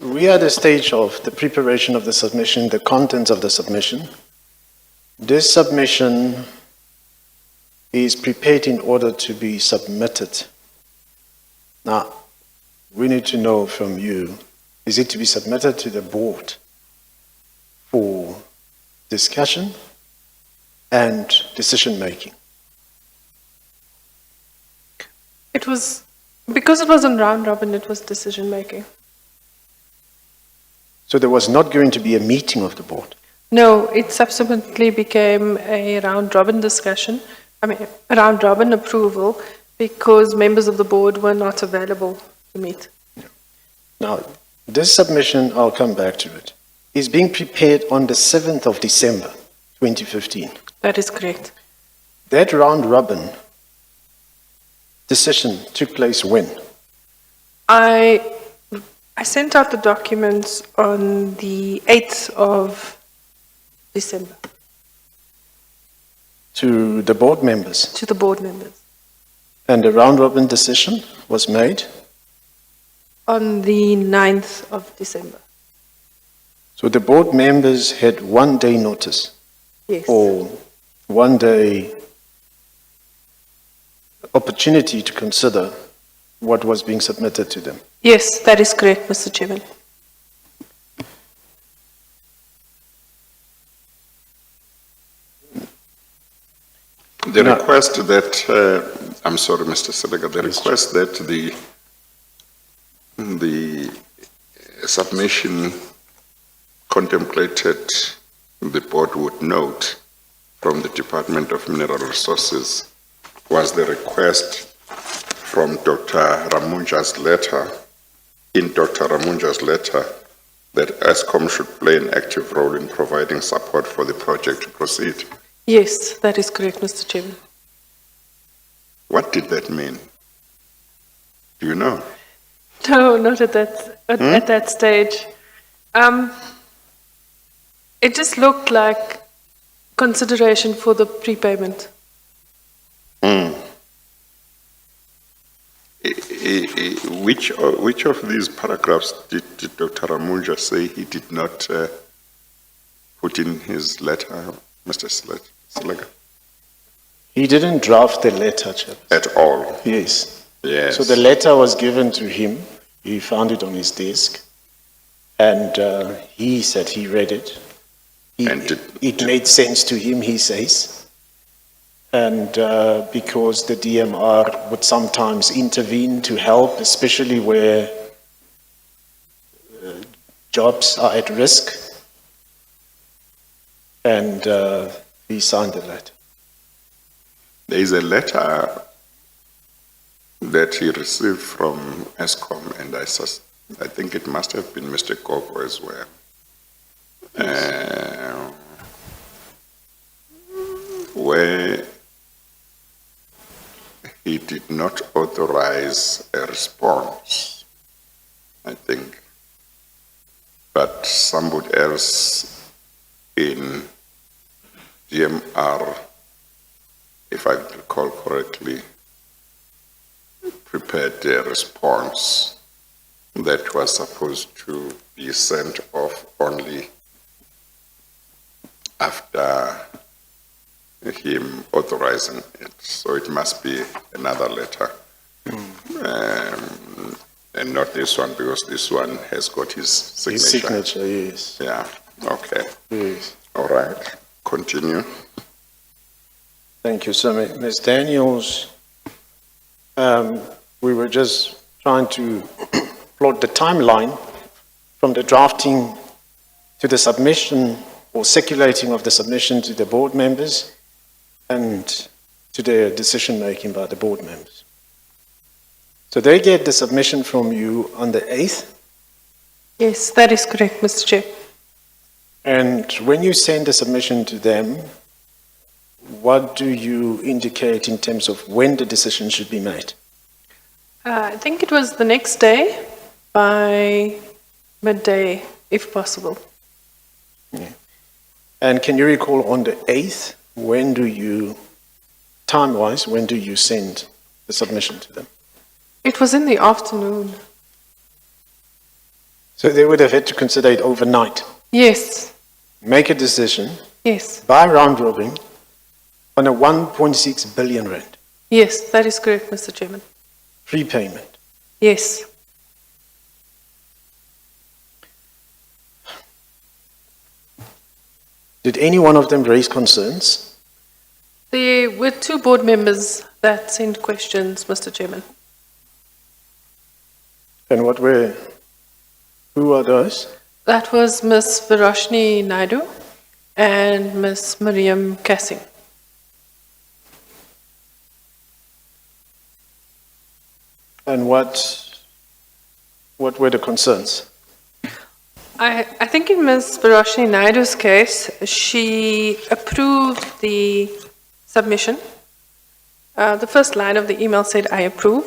We are at the stage of the preparation of the submission, the contents of the submission. This submission is prepared in order to be submitted. Now, we need to know from you, is it to be submitted to the board for discussion and decision-making? It was, because it was on round robin, it was decision-making. So there was not going to be a meeting of the board? No, it subsequently became a round robin discussion, a round robin approval, because members of the board were not available to meet. Now, this submission, I'll come back to it, is being prepared on the 7th of December, 2015. That is correct. That round robin decision took place when? I sent out the documents on the 8th of December. To the board members? To the board members. And the round robin decision was made? On the 9th of December. So the board members had 1 day notice? Yes. Or 1 day opportunity to consider what was being submitted to them? Yes, that is correct, Mr. Chairman. The request that, I'm sorry, Mr. Selega, the request that the submission contemplated the board would note from the Department of Mineral Resources was the request from Dr. Ramunja's letter, in Dr. Ramunja's letter, that Eskom should play an active role in providing support for the project to proceed. Yes, that is correct, Mr. Chairman. What did that mean? Do you know? No, not at that stage. It just looked like consideration for the prepayment. Which of these paragraphs did Dr. Ramunja say he did not put in his letter, Mr. Selega? He didn't draft the letter, Chair. At all? Yes. Yes. So the letter was given to him. He found it on his desk. And he said he read it. It made sense to him, he says. And because the DMR would sometimes intervene to help, especially where jobs are at risk. And he signed the letter. There is a letter that he received from Eskom, and I think it must have been Mr. Gogo as well. Yes. Where he did not authorize a response, I think. But somebody else in DMR, if I recall correctly, prepared a response that was supposed to be sent off only after him authorizing it. So it must be another letter. And not this one, because this one has got his signature. His signature, yes. Yeah, okay. Yes. All right, continue. Thank you, sir. Ms. Daniels, we were just trying to plot the timeline from the drafting to the submission or circulating of the submission to the board members and to the decision-making by the board members. So they get the submission from you on the 8th? Yes, that is correct, Mr. Chair. And when you send the submission to them, what do you indicate in terms of when the decision should be made? I think it was the next day by midday, if possible. Yeah. And can you recall on the 8th, when do you, time-wise, when do you send the submission to them? It was in the afternoon. So they would have had to consider it overnight, Yes, make a decision yes, by round robin on a 1.6 billion rand yes, that is correct, Mr. Chairman. prepayment. Yes. Did any one of them raise concerns? There were two board members that sent questions, Mr. Chairman. And who are those? That was Ms. Varoshni Naidu and Ms. Miriam Kassing. And what were the concerns? I think in Ms. Varoshni Naidu's case, she approved the submission. The first line of the email said, "I approve,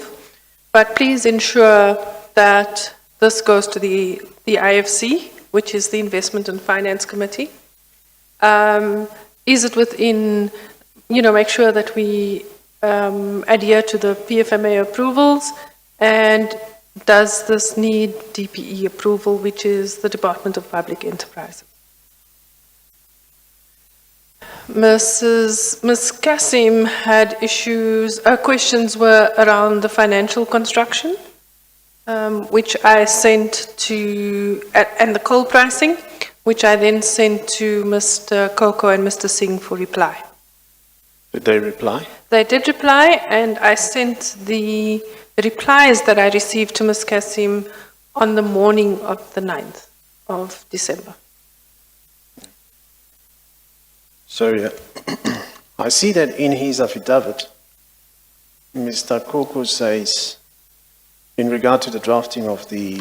but please ensure that this goes to the IFC, which is the Investment and Finance Committee. Is it within, make sure that we adhere to the PFMA approvals, and does this need DPE approval, which is the Department of Public Enterprise?" Ms. Kassim had issues, questions were around the financial construction, which I sent to, and the coal pricing, which I then sent to Mr. Koko and Mr. Singh for reply. Did they reply? They did reply, and I sent the replies that I received to Ms. Kassim on the morning of the 9th of December. So I see that in his affidavit, Mr. Koko says, in regard to the drafting of the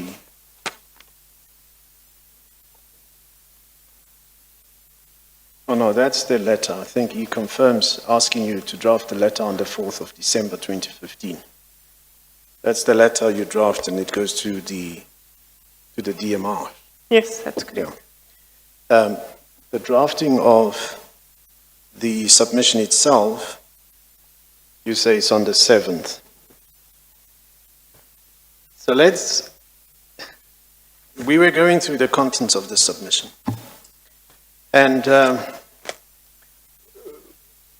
oh no, that's the letter. I think he confirms asking you to draft the letter on the 4th of December 2015. That's the letter you draft and it goes to the DMR. Yes, that's correct. The drafting of the submission itself, you say it's on the 7th. So we were going through the contents of the submission. And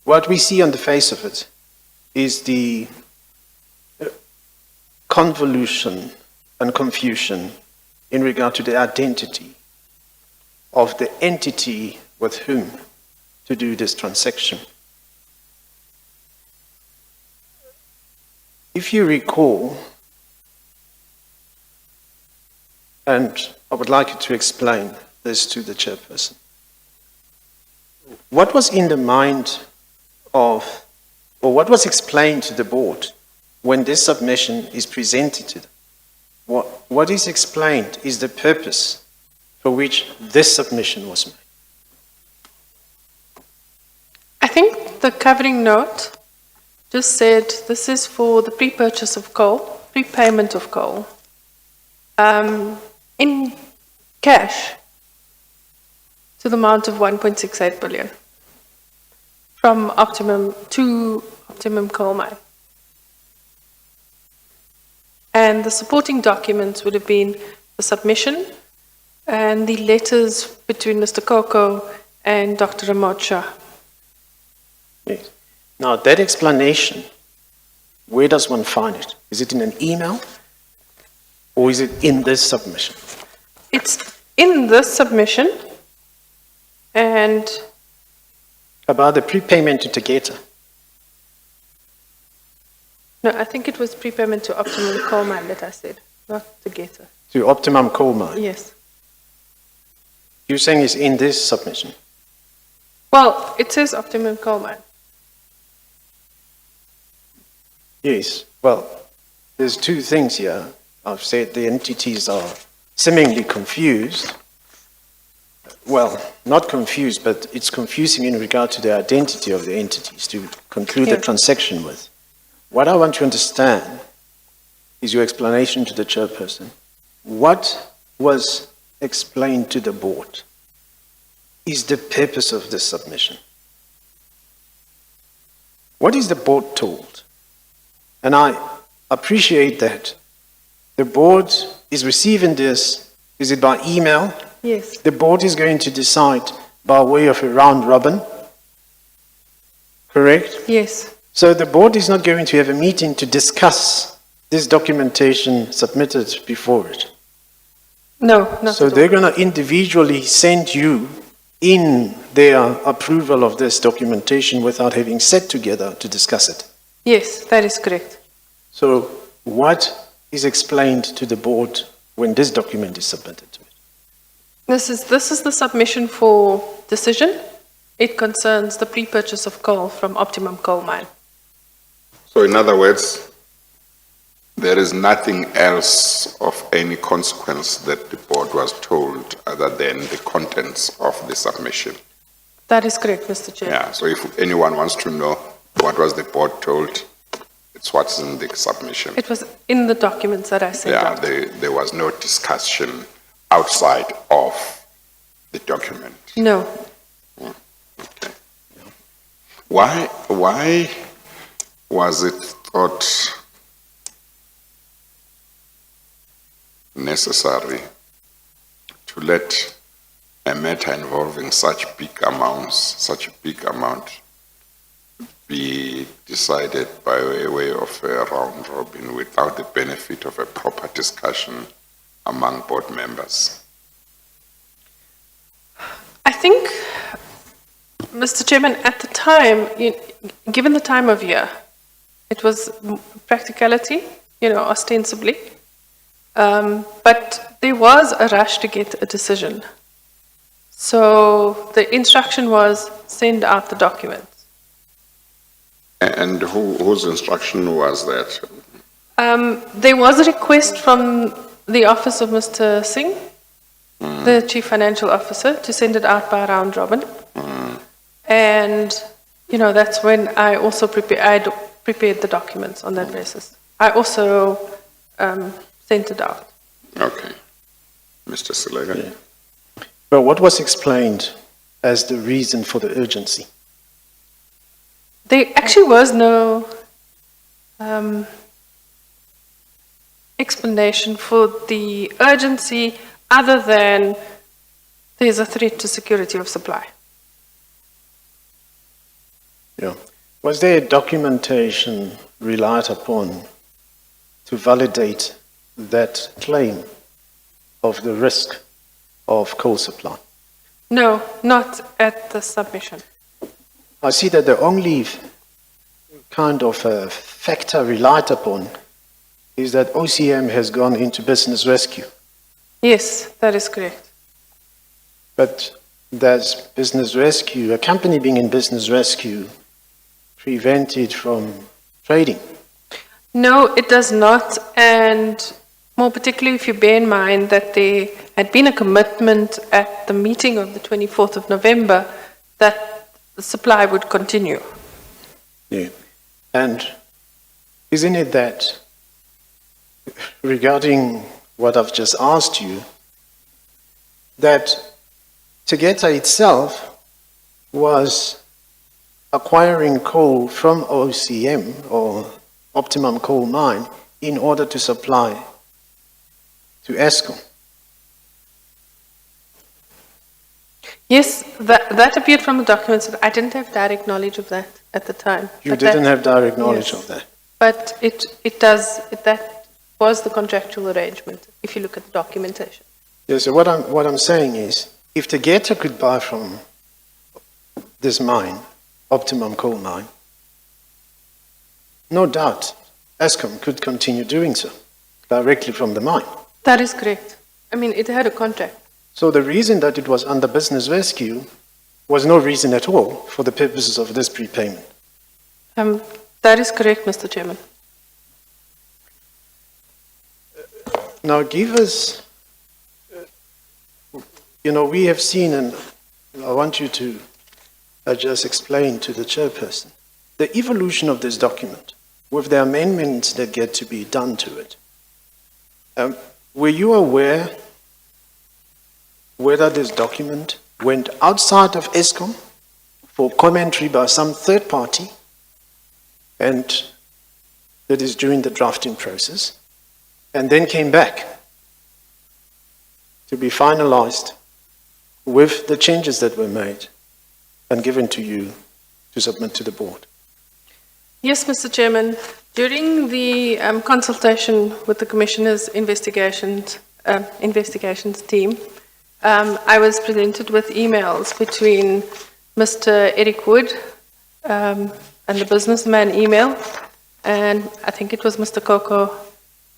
what we see on the face of it is the convolution and confusion in regard to the identity of the entity with whom to do this transaction. If you recall, and I would like you to explain this to the chairperson, what was in the mind of, or what was explained to the board when this submission is presented to them? What is explained is the purpose for which this submission was made. I think the covering note just said this is for the pre-purchase of coal, prepayment of coal, in cash to the amount of 1.68 billion from Optimum to Optimum Coal Mine. And the supporting documents would have been the submission and the letters between Mr. Koko and Dr. Ramocha. Yes. Now that explanation, where does one find it? Is it in an email or is it in this submission? It's in this submission, and About the prepayment to Tegeta. no, I think it was prepayment to Optimum Coal Mine that I said, not to Getter. To Optimum Coal Mine. Yes. You're saying it's in this submission? Well, it says Optimum Coal Mine. Yes. Well, there's two things here. I've said the entities are seemingly confused. Well, not confused, but it's confusing in regard to the identity of the entities to conclude the transaction with. What I want to understand is your explanation to the chairperson. What was explained to the board is the purpose of the submission. What is the board told? And I appreciate that the board is receiving this Is it by email? Yes, The board is going to decide by way of a round robin, correct? yes. So the board is not going to have a meeting to discuss this documentation submitted before it. No, not So at they're all. going to individually send you in their approval of this documentation without having sat together to discuss it. Yes, that is correct. So what is explained to the board when this document is submitted to it? This is the submission for decision. It concerns the pre-purchase of coal from Optimum Coal Mine. So in other words, there is nothing else of any consequence that the board was told other than the contents of the submission. That is correct, Mr. Chair. Yeah, so if anyone wants to know what was the board told, it's what's in the submission. It was in the documents that I sent Yeah, out. there was no discussion outside of the document. No, Why was it thought necessary to let a matter involving such a big amount, be decided by way of a round robin without the benefit of a proper discussion among board members? I think, Mr. Chairman, at the time, given the time of year, it was practicality, ostensibly. But there was a rush to get a decision. So the instruction was send out the documents. And whose instruction was that? There was a request from the office of Mr. Singh, the Chief Financial Officer, to send it out by round robin. And, that's when I also prepared the documents on that basis. I also sent it out. Okay. Mr. Silega? Well, what was explained as the reason for the urgency? There actually was no explanation for the urgency other than there's a threat to security of supply. Yeah. Was there documentation relied upon to validate that claim of the risk of coal supply? No, not at the submission. I see that the only kind of factor relied upon is that OCM has gone into business rescue. Yes, that is correct. But does business rescue, a company being in business rescue, prevent it from trading? No, it does not. And more particularly if you bear in mind that there had been a commitment at the meeting of the 24th of November that the supply would continue. Yeah. And isn't it that, regarding what I've just asked you, that Tegeta itself was acquiring coal from OCM, or Optimum Coal Mine, in order to supply to Eskom? Yes, that appeared from the documents. I didn't have direct knowledge of that at the time. You But didn't that- have direct knowledge yes. of that. But that was the contractual arrangement, if you look at the documentation. Yeah, so what I'm saying is, if Tegeta could buy from this mine, Optimum Coal Mine, no doubt Eskom could continue doing so, directly from the mine. That is correct. I mean, it had a contract. So the reason that it was under business rescue was no reason at all for the purposes of this prepayment. That is correct, Mr. Chairman. Now give us, we have seen, and I want you to just explain to the chairperson, the evolution of this document with the amendments that get to be done to it. Were you aware whether this document went outside of Eskom for commentary by some third party, and that is during the drafting process, and then came back? to be finalized with the changes that were made and given to you to submit to the board? Yes, Mr. Chairman. During the consultation with the Commissioner's investigations team, I was presented with emails between Mr. Eric Wood and the businessman email, and I think it was Mr. Koko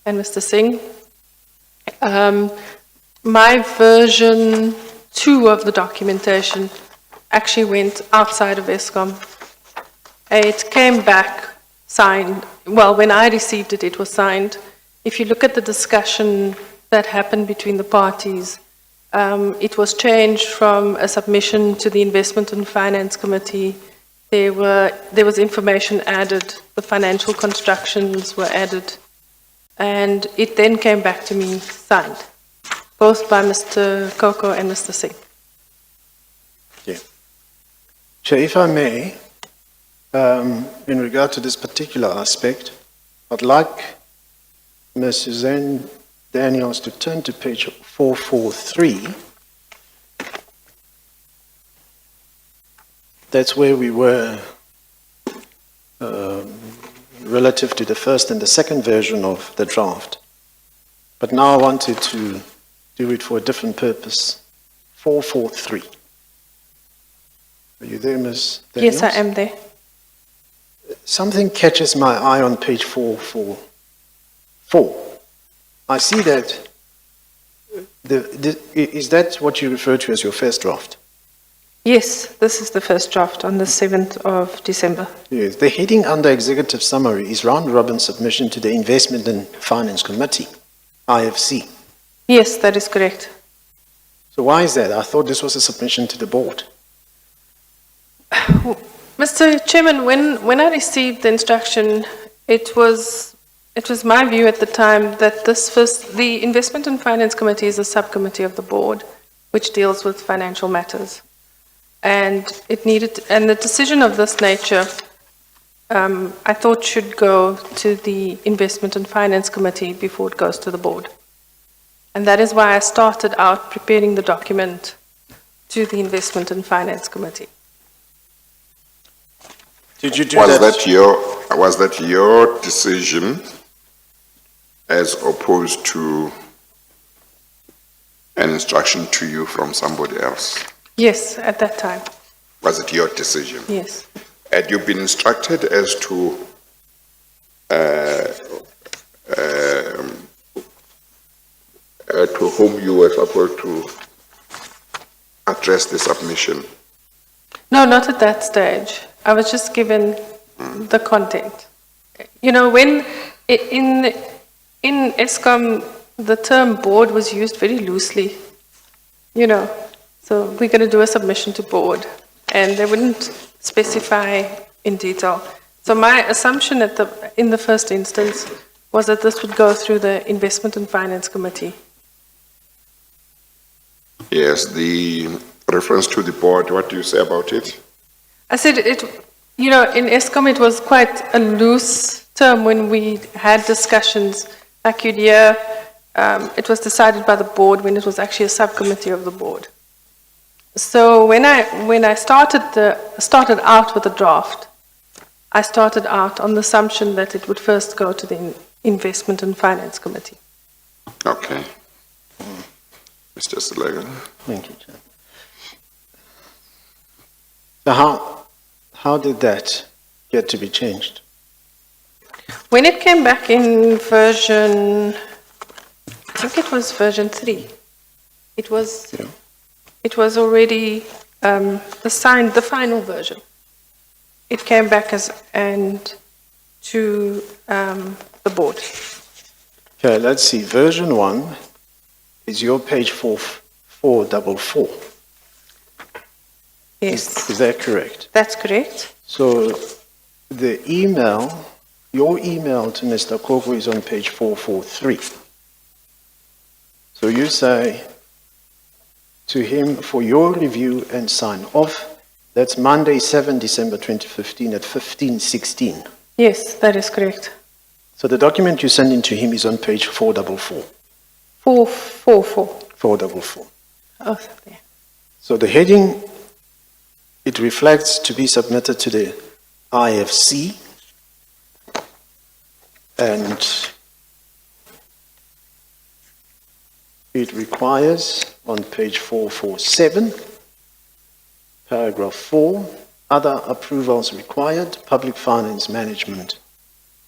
and Mr. Singh. My version 2 of the documentation actually went outside of Eskom. It came back signed. Well, when I received it, it was signed. If you look at the discussion that happened between the parties, it was changed from a submission to the Investment and Finance Committee. There was information added, the financial constructions were added, and it then came back to me signed, both by Mr. Koko and Mr. Singh. Yeah. Chair, if I may, in regard to this particular aspect, I'd like Ms. Suzanne Daniels to turn to page 443. That's where we were relative to the first and the second version of the draft. But now I wanted to do it for a different purpose. 443. Are you there, Ms. Daniels? Yes, I am there. Something catches my eye on page 444. I see that, is that what you refer to as your first draft? Yes, this is the first draft on the 7th of December. Yes. The heading under Executive Summary is Round Robin Submission to the Investment and Finance Committee, IFC. Yes, that is correct. So why is that? I thought this was a submission to the board. Mr. Chairman, when I received the instruction, it was my view at the time that the Investment and Finance Committee is a subcommittee of the board, which deals with financial matters. And the decision of this nature, I thought should go to the Investment and Finance Committee before it goes to the board. And that is why I started out preparing the document to the Investment and Finance Committee. Did you do Was that your decision as opposed to an instruction to you from somebody else? Yes, at that time. Was it your decision? Yes. Had you been instructed as to whom you were supposed to address the submission? No, not at that stage. I was just given the content. You know, when in Eskom, the term board was used very loosely, you know. So we're going to do a submission to board, and they wouldn't specify in detail. So my assumption in the first instance was that this would go through the Investment and Finance Committee. Yes, the reference to the board, what do you say about it? I said you know, in Eskom it was quite a loose term when we had discussions. Like you'd hear, it was decided by the board when it was actually a subcommittee of the board. So when I started out with the draft, I started out on the assumption that it would first go to the Investment and Finance Committee. Okay. Mr. Selega. Thank you, Chair. So how did that get to be changed? When it came back in version, I think it was version 3, it was already the final version. It came back to the board. Okay, let's see. Version 1 is your page 444. Yes, Is that correct? that's correct. So the email, your email to Mr. Koko is on page 443. So you say to him for your review and sign off, that's Monday, 7 December 2015 at 15:16. Yes, that is correct. So the document you're sending to him is on page 444. 444. 444. Oh, there. So the heading, it reflects to be submitted to the IFC, and it requires on page 447, paragraph 4, other approvals required, Public Finance Management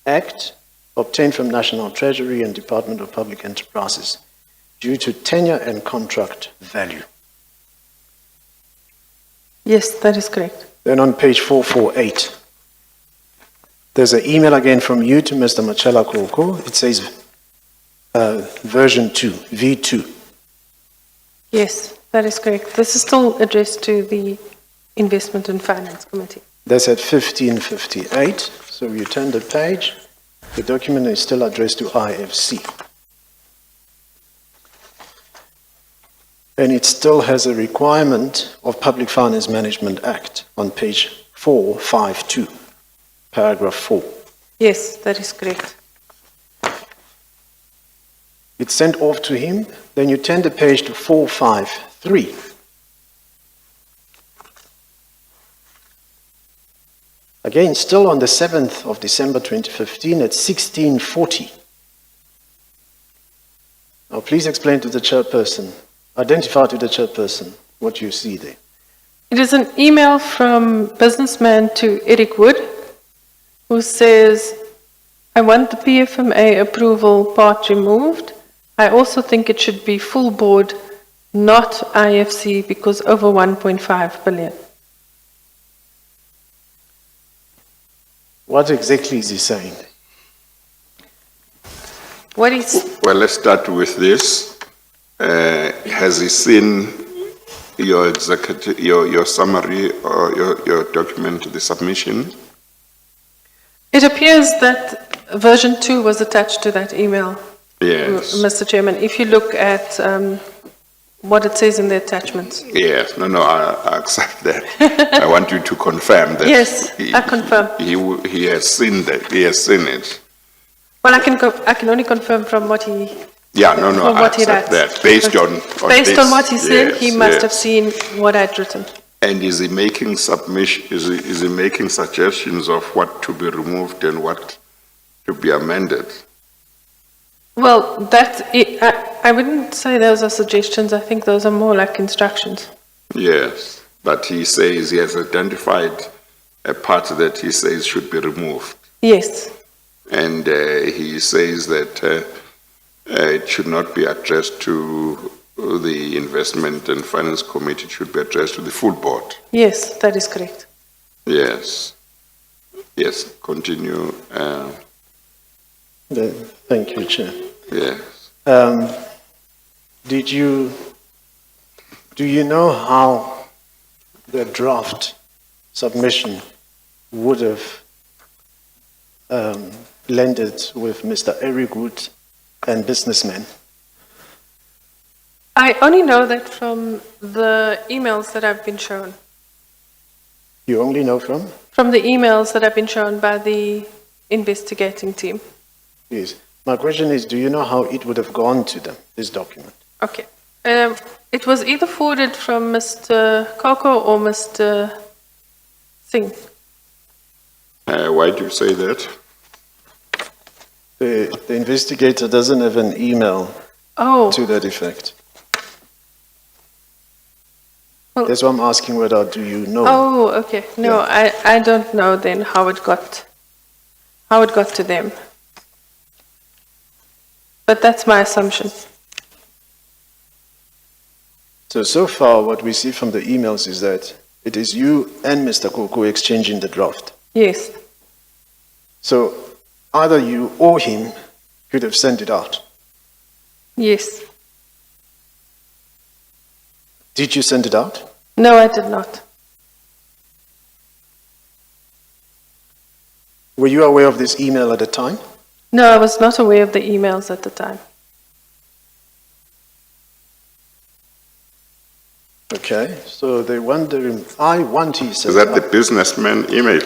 Act, obtained from National Treasury and Department of Public Enterprises due to tenure and contract value. Yes, that is correct. Then on page 448, there's an email again from you to Mr. Machela Koko. It says version 2, V2. Yes, that is correct. This is still addressed to the Investment and Finance Committee. That's at 1558. So you turn the page, the document is still addressed to IFC. And it still has a requirement of Public Finance Management Act on page 452, paragraph 4. Yes, that is correct. It's sent off to him, then you turn the page to 453. Again, still on the 7th of December 2015 at 1640. Now please explain to the chairperson, identify to the chairperson what you see there. It is an email from businessman to Eric Wood, who says, I want the PFMA approval part removed. I also think it should be full board, not IFC, because over 1.5 billion. What exactly is he saying? What is, Well, let's start with this. Has he seen your executive, your summary or your document, the submission? it appears that version 2 was attached to that email, Yes. Mr. Chairman. If you look at what it says in the attachments. Yes. No, I accept that. I want you to confirm that. Yes, I confirm. He has seen that. He has seen it. Well, I can only confirm from what he, Yeah. No, from I what he accept writes. that. Based on Based this. on what he said, he Yes, must yes. have seen what I'd written. And is he making submission? Is he making suggestions of what to be removed and what to be amended? Well, I wouldn't say those are suggestions. I think those are more like instructions. Yes, but he says he has identified a part that he says should be removed. Yes, And he says that it should not be addressed to the Investment and Finance Committee, it should be addressed to the full board. yes, that is correct. Yes. Yes, continue. Thank you, Chair. Yes. Do you know how the draft submission would have blended with Mr. Eric Wood and businessmen? I only know that from the emails that I've been shown. You only know from? From the emails that have been shown by the investigating team. Yes. My question is, do you know how it would have gone to them, this document? Okay. It was either forwarded from Mr. Koko or Mr. Singh. Why do you say that? The investigator doesn't have an email Oh, to that effect. Well- That's why I'm asking whether do you know? oh, okay. No, I don't know then how it got to them. But that's my assumption. So far what we see from the emails is that it is you and Mr. Koko exchanging the draft. Yes. So either you or him could have sent it out. Yes. Did you send it out? No, I did not. Were you aware of this email at the time? No, I was not aware of the emails at the time. Okay, so they wondering, he says. Is that the businessman email?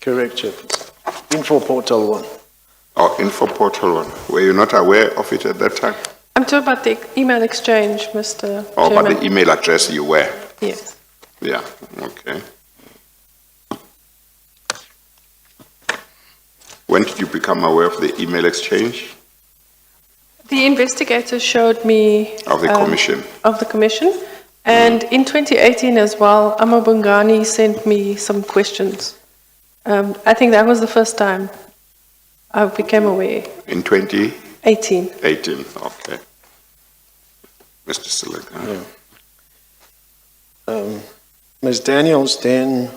Correct, Chairperson. Info Portal 1. Or Info Portal 1? Were you not aware of it at that time? I'm I'm talking about the email exchange, Mr. Oh, Chairman. but the email address you were. Yes. Yeah, okay. When did you become aware of the email exchange The investigator showed me of the commission? of the commission, and in 2018 as well, Amabungani sent me some questions. I think that was the first time I became aware. In 2018, 18. okay. Mr. Silica. Ms. Daniels then,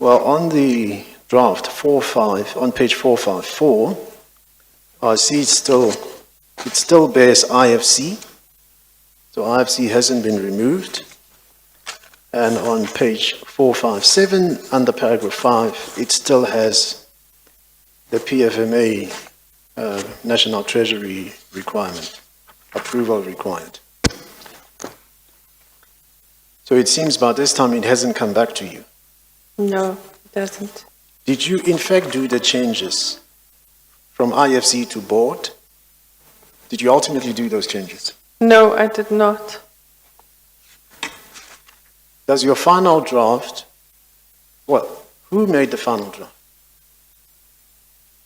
well, on the draft 45, on page 454, I see it still bears IFC. So IFC hasn't been removed. And on page 457, under paragraph 5, it still has the PFMA National Treasury requirement, approval required. So it seems by this time it hasn't come back to you. No, it doesn't. Did you in fact do the changes from IFC to board? Did you ultimately do those changes? No, I did not. Does your final draft, well, who made the final draft?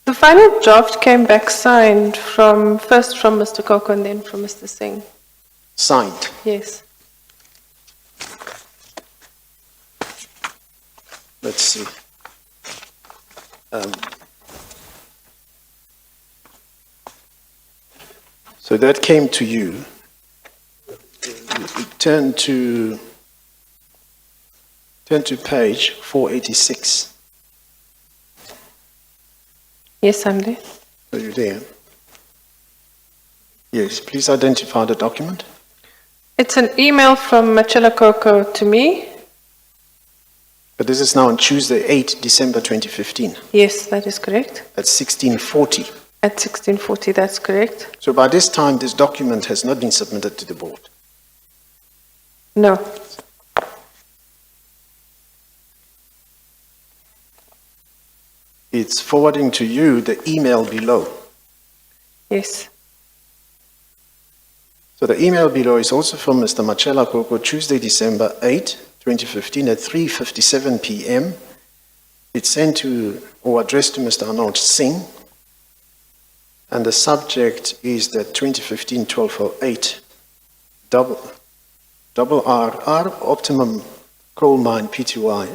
The final draft came back signed first from Mr. Koko and then from Mr. Singh. Signed. Yes. Let's see. So that came to you. Turn to page 486. Yes, I'm there. Are you there? Yes, please identify the document. It's an email from Machela Koko to me. But this is now on Tuesday, 8 December 2015, Yes, that is correct. at 1640. At 1640, that's correct. So by this time, this document has not been submitted to the board. No. It's forwarding to you the email below. Yes. So the email below is also from Mr. Machela Koko, Tuesday, December 8, 2015 at 3:57 p.m. It's sent to or addressed to Mr. Anoj Singh, and the subject is the 2015-1208 double RR Optimum Coal Mine Pty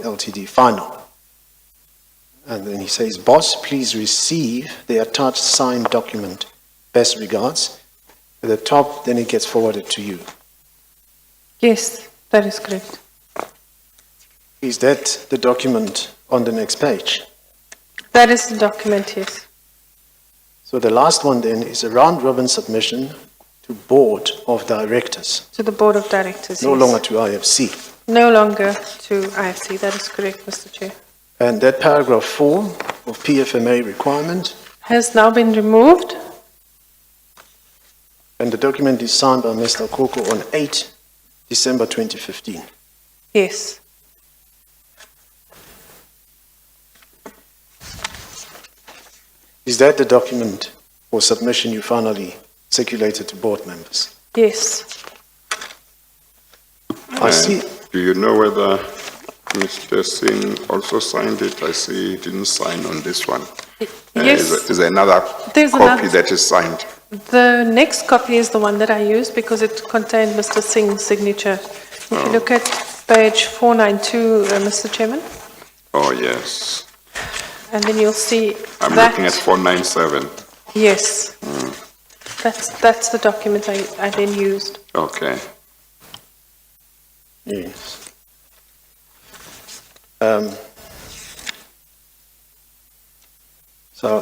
Ltd final. And then he says, "Boss, please receive the attached signed document. Best regards." At the top, then it gets forwarded to you. Yes, that is correct. Is that the document on the next page? That is the document, yes. So the last one then is a round-robin submission to Board of Directors, To the Board of Directors, no yes. longer to IFC. No longer to IFC, that is correct, Mr. Chair. And that paragraph 4 of PFMA requirement, Has now been removed. and the document is signed by Mr. Koko on 8 December 2015. Yes. Is that the document for submission you finally circulated to board members? Yes. I see. Do you know whether Mr. Singh also signed it? I see he didn't sign on this one. Yes. Is there another There's copy another- that is signed? The next copy is the one that I used because it contained Mr. Singh's signature. If you look at page 492, Mr. Chairman, Oh, yes. and then you'll see I'm that. looking at 497. Yes. That's the document I then used. Okay. Yes. So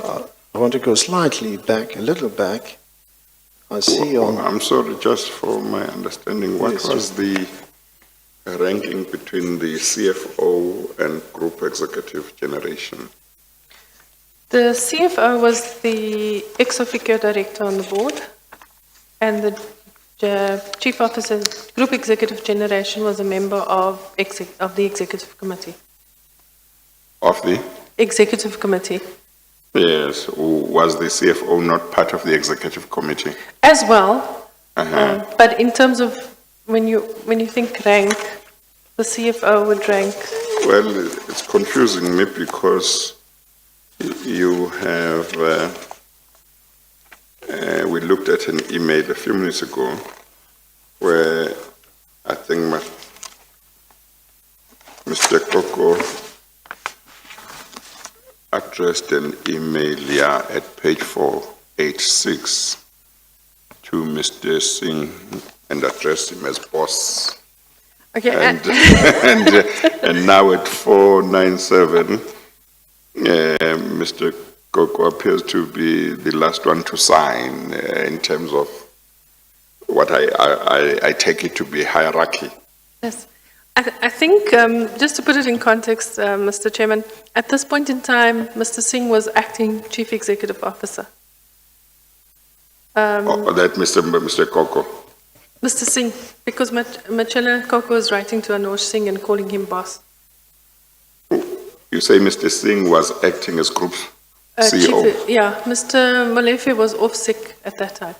I want to go slightly back, a little back. I see on, I'm sorry, just for my understanding, what Yes, was the ranking between the CFO and Group Executive Generation? The CFO was the ex officio director on the board, and the chief officer, Group Executive Generation, was a member of the Executive Committee. Of the? Executive Committee. Yes, was the CFO not part of the executive committee? As well, but in terms of when you think rank, the CFO would rank. Well, it's confusing me because you have, we looked at an email a few minutes ago where I think Mr. Koko addressed an email here at page 486 to Mr. Singh and addressed him as boss. Okay, And now at 497, Mr. Koko appears to be the last one to sign in terms of what I take it to be hierarchy. yes. I think, just to put it in context, Mr. Chairman, at this point in time, Mr. Singh was acting Chief Executive Officer. That Mr. Koko. Mr. Singh, because Machela Koko is writing to Anush Singh and calling him boss. You say Mr. Singh was acting as group CEO? Yeah, Mr. Molefe was off sick at that time.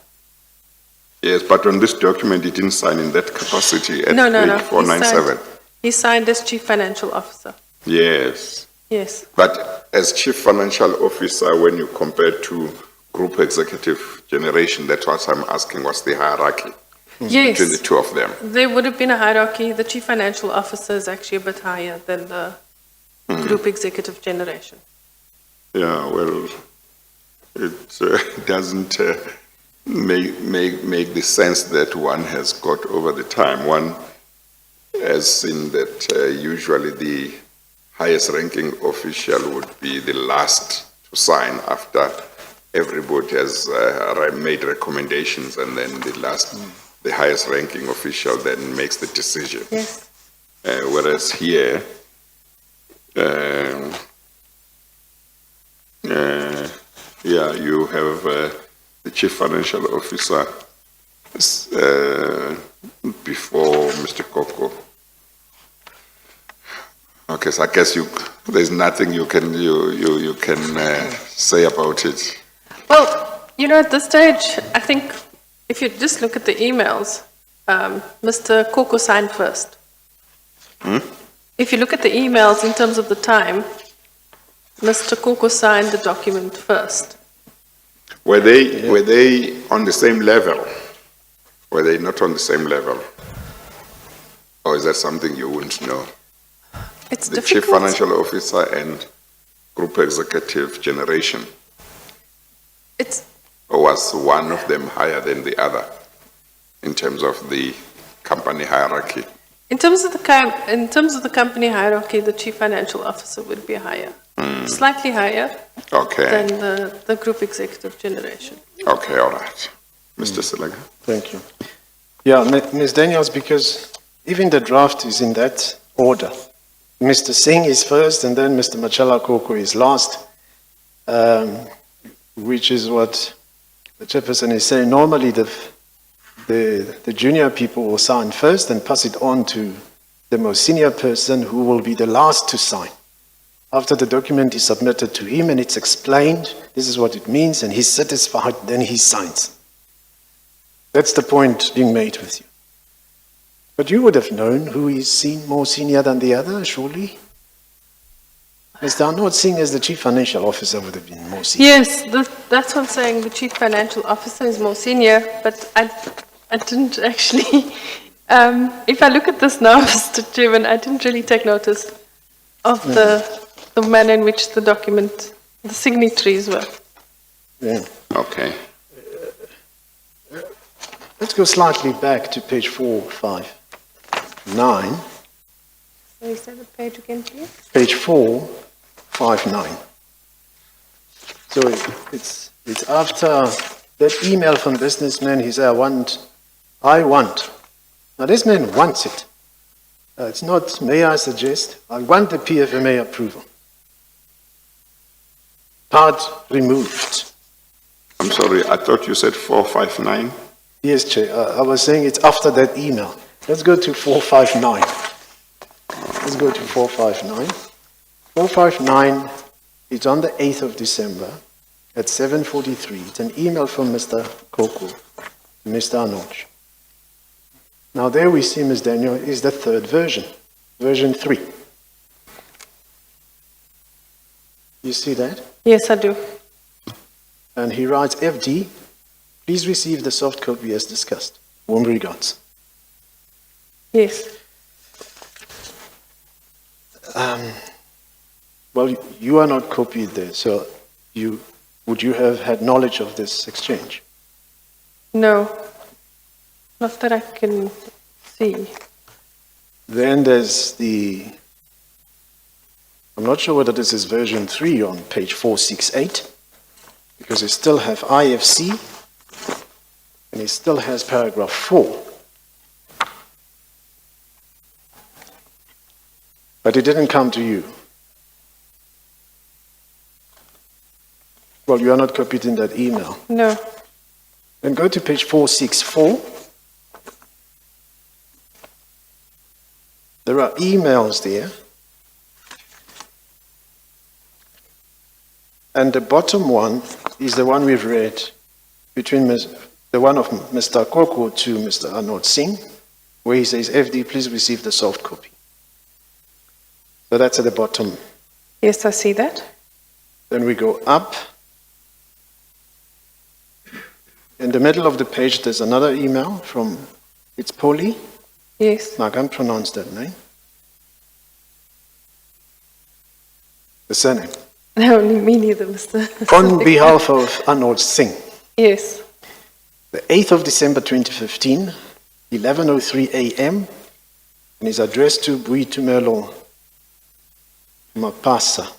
Yes, but on this document, he didn't sign in that capacity at No. page 497. He signed as Chief Financial Officer. Yes. Yes. But as Chief Financial Officer, when you compare to Group Executive Generation, that's what I'm asking, what's the hierarchy Yes. between the two of them? There would have been a hierarchy. The Chief Financial Officer is actually a bit higher than the Group Executive Generation. Yeah, well, it doesn't make the sense that one has got over the time. One has seen that usually the highest ranking official would be the last to sign after everybody has made recommendations, and then the highest ranking official then makes the decision. Yes. Whereas here, you have the Chief Financial Officer before Mr. Koko. Okay, so I guess there's nothing you can say about it. Well, at this stage, I think if you just look at the emails, Mr. Koko signed first. If you look at the emails in terms of the time, Mr. Koko signed the document first. Were they on the same level? Were they not on the same level? Or is that something you wouldn't know? It's The difficult. Chief Financial Officer and Group Executive Generation? Or was one of them higher than the other in terms of the company hierarchy? In terms of the company hierarchy, the Chief Financial Officer would be higher, slightly higher Okay. than the Group Executive Generation. Okay, all right. Mr. Selega? Thank you. Yeah, Ms. Daniels, because even the draft is in that order. Mr. Singh is first, and then Mr. Machala Koko is last, which is what the chairperson is saying. Normally, the junior people will sign first and pass it on to the most senior person, who will be the last to sign. After the document is submitted to him and it's explained, this is what it means, and he's satisfied, then he signs. That's the point being made with you. But you would have known who is more senior than the other, surely? Mr. Arnold Singh, as the Chief Financial Officer, would have been more senior. Yes, that's what I'm saying. The Chief Financial Officer is more senior, but I didn't actually. If I look at this now, Mr. Chairman, I didn't really take notice of the manner in which the document, the signatories were. Yeah. Okay. Let's go slightly back to page 459. Can you say the page again, please? Page 459. So it's after that email from the businessman. He said, I want. Now this man wants it. It's not, may I suggest, I want the PFMA approval. Part removed. I'm sorry, I thought you said 459? Yes, Chair. I was saying it's after that email. Let's go to 459. Let's go to 459. 459, it's on the 8th of December. at 7:43. It's an email from Mr. Koko to Mr. Anoj. Now there we see, Ms. Daniel, is the third version, version 3. You see that? Yes, I do. And he writes, FD, please receive the soft copy as discussed. Warm regards. Yes. Well, you are not copied there, so would you have had knowledge of this exchange? No. Not that I can see. Then there's I'm not sure whether this is version 3 on page 468, because it still have IFC, and it still has paragraph 4. But it didn't come to you. Well, you are not copied in that email. No. Then go to page 464. There are emails there. And the bottom one is the one we've read between the one of Mr. Koko to Mr. Anod Singh, where he says, FD, please receive the soft copy. So that's at the bottom. Yes, I see that. Then we go up. In the middle of the page, there's another email from, it's Polly. Yes. I can't pronounce that name. The surname. No, me neither, Mr. On behalf of Anoj Singh. Yes. The 8th of December 2015, 11:03 a.m., and is addressed to Buitumelo Mapasa,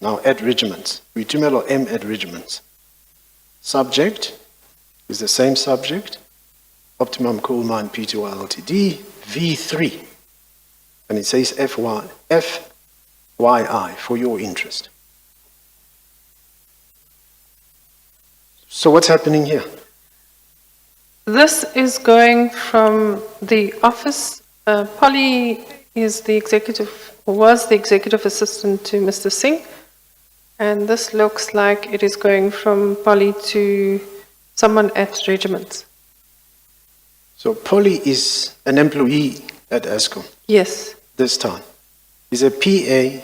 now at Regiments, Buitumelo M at Regiments. Subject is the same subject, Optimum Coal Mine Pty Ltd, V3, and it says FYI, for your interest. So what's happening here? This is going from the office. Polly is the executive, was the executive assistant to Mr. Singh. And this looks like it is going from Polly to someone at Regiments. So Polly is an employee at Eskom Yes. this time. He's a PA.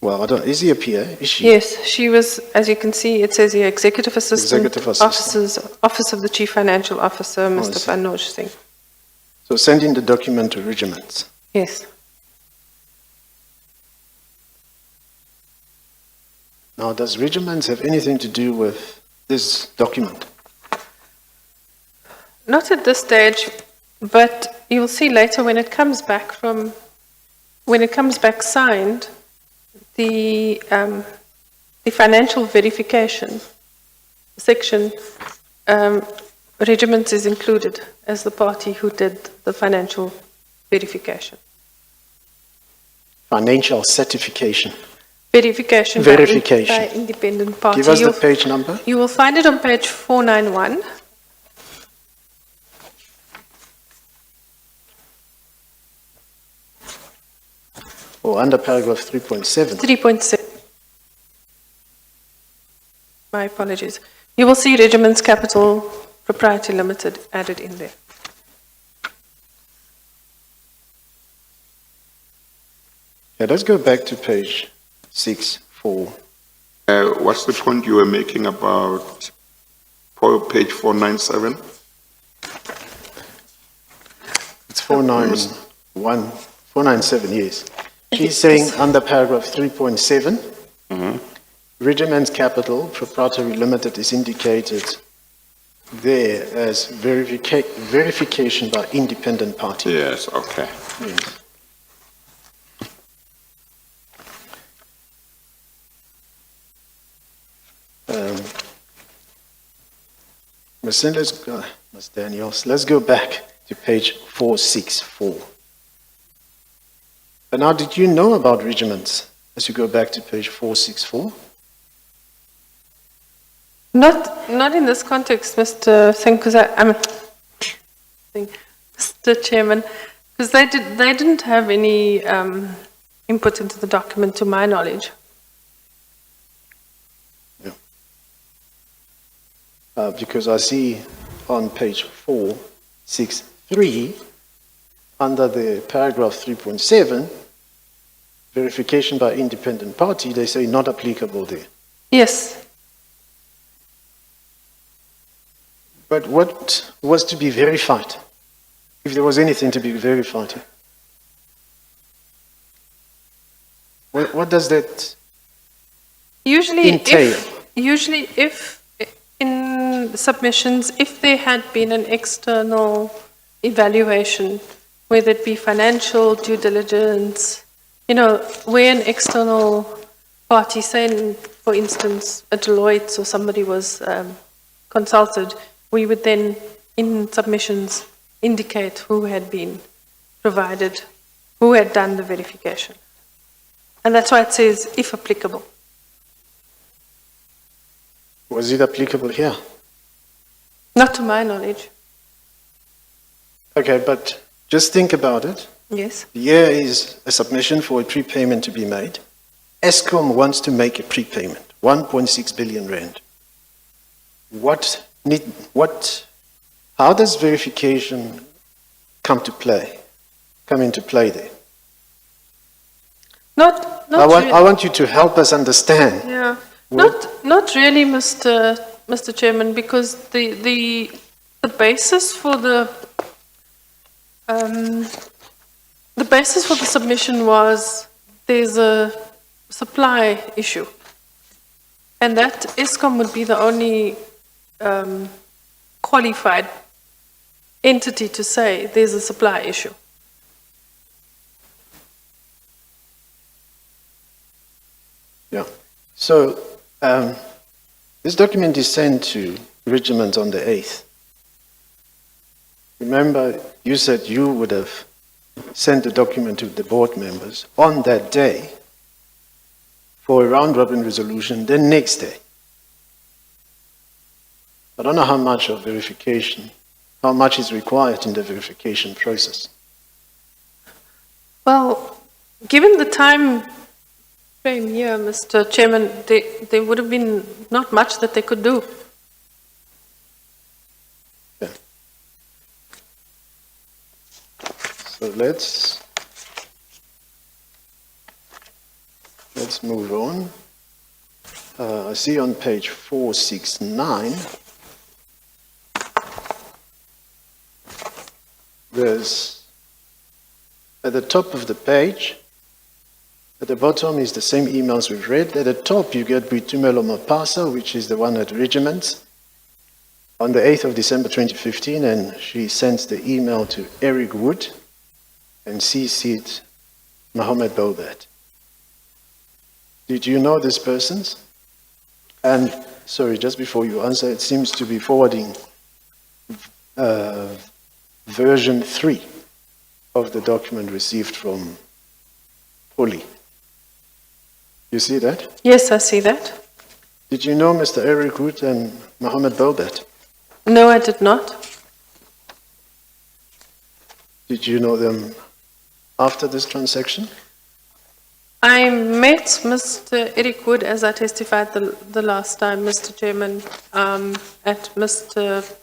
Well, I don't. Is he a PA? Is she? Yes, she was, as you can see, it says here, executive assistant, Executive assistant. Office of the Chief Financial Officer, Mr. see. Anoj Singh. So sending the document to Regiments. Yes. Now, does Regiments have anything to do with this document? Not at this stage, but you'll see later when it comes back signed, the financial verification section, Regiments is included as the party who did the financial verification. Financial certification. Verification. Verification. By independent party. Give us the page number. You will find it on page 491. Or under paragraph 3.7. 3.6. My apologies. You will see Regiments Capital Proprietary Limited added in there. Yeah, let's go back to page 6.4. What's the point you were making about page 497? It's 491, 497, yes. She's saying under paragraph 3.7, Regiments Capital Proprietary Limited is indicated there as verification by independent party. Yes, okay. Yes. Ms. Daniels, let's go back to page 464. But now, did you know about Regiments as you go back to page 464? Not in this context, Mr. Singh, because Mr. Chairman, because they didn't have any input into the document, to my knowledge. because I see on page 463, under the paragraph 3.7, verification by independent party, they say not applicable there. Yes. But what was to be verified? If there was anything to be verified? What does that entail? Usually if in submissions, if there had been an external evaluation, whether it be financial due diligence, where an external party, say, for instance, a Deloitte or somebody was consulted, we would then, in submissions, indicate who had been provided, who had done the verification. And that's why it says, if applicable. Was it applicable here? Not to my knowledge. Okay, but just think about it. Yes. Here is a submission for a prepayment to be made. Eskom wants to make a prepayment, 1.6 billion rand. How does verification come into play there? I want you to help us understand. Yeah, not really, Mr. Chairman, because the basis for the submission was there's a supply issue, and that Eskom would be the only qualified entity to say there's a supply issue. Yeah. So this document is sent to regiment on the 8th. Remember, you said you would have sent the document to the board members on that day for a round-robin resolution, the next day. I don't know how much of verification, how much is required in the verification process. Well, given the time frame here, Mr. Chairman, there would have been not much that they could do. Yeah. So let's move on. I see on page 469, there's, at the top of the page, at the bottom is the same emails we've read. At the top you get Boitumelo Mapasa, which is the one at regiments, on the 8th of December 2015, and she sends the email to Eric Wood and CC'd Mohammed Bobat. Did you know these persons? And, sorry, just before you answer, it seems to be forwarding version 3 of the document received from Poli. You see that? Yes, I see that. Did you know Mr. Eric Wood and Mohammed Bobat? No, I did not. Did you know them after this transaction? I met Mr. Eric Wood, as I testified the last time, Mr. Chairman, at Mr.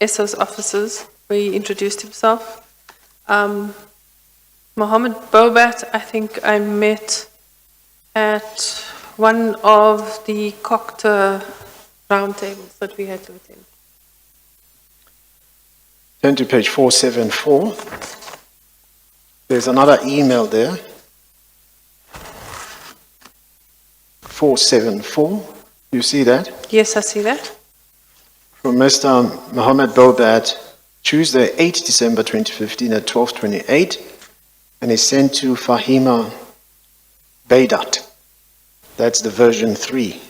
Esso's offices, where he introduced himself. Mohammed Bobat, I think I met at one of the COCTA roundtables that we had to attend. Turn to page 474. There's another email there. 474. You see that? Yes, I see that. From Mr. Mohammed Bobat, Tuesday, 8 December 2015 at 12:28, and is sent to Fahima Baidat. That's the version 3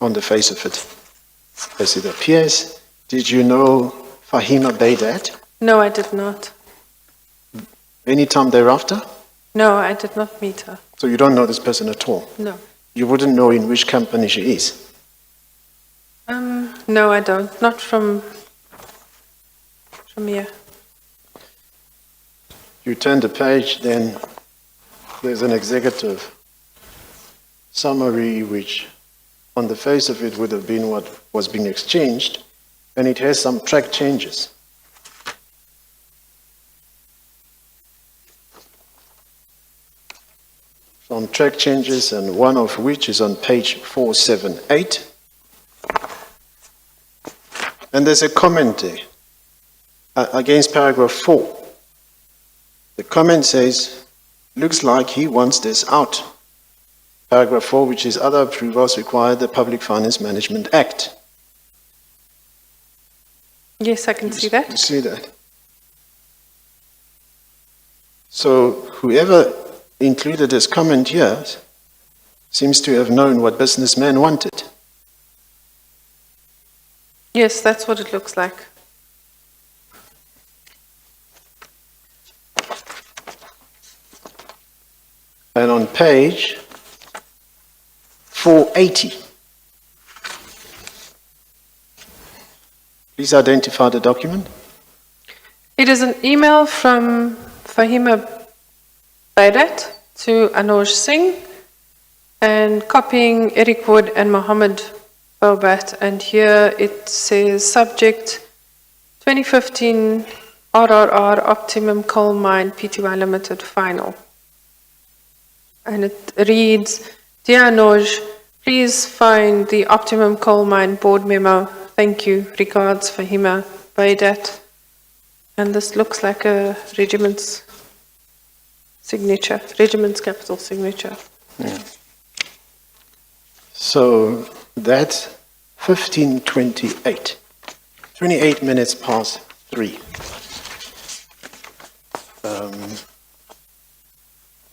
on the face of it, as it appears. Did you know Fahima Baidat? No, I did not. Any time thereafter? No, I did not meet her. So you don't know this person at all? No. You wouldn't know in which company she is? No, I don't. Not from here. You turn the page, then there's an executive summary which on the face of it would have been what was being exchanged, and it has some track changes. Some track changes, and one of which is on page 478. And there's a comment there against paragraph 4. The comment says, looks like he wants this out. Paragraph 4, which is other approvals require the Public Finance Management Act. Yes, I can see You that. see that? So whoever included this comment here seems to have known what businessmen wanted. Yes, that's what it looks like. And on page 480, please identify the document. It is an email from Fahima Baidat to Anuj Singh and copying Eric Wood and Mohammed Bobat. And here it says subject 2015 RRR Optimum Coal Mine Pty Limited final. And it reads, Dear Anuj, please find the Optimum Coal Mine board memo. Thank you. Regards, Fahima Baidat. And this looks like a regiment's signature, regiment's capital signature. Yeah. So that's 15:28, 28 minutes past 3.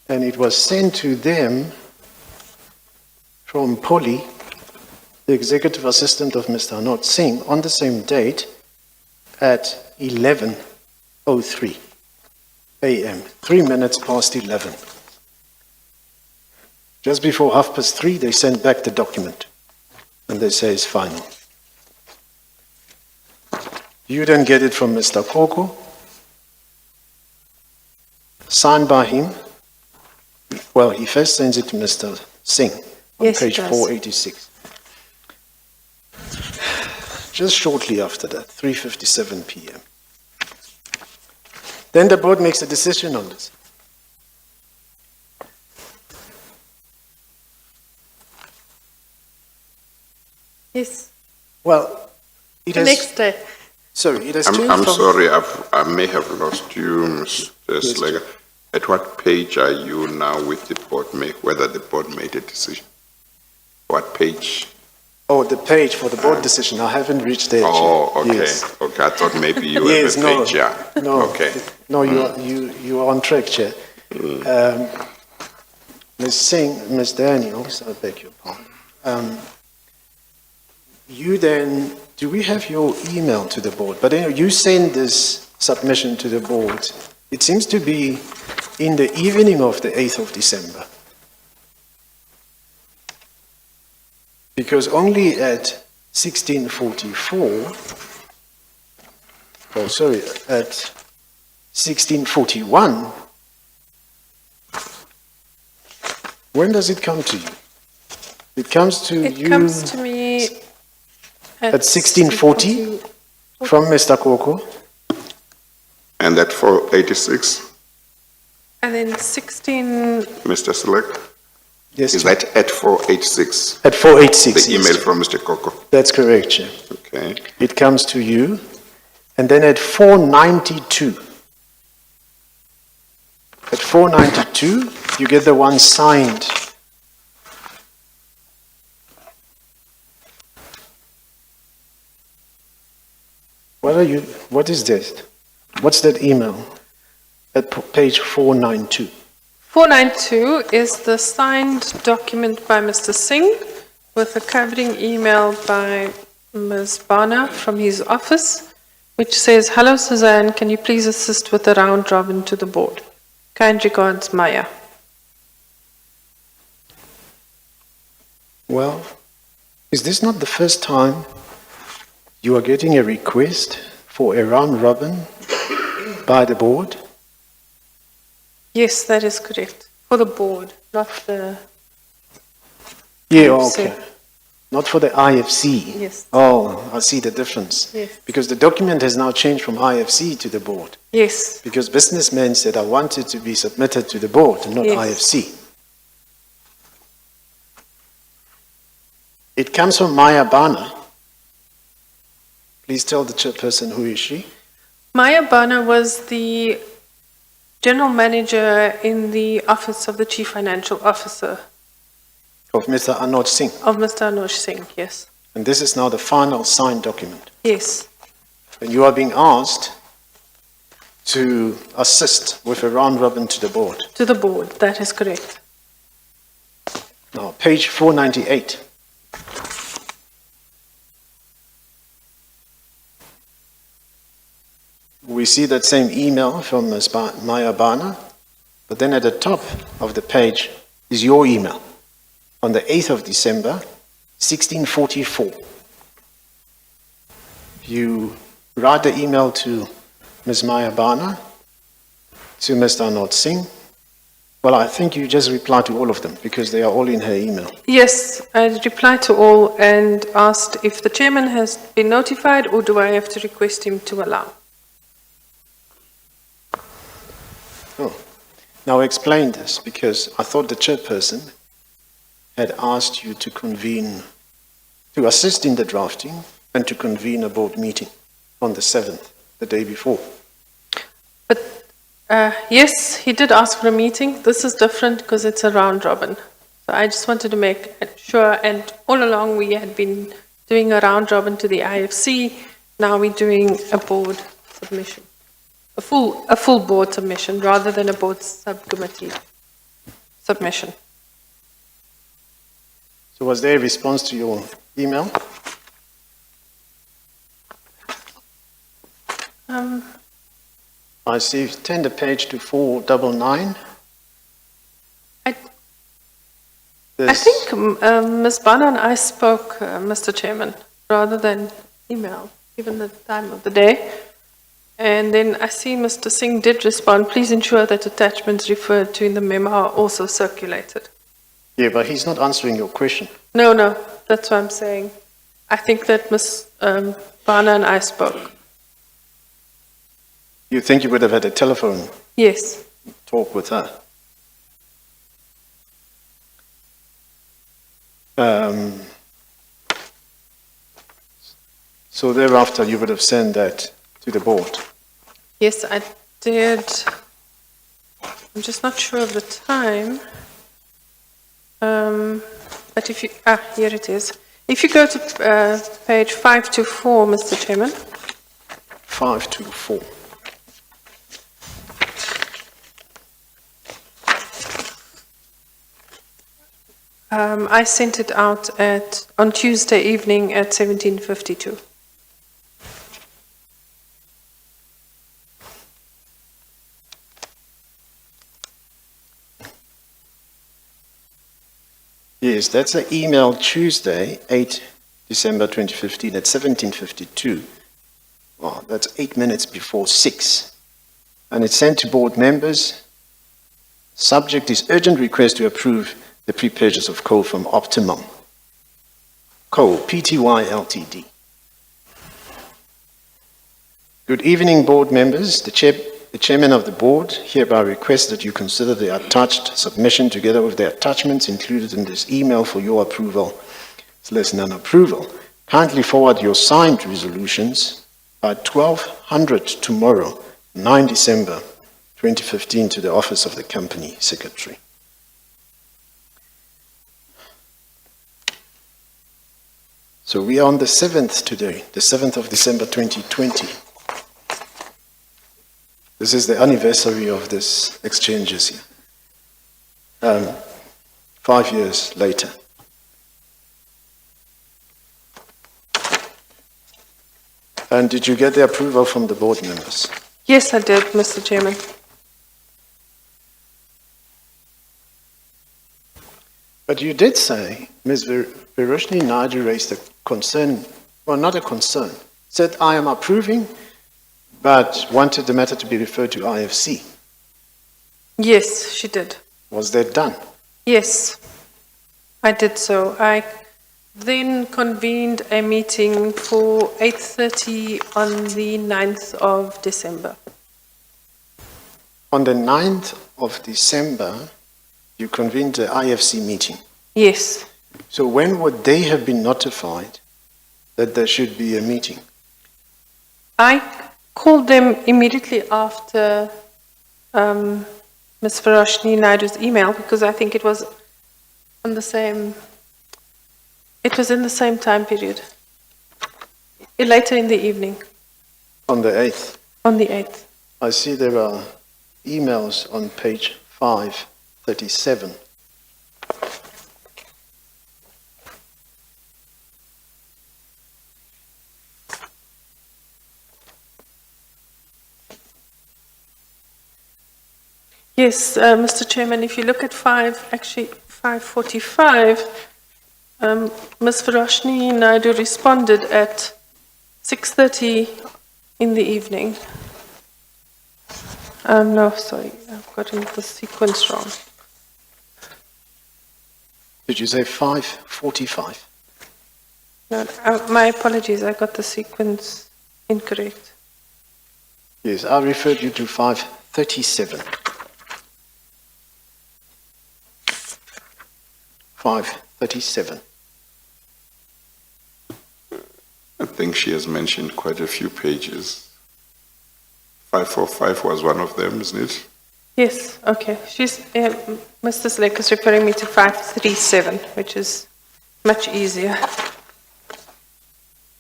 And it was sent to them from Polly, the executive assistant of Mr. Anot Singh, on the same date at 11:03 a.m., 3 minutes past 11. Just before 3:30, they sent back the document, and they say it's final. You then get it from Mr. Koko, signed by him. Well, he first sends it to Mr. Singh on Yes, he page does. 486. Just shortly after that, 3:57 p.m. Then the board makes a decision on this. Yes, Well, it the has, next day. sorry, it has I'm changed from... sorry, I may have lost you, Mr. Slager. At what page are you now with the board, whether the board made a decision? What page? Oh, the page for the board decision, I haven't reached there. Oh, Chair. okay, Yes. okay, I thought maybe you were Yes, the no, page, yeah. no, Okay. no, you are on track, Chair. Ms. Singh, Ms. Daniels, I beg your pardon. You then, do we have your email to the board? But anyway, you send this submission to the board. It seems to be in the evening of the 8th of December. Because only at 16:44, oh sorry, at 16:41, when does it come to you? It comes to It you comes to me at 16:40 from Mr. Koko. And that 486, And then 16, Mr. Select? Yes, Is that at 486? at 486. The yes. email from Mr. Coco? That's correct, Chair. Okay. It comes to you, and then at 492. At 492, you get the one signed. What is this? What's that email? At page 492. 492 is the signed document by Mr. Singh with a covering email by Ms. Bana from his office, which says, Hello Suzanne, can you please assist with the round robin to the board? Kind regards, Maya. Well, is this not the first time you are getting a request for a round robin by the board? Yes, that is correct. For the board, not the... Yeah, So- okay. Not for the IFC? Yes. Oh, I see the difference. Yes. Because the document has now changed from IFC to the board. Yes, Because businessmen said, I want it to be submitted to the board, not Yes. IFC. It comes from Maya Bana. Please tell the chairperson who is she. Maya Bana was the general manager in the office of the chief financial officer Of Mr. Anoj Singh. of Mr. Anuj Singh, yes. And this is now the final signed document. Yes, And you are being asked to assist with a round robin to the board. to the board, that is correct. Now, page 498. We see that same email from Ms. Maya Bana, but then at the top of the page is your email on the 8th of December, 1644. You write the email to Ms. Maya Bana, to Mr. Anoj Singh. Well, I think you just reply to all of them because they are all in her email. Yes, I replied to all and asked if the chairman has been notified or do I have to request him to allow. Oh. Now explain this, because I thought the chairperson had asked you to convene, to assist in the drafting and to convene a board meeting on the 7th, the day before. But yes, he did ask for a meeting. This is different because it's a round robin. So I just wanted to make sure, and all along we had been doing a round robin to the IFC. Now we're doing a board submission, a full board submission rather than a board subcommittee submission. So was there a response to your email? I see, turn the page to 499. I There's- think Ms. Bana and I spoke, Mr. Chairman, rather than email, given the time of the day. And then I see Mr. Singh did respond, please ensure that attachments referred to in the memo are also circulated. Yeah, but he's not answering your question. No, that's what I'm saying. I think that Ms. Bana and I spoke. You think you would have had a telephone Yes, talk with her? So thereafter, you would have sent that to the board. yes, I did. I'm just not sure of the time. But if you, here it is. If you go to page 524, Mr. Chairman. 524. I sent it out on Tuesday evening at 17:52. Yes, that's an email Tuesday, 8 December 2015 at 17:52. Well, that's 8 minutes before 6. And it's sent to board members. Subject is urgent request to approve the pre-purchase of coal from Optimum Coal, Pty Ltd. Good evening, board members. The chairman of the board hereby requests that you consider the attached submission together with the attachments included in this email for your approval. It's less non-approval. Kindly forward your signed resolutions by 1200 tomorrow, 9 December 2015, to the office of the company secretary. So we are on the 7th today, the 7th of December 2020. This is the anniversary of this exchanges here. 5 years later. And did you get the approval from the board members? Yes, I did, Mr. Chairman. But you did say Ms. Viroshni Naidu raised a concern, well, not a concern, said I am approving, but wanted the matter to be referred to IFC. Yes, she did. Was that done? Yes, I did so. then convened a meeting for 8:30 on the 9th of December. On the 9th of December, you convened the IFC meeting. Yes. So when would they have been notified that there should be a meeting? I called them immediately after Ms. Varoshni Naidu's email because I think it was on the same, it was in the same time period. Later in the evening, On the 8th. on the 8th. I see there are emails on page 537. Yes, Mr. Chairman, if you look at 545, Ms. Varoshni Naidu responded at 6:30 in the evening. No, sorry, I've gotten the sequence wrong. Did you say 5:45? No, my apologies, I got the sequence incorrect. Yes, I referred you to 537. 537. I think she has mentioned quite a few pages. 545 was one of them, isn't it? Yes, okay. Mr. Slake is referring me to 537, which is much easier.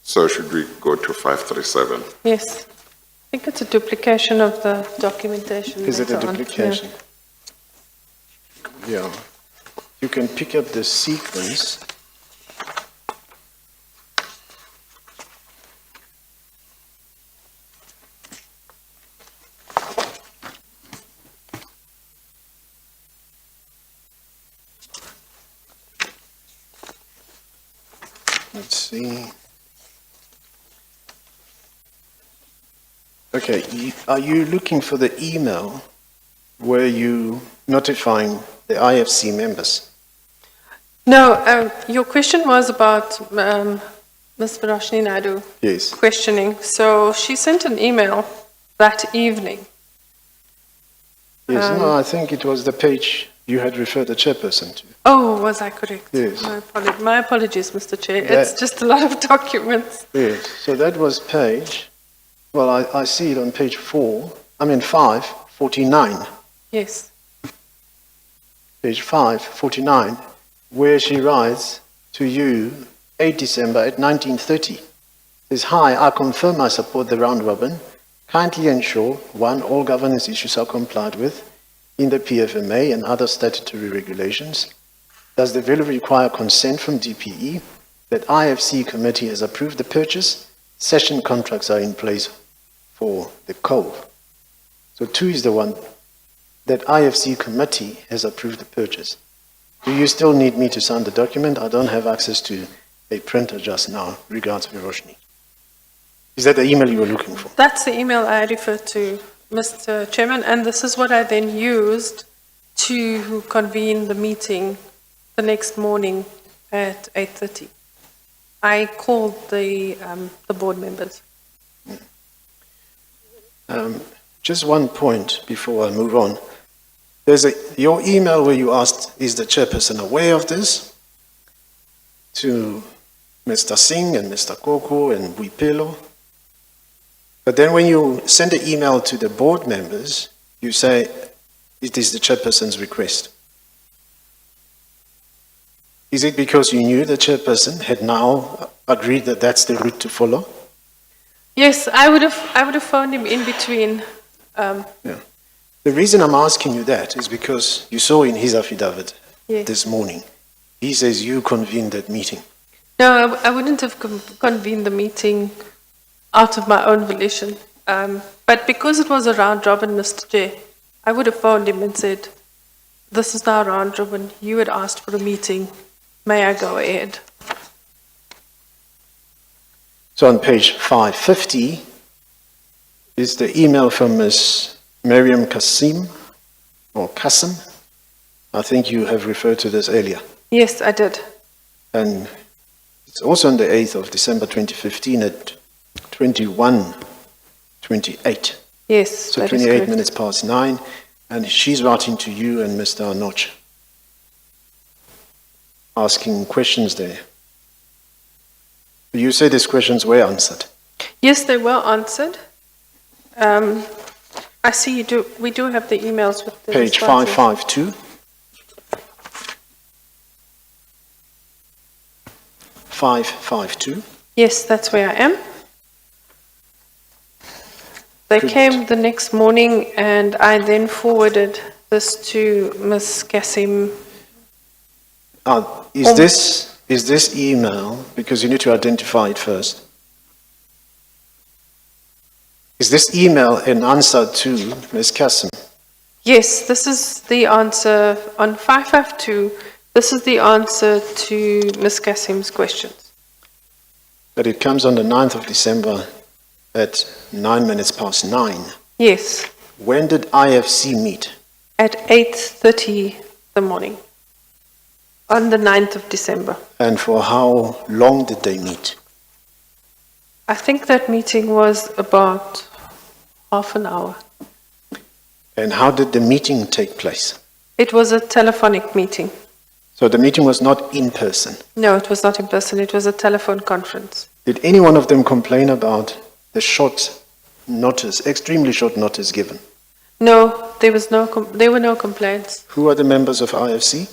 So should we go to 537? Yes. I think it's a duplication of the documentation. Is it a later on. duplication? Yeah. You can pick up the sequence. Let's see. Okay, are you looking for the email where you notifying the IFC members? No, your question was about Ms. Varoshni Naidu Yes. questioning. So she sent an email that evening. Yes, no, I think it was the page you had referred the chairperson to. Oh, was I correct? Yes. My apologies, Mr. Chair. That- It's just a lot of documents. Yes, so that was page, well, I see it on page 549. Yes. Page 549, where she writes to you, 8 December at 19:30. Says, "Hi, I confirm I support the round robin. Kindly ensure, 1, all governance issues are complied with in the PFMA and other statutory regulations. Does the bill require consent from DPE? That IFC committee has approved the purchase. Session contracts are in place for the cove." So 2 is the one that IFC committee has approved the purchase. Do you still need me to sign the document? I don't have access to a printer just now. Regards, Varoshni. Is that the email you were looking for? That's the email I referred to, Mr. Chairman, and this is what I then used to convene the meeting the next morning at 8:30. I called the board members. Just one point before I move on. There's your email where you asked, is the chairperson aware of this? To Mr. Singh and Mr. Koko and Buipelo. But then when you send an email to the board members, you say, it is the chairperson's request. Is it because you knew the chairperson had now agreed that that's the route to follow? Yes, I would have phoned him in between. Yeah. The reason I'm asking you that is because you saw in his affidavit Yes. this morning, he says you convened that meeting. No, I wouldn't have convened the meeting out of my own volition. But because it was a round robin, Mr. Chair, I would have phoned him and said, "This is now round robin. You had asked for a meeting. May I go ahead?" So on page 550 is the email from Ms. Miriam Kasim, or Kasim. I think you have referred to this earlier. Yes, I did. And It's also on the 8th of December 2015 at 21:28. Yes, So that is 28 correct. minutes past 9, and she's writing to you and Mr. Anoch, asking questions there. You say these questions were answered. Yes, they were answered. I see you do. We do have the emails with the Page responses. 552. 552. Yes, that's where I am. They Good. came the next morning, and I then forwarded this to Ms. Kassim. Is this email, because you need to identify it first, is this email an answer to Ms. Kassim? Yes, this is the answer on 552. This is the answer to Ms. Kassim's questions. But it comes on the 9th of December at 9 minutes past 9. Yes, When did IFC meet? at 8:30 the morning, on the 9th of December. And for how long did they meet? I think that meeting was about half an hour. And how did the meeting take place? It was a telephonic meeting. So the meeting was not in person. No, it was not in person. It was a telephone conference. Did any one of them complain about the short notice, extremely short notice given? No, there were no complaints. Who are the members of IFC?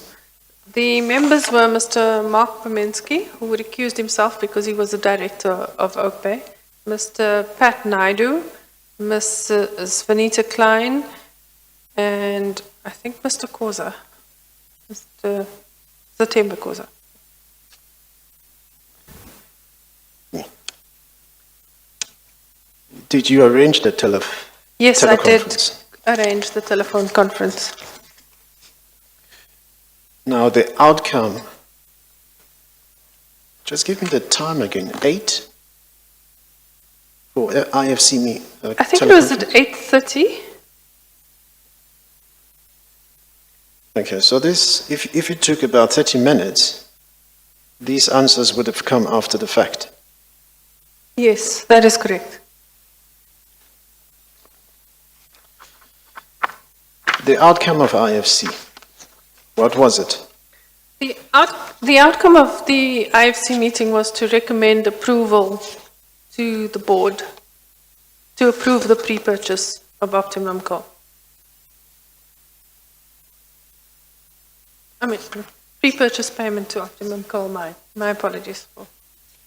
The members were Mr. Mark Pomensky, who recused himself because he was the director of Oak Bay, Mr. Pat Naidu, Ms. Svanita Klein, and I think Mr. Koza, Mr. Zatemba Koza. Did you arrange the Yes, I did teleconference? arrange the telephone conference. Now the outcome, just give me the time again, 8 for IFC me. I think it was at 8:30. Okay, so this, if it took about 30 minutes, these answers would have come after the fact. Yes, that is correct. The outcome of IFC, what was it? The outcome of the IFC meeting was to recommend approval to the board to approve the pre-purchase of Optimum Coal. I mean, pre-purchase payment to Optimum Coal Mine. My apologies for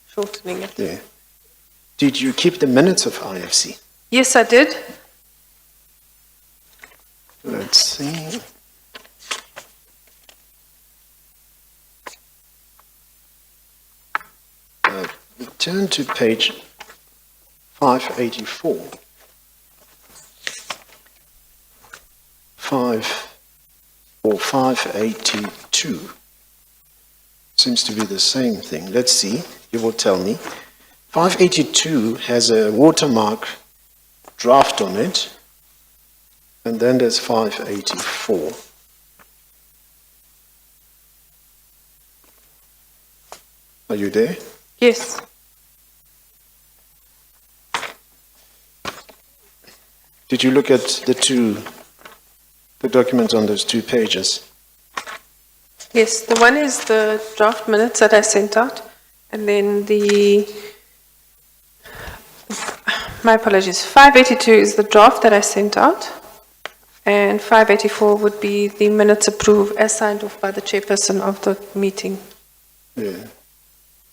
shortening it. Yeah. Did you keep the minutes of IFC? Yes, I did. Let's see. Turn to page 584. 582. Seems to be the same thing. Let's see. You will tell me. 582 has a watermark draft on it. And then there's 584. Are you there? Yes. Did you look at the documents on those 2 pages? Yes, the one is the draft minutes that I sent out, and then my apologies, 582 is the draft that I sent out, and 584 would be the minutes approved as signed off by the chairperson of the meeting. Yeah.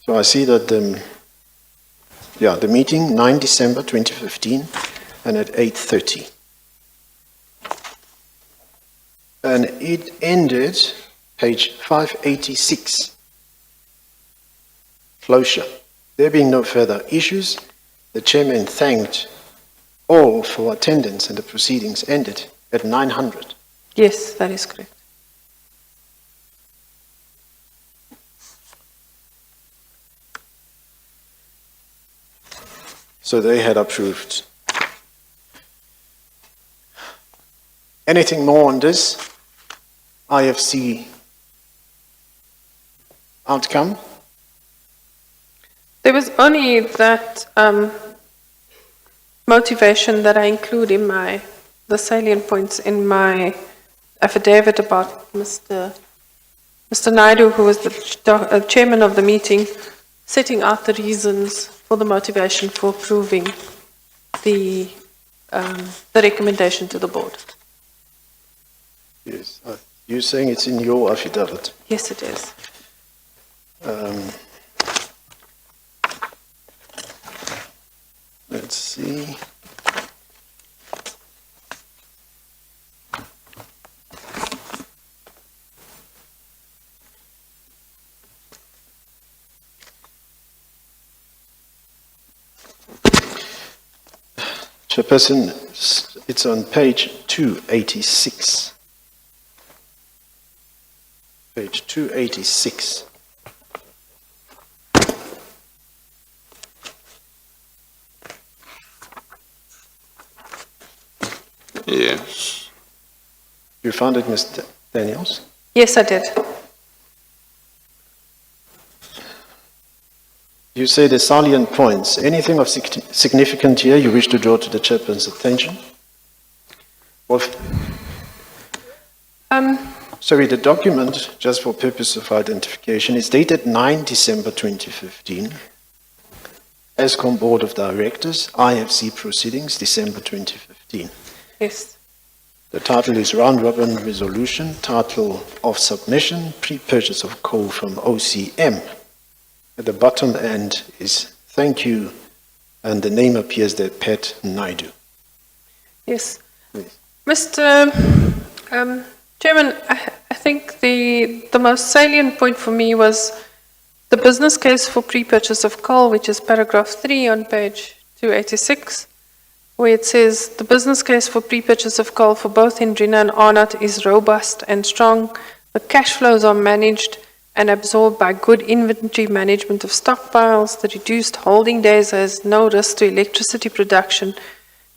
So I see that the meeting, 9 December 2015, and at 8:30. And it ended, page 586. Closure. There being no further issues, the chairman thanked all for attendance and the proceedings ended at 900. Yes, that is correct. So they had approved. Anything more on this IFC outcome? There was only that motivation that I include in the salient points in my affidavit about Mr. Naidu, who was the chairman of the meeting, setting out the reasons for the motivation for approving the recommendation to the board. Yes. You're saying it's in your affidavit. Yes, it is. Let's see. Chairperson, it's on page 286. Page 286. Yes. You found it, Ms. Daniels? Yes, I did. You say the salient points. Anything of significant here you wish to draw to the chairperson's attention? Sorry, the document, just for purpose of identification, is dated 9 December 2015. Eskom Board of Directors, IFC Proceedings, December 2015. Yes. The title is Round Robin Resolution, title of submission, pre-purchase of coal from OCM. At the bottom end is thank you, and the name appears there, Pet Naidu. Yes. Yes. Mr. Chairman, I think the most salient point for me was the business case for pre-purchase of coal, which is paragraph 3 on page 286, where it says the business case for pre-purchase of coal for both Hendrina and Arnott is robust and strong. The cash flows are managed and absorbed by good inventory management of stockpiles. The reduced holding days has no risk to electricity production,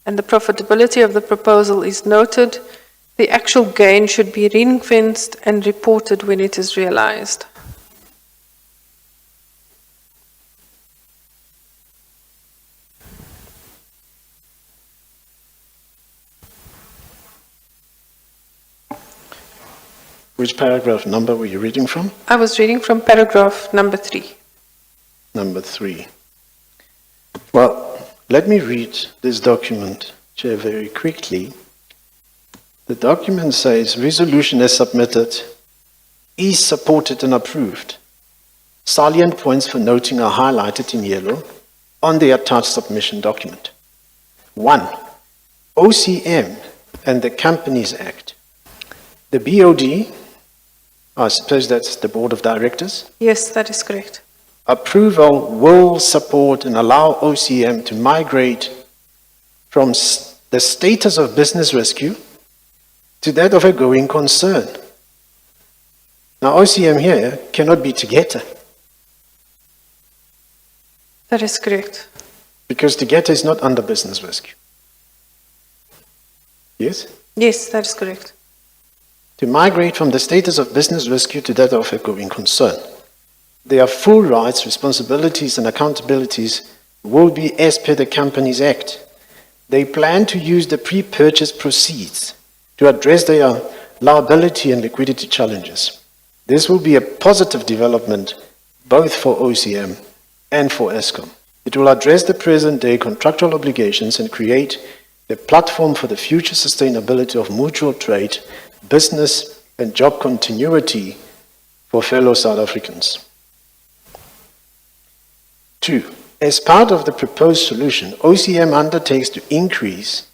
and the profitability of the proposal is noted. The actual gain should be ring-fenced and reported when it is realized. Which paragraph number were you reading from? I was reading from paragraph number 3. Number 3. Well, let me read this document, Chair, very quickly. The document says, resolution as submitted is supported and approved. Salient points for noting are highlighted in yellow on the attached submission document. 1. OCM and the Companies Act. The BOD, I suppose that's the Board of Directors, Yes, that is correct. approval will support and allow OCM to migrate from the status of business rescue to that of a going concern. Now, OCM here cannot be together That is correct. because together is not under business rescue. Yes? Yes, that is correct. To migrate from the status of business rescue to that of a going concern. Their full rights, responsibilities, and accountabilities will be as per the Companies Act. They plan to use the pre-purchase proceeds to address their liability and liquidity challenges. This will be a positive development both for OCM and for Eskom. It will address the present-day contractual obligations and create the platform for the future sustainability of mutual trade, business, and job continuity for fellow South Africans. 2. As part of the proposed solution, OCM undertakes to increase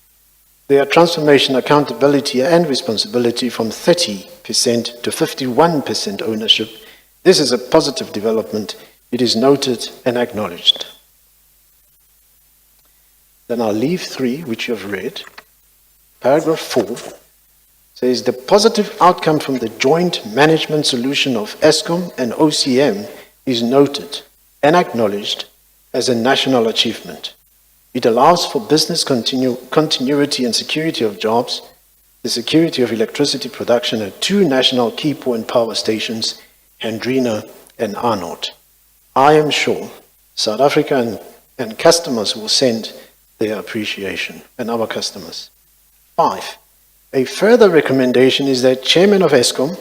their transformation accountability and responsibility from 30% to 51% ownership. This is a positive development. It is noted and acknowledged. Then I'll leave 3, which you have read. Paragraph 4 says the positive outcome from the joint management solution of Eskom and OCM is noted and acknowledged as a national achievement. It allows for business continuity and security of jobs, the security of electricity production at 2 national key point power stations, Hendrina and Arnott. I am sure South Africa and customers will send their appreciation, and our customers. 5, a further recommendation is that Chairman of Eskom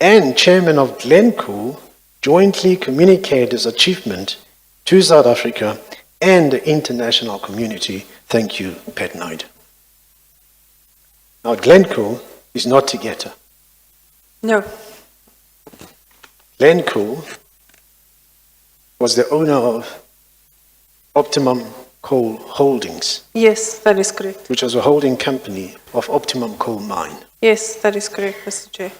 and Chairman of Glencore jointly communicate this achievement to South Africa and the international community. Thank you, Pat Knight. Now, Glencore is not together. No. Glencore was the owner of Optimum Coal Holdings, Yes, that is correct. which was a holding company of Optimum Coal Mine. Yes, that is correct, Mr. Chair.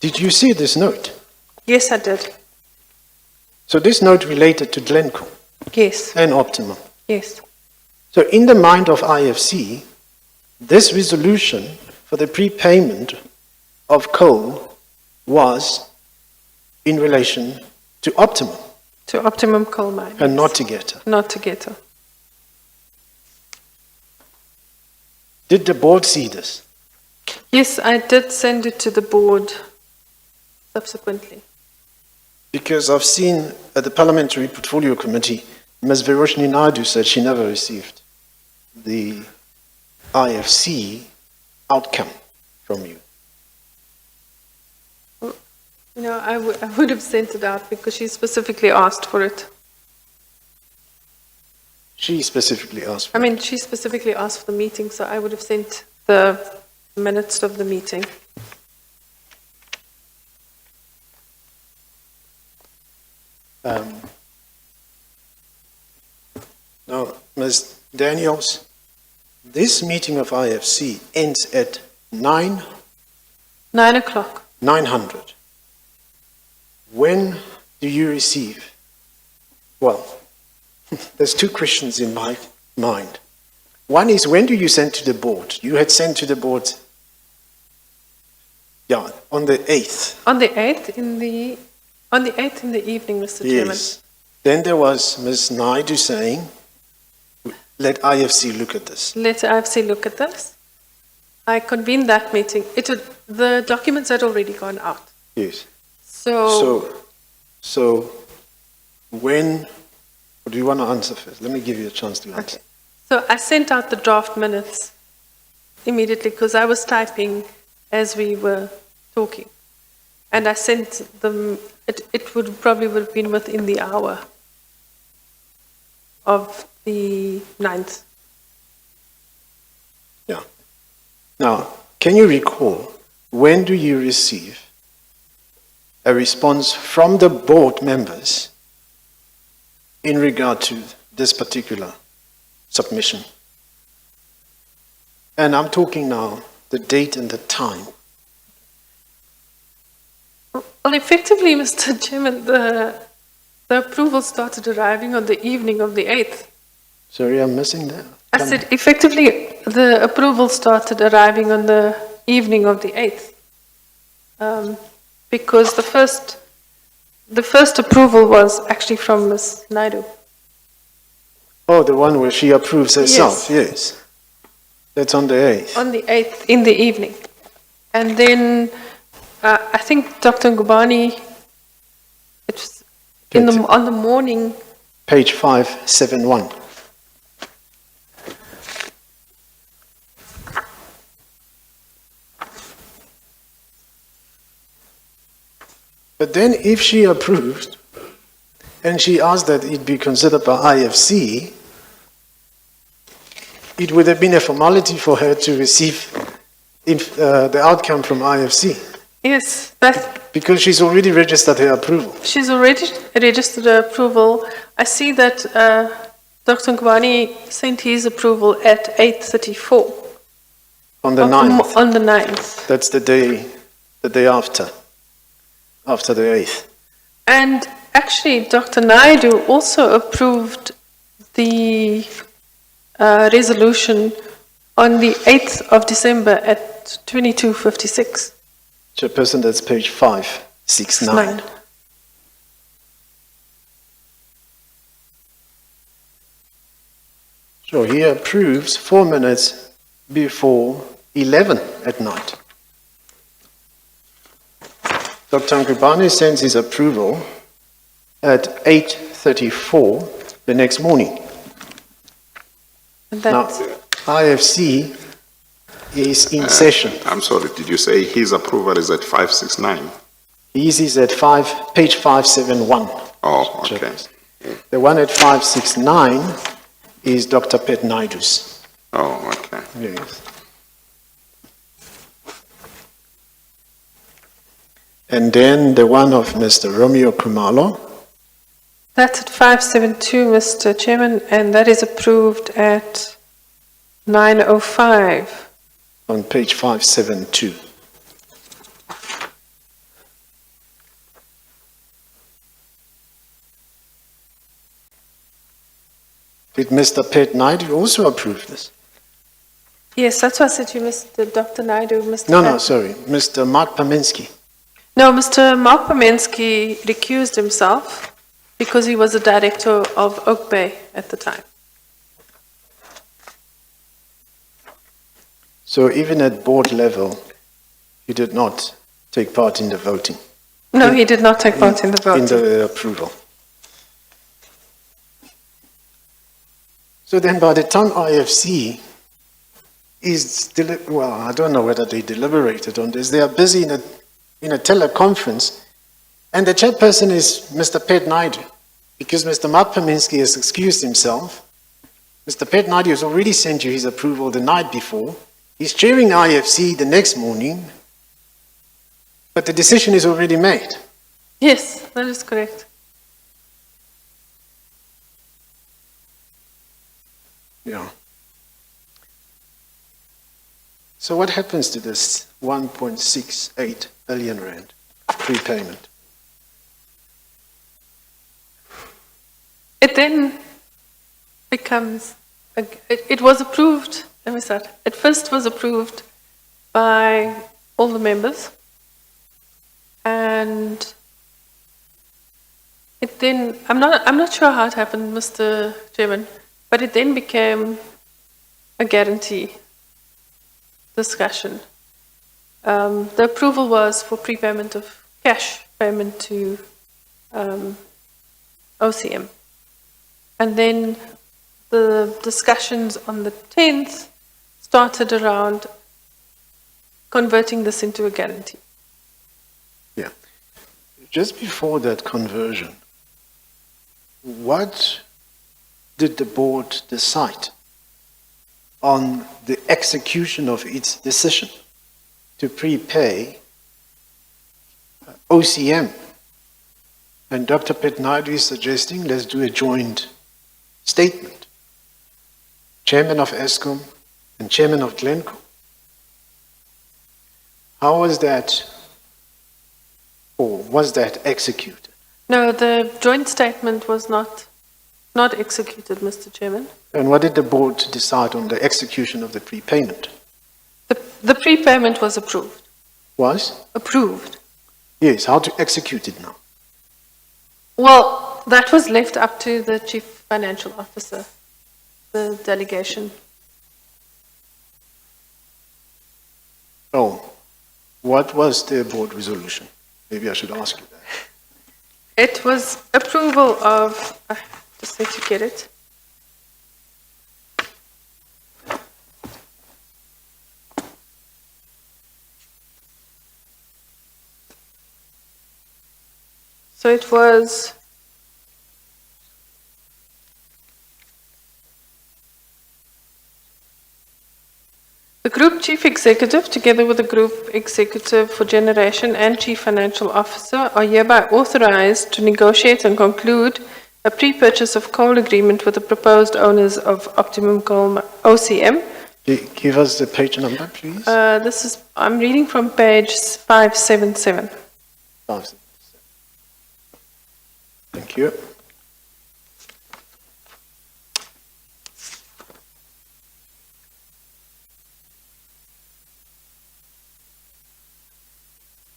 Did you see this note? Yes, I did. So this note related to Glencore Yes, and Optimum. yes. So in the mind of IFC, this resolution for the prepayment of coal was in relation to Optimum To Optimum Coal Mine. and not together. Not together. Did the board see this? Yes, I did send it to the board subsequently. Because I've seen at the Parliamentary Portfolio Committee, Ms. Viroshni Naidu said she never received the IFC outcome from you. No, I would have sent it out because she specifically asked for it. She specifically asked for I mean, she specifically asked for the meeting, so I would have sent the minutes of the meeting. Now, Ms. Daniels, this meeting of IFC ends at 9 o'clock. 900. When do you receive? Well, there's two questions in my mind. One is, when do you send to the board? You had sent to the board, on the 8th. On the 8th in the evening, Mr. Chairman. Yes. Then there was Ms. Naidu saying, let IFC look at this. Let IFC look at this. I convened that meeting. The documents had already gone out. Yes. So So when, or do you want to answer first? Let me give you a chance to answer. okay. So I sent out the draft minutes immediately because I was typing as we were talking. And I sent them, it would have been within the hour of the 9th. Yeah. Now, can you recall, when do you receive a response from the board members in regard to this particular submission? And I'm talking now the date and the time. Well, effectively, Mr. Chairman, the approval started arriving on the evening of the 8th. Sorry, I'm missing that. I said, effectively, the approval started arriving on the evening of the 8th. Because the first approval was actually from Ms. Naidu. Oh, the one where she approves herself, yes. That's on the 8th. On the 8th, in the evening. And then, I think Dr. Ngubani, it was on the morning. Page 571. But then if she approved, and she asked that it be considered by IFC, it would have been a formality for her to receive the outcome from IFC. Yes, that Because she's already registered her approval. she's already registered her approval. I see that Dr. Ngubani sent his approval at 8:34. On the 9th. On the 9th. That's the day after the 8th. And actually, Dr. Naidu also approved the resolution on the 8th of December at 22:56. Chairperson, that's page 569. So he approves 4 minutes before 11 at night. Dr. Ngubane sends his approval at 8:34. 5:34 the next morning. And Now, that's, IFC is in session. I'm sorry, did you say his approval is at 569? His is at page 571. Oh, okay. The one at 569 is Dr. Pet Naidu's. Oh, okay. Yes. And then the one of Mr. Romeo Kumalo, that's at 572, Mr. Chairman, and that is approved at 9:05. on page 572. Did Mr. Pet Naidu also approve this? Yes, that's why I said to you, Mr. Dr. Naidu, Mr. No, Pat- sorry, Mr. Mark Paminsky. No, Mr. Mark Pamensky recused himself because he was a director of Oak Bay at the time. So even at board level, you did not take part in the voting, No, he did not take part in the vote. in the approval. So then by the time IFC is, well, I don't know whether they deliberated on this, they are busy in a teleconference, and the chairperson is Mr. Pet Naidu, because Mr. Mark Paminsky has excused himself. Mr. Pet Naidu has already sent you his approval the night before. He's chairing IFC the next morning, but the decision is already made. Yes, that is correct. Yeah. So what happens to this 1.68 billion rand prepayment? It then becomes, it was approved, let me start. It first was approved by all the members, and it then, I'm not sure how it happened, Mr. Chairman, but it then became a guarantee discussion. The approval was for prepayment of cash payment to OCM. And then the discussions on the 10th started around converting this into a guarantee. Yeah. Just before that conversion, what did the board decide on the execution of its decision to prepay OCM? And Dr. Pet Naidu is suggesting let's do a joint statement. Chairman of Eskom and Chairman of Glencore. How was that, or was that executed? No, the joint statement was not executed, Mr. Chairman. And what did the board decide on the execution of the prepayment? The prepayment was approved. Was? Approved. Yes, how to execute it now? Well, that was left up to the Chief Financial Officer, the delegation. Oh, what was the board resolution? Maybe I should ask you that. It was approval of, just need to get it. So it was the Group Chief Executive, together with the Group Executive for Generation and Chief Financial Officer, are hereby authorized to negotiate and conclude a pre-purchase of coal agreement with the proposed owners of Optimum Coal OCM. Give us the page number, please. I'm reading from page 577. Thank you.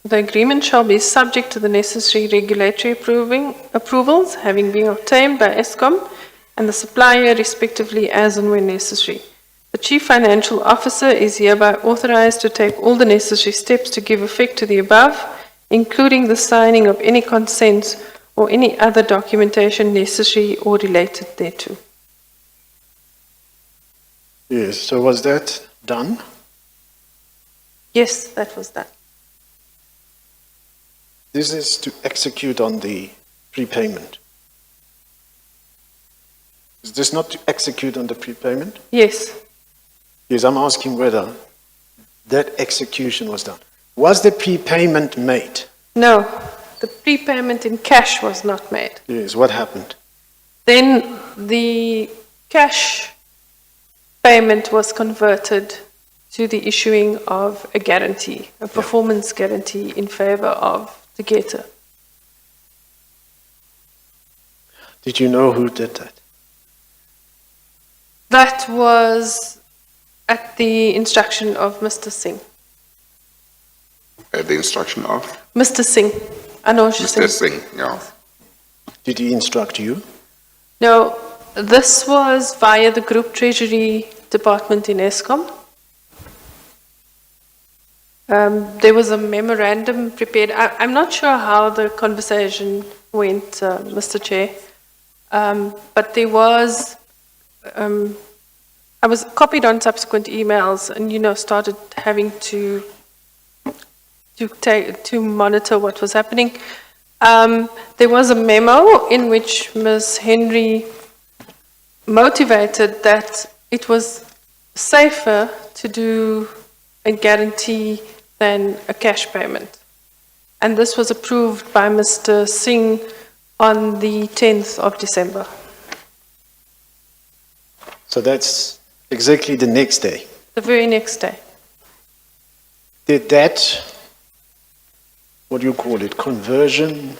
The agreement shall be subject to the necessary regulatory approvals having been obtained by Eskom and the supplier respectively as and when necessary. The Chief Financial Officer is hereby authorized to take all the necessary steps to give effect to the above, including the signing of any consents or any other documentation necessary or related thereto. Yes, so was that done? Yes, that was done. This is to execute on the prepayment. Is this not to execute on the prepayment? Yes. Yes, I'm asking whether that execution was done. Was the prepayment made? No, the prepayment in cash was not made. Yes, what happened? Then the cash payment was converted to the issuing of a guarantee, a performance guarantee in favor of the getter. Did you know who did that? That was at the instruction of Mr. Singh. At the instruction of Mr. Singh, Anuj Mr. Singh. Singh, yeah. Did he instruct you? No, this was via the Group Treasury Department in Eskom. There was a memorandum prepared. I'm not sure how the conversation went, Mr. Chair, but there was, I was copied on subsequent emails and, started having to monitor what was happening. There was a memo in which Ms. Henry motivated that it was safer to do a guarantee than a cash payment. And this was approved by Mr. Singh on the 10th of December. So that's exactly the next day. The very next day. Did that, what do you call it, conversion,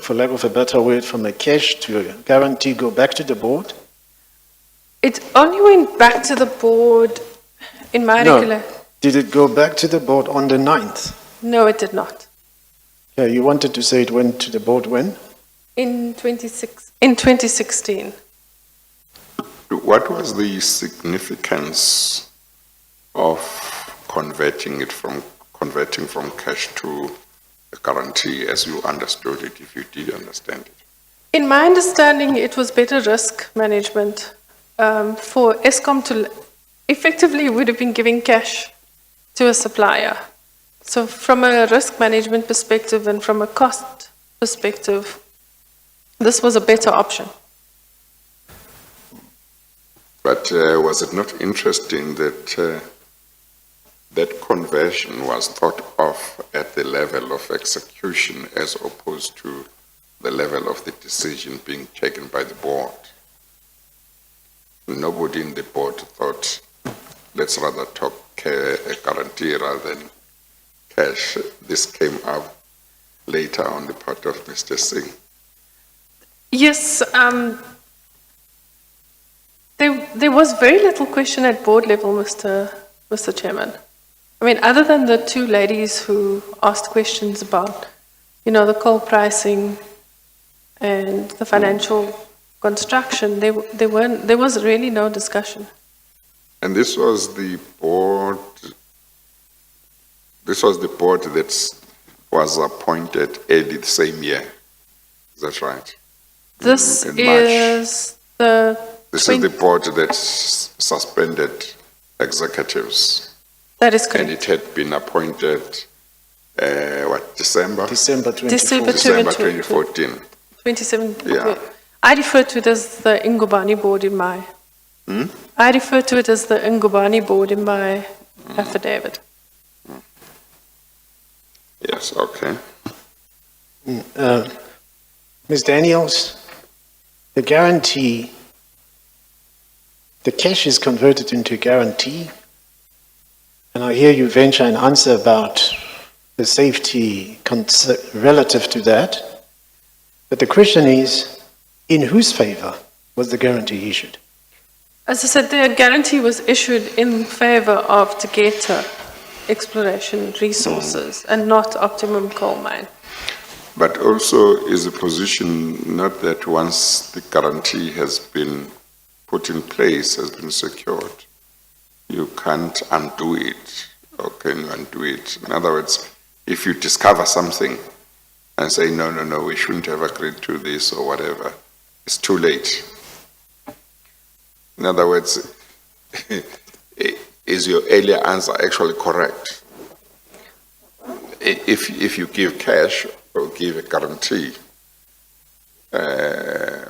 for lack of a better word, from a cash to a guarantee go back to the board? It only went back to the board in my regular. Did it go back to the board on the 9th? No, it did not. Yeah, you wanted to say it went to the board when? In 2016. What was the significance of converting from cash to a guarantee as you understood it, if you did understand it? In my understanding, it was better risk management. For Eskom to effectively would have been giving cash to a supplier. So from a risk management perspective and from a cost perspective, this was a better option. But was it not interesting that that conversion was thought of at the level of execution as opposed to the level of the decision being taken by the board? Nobody in the board thought, let's rather talk a guarantee rather than cash. This came up later on the part of Mr. Singh. Yes, there was very little question at board level, Mr. Chairman. I mean, other than the two ladies who asked questions about, the coal pricing and the financial construction, there was really no discussion. And this was the board that was appointed early the same year. Is that right? This In is the... This is the board that suspended executives. That is And correct. it had been appointed, December? December 2014. December December 2014. 27. Yeah. I refer to it as the Ngubani board in my... I refer to it as the Ngubani board in my affidavit. Yes, okay. Ms. Daniels, the guarantee, the cash is converted into a guarantee, and I hear you venture an answer about the safety relative to that, but the question is, in whose favor was the guarantee issued? As I said, the guarantee was issued in favor of Tegeta Exploration Resources and not Optimum Coal Mine. But also is the position not that once the guarantee has been put in place, has been secured, you can't undo it, or can you undo it? In other words, if you discover something and say, no, we shouldn't have agreed to this or whatever. It's too late. In other words, is your earlier answer actually correct? If you give cash or give a guarantee, can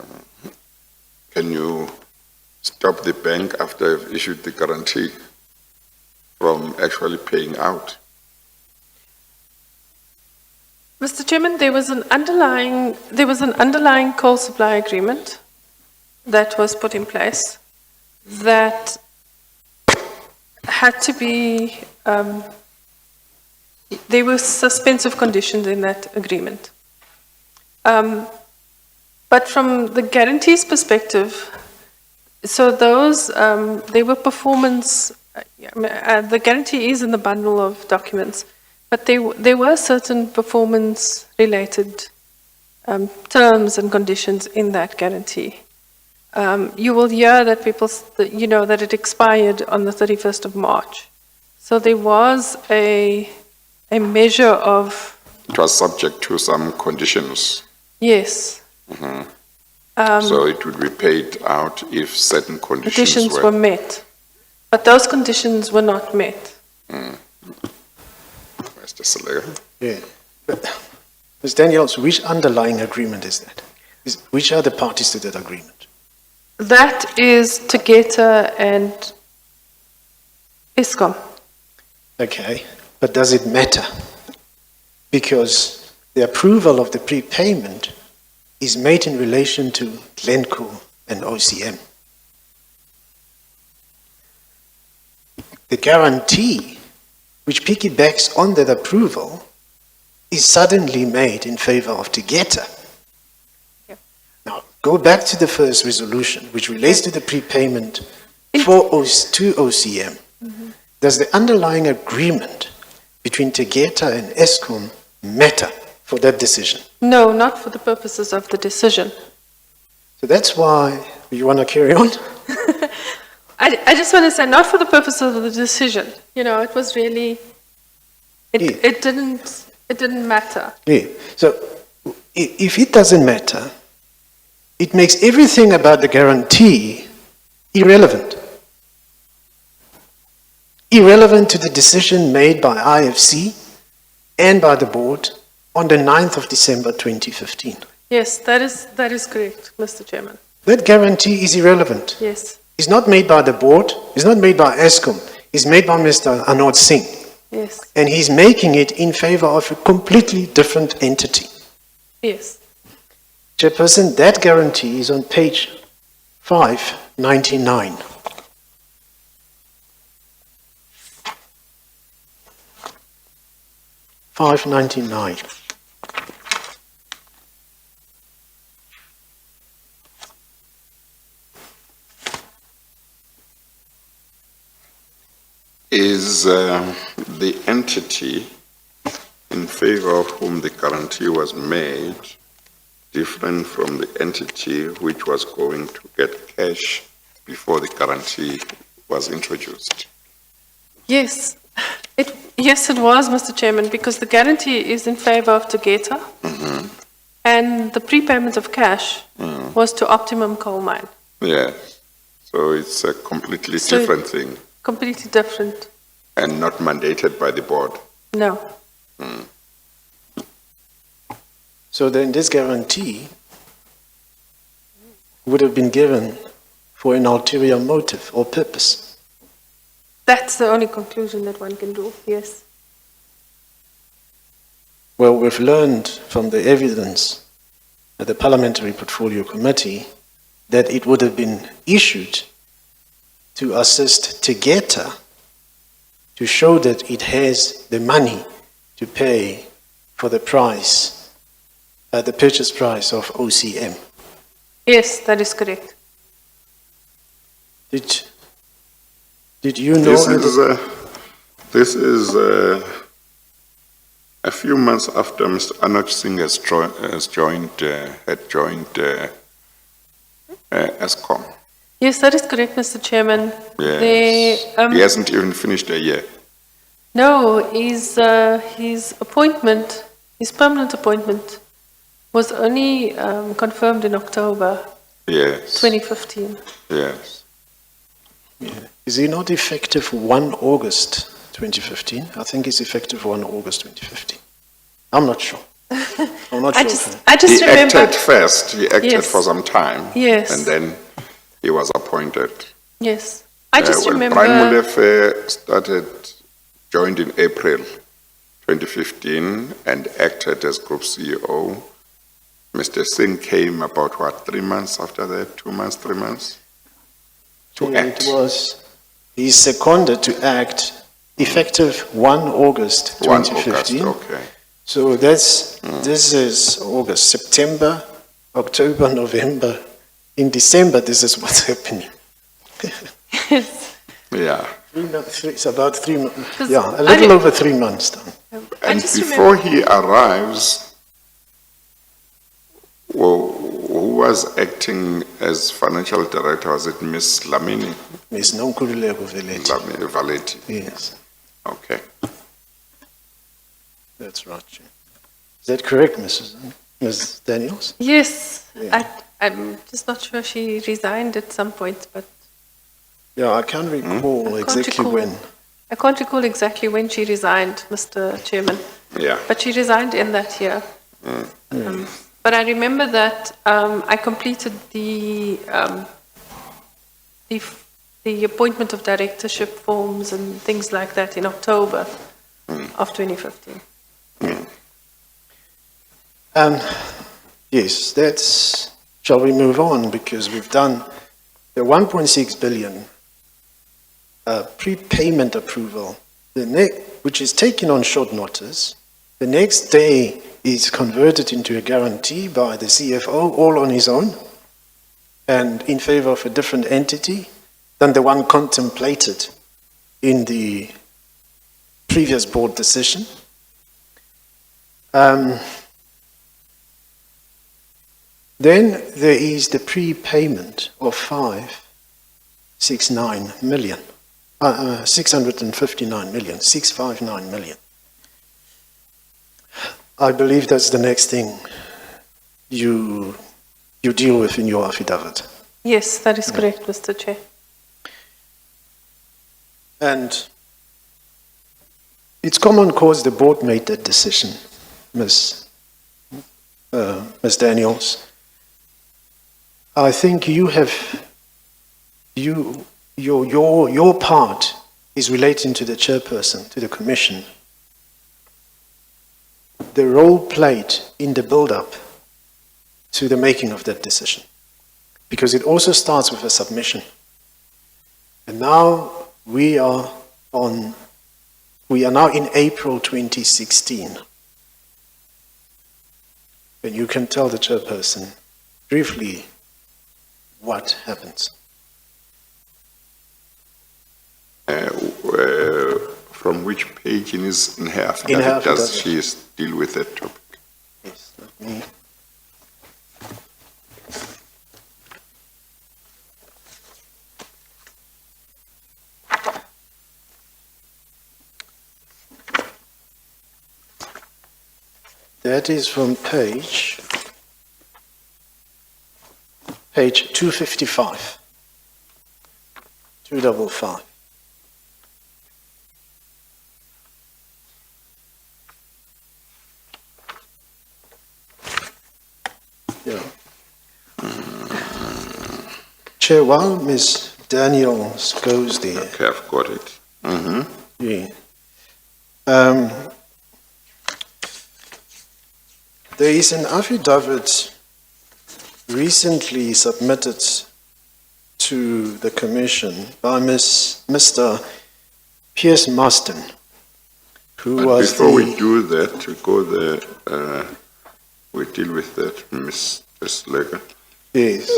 you stop the bank after you've issued the guarantee from actually paying out? Mr. Chairman, there was an underlying coal supply agreement that was put in place that had to be, there were suspensive conditions in that agreement. But from the guarantees perspective, so those, they were performance, the guarantee is in the bundle of documents, but there were certain performance-related terms and conditions in that guarantee. You will hear that that it expired on the 31st of March. So there was a measure of... It was subject to some conditions. Yes. So it would be paid out if certain conditions were met. But those conditions were not met. Mr. Salega? Yeah. But, Ms. Daniels, which underlying agreement is that? Which are the parties to that agreement? That is Tegeta and Eskom. Okay, but does it matter? Because the approval of the prepayment is made in relation to Glencore and OCM. The guarantee, which piggybacks on that approval, is suddenly made in favor of Tegeta. Now, go back to the first resolution, which relates to the prepayment to OCM. Does the underlying agreement between Tegeta and Eskom matter for that decision? No, not for the purposes of the decision. So that's why you want to carry on? I just want to say, not for the purposes of the decision. It was really, it didn't matter. Yeah. So if it doesn't matter, it makes everything about the guarantee irrelevant. Irrelevant to the decision made by IFC and by the board on the 9th of December 2015. Yes, that is correct, Mr. Chairman. That guarantee is irrelevant. Yes. It's not made by the board, it's not made by Eskom, it's made by Mr. Anod Singh. Yes. And he's making it in favor of a completely different entity. Yes. Chairperson, that guarantee is on page 599. Is the entity in favor of whom the guarantee was made different from the entity which was going to get cash before the guarantee was introduced? Yes. Yes, it was, Mr. Chairman, because the guarantee is in favor of Tegeta, and the prepayment of cash was to Optimum Coal Mine. Yeah. So it's a completely different thing. Completely different. And not mandated by the board? No. So then this guarantee would have been given for an ulterior motive or purpose. That's the only conclusion that one can do, yes. Well, we've learned from the evidence at the Parliamentary Portfolio Committee that it would have been issued to assist Tegeta to show that it has the money to pay for the price, the purchase price of OCM. Yes, that is correct. Did you know? This is a few months after Mr. Anoj Singh had joined Eskom. Yes, that is correct, Mr. Chairman. Yes. He hasn't even finished a year. No, his appointment His permanent appointment was only confirmed in October Yes. 2015. Yes. Is he not effective 1 August 2015? I think he's effective 1 August 2015. I'm not sure. I'm not sure. I just He remember. acted first. He acted Yes. for some time. Yes. And then he was appointed. Yes. I just When remember. Brian Molefe joined in April 2015 and acted as Group CEO. Mr. Singh came about, 3 months after that? 2 months, 3 months? To act. He's seconded to act effective 1 August 1 2015. August, okay. So this is August, September, October, November. In December, this is what's happening. Yeah. It's about 3 months. 'Cause Yeah, a I little re- over 3 months done. I And just before remember. he arrives, who was acting as financial director? Was it Miss Lamini Ms. Nonkululeko Veleti. Valetti? Yes, Okay. that's right. Chair. Is that correct, Ms. Daniels? Yes. Yeah. I'm just not sure she resigned at some point, but Yeah, I can't recall I can't exactly recall. when. I can't recall exactly when she resigned, Mr. Chairman. Yeah. But she resigned in that year. But I remember that I completed the appointment of directorship forms and things like that in October of 2015. Yes, that's, shall we move on? Because we've done the 1.6 billion prepayment approval, which is taken on short notice. The next day is converted into a guarantee by the CFO, all on his own, and in favor of a different entity than the one contemplated in the previous board decision. Then there is the prepayment of 659 million. 659 million. I believe that's the next thing you deal with in your affidavit. Yes, that is correct, Mr. Chair. And it's common cause the board made that decision, Ms. Daniels. I think you have, your part is relating to the chairperson, to the commission. The role played in the build-up to the making of that decision. Because it also starts with a submission. And now we are now in April 2016. And you can tell the chairperson briefly what happens. From which page in her affidavit In her does affidavit. she deal with that topic? Yes, let me. That is from page 255. 255. Yeah. Chair, while Ms. Daniels goes there, Okay, I've got it. yeah. There is an affidavit recently submitted to the Commission by Mr. Piers Marston, who But was before we the... do that, we go there, we deal with that, Ms. Slegger. Yes,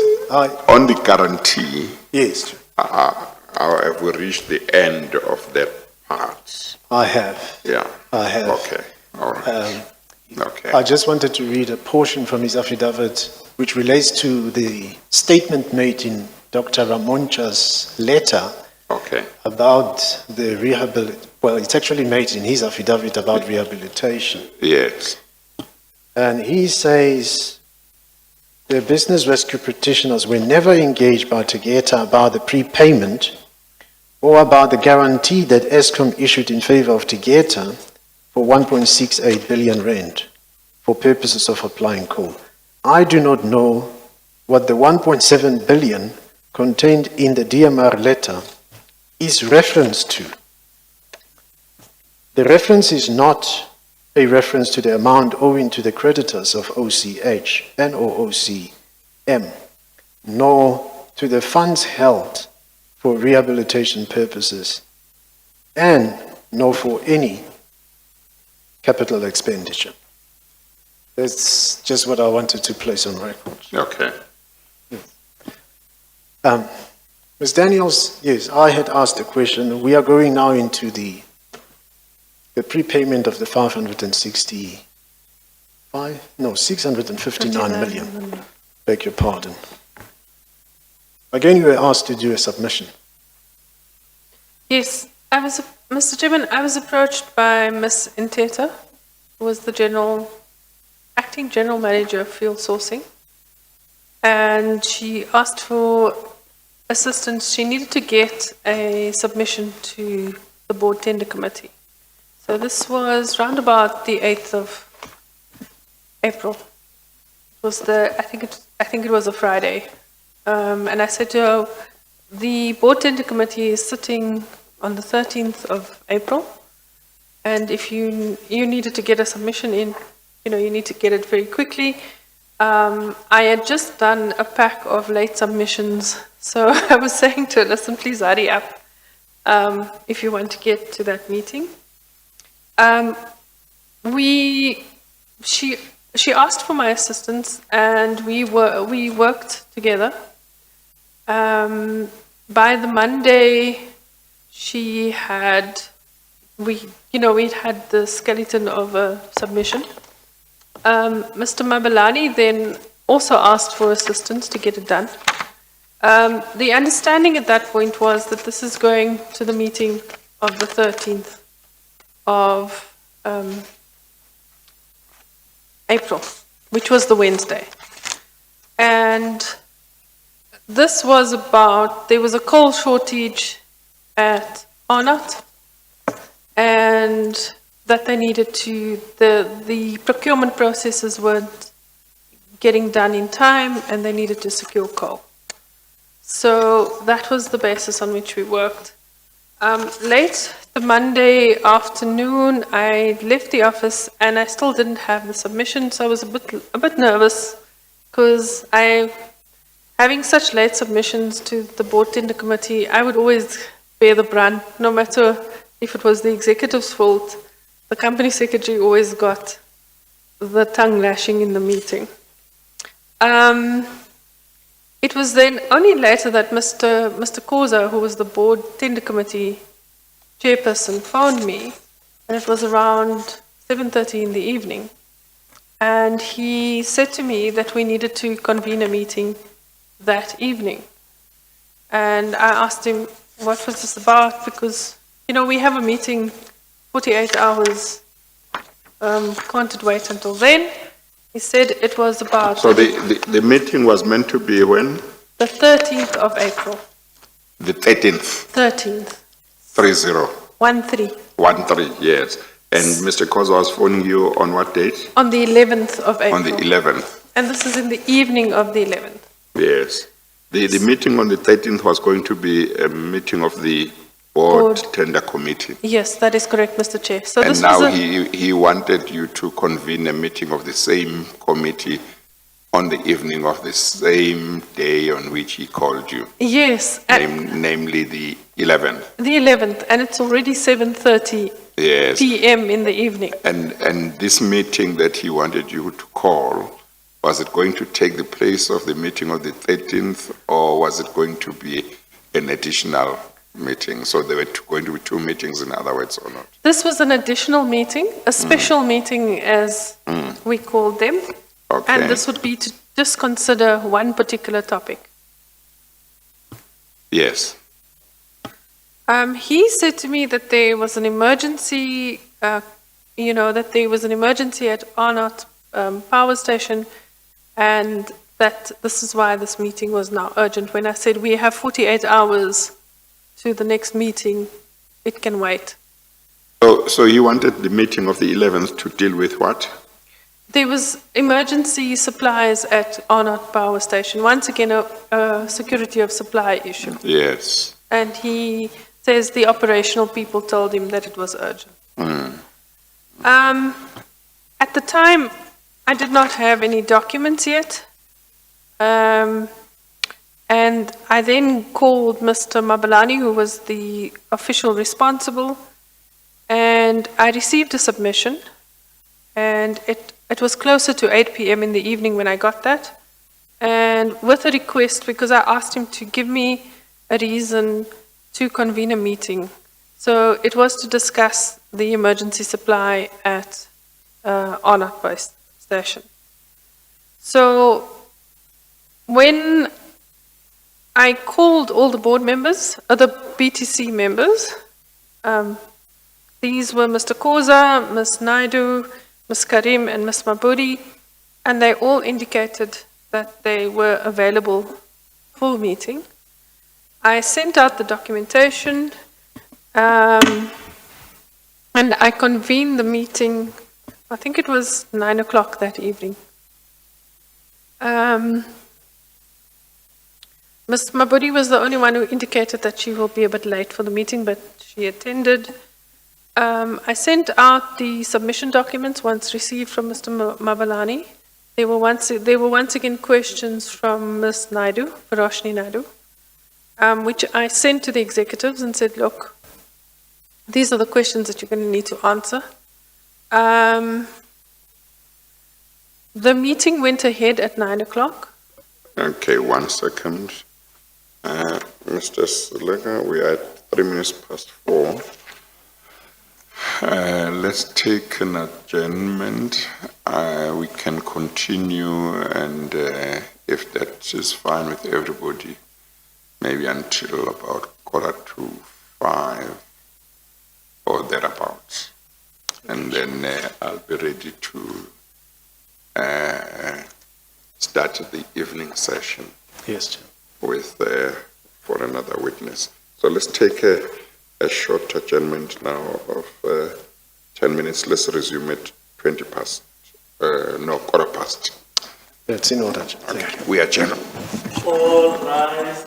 On the guarantee, yes, have we reached the end of that part? I have. Yeah. I have. Okay, all right. Okay. I just wanted to read a portion from his affidavit which relates to the statement made in Dr. Ramoncha's letter Okay. about the well, it's actually made in his affidavit about rehabilitation. Yes. And he says the business rescue practitioners were never engaged by Tegeta about the prepayment or about the guarantee that Eskom issued in favor of Tegeta for 1.68 billion rand for purposes of applying coal. I do not know what the 1.7 billion contained in the DMR letter is reference to. The reference is not a reference to the amount owing to the creditors of OCH and or OCM, nor to the funds held for rehabilitation purposes, and nor for any capital expenditure. That's just what I wanted to place on record. Okay. Ms. Daniels, yes, I had asked a question. We are going now into the prepayment of the 659 million. Beg your pardon. Again, you were asked to do a submission. Yes, Mr. Chairman, I was approached by Ms. Inteta, who was the acting general manager of field sourcing, and she asked for assistance. She needed to get a submission to the board tender committee. So this was round about the 8th of April. It was I think it was a Friday. And I said to her, the board tender committee is sitting on the 13th of April. And if you needed to get a submission in, you need to get it very quickly. I had just done a pack of late submissions. So I was saying to her, listen, please hurry up if you want to get to that meeting. She asked for my assistance, and we worked together. By the Monday, we'd had the skeleton of a submission. Mr. Mabalani then also asked for assistance to get it done. The understanding at that point was that this is going to the meeting of the 13th of April, which was the Wednesday. And this was there was a coal shortage at Arnott, and that they needed to, the procurement processes weren't getting done in time, and they needed to secure coal. So that was the basis on which we worked. Late the Monday afternoon, I left the office and I still didn't have the submission, so I was a bit nervous, because having such late submissions to the board tender committee, I would always bear the brunt, no matter if it was the executive's fault. The company secretary always got the tongue lashing in the meeting. It was then only later that Mr. Koza, who was the board tender committee chairperson, phoned me, and it was around 7:30 in the evening. And he said to me that we needed to convene a meeting that evening. And I asked him, what was this about? Because, we have a meeting 48 hours. Can't it wait until then? He said it was about... So the meeting was meant to be when? The 13th of April. The 13th? 13th. 30? 13. 13, yes. And Mr. Koza was phoning you on what date? On the 11th of April. On the 11th. And this is in the evening of the 11th. Yes. The meeting on the 13th was going to be a meeting of the board tender committee. Yes, that is correct, Mr. Chair. So And this now was he wanted you to convene a meeting of the same committee on the evening of the same day on which he called you. Yes. Namely the 11th. The 11th, and it's already 7:30 Yes. p.m. in the evening. And this meeting that he wanted you to call, was it going to take the place of the meeting of the 13th, or was it going to be an additional meeting? So there were going to be two meetings, in other words, or not? This was an additional meeting, a special meeting as we called them. Okay. And this would be to just consider one particular topic. Yes. He said to me that there was an emergency, that there was an emergency at Arnott power station, and that this is why this meeting was now urgent. When I said we have 48 hours to the next meeting, it can wait. So you wanted the meeting of the 11th to deal with what? There was emergency supplies at Arnott Power Station. Once again, a security of supply issue. Yes. And he says the operational people told him that it was urgent. At the time, I did not have any documents yet. And I then called Mr. Mabalani, who was the official responsible, and I received a submission, and it was closer to 8 p.m. in the evening when I got that, and with a request, because I asked him to give me a reason to convene a meeting. So it was to discuss the emergency supply at Arnott Power Station. So when I called all the board members, the BTC members, these were Mr. Koza, Ms. Naidu, Ms. Karim, and Ms. Mabudi, and they all indicated that they were available for the meeting. I sent out the documentation, and I convened the meeting, I think it was 9 o'clock that evening. Ms. Mabudi was the only one who indicated that she will be a bit late for the meeting, but she attended. I sent out the submission documents once received from Mr. Mabalani. There were once again questions from Ms. Naidu, Roshni Naidu, which I sent to the executives and said, look, these are the questions that you're going to need to answer. The meeting went ahead at 9 o'clock. Okay, 1 second. Mr. Sulega, we are at 3 minutes past 4. Let's take an adjournment. We can continue, and if that is fine with everybody, maybe until about 4:45 or thereabouts. And then I'll be ready to start the evening session. Yes, Chair. With for another witness. So let's take a short adjournment now of 10 minutes. Let's resume at 20 past, no, 15:15. That's in order, Chair. Thank you. We adjourn. All rise.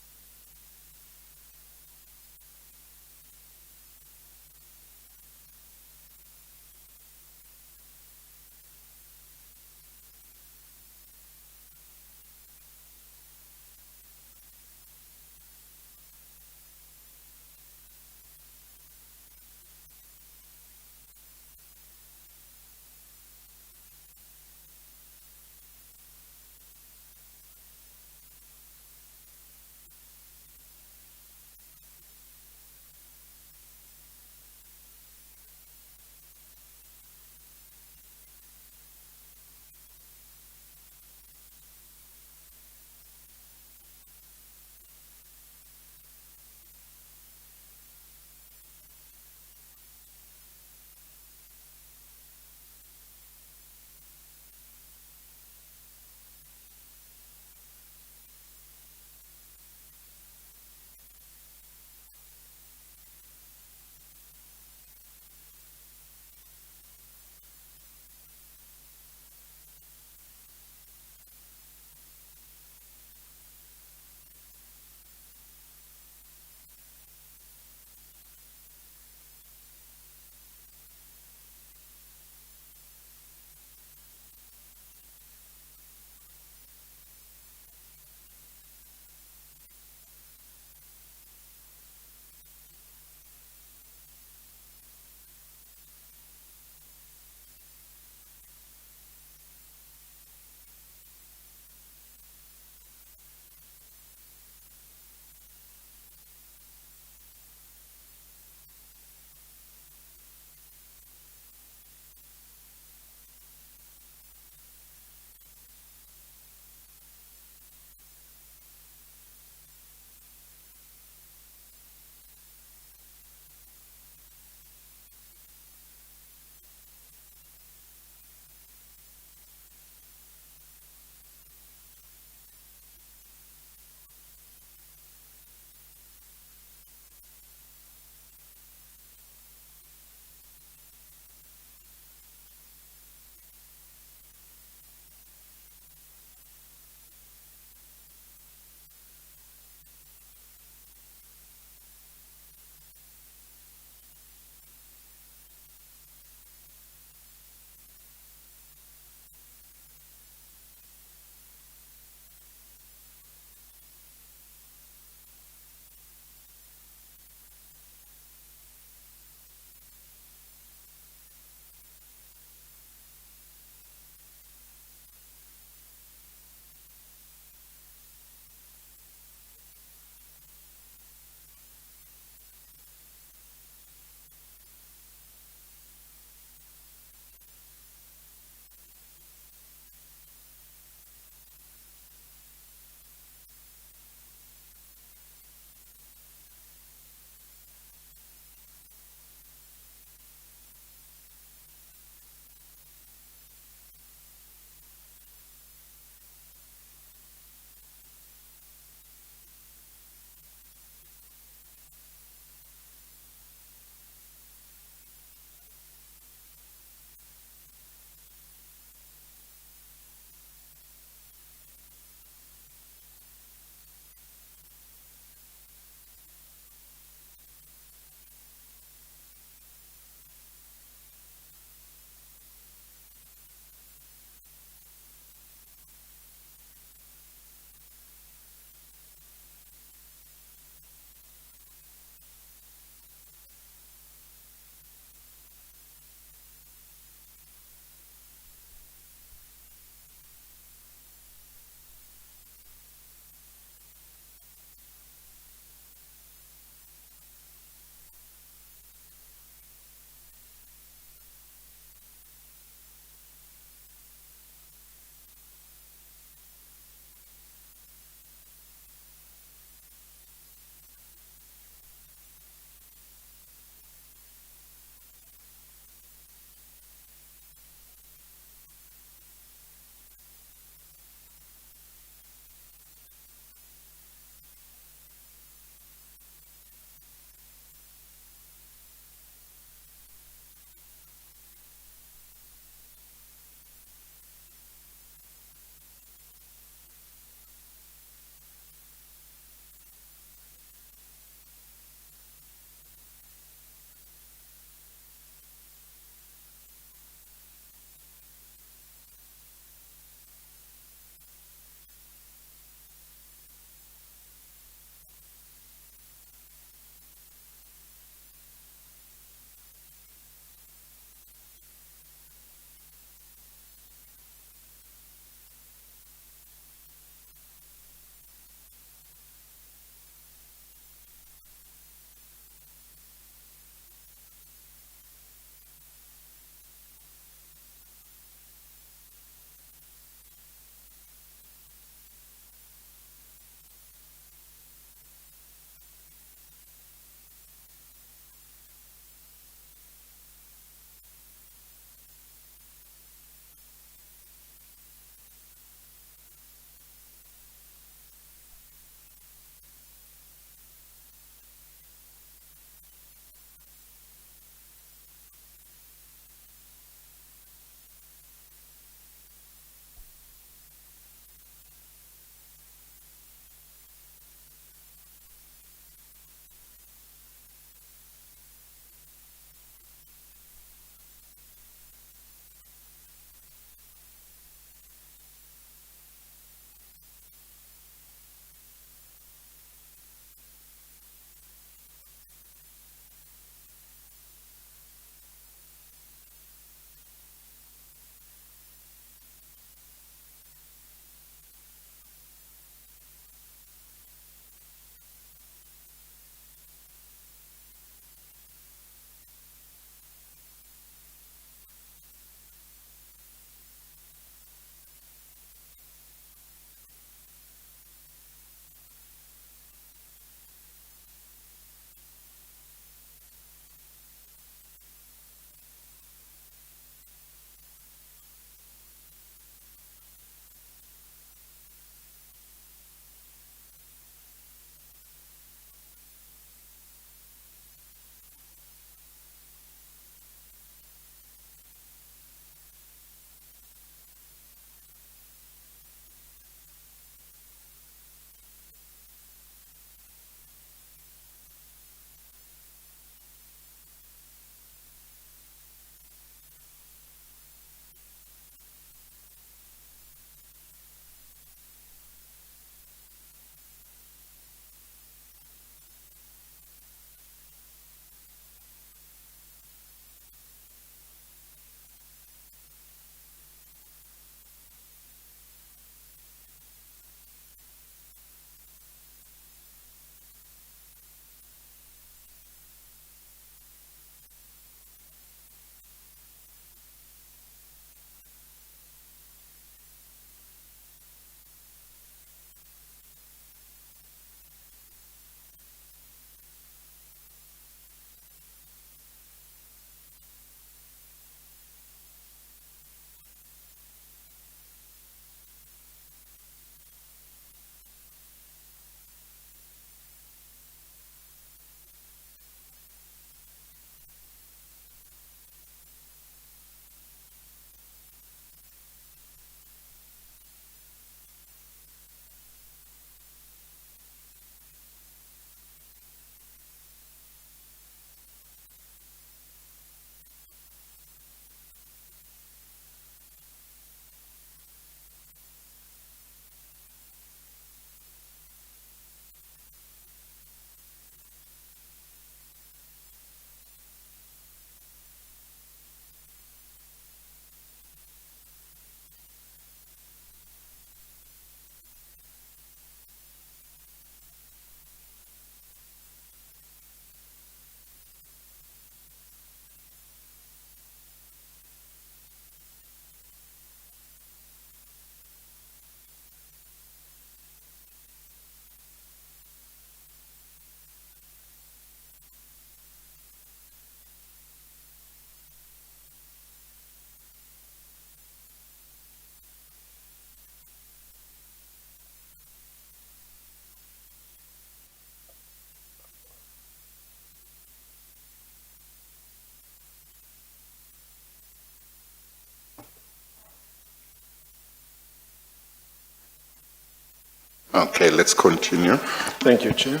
Okay, let's continue. Thank you, Chair.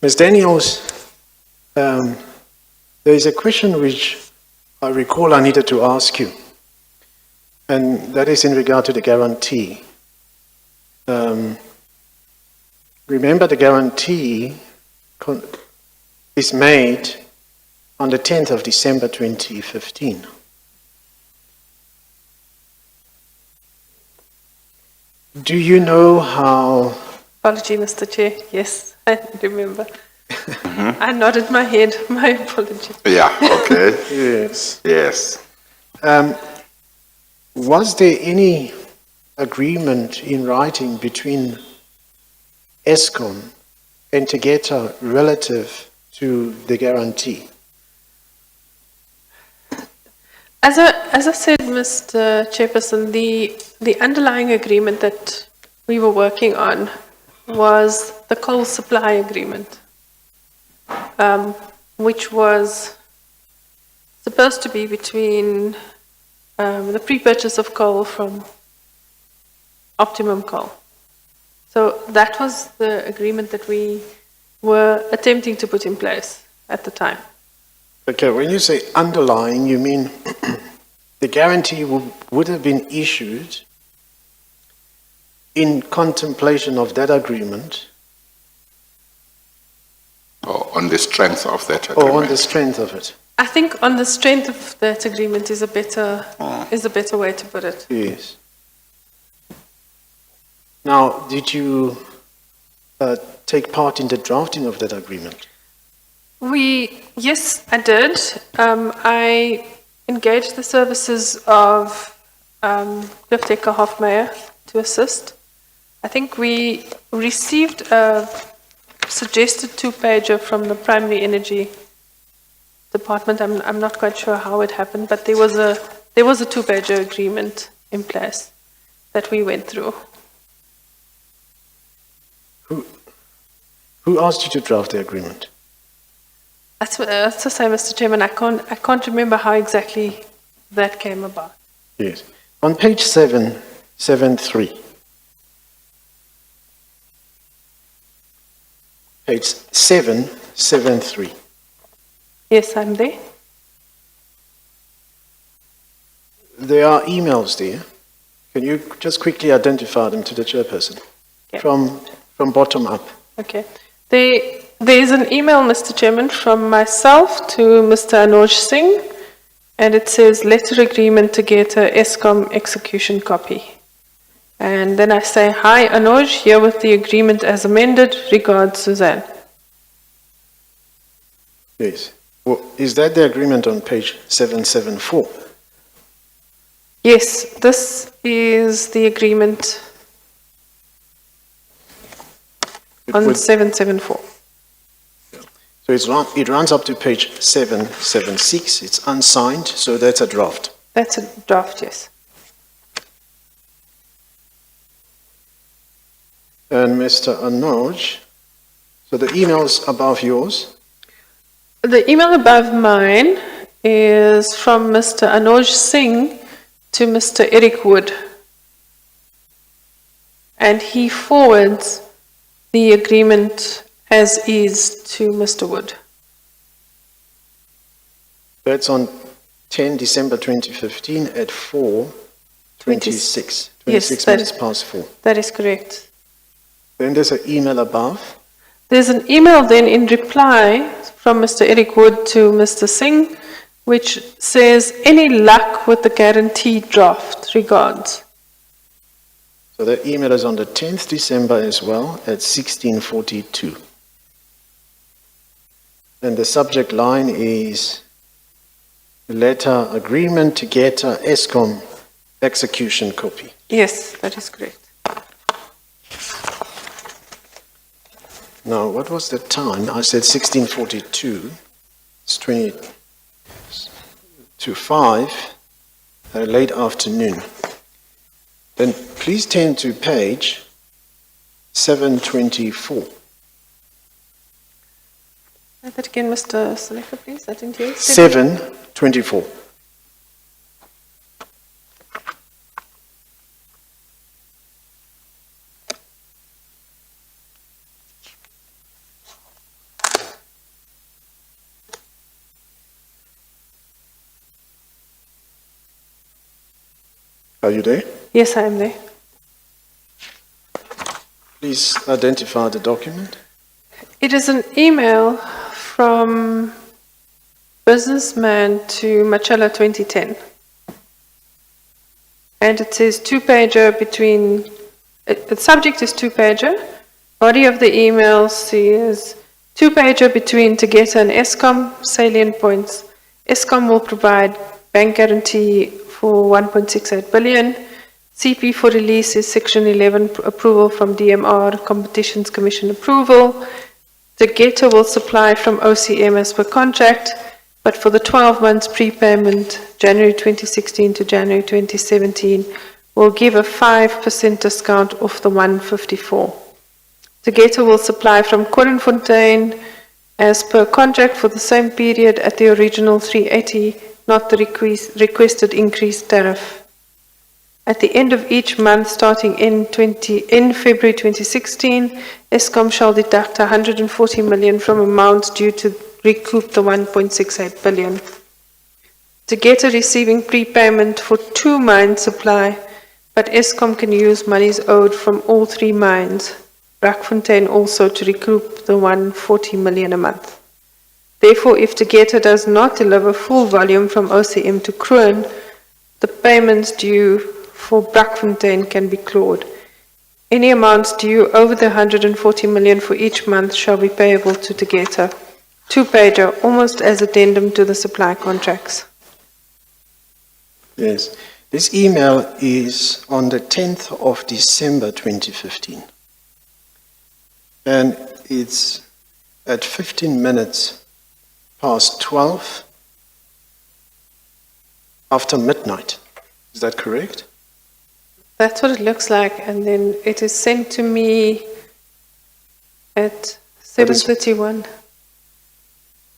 Ms. Daniels, there is a question which I recall I needed to ask you, and that is in regard to the guarantee. Remember, the guarantee is made on the 10th of December 2015. Do you know how... Apology, Mr. Chair. Yes, I remember. I nodded my head. My apology. Yeah, okay. Yes. Yes. Was there any agreement in writing between Eskom and Tegeta relative to the guarantee? As I said, Mr. Chairperson, the underlying agreement that we were working on was the coal supply agreement, which was supposed to be between the pre-purchase of coal from Optimum Coal. So that was the agreement that we were attempting to put in place at the time. Okay, when you say underlying, you mean the guarantee would have been issued in contemplation of that agreement, Or on the strength of that agreement. or on the strength of it? I think on the strength of that agreement is a better way to put it. Yes. Now, did you take part in the drafting of that agreement? Yes, I did. I engaged the services of Cliftecker Hofmeyer to assist. I think we received a suggested two-pager from the Primary Energy Department. I'm not quite sure how it happened, but there was a two-pager agreement in place that we went through. Who asked you to draft the agreement? That's the same, Mr. Chairman. I can't remember how exactly that came about. Yes. On page 773. Page 773. Yes, I'm there. There are emails there. Can you just quickly identify them to the chairperson? Okay. From bottom up. Okay. There's an email, Mr. Chairman, from myself to Mr. Anuj Singh, and it says letter agreement to get a Eskom execution copy. And then I say, hi Anuj, here with the agreement as amended, regards Suzanne. Yes. Well, is that the agreement on page 774? Yes, this is the agreement on 774. So it runs up to page 776. It's unsigned, so that's a draft. That's a draft, yes. And Mr. Anuj, so the email's above yours. The email above mine is from Mr. Anuj Singh to Mr. Eric Wood. And he forwards the agreement as is to Mr. Wood. That's on 10 December 2015 at 4:26. 26 minutes past 4. That is correct. Then there's an email above. There's an email then in reply from Mr. Eric Wood to Mr. Singh, which says, any luck with the guaranteed draft, regards. So that email is on the 10th December as well at 16:42. And the subject line is letter agreement to get a Eskom execution copy. Yes, that is correct. Now, what was the time? I said 16:42. It's 20 to 5, late afternoon. Then please turn to page 724. Say that again, Mr. Seneca, please. I didn't hear. 724. Are you there? Yes, I am there. Please identify the document. It is an email from businessman to Marcella 2010. And it says two-pager between, the subject is two-pager. Body of the email says two-pager between Tegeta and Eskom, salient points. Eskom will provide bank guarantee for 1.68 billion. CP for release is Section 11 approval from DMR, Competitions Commission approval. Tegeta will supply from OCM as per contract, but for the 12 months prepayment, January 2016 to January 2017, will give a 5% discount off the 154. Tegeta will supply from Korenfontein as per contract for the same period at the original 380, not the requested increased tariff. At the end of each month, starting in February 2016, Eskom shall deduct 140 million from amounts due to recoup the 1.68 billion. Tegeta receiving prepayment for 2 mine supply, but Eskom can use monies owed from all 3 mines. Brakfontein also to recoup the 140 million a month. Therefore, if Tegeta does not deliver full volume from OCM to Kroon, the payments due for Brakfontein can be clawed. Any amounts due over the 140 million for each month shall be payable to Tegeta. Two-pager, almost as addendum to the supply contracts. Yes. This email is on the 10th of December 2015. And it's at 15 minutes past 12 after midnight. Is that correct? That's what it looks like, and then it is sent to me at 7:31.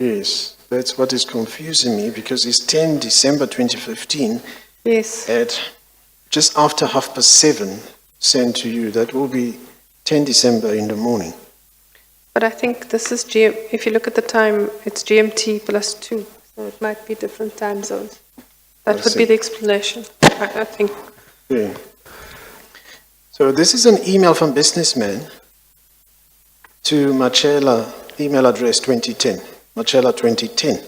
Yes, that's what is confusing me, because it's 10 December 2015 Yes. at just after 7:30 sent to you. That will be 10 December in the morning. But I think this is if you look at the time, it's GMT +2, so it might be different time zones. That I would see. be the explanation, I think. Yeah. So this is an email from businessman to Marcella, email address 2010, Marcella 2010.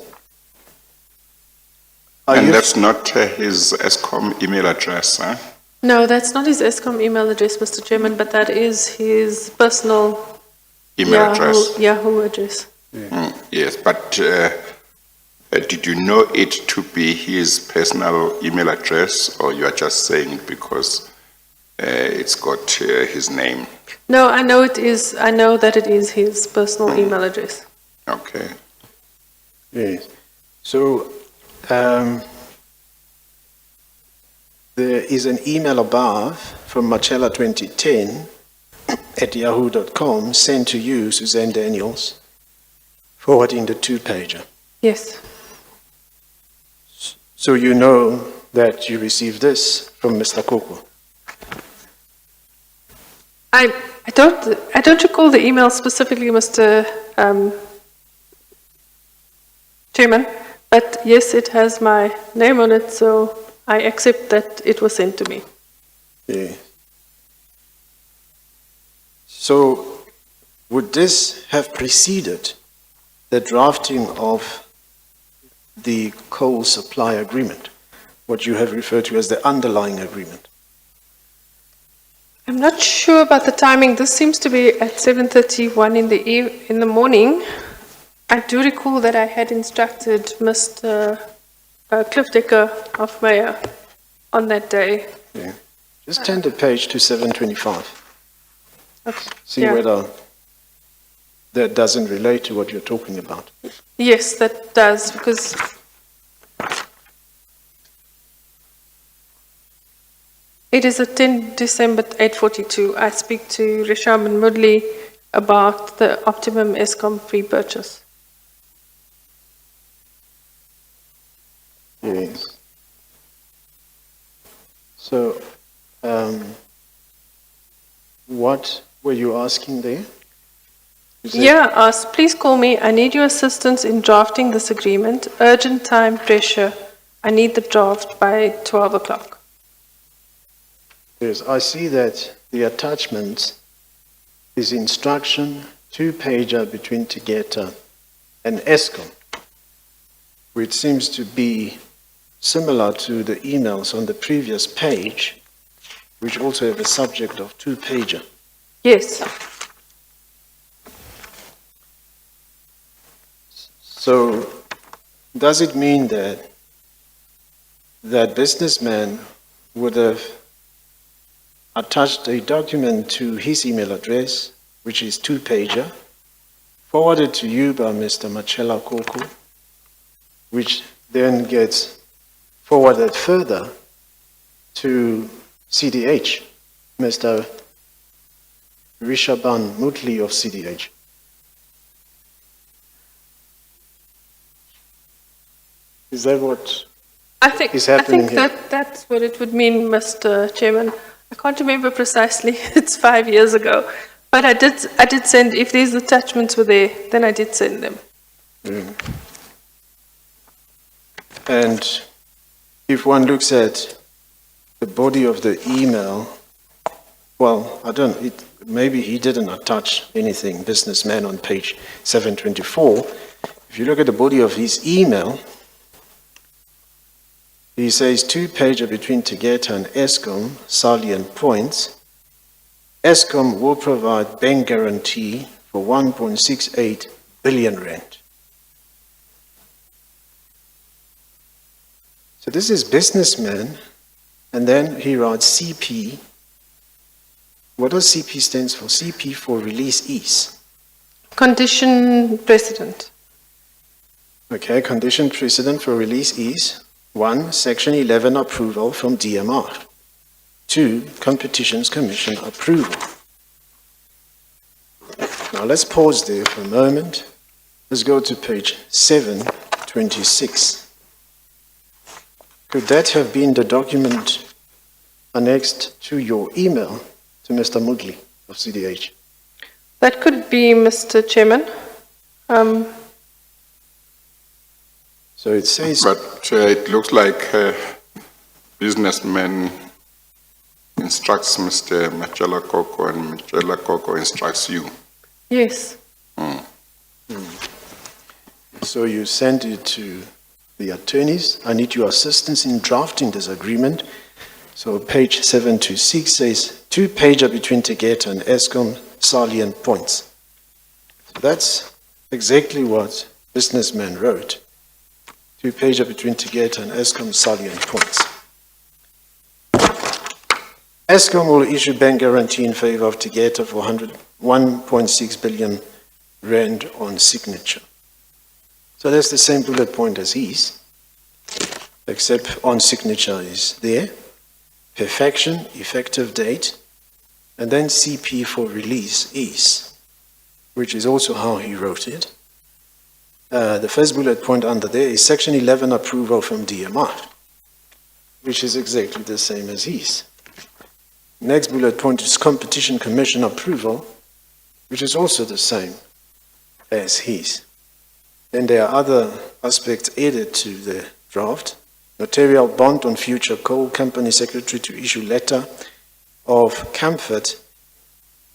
And that's not his Eskom email address, huh? No, that's not his Eskom email address, Mr. Chairman, but that is his personal Email address. Yahoo address. Yes, but did you know it to be his personal email address, or you are just saying it because it's got his name? No, I know it is. I know that it is his personal email address. Okay. Yes. So there is an email above from Marcella 2010 at yahoo.com sent to you, Suzanne Daniels, forwarding the two-pager. Yes. So you know that you received this from Mr. Koko. I don't recall the email specifically, Mr. Chairman, but yes, it has my name on it, so I accept that it was sent to me. Yeah. So would this have preceded the drafting of the coal supply agreement, what you have referred to as the underlying agreement? I'm not sure about the timing. This seems to be at 7:31 in the morning. I do recall that I had instructed Mr. Cliff Decker of Mayor on that day. Yeah. Just turn the page to 725. Okay. See Yeah. whether that doesn't relate to what you're talking about. Yes, that does, because it is at 10 December 8:42. I speak to Risham and Mudley about the optimum Eskom pre-purchase. Yes. So, what were you asking there? You said- Yeah, please call me. I need your assistance in drafting this agreement. Urgent time pressure. I need the draft by 12 o'clock. Yes, I see that the attachment is instruction 2-pager between Tegeta and Eskom, which seems to be similar to the emails on the previous page, which also have a subject of 2-pager. Yes. So, does it mean that that businessman would have attached a document to his email address, which is 2-pager, forwarded to you by Mr. Machela Koko, which then gets forwarded further to CDH, Mr. Rishabhan Mutli of CDH? Is that what is happening here? That's what it would mean, Mr. Chairman. I can't remember precisely. It's 5 years ago. But I did send, if these attachments were there, then I did send them. And if one looks at the body of the email, well, maybe he didn't attach anything, businessman, on page 724. If you look at the body of his email, he says 2-pager between Tegeta and Eskom, salient points. Eskom will provide bank guarantee for 1.68 billion rand. So this is businessman, and then he writes CP. What does CP stands for? CP for release ease. Condition precedent. Okay, condition precedent for release ease. 1, Section 11 approval from DMR. 2, Competitions Commission approval. Now let's pause there for a moment. Let's go to page 726. Could that have been the document annexed to your email to Mr. Mudli of CDH? That could be, Mr. Chairman. So it says... But it looks like businessman instructs Mr. Machela Koko and Machela Koko instructs you. Yes. So you send it to the attorneys. I need your assistance in drafting this agreement. So page 726 says 2-pager between Tegeta and Eskom, salient points. So that's exactly what businessman wrote. 2-pager between Tegeta and Eskom, salient points. Eskom will issue bank guarantee in favor of Tegeta for 1.6 billion rand on signature. So that's the same bullet point as his, except on signature is there, perfection, effective date, and then CP for release is, which is also how he wrote it. The first bullet point under there is Section 11 approval from DMR, which is exactly the same as his. Next bullet point is Competition Commission approval, which is also the same as his. Then there are other aspects added to the draft. Notarial bond on future coal company secretary to issue letter of comfort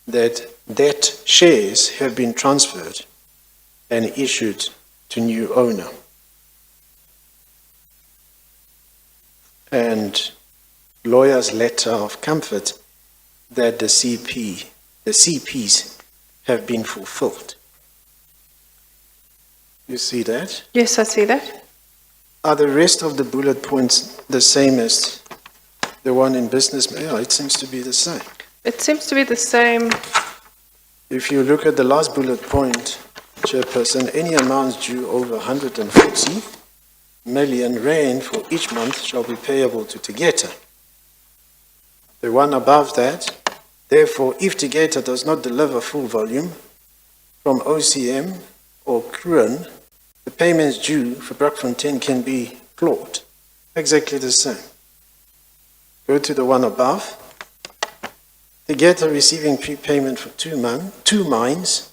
that shares have been transferred and issued to new owner. And lawyer's letter of comfort that the CPs have been fulfilled. You see that? Yes, I see that. Are the rest of the bullet points the same as the one in business? Yeah, it seems to be the same. It seems to be the same. If you look at the last bullet point, Chairperson, any amounts due over 140 million rand for each month shall be payable to Tegeta. The one above that, therefore, if Tegeta does not deliver full volume from OCM or Kruan, the payments due for Brakfontein can be clawed. Exactly the same. Go to the one above. Tegeta receiving prepayment for 2 mines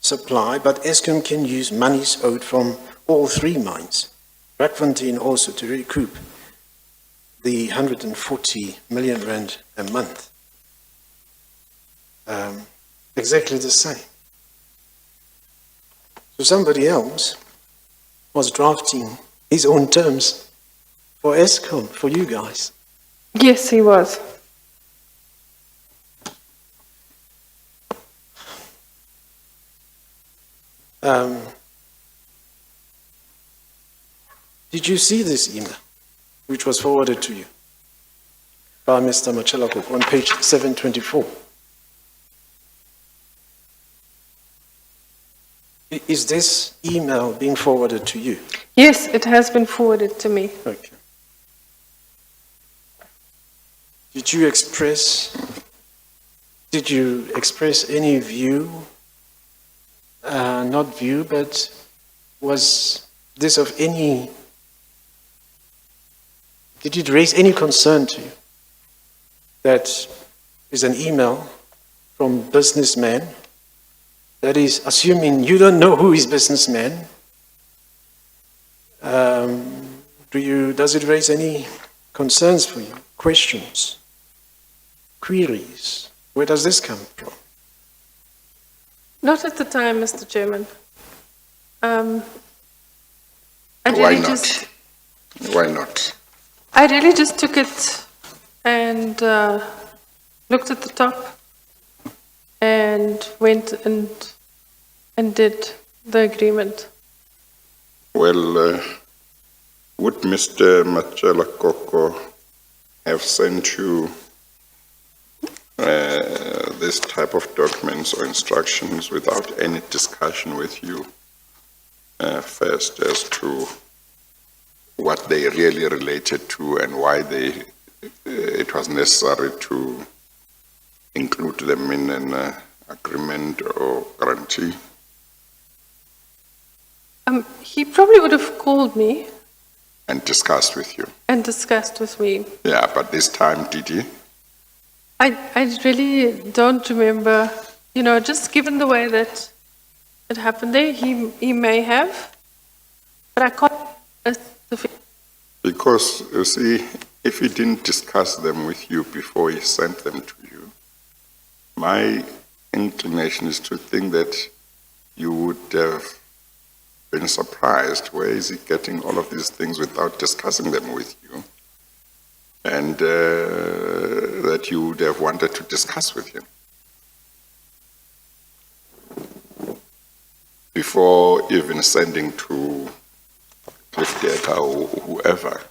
supply, but Eskom can use monies owed from all 3 mines. Brakfontein also to recoup the 140 million rand a month. Exactly the same. So somebody else was drafting his own terms for Eskom, for you guys. Yes, he was. Did you see this email, which was forwarded to you by Mr. Machelako on page 724? Is this email being forwarded to you? Yes, it has been forwarded to me. Okay. Did you express any view, not view, but was this of any, did it raise any concern to you that is an email from businessman that is assuming you don't know who is businessman? Does it raise any concerns for you, questions, queries? Where does this come from? Not at the time, Mr. Chairman. I Why really not? Why not? I really just took it and looked at the top and went and did the agreement. Well, would Mr. Machelako have sent you this type of documents or instructions without any discussion with you first as to what they really related to and why it was necessary to include them in an agreement or guarantee? He probably would have called me And discussed with you? and discussed with me. Yeah, but this time, did he? I really don't remember, just given the way that it happened there, he may have, but I can't. Because, you see, if he didn't discuss them with you before he sent them to you, my inclination is to think that you would have been surprised. Where is he getting all of these things without discussing them with you? And that you would have wanted to discuss with him before even sending to Cliff Decker or whoever.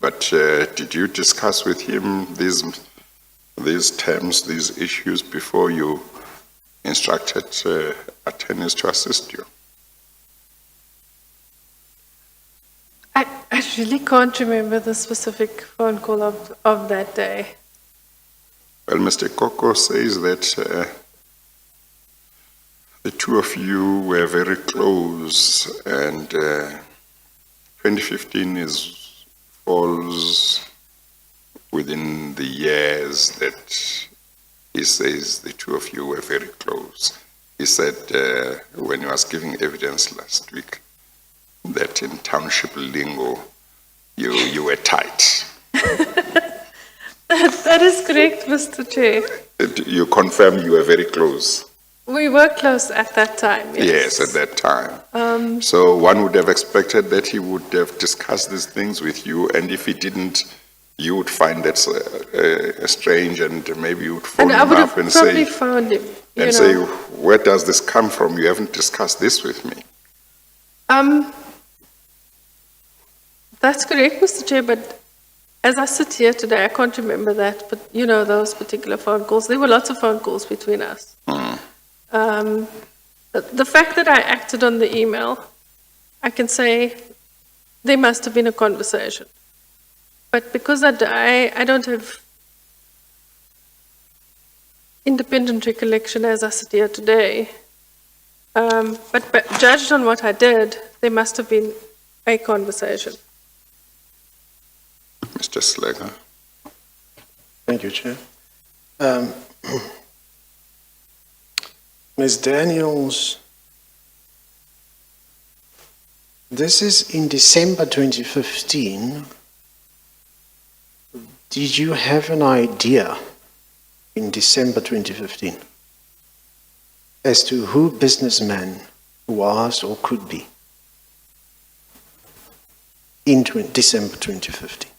But did you discuss with him these terms, these issues, before you instructed attorneys to assist you? I really can't remember the specific phone call of that day. Well, Mr. Koko says that the two of you were very close, and 2015 falls within the years that he says the two of you were very close. He said when he was giving evidence last week that in township lingo you were tight. That is correct, Mr. Chair. You confirm you were very close? We were close at that time, yes. Yes, at that time. So one would have expected that he would have discussed these things with you, and if he didn't, you would find that strange, and maybe you would phone And I him would up have and probably say, found him, say, where does this come from? You haven't discussed this with me. That's correct, Mr. Chair, but as I sit here today, I can't remember that, but those particular phone calls. There were lots of phone calls between us. The fact that I acted on the email, I can say there must have been a conversation. But because I don't have independent recollection as I sit here today, but judged on what I did, there must have been a conversation. Mr. Slager. Thank you, Chair. Ms. Daniels, this is in December 2015, Did you have an idea in December 2015 as to who businessman was or could be in December 2015?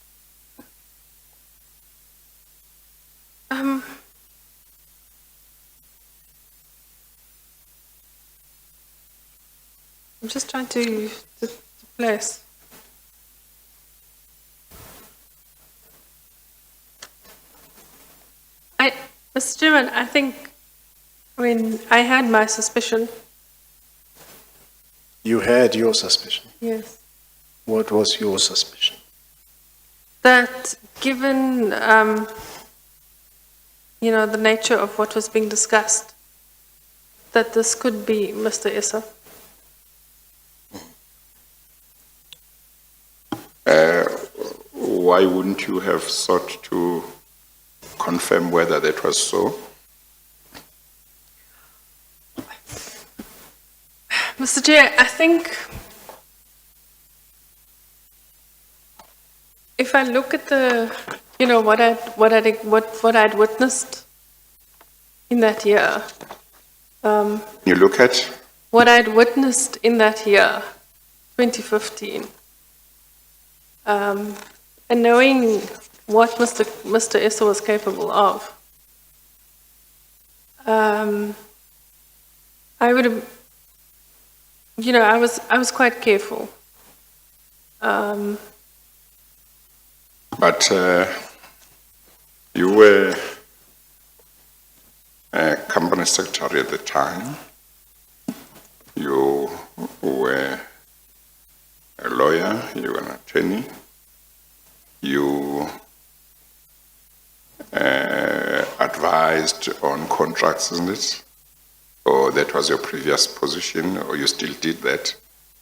I'm just trying to place. Mr. Chairman, I had my suspicion. You had your suspicion. Yes. What was your suspicion? That given, the nature of what was being discussed, that this could be Mr. Issa. Why wouldn't you have sought to confirm whether that was so? Mr. Chair, I think if I look at what I'd witnessed in that year, You look at, what I'd witnessed in that year, 2015, and knowing what Mr. Issa was capable of, I would have, I was quite careful. but you were a company secretary at the time. You were a lawyer, you were an attorney. You advised on contracts, isn't it? Or that was your previous position, or you still did that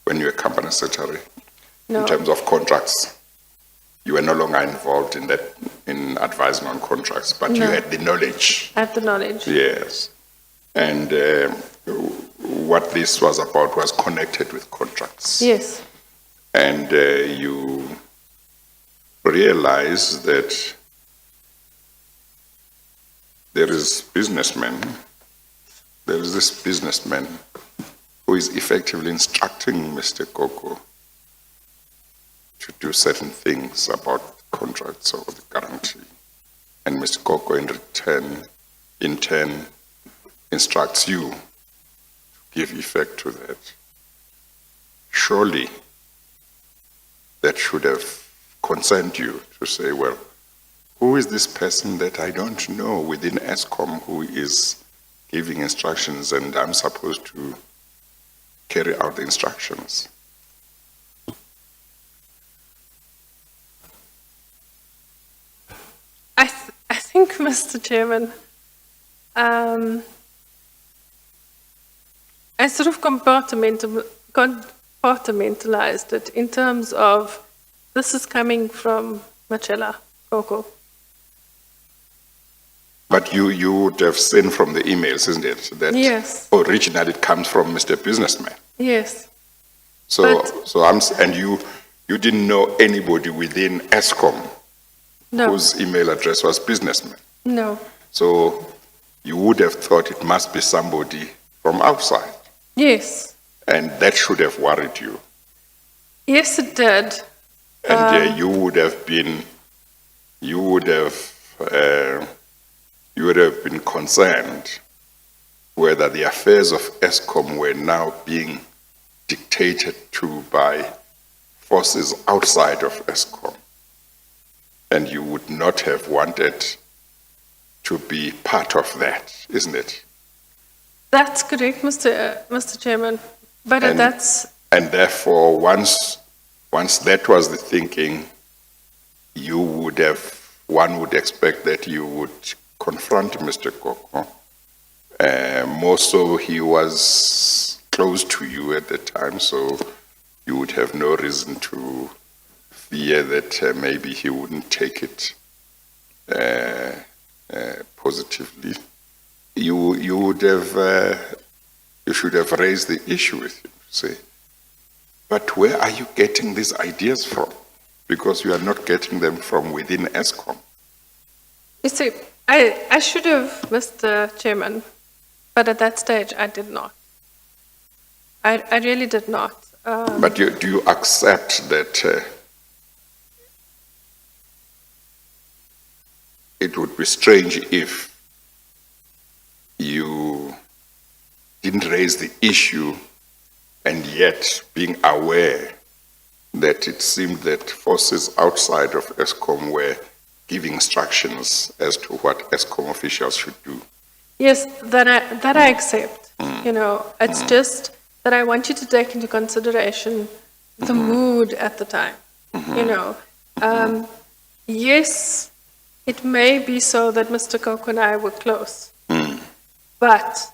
when you were company secretary? No. In terms of contracts, you were no longer involved in that, in advising on contracts, but you No. had the knowledge. I had the knowledge. Yes. And what this was about was connected with contracts. Yes. And you realize that there is this businessman who is effectively instructing Mr. Koko to do certain things about contracts or the guarantee. And Mr. Koko in turn instructs you to give effect to that. Surely that should have concerned you to say, well, who is this person that I don't know within Eskom who is giving instructions and I'm supposed to carry out the instructions? I think, Mr. Chairman, I sort of compartmentalized it in terms of this is coming from Machela Koko. But you would have seen from the emails, isn't it, that Yes. originally it comes from Mr. Businessman. Yes. So, But- and you didn't know anybody within Eskom No. whose email address was Businessman. No. So you would have thought it must be somebody from outside, Yes. and that should have worried you. Yes, it did. And you would have been concerned whether the affairs of Eskom were now being dictated to by forces outside of Eskom. And you would not have wanted to be part of that, isn't it? That's correct, Mr. Chairman. But And- that's, And therefore, once that was the thinking, one would expect that you would confront Mr. Koko. More so, he was close to you at the time, so you would have no reason to fear that maybe he wouldn't take it positively. You should have raised the issue with him, say, but where are you getting these ideas from? Because you are not getting them from within Eskom. You see, I should have, Mr. Chairman, but at that stage I did not. I really did not. But do you accept that it would be strange if you didn't raise the issue and yet being aware that it seemed that forces outside of Eskom were giving instructions as to what Eskom officials should do? Yes, that I accept. You know, it's just that I want you to take into consideration the mood at the time. You know, yes, it may be so that Mr. Coco and I were close, but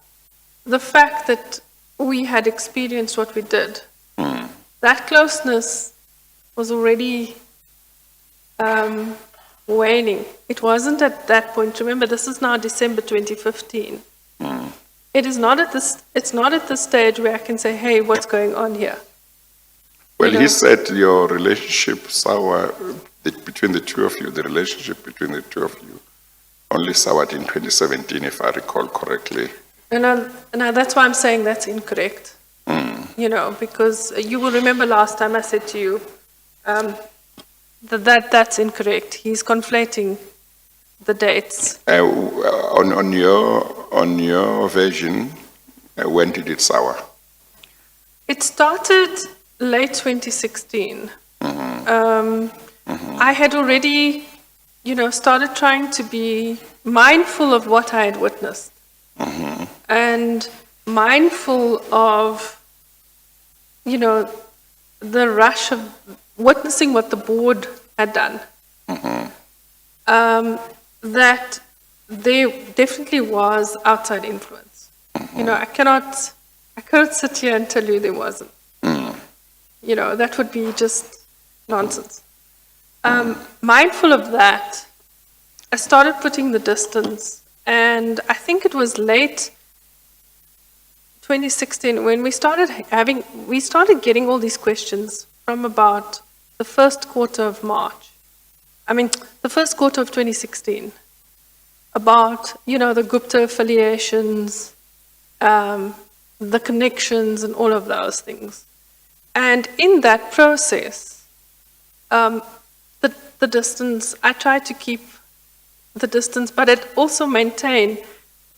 the fact that we had experienced what we did, that closeness was already waning. It wasn't at that point. Remember, this is now December 2015. It is not at this. It's not at the stage where I can say, "Hey, what's going on here?" Well, You he know? said your relationship sour between the two of you, the relationship between the two of you, only soured in 2017, if I recall correctly. And that's why I'm saying that's incorrect. You know, because you will remember last time I said to you that's incorrect. He's conflating the dates. On your version, when did it sour? It started late 2016. I had already, you know, started trying to be mindful of what I had witnessed. And mindful of, you know, the rush of witnessing what the board had done. That there definitely was outside influence. You know, I cannot sit here and tell you there wasn't. You know, that would be just nonsense. Mindful of that, I started putting the distance, and I think it was late 2016 when we started getting all these questions from about the first quarter of March. I mean, the first quarter of 2016, about, you know, the Gupta affiliations, the connections and all of those things. And in that process, the distance, I tried to keep the distance, but it also maintained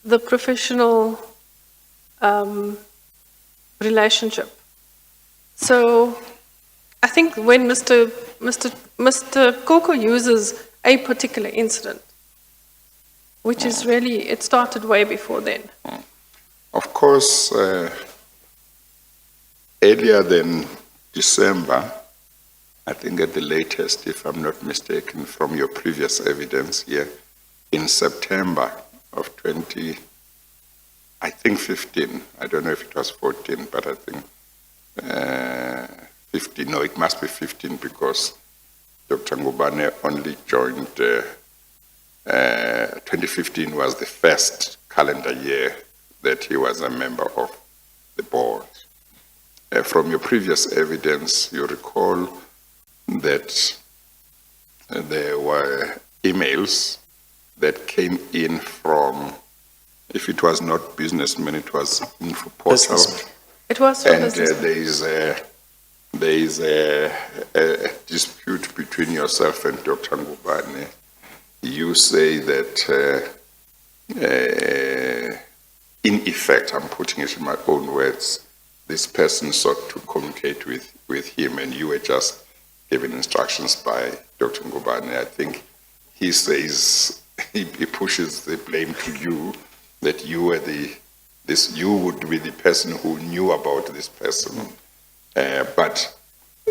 the professional relationship. So I think when Mr. Coco uses a particular incident, which is really, it started way before then. Of course, earlier than December, I think at the latest, if I'm not mistaken, from your previous evidence here, in September of 15, I don't know if it was 14, but I think 15, no, it must be 15 because Dr. Ngubane only joined, 2015 was the first calendar year that he was a member of the board. From your previous evidence, you recall that there were emails that came in from, if it was not businessmen, it was info portal. Businessmen. It was for And business. there is a dispute between yourself and Dr. Ngubane. You say that, in effect, I'm putting it in my own words, this person sought to communicate with him and you were just given instructions by Dr. Ngubane. I think he says, he pushes the blame to you, that you were you would be the person who knew about this person. But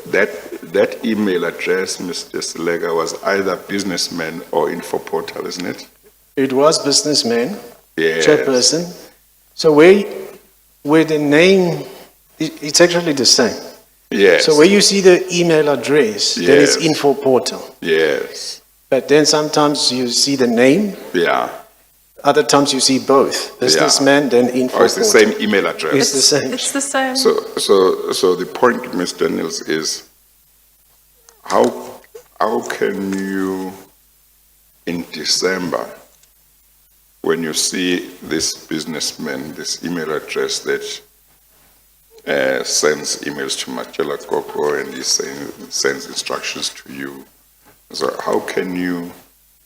that email address, Mr. Selega, was either businessman or info portal, isn't it? It was businessman, Yes. chairperson. So where the name, it's actually the same. Yes. So where you see the email address, then it's Yes. info portal. Yes. But then sometimes you see the name, Yeah. other times you see both. Businessman, then info Or it's the portal. same email address. It's the same. It's the same. So the point, Ms. Daniels, is how can you in December, when you see this businessman, this email address that sends emails to Machela Koko and he sends instructions to you, so how can you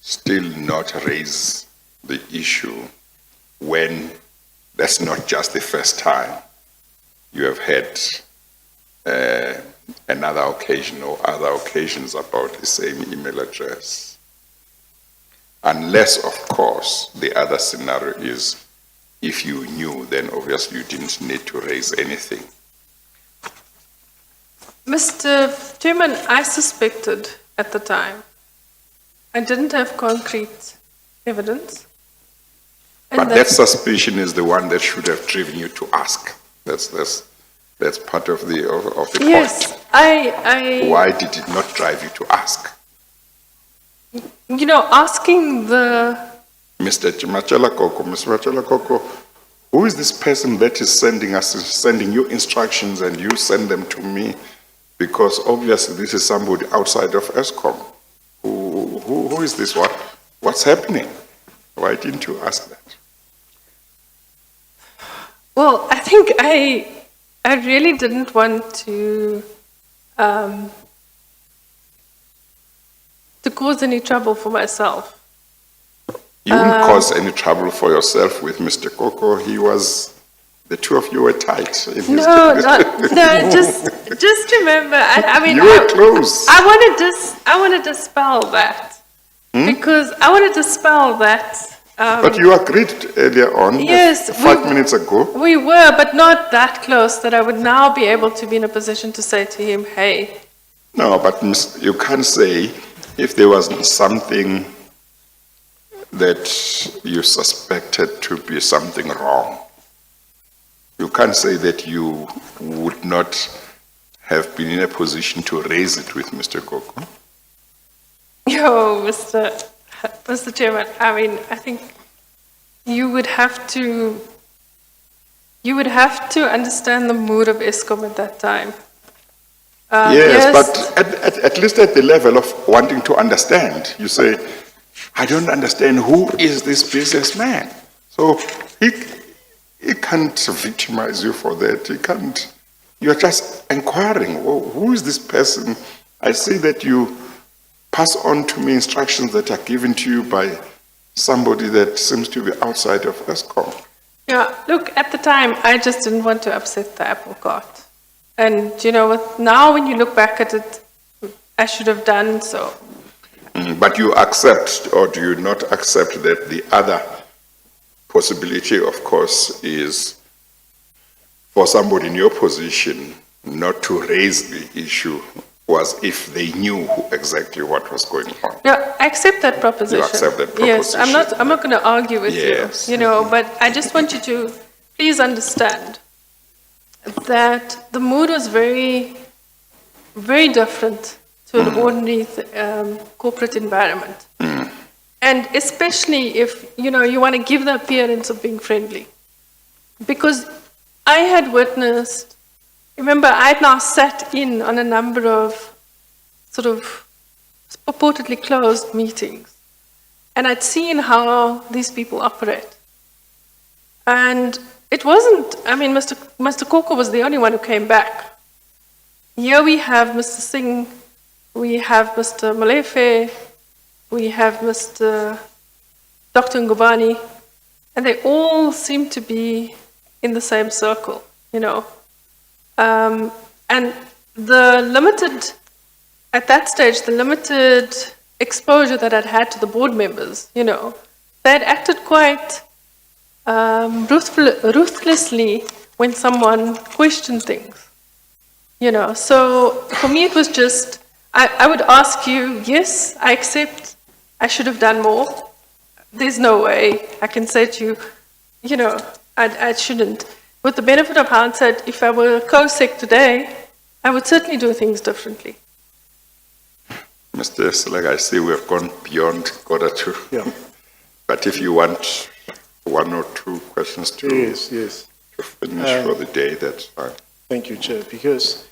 still not raise the issue when that's not just the first time you have had another occasion or other occasions about the same email address? Unless, of course, the other scenario is if you knew, then obviously you didn't need to raise anything. Mr. Chairman, I suspected at the time. I didn't have concrete evidence. And But that suspicion is the one that should have driven you to ask. That's part of the yes, point. I Why did it not drive you to ask? you know, asking the Mr. Machela Koko, Mr. Machela Koko, who is this person that is sending you instructions and you send them to me? Because obviously this is somebody outside of Eskom. Who is this? What's happening? Why didn't you ask that? well, I think I really didn't want to cause any trouble for myself. You wouldn't cause any trouble for yourself with Mr. Koko. The two of you were tight. In his No, just remember. I mean, You were close. I want to dispel that because I want to dispel that. But you agreed earlier on, Yes, 5 minutes ago. We were, but not that close that I would now be able to be in a position to say to him, "Hey." No, but you can't say if there was something that you suspected to be something wrong. You can't say that you would not have been in a position to raise it with Mr. Koko. Yo, Mr. Chairman, I mean, I think you would have to understand the mood of Eskom at that time. Yes, but at least at the level of wanting to understand, you say, I don't understand who is this businessman. So he can't victimize you for that. He can't. You're just inquiring, who is this person? I see that you pass on to me instructions that are given to you by somebody that seems to be outside of Eskom. Yeah, look, at the time, I just didn't want to upset the apple cart. And, you know, now when you look back at it, I should have done so. But you accept, or do you not accept that the other possibility, of course, is for somebody in your position not to raise the issue was if they knew exactly what was going on. Yeah, I accept that proposition. You accept that Yes, proposition. I'm not going to argue with Yes. you, you know, but I just want you to please understand that the mood was very, very different to an ordinary corporate environment. And especially if, you know, you want to give the appearance of being friendly. Because I had witnessed, remember, I had now sat in on a number of sort of purportedly closed meetings. And I'd seen how these people operate. And it wasn't, I mean, Mr. Koko was the only one who came back. Here we have Mr. Singh, we have Mr. Molefe, we have Mr. Dr. Ngubani, and they all seem to be in the same circle, you know. And the limited, at that stage, the limited exposure that I'd had to the board members, you know, they had acted quite ruthlessly when someone questioned things, you know. So for me, it was just, I would ask you, yes, I accept I should have done more. There's no way I can say to you, you know, I shouldn't. With the benefit of hindsight, if I were co-sec today, I would certainly do things differently. Mr. Selek, I see we have gone beyond 1:45. Yeah. But if you want one or two questions to Yes. to finish for the day, that's fine. Thank you, Chair. Because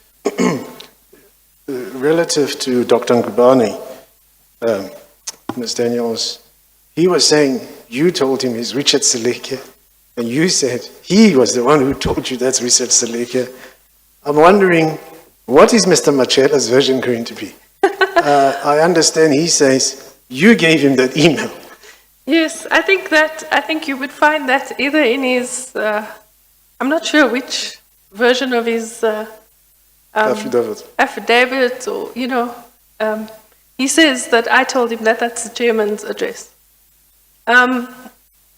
relative to Dr. Ngubani, Ms. Daniels, he was saying you told him he's Richard Seleke, and you said he was the one who told you that's Richard Seleke. I'm wondering, what is Mr. Machela's version going to be? I understand he says you gave him that email. Yes, I think you would find that either in his, I'm not sure which version of his affidavit or, he says that I told him that that's the chairman's address. I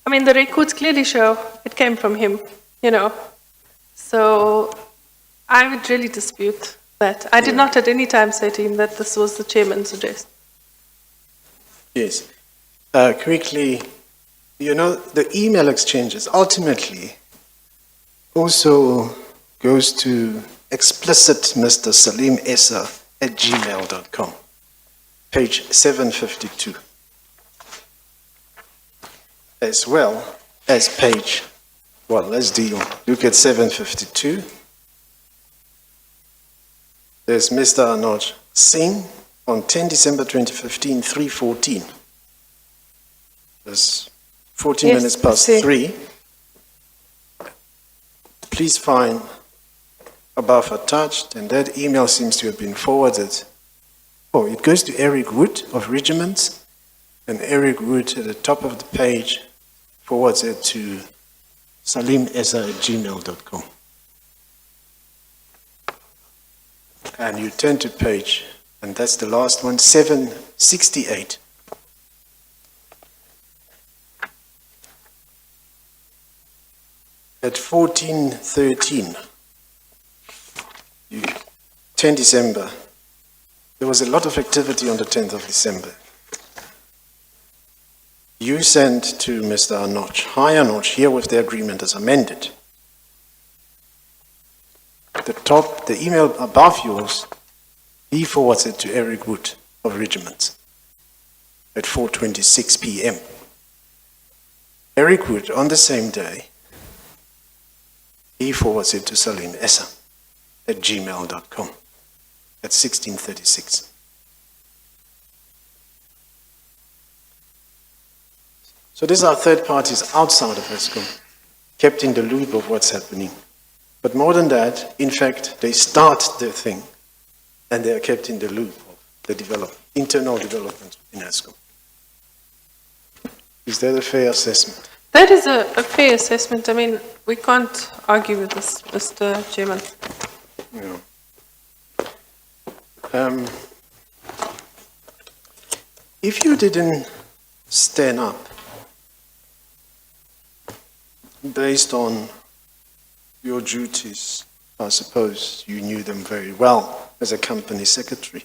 mean, the records clearly show it came from him, So I would really dispute that. I did not at any time say to him that this was the chairman's address. Yes. Quickly, the email exchanges ultimately also goes to explicit Mr. Salim Essa at gmail.com, page 752, as well as page, let's look at 752. There's Mr. Anoj Singh on 10 December 2015, 3:14. That's 14 minutes past 3. Please find above attached, and that email seems to have been forwarded. Oh, it goes to Eric Wood of Regiments, and Eric Wood at the top of the page forwards it to salimesa@gmail.com. And you turn to page, and that's the last one, 768. At 14:13, 10 December, there was a lot of activity on the 10th of December. You sent to Mr. Anoj, "Hi Anoj, here with the agreement as amended." The email above yours, he forwards it to Eric Wood of Regiments at 4:26 p.m. Eric Wood, on the same day, he forwards it to Salim Essa at gmail.com at 16:36. So these are third parties outside of Eskom, kept in the loop of what's happening. But more than that, in fact, they start their thing and they are kept in the loop of the internal development in Eskom. Is that a fair assessment? That is a fair assessment. I mean, we can't argue with this, Mr. Chairman. Yeah. If you didn't stand up based on your duties, I suppose you knew them very well as a company secretary.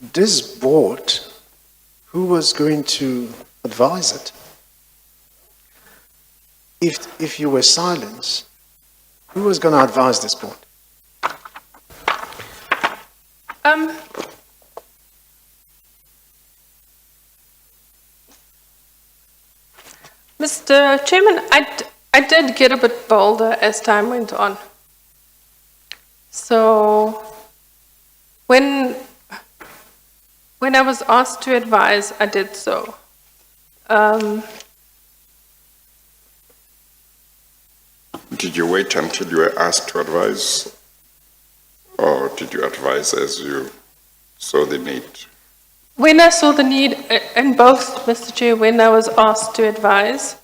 This board, who was going to advise it? If you were silenced, who was going to advise this board? Mr. Chairman, I did get a bit bolder as time went on. So when I was asked to advise, I did so. Did you wait until you were asked to advise, or did you advise as you saw the need? When I saw the need, and both, Mr. Chair, when I was asked to advise,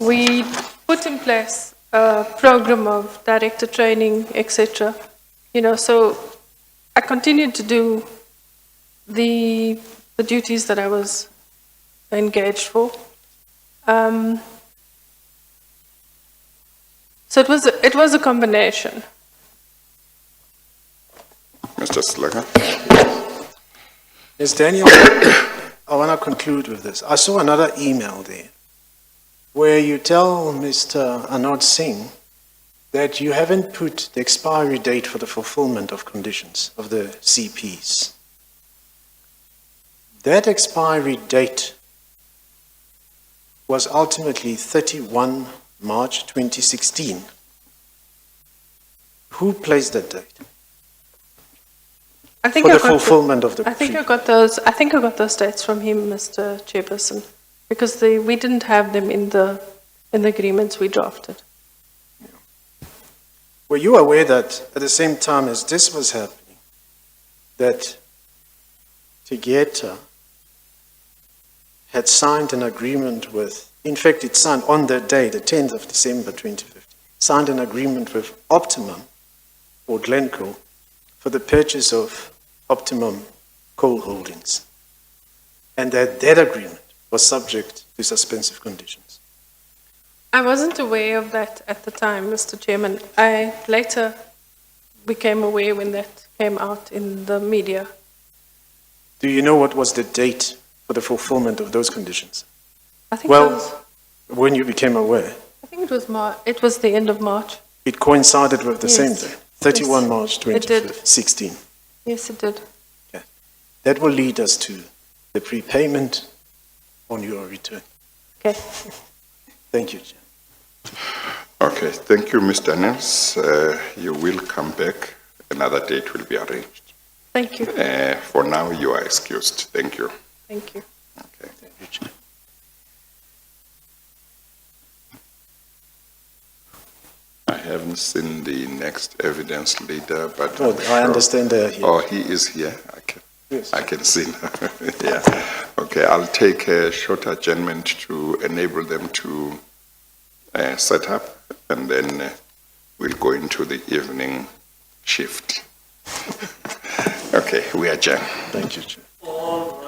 we put in place a program of director training, etc. So I continued to do the duties that I was engaged for. So it was a combination. Mr. Slager? Ms. Daniels, I want to conclude with this. I saw another email there where you tell Mr. Anoj Singh that you haven't put the expiry date for the fulfillment of conditions of the CPs. That expiry date was ultimately 31 March 2016. Who placed that date? I think for I the got fulfillment of the I think I pre- got those. I think I got those dates from him, Mr. Chairperson, because we didn't have them in the agreements we drafted. Were you aware that at the same time as this was happening, that Tegeta had signed an agreement with, in fact, it signed on that day, the 10th of December 2015, signed an agreement with Optimum or Glencoe for the purchase of Optimum Coal Holdings, and that agreement was subject to suspensive conditions. I wasn't aware of that at the time, Mr. Chairman. I later became aware when that came out in the media. Do you know what was the date for the fulfillment of those conditions? I think Well, it was, when you became aware, I think it was It was the end of March. it coincided with the same Yes. day, 31 Yes, March it did. 2016. Yes, it did. That will lead us to the prepayment on your return. Okay. Thank you, Chair. Okay, thank you, Ms. Daniels. You will come back. Another date will be arranged. Thank you. For now, you are excused. Thank you. Thank you. Okay. Thank you, Chair. I haven't seen the next evidence leader, but Oh, I'm I sure- understand they're here. Oh, he is here. Yes. I can see now. Yeah. Okay, I'll take a short adjournment to enable them to set up, and then we'll go into the evening shift. Okay, we adjourn. Thank you, Chair. all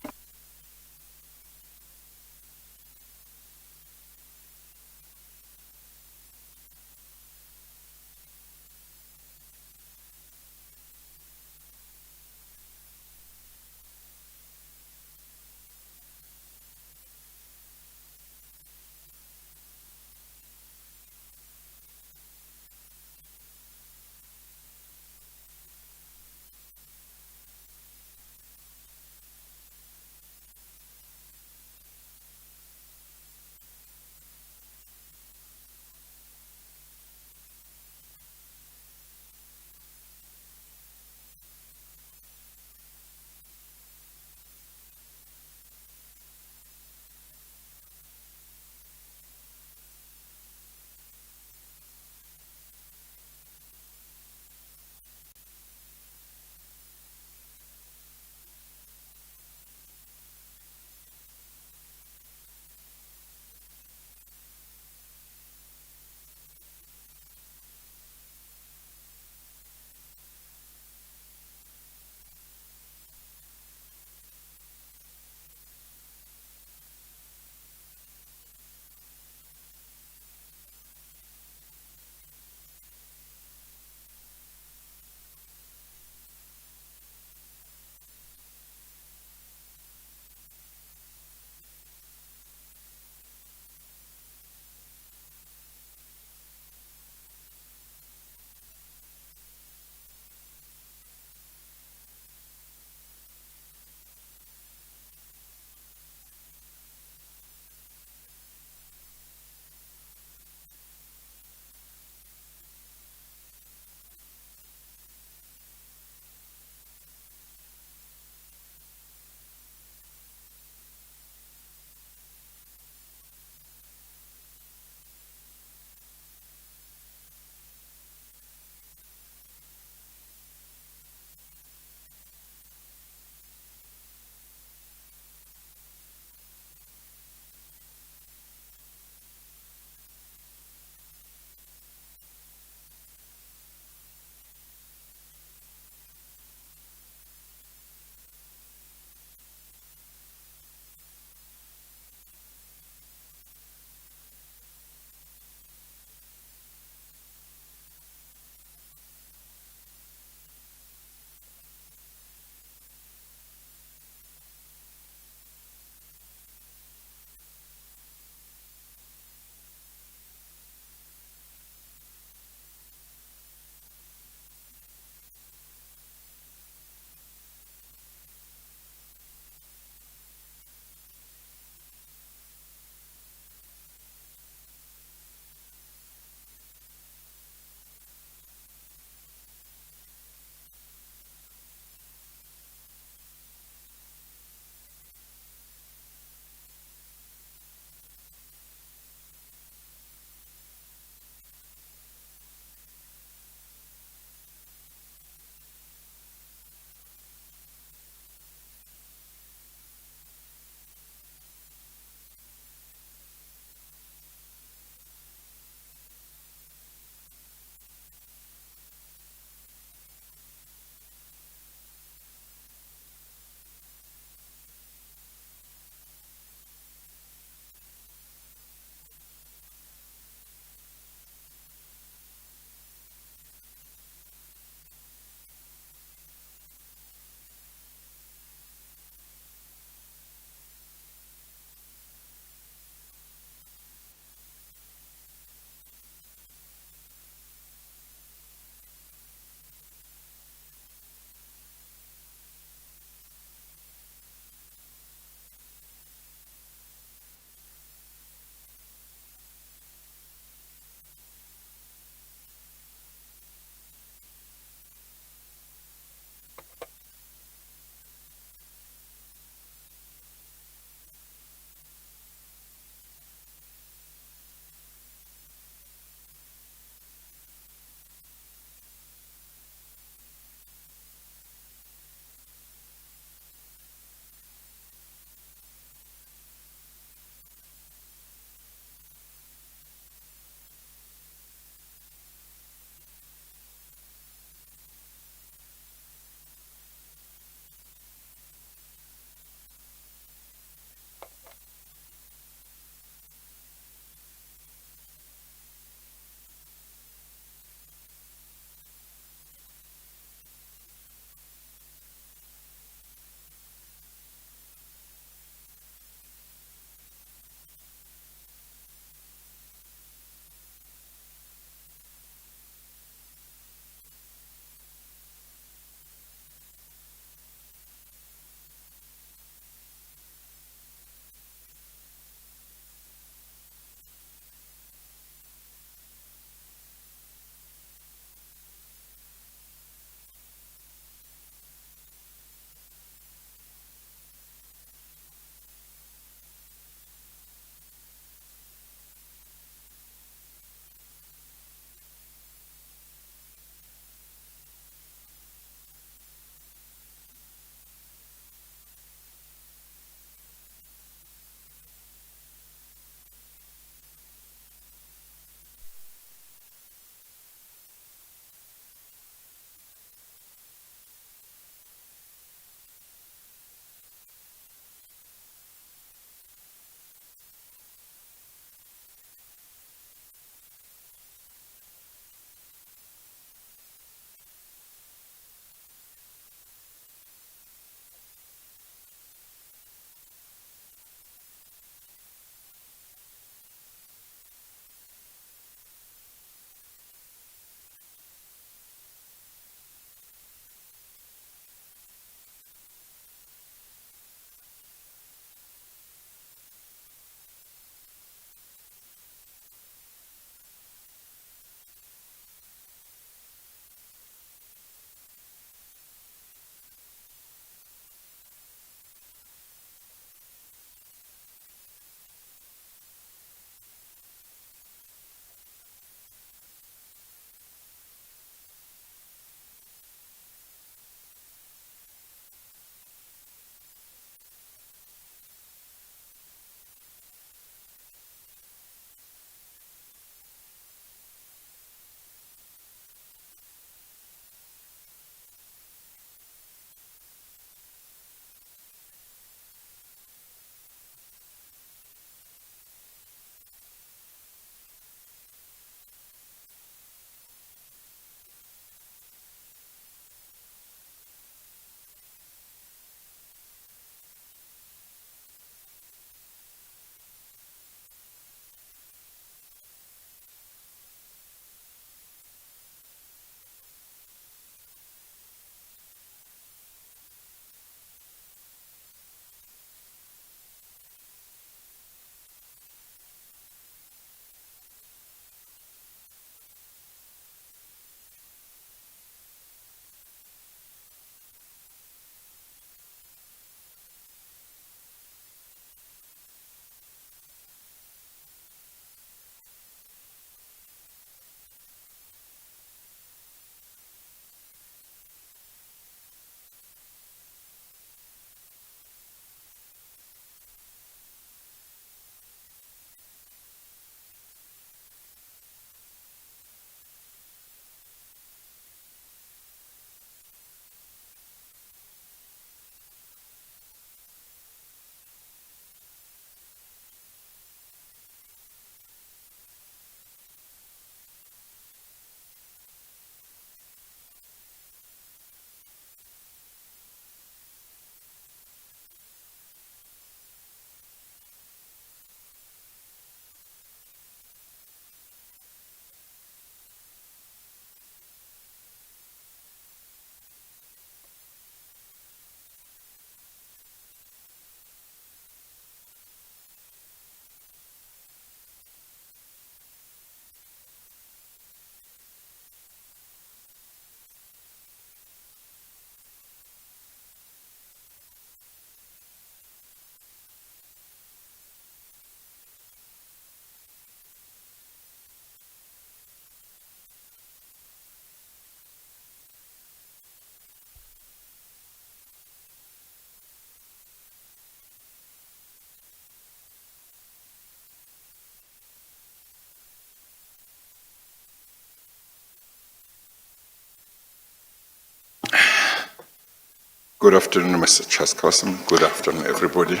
Good afternoon, Mr. Chairperson. Good afternoon, everybody.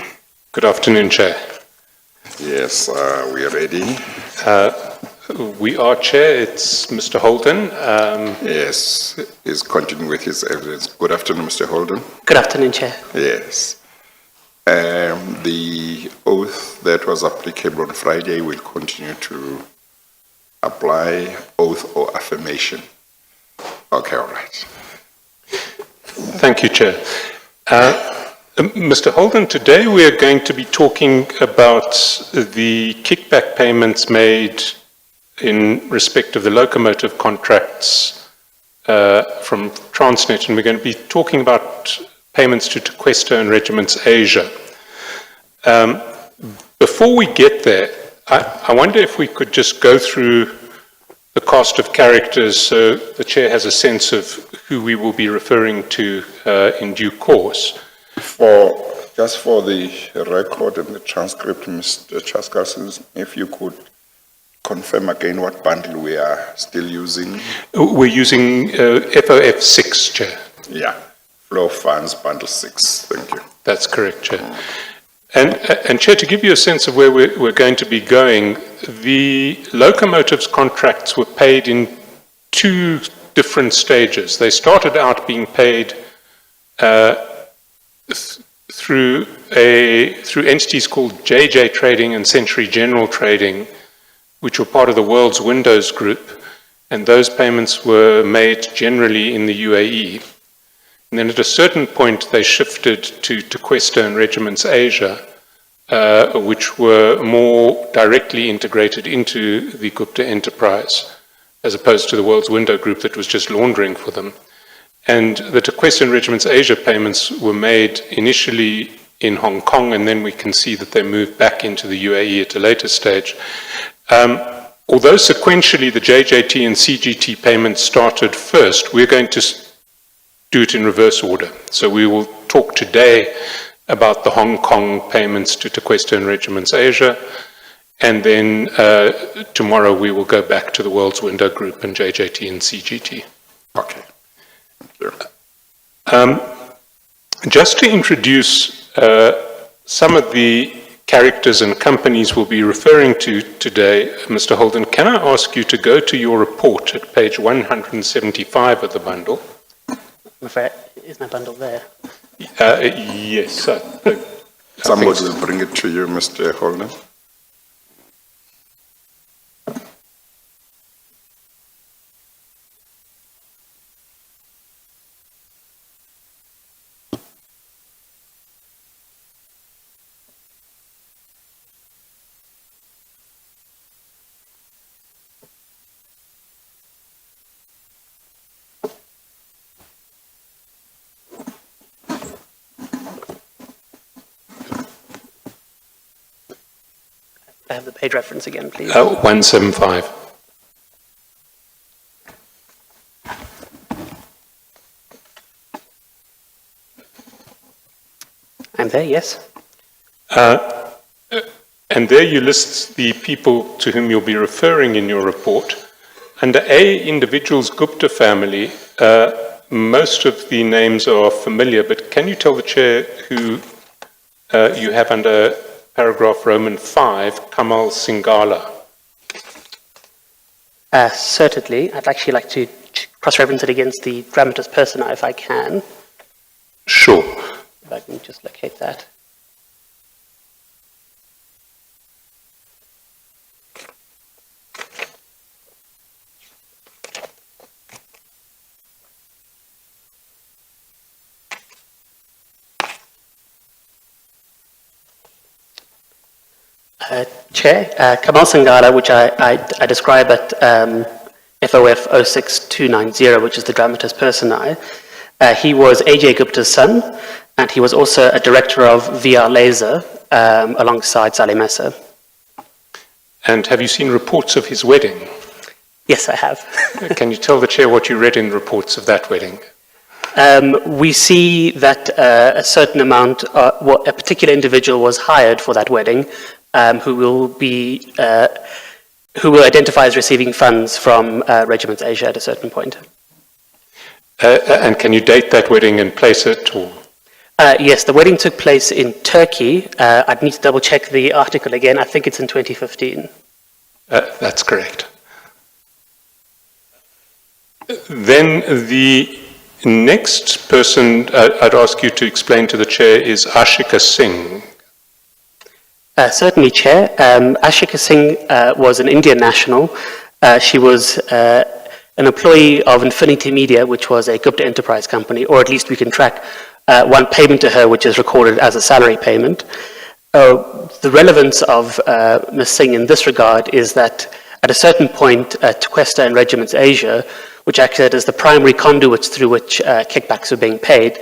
Good afternoon, Chair. Yes, we are ready. We are, Chair. It's Mr. Holden. Yes, he's continuing with his evidence. Good afternoon, Mr. Holden. Good afternoon, Chair. Yes. The oath that was applicable on Friday will continue to apply, oath or affirmation. Okay, all right. Thank you, Chair. Mr. Holden, today we are going to be talking about the kickback payments made in respect of the locomotive contracts from Transnet, and we're going to be talking about payments to Tequesta and Regiments Asia. Before we get there, I wonder if we could just go through the cast of characters so the Chair has a sense of who we will be referring to in due course. Just for the record and the transcript, Mr. Chairperson, if you could confirm again what bundle we are still using. We're using FOF 6, Chair. Yeah, Flow Funds Bundle 6. Thank you. That's correct, Chair. And Chair, to give you a sense of where we're going to be going, the locomotives contracts were paid in two different stages. They started out being paid through entities called JJ Trading and Century General Trading, which were part of the World's Windows Group, and those payments were made generally in the UAE. And then at a certain point, they shifted to Tequesta and Regiments Asia, which were more directly integrated into the Gupta enterprise, as opposed to the World's Window Group that was just laundering for them. And the Tequesta and Regiments Asia payments were made initially in Hong Kong, and then we can see that they moved back into the UAE at a later stage. Although sequentially the JJT and CGT payments started first, we're going to do it in reverse order. So we will talk today about the Hong Kong payments to Tequesta and Regiments Asia, and then tomorrow we will go back to the World's Window Group and JJT and CGT. Okay. Thank you. Just to introduce some of the characters and companies we'll be referring to today, Mr. Holden, can I ask you to go to your report at page 175 of the bundle? I'm afraid, is my bundle there? Yes. Somebody will bring it to you, Mr. Holden. I have the page reference again, please. 175. I'm there, yes. And there you list the people to whom you'll be referring in your report. Under A, individuals Gupta family, most of the names are familiar, but can you tell the Chair who you have under paragraph Roman 5, Kamal Singala? Certainly. I'd actually like to cross-reference it against the dramatis personae if I can. Sure. If I can just locate that. Chair, Kamal Singala, which I describe at FOF 06290, which is the dramatis personae, he was AJ Gupta's son, and he was also a director of VR Laser alongside Saleh Mesa. And have you seen reports of his wedding? Yes, I have. Can you tell the Chair what you read in reports of that wedding? We see that a certain amount, a particular individual was hired for that wedding, who will identify as receiving funds from Regiments Asia at a certain point. And can you date that wedding and place it? Or? Yes, the wedding took place in Turkey. I'd need to double check the article again. I think it's in 2015. That's correct. Then the next person I'd ask you to explain to the chair is Ashika Singh. Certainly, Chair. Ashika Singh was an Indian national. She was an employee of Infinity Media, which was a Gupta Enterprise company, or at least we can track one payment to her, which is recorded as a salary payment. The relevance of Ms. Singh in this regard is that at a certain point, Tequesta and Regiments Asia, which acted as the primary conduits through which kickbacks were being paid,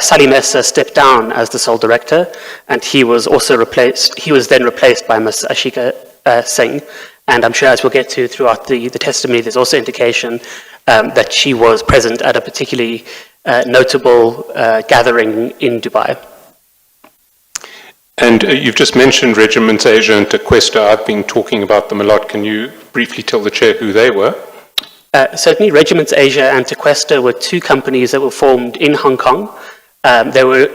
Salim Essa stepped down as the sole director, and he was then replaced by Ms. Ashika Singh. And I'm sure, as we'll get to throughout the testimony, there's also indication that she was present at a particularly notable gathering in Dubai. And you've just mentioned Regiments Asia and Tequesta. I've been talking about them a lot. Can you briefly tell the chair who they were? Certainly, Regiments Asia and Tequesta were two companies that were formed in Hong Kong. They were,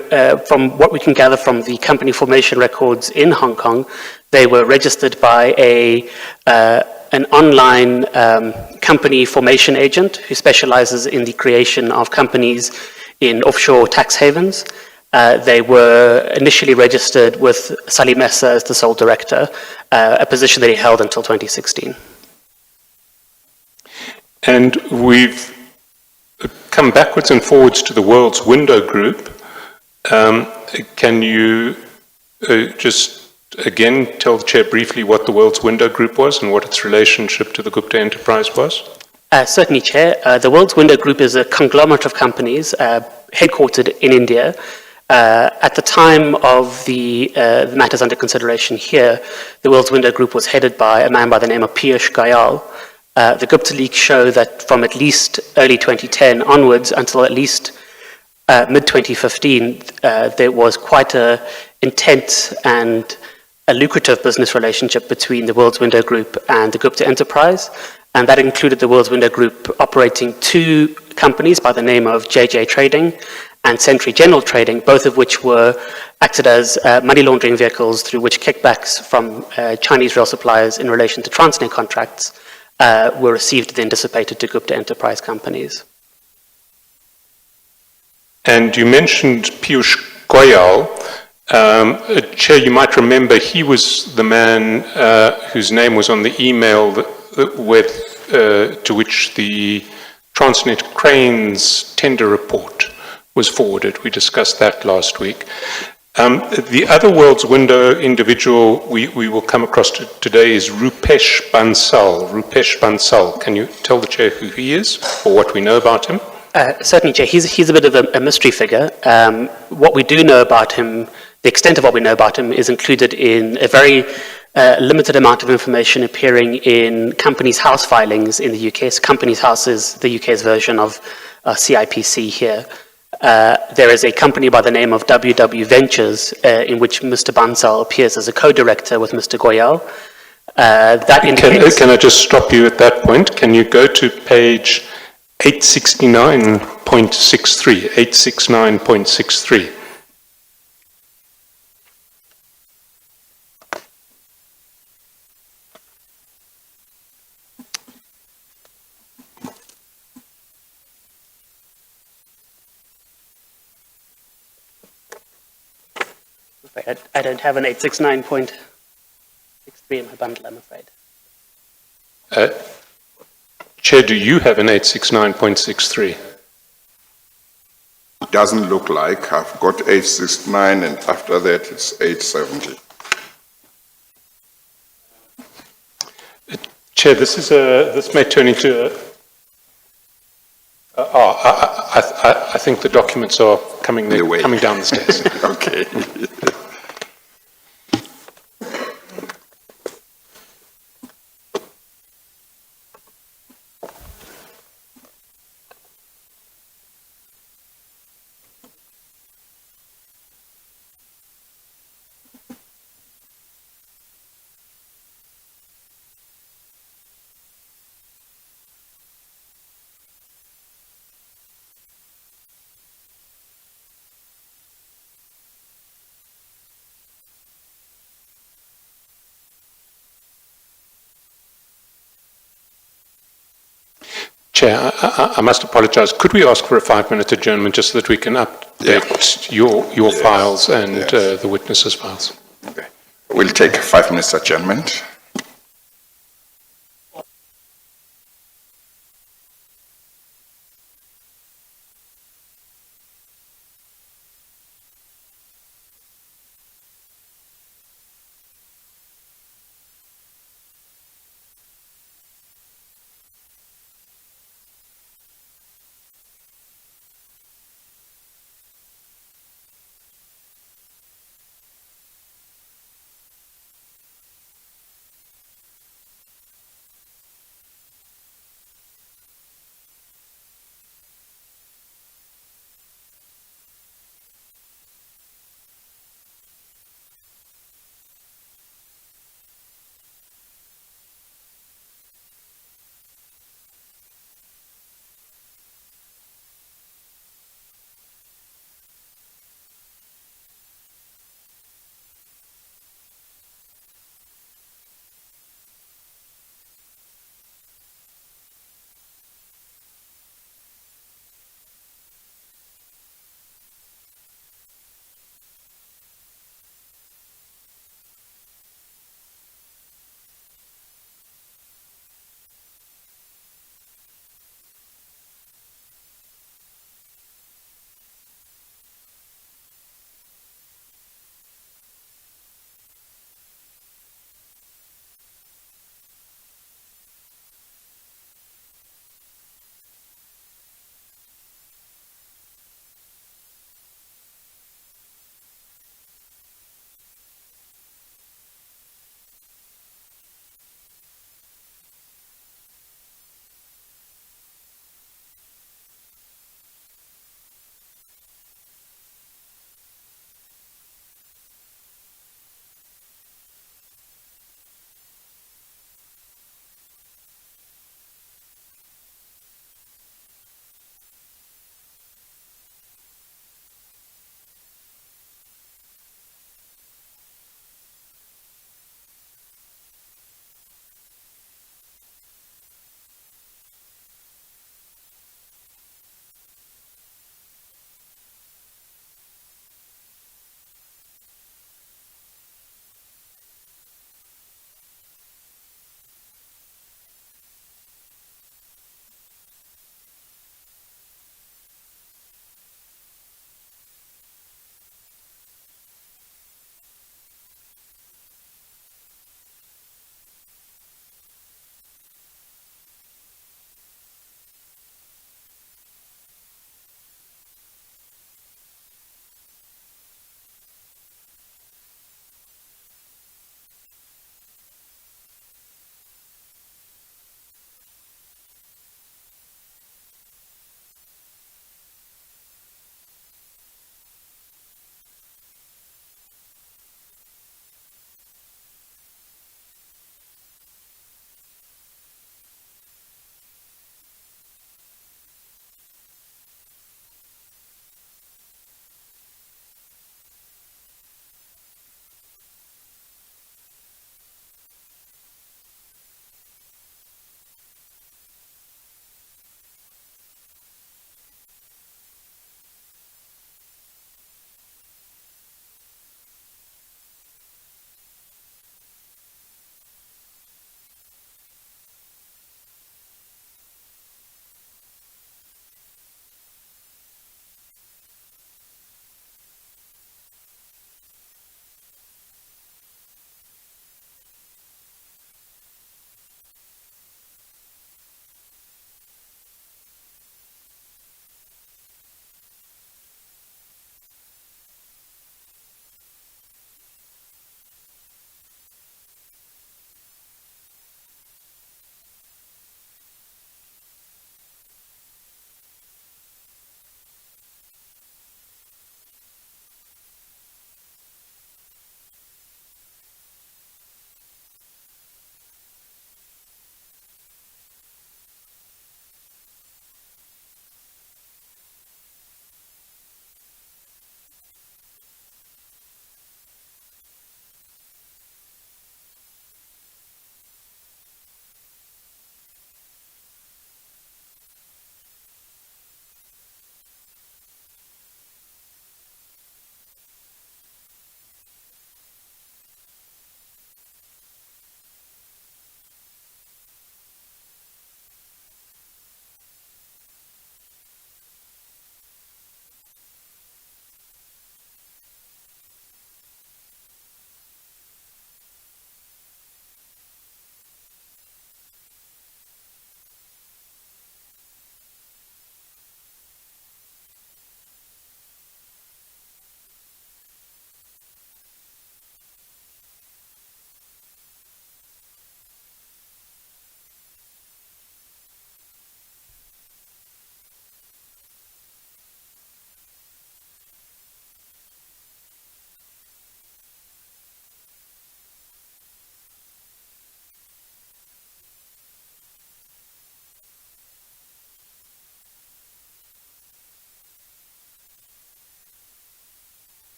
from what we can gather from the company formation records in Hong Kong, they were registered by an online company formation agent who specializes in the creation of companies in offshore tax havens. They were initially registered with Salim Essa as the sole director, a position that he held until 2016. And we've come backwards and forwards to the World's Window Group. Can you just again tell the chair briefly what the World's Window Group was and what its relationship to the Gupta Enterprise was? Certainly, Chair. The World's Window Group is a conglomerate of companies headquartered in India. At the time of the matters under consideration here, the World's Window Group was headed by a man by the name of Piyush Goyal. The Gupta leaks show that from at least early 2010 onwards until at least mid-2015, there was quite an intense and a lucrative business relationship between the World's Window Group and the Gupta Enterprise, and that included the World's Window Group operating two companies by the name of JJ Trading and Century General Trading, both of which were acted as money laundering vehicles through which kickbacks from Chinese rail suppliers in relation to Transnet contracts were received then dissipated to Gupta Enterprise companies. And you mentioned Piyush Goyal. Chair, you might remember he was the man whose name was on the email to which the Transnet Cranes tender report was forwarded. We discussed that last week. The other World's Window individual we will come across today is Rupesh Bansal. Rupesh Bansal, can you tell the chair who he is or what we know about him? Certainly, Chair. He's a bit of a mystery figure. What we do know about him, the extent of what we know about him, is included in a very limited amount of information appearing in Companies House filings in the UK. So Companies House is the UK's version of CIPC here. There is a company by the name of WW Ventures in which Mr. Bansal appears as a co-director with Mr. Goyal. Can I just stop you at that point? Can you go to page 869.63, 869.63. I don't have an 869.63 in my bundle, I'm afraid. Chair, do you have an 869.63? It doesn't look like. I've got 869 and after that it's 870. Chair, this may turn into I think the documents are coming down the stairs. Okay. Chair, I must apologize. Could we ask for a 5-minute adjournment just so that we can update your files and Yes. the witnesses' files? Okay. We'll take a 5 minutes adjournment.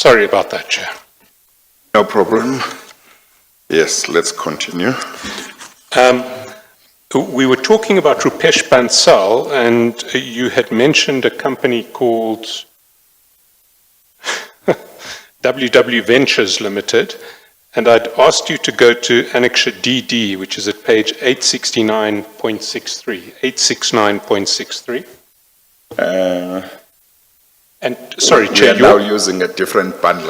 Sorry about that, Chair. No problem. Yes, let's continue. We were talking about Rupesh Bansal, and you had mentioned a company called WW Ventures Limited, and I'd asked you to go to Annexure DD, which is at page 869.63. 869.63. And sorry, Chair, we are now using a different bundle.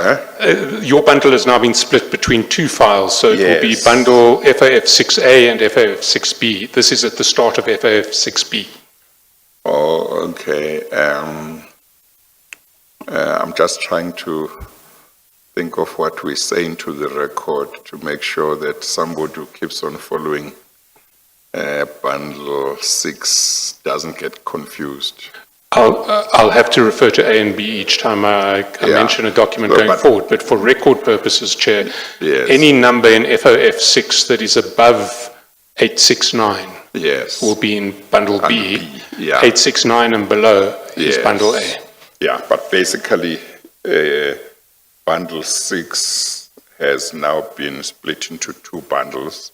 your bundle has now been split between two files, so it will be Yes. bundle FAF6A and FAF6B. This is at the start of FAF6B. Oh, okay. I'm just trying to think of what we say into the record to make sure that somebody who keeps on following bundle 6 doesn't get confused. I'll have to refer to A and B each time I mention a document No, going but- forward, but for record purposes, Chair, Yes. any number in FOF6 that is above 869 Yes. will be in bundle B. B, yeah. 869 and below is Yes. bundle A. Yeah, but basically, bundle 6 has now been split into two bundles,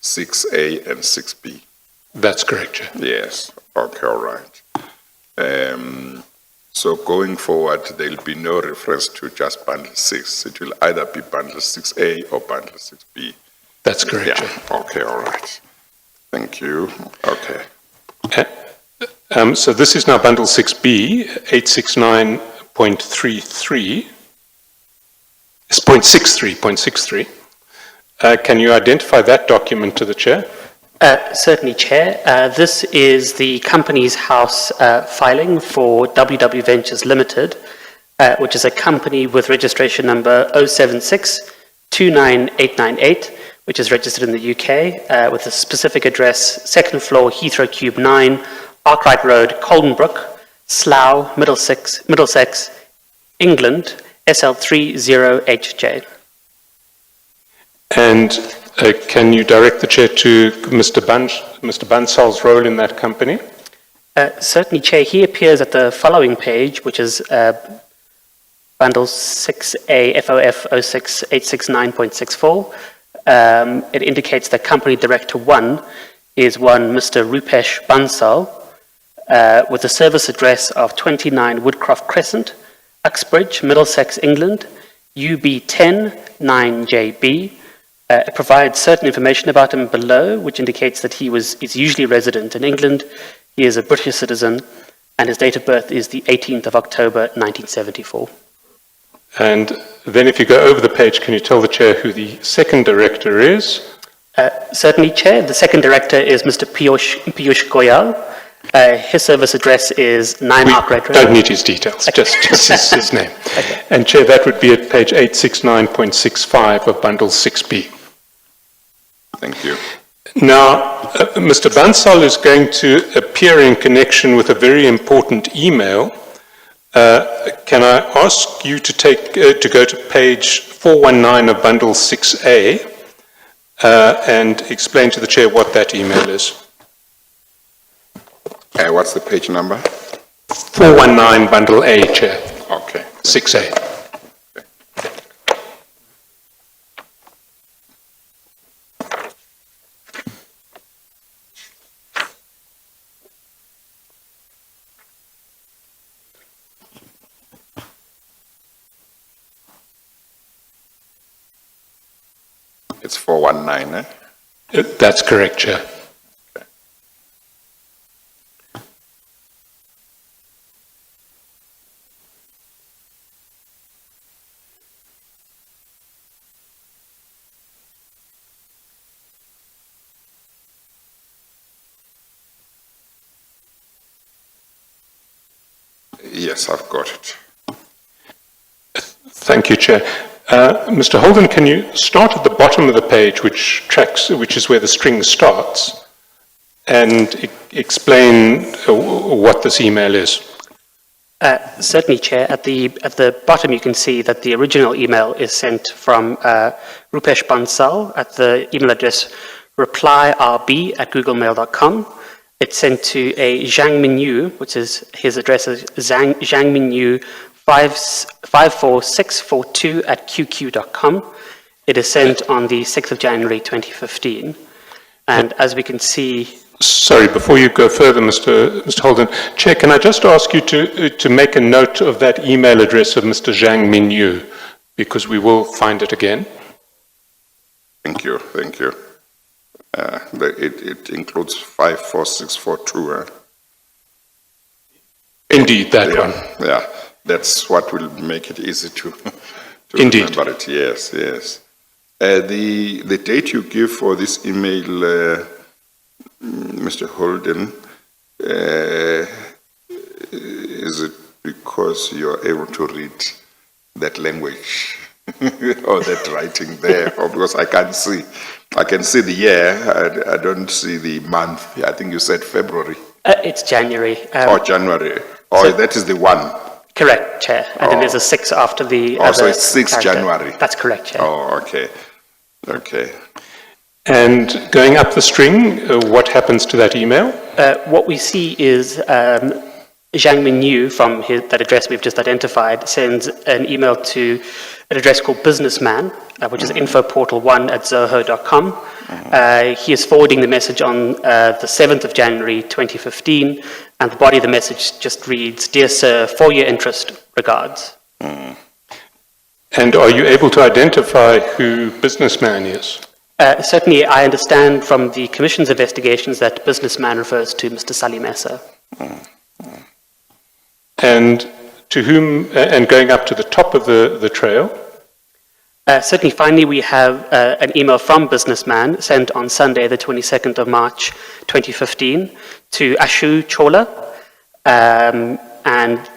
6A and 6B. That's correct, Chair. Yes, okay, all right. So going forward, there'll be no reference to just bundle 6. It will either be bundle 6A or bundle 6B. That's correct, Yeah, Chair. okay, all right. Thank you. Okay. So this is now bundle 6B, 869.33. It's 0.63. Can you identify that document to the Chair? Certainly, Chair. This is the Companies House filing for WW Ventures Limited, which is a company with registration number 076-29898, which is registered in the UK, with a specific address, second floor, Heathrow Cube 9, Arkwright Road, Coldenbrook, Slough, Middlesex, England, SL30HJ. And can you direct the Chair to Mr. Bansal's role in that company? Certainly, Chair. He appears at the following page, which is bundle 6A FOF 06869.64. It indicates that Company Director 1 is one Mr. Rupesh Bansal, with a service address of 29 Woodcroft Crescent, Uxbridge, Middlesex, England, UB10 9JB. It provides certain information about him below, which indicates that is usually resident in England. He is a British citizen, and his date of birth is the 18th of October, 1974. And then if you go over the page, can you tell the Chair who the second director is? Certainly, Chair. The second director is Mr. Piyush Goyal. His service address is 9 Arkwright Road. Don't need his details, just his name. Okay. And Chair, that would be at page 869.65 of bundle 6B. Thank you. Now, Mr. Bansal is going to appear in connection with a very important email. Can I ask you to go to page 419 of bundle 6A and explain to the Chair what that email is? What's the page number? 419 bundle A, Chair. Okay. 6A. It's 419, eh? That's correct, Chair. Yes, I've got it. Thank you, Chair. Mr. Holden, can you start at the bottom of the page, which is where the string starts, and explain what this email is? Certainly, Chair. At the bottom, you can see that the original email is sent from Rupesh Bansal at the email address replyrb@googlemail.com. It's sent to a Zhang Minyu, which is his address is Zhang Minyu 54642@qq.com. It is sent on the 6th of January 2015. And as we can see, Sorry, before you go further, Mr. Holden, Chair, can I just ask you to make a note of that email address of Mr. Zhang Minyu, because we will find it again. Thank you, thank you. It includes 54642. Indeed, that one. Yeah, that's what will make it easy to Indeed. remember it. Yes, yes. The date you give for this email, Mr. Holden, is it because you are able to read that language or that writing there? Or because I can't see. I can see the year, I don't see the month. I think you said February. it's January. Or January. Oh, that is the one. Correct, Chair. And then there's a 6 after the Oh, so other it's 6 character. January. That's correct, Chair. Oh, okay. Okay. And going up the string, what happens to that email? What we see is Zhang Minyu from that address we've just identified sends an email to an address called Businessman, which is infoportal1@zoho.com. He is forwarding the message on the 7th of January 2015, and the body of the message just reads, "Dear Sir, for your interest, regards." And are you able to identify who Businessman is? Certainly, I understand from the Commission's investigations that Businessman refers to Mr. Salimesa. And to whom, and going up to the top of the trail? Certainly, finally, we have an email from Businessman sent on Sunday, the 22nd of March, 2015, to Ashu Chola, and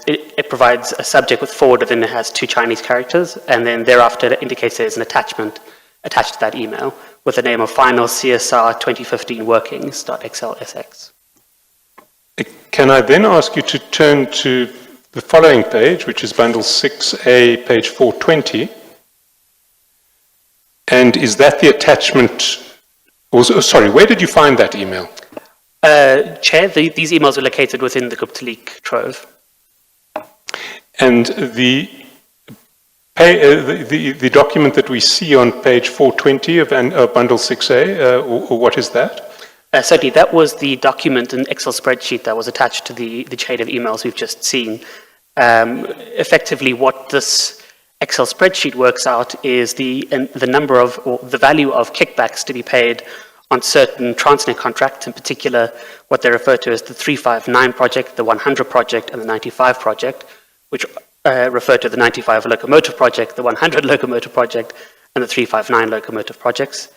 it provides a subject with forward, and then it has 2 Chinese characters, and then thereafter it indicates there's an attachment attached to that email with the name of Final CSR 2015 Workings.xlsx. Can I then ask you to turn to the following page, which is bundle 6A, page 420? And is that the attachment? Sorry, where did you find that email? Chair, these emails are located within the Gupta Leak trove. And the document that we see on page 420 of bundle 6A, or what is that? Certainly, that was the document, an Excel spreadsheet that was attached to the chain of emails we've just seen. Effectively, what this Excel spreadsheet works out is the number of, or the value of kickbacks to be paid on certain Transnet contracts, in particular what they refer to as the 359 project, the 100 project, and the 95 project, which refer to the 95 locomotive project, the 100 locomotive project, and the 359 locomotive projects.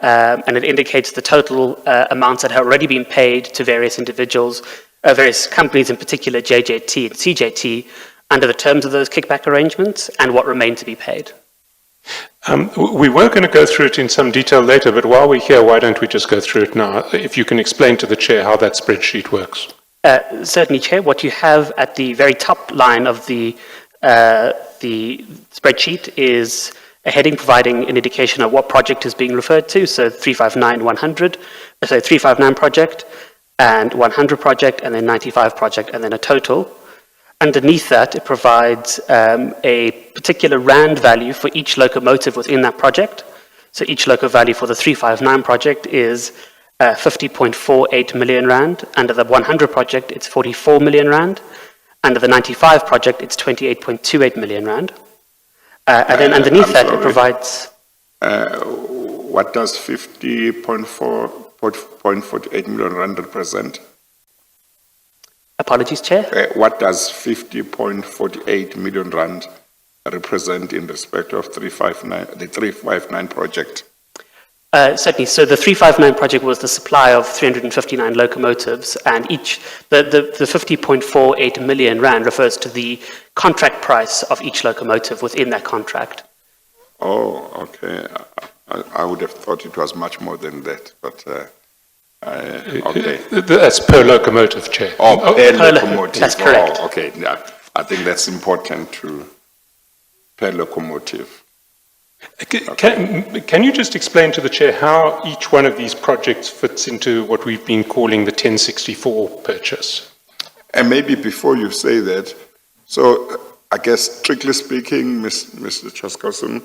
And it indicates the total amounts that have already been paid to various individuals, various companies, in particular JJT and CJT, under the terms of those kickback arrangements, and what remained to be paid. We were going to go through it in some detail later, but while we're here, why don't we just go through it now? If you can explain to the Chair how that spreadsheet works. Certainly, Chair. What you have at the very top line of the spreadsheet is a heading providing an indication of what project is being referred to, so 359 project, and 100 project, and then 95 project, and then a total. Underneath that, it provides a particular rand value for each locomotive within that project. So each loco value for the 359 project is 50.48 million rand. Under the 100 project, it's 44 million rand. Under the 95 project, it's 28.28 million rand. And then underneath that, it provides... What does 50.48 million rand represent? Apologies, Chair. What does 50.48 million rand represent in respect of the 359 project? Certainly. So the 359 project was the supply of 359 locomotives, and the 50.48 million rand refers to the contract price of each locomotive within that contract. Oh, okay. I would have thought it was much more than that, but okay. That's per locomotive, Chair. Oh, per locomotive. That's correct. Oh, okay. Yeah. I think that's important per locomotive. Can you just explain to the Chair how each one of these projects fits into what we've been calling the 1064 purchase? And maybe before you say that, so I guess strictly speaking, Mr. Chaskowson,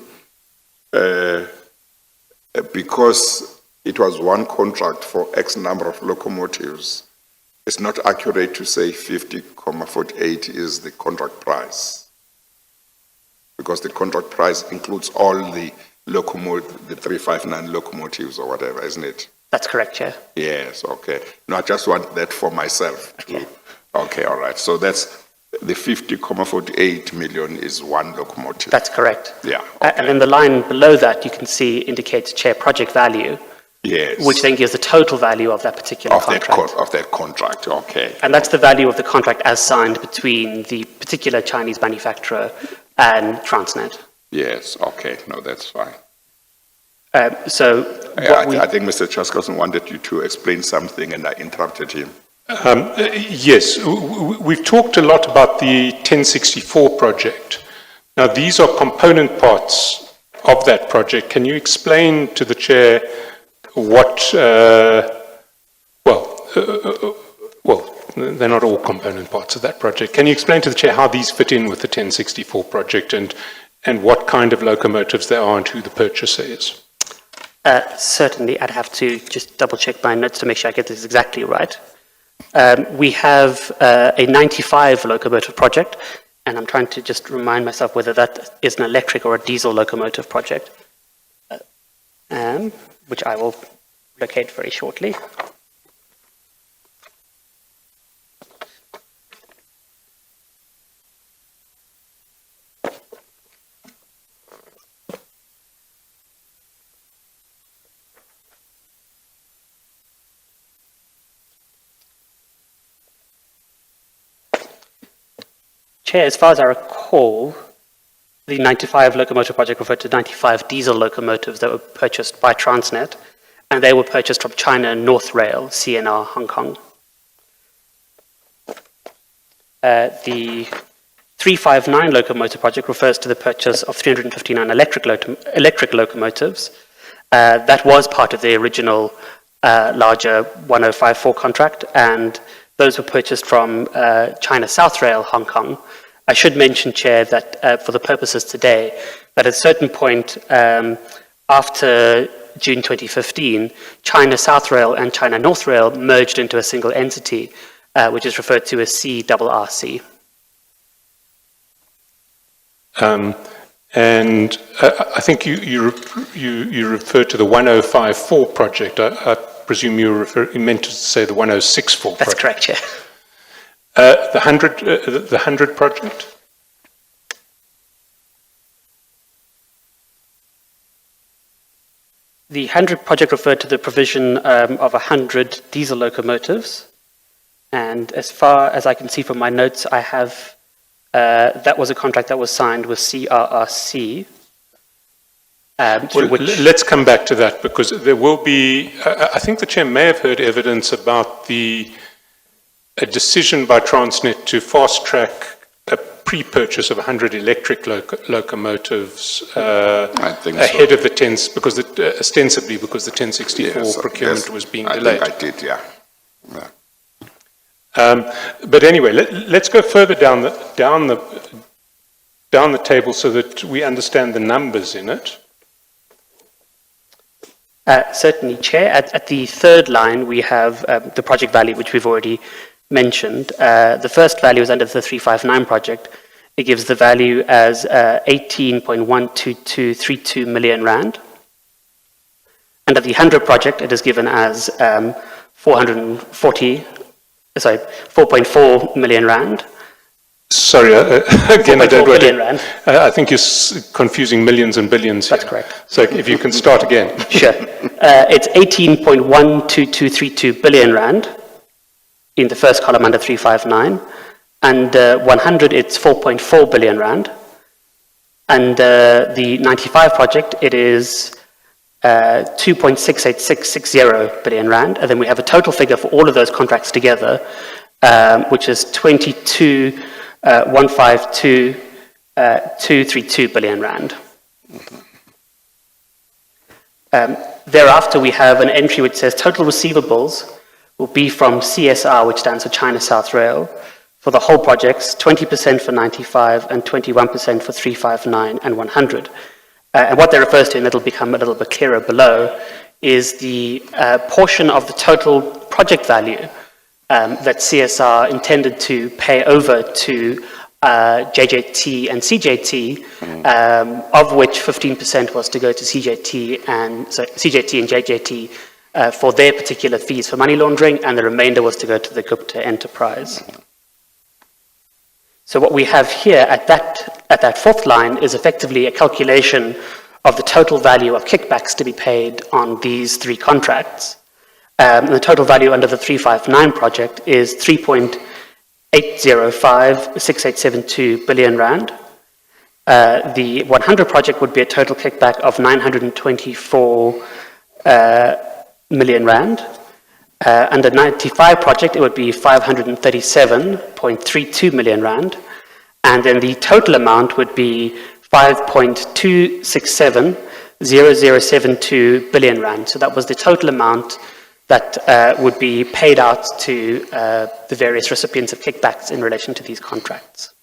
because it was one contract for X number of locomotives, it's not accurate to say 50,48 is the contract price. Because the contract price includes all the 359 locomotives or whatever, isn't it? That's correct, Chair. Yes, okay. No, I just want that for myself. Okay. Okay, all right. So that's the 50,48 million is one locomotive. That's correct. Yeah. And then the line below that you can see indicates, Chair, project value, Yes. which then gives the total value of that particular contract. Of that contract, okay. And that's the value of the contract as signed between the particular Chinese manufacturer and Transnet. Yes, okay. No, that's fine. I think Mr. Chaskowson wanted you to explain something and I interrupted him. Yes, we've talked a lot about the 1064 project. Now, these are component parts of that project. Can you explain to the Chair what, well, they're not all component parts of that project. Can you explain to the Chair how these fit in with the 1064 project and what kind of locomotives they are and who the purchaser is? Certainly, I'd have to just double check my notes to make sure I get this exactly right. We have a 95 locomotive project, and I'm trying to just remind myself whether that is an electric or a diesel locomotive project, which I will locate very shortly. Chair, as far as I recall, the 95 locomotive project referred to 95 diesel locomotives that were purchased by Transnet, and they were purchased from China North Rail, CNR, Hong Kong. The 359 locomotive project refers to the purchase of 359 electric locomotives. That was part of the original larger 1054 contract, and those were purchased from China South Rail, Hong Kong. I should mention, Chair, that for the purposes today, that at a certain point after June 2015, China South Rail and China North Rail merged into a single entity, which is referred to as CRRC. And I think you referred to the 1054 project. I presume you meant to say the 1064 project. That's correct, Chair. The 100 project? The 100 project referred to the provision of 100 diesel locomotives. And as far as I can see from my notes, I have that was a contract that was signed with CRRC. Let's come back to that, because there will be, I think the Chair may have heard evidence about a decision by Transnet to fast-track a pre-purchase of 100 electric locomotives ahead of the 10s, ostensibly because the 1064 procurement was being delayed. I think I did, yeah. But anyway, let's go further down the table so that we understand the numbers in it. Certainly, Chair. At the third line, we have the project value, which we've already mentioned. The first value is under the 359 project. It gives the value as 18.12232 million rand. Under the 100 project, it is given as 4.4 million rand. Sorry, again, I don't billion rand. I think you're confusing millions and billions here. That's correct. So if you can start again. Sure. It's 18.12232 billion rand in the first column under 359. And 100, it's 4.4 billion rand. And the 95 project, it is 2.68660 billion rand. And then we have a total figure for all of those contracts together, which is 22.152.232 billion rand. Thereafter, we have an entry which says total receivables will be from CSR, which stands for China South Rail, for the whole projects, 20% for 95 and 21% for 359 and 100. And what that refers to, and it'll become a little bit clearer below, is the portion of the total project value that CSR intended to pay over to JJT and CJT, of which 15% was to go to CJT and JJT for their particular fees for money laundering, and the remainder was to go to the Gupta enterprise. So what we have here at that fourth line is effectively a calculation of the total value of kickbacks to be paid on these three contracts. The total value under the 359 project is 3.8056872 billion rand. The 100 project would be a total kickback of 924 million rand. Under 95 project, it would be 537.32 million rand. And then the total amount would be 5.2670072 billion rand. So that was the total amount that would be paid out to the various recipients of kickbacks in relation to these contracts.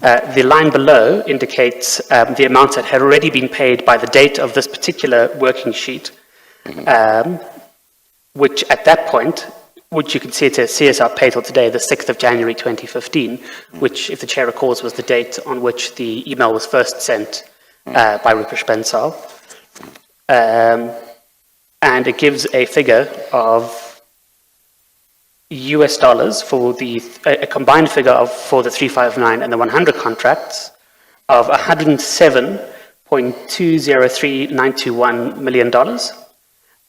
The line below indicates the amounts that had already been paid by the date of this particular working sheet, which at that point, which you can see it says CSR paid till today, the 6th of January 2015, which, if the chair recalls, was the date on which the email was first sent by Rupesh Bensal. And it gives a figure of US dollars for a combined figure for the 359 and the 100 contracts of $107.203921 million.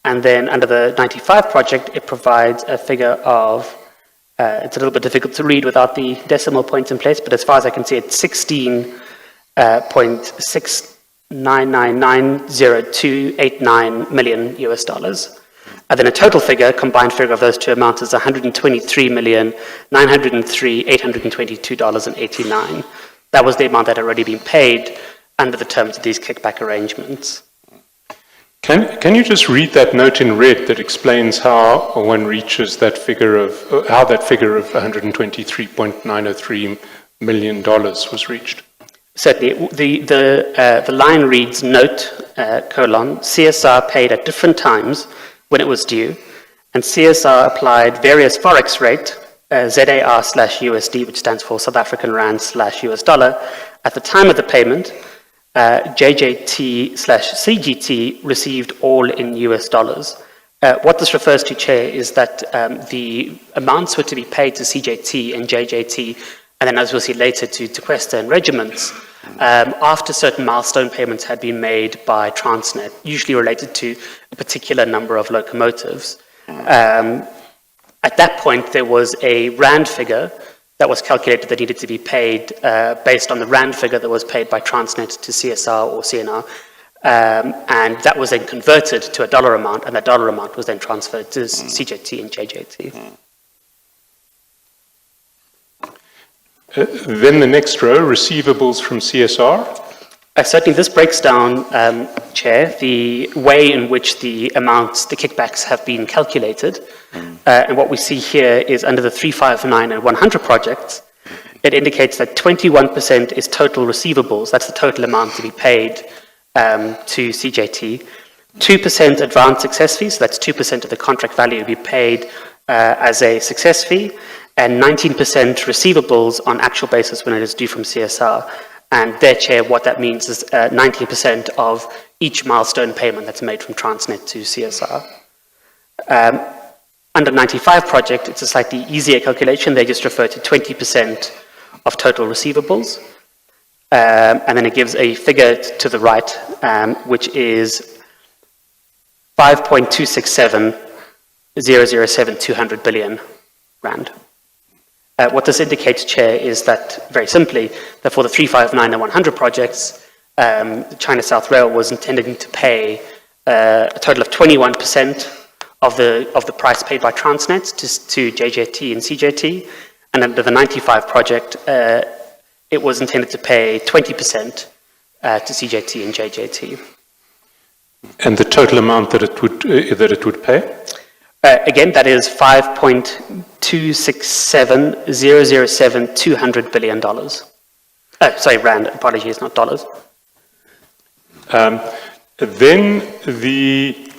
And then under the 95 project, it provides a figure of, it's a little bit difficult to read without the decimal points in place, but as far as I can see, it's 16.6999029 million US dollars. And then a total figure, combined figure of those two amounts, is $123,903,822.89. That was the amount that had already been paid under the terms of these kickback arrangements. Can you just read that note in red that explains how one reaches that figure of, how that figure of $123.903 million was reached? Certainly. The line reads, note, colon, CSR paid at different times when it was due, and CSR applied various forex rate, ZAR/USD, which stands for South African Rand/US dollar, at the time of the payment. JJT/CGT received all in US dollars. What this refers to, Chair, is that the amounts were to be paid to CJT and JJT, and then, as we'll see later, to Questa and regiments, after certain milestone payments had been made by Transnet, usually related to a particular number of locomotives. At that point, there was a Rand figure that was calculated that needed to be paid based on the Rand figure that was paid by Transnet to CSR or CNR. And that was then converted to a dollar amount, and that dollar amount was then transferred to CJT and JJT. Then the next row, receivables from CSR. Certainly this breaks down, Chair, the way in which the amounts, the kickbacks have been calculated. And what we see here is under the 359 and 100 projects, it indicates that 21% is total receivables. That's the total amount to be paid to CJT. 2% advanced success fees, so that's 2% of the contract value to be paid as a success fee, and 19% receivables on actual basis when it is due from CSR. And there, Chair, what that means is 19% of each milestone payment that's made from Transnet to CSR. Under 95 project, it's a slightly easier calculation. They just refer to 20% of total receivables. And then it gives a figure to the right, which is 5.267007200 billion rand. What this indicates, Chair, is that, very simply, that for the 359 and 100 projects, China South Rail was intending to pay a total of 21% of the price paid by Transnet to JJT and CJT, and under the 95 project, it was intended to pay 20% to CJT and JJT. And the total amount that it would pay? Again, that is 5.2 $267,007,200 billion. Sorry, rand, apologies, not dollars. Then the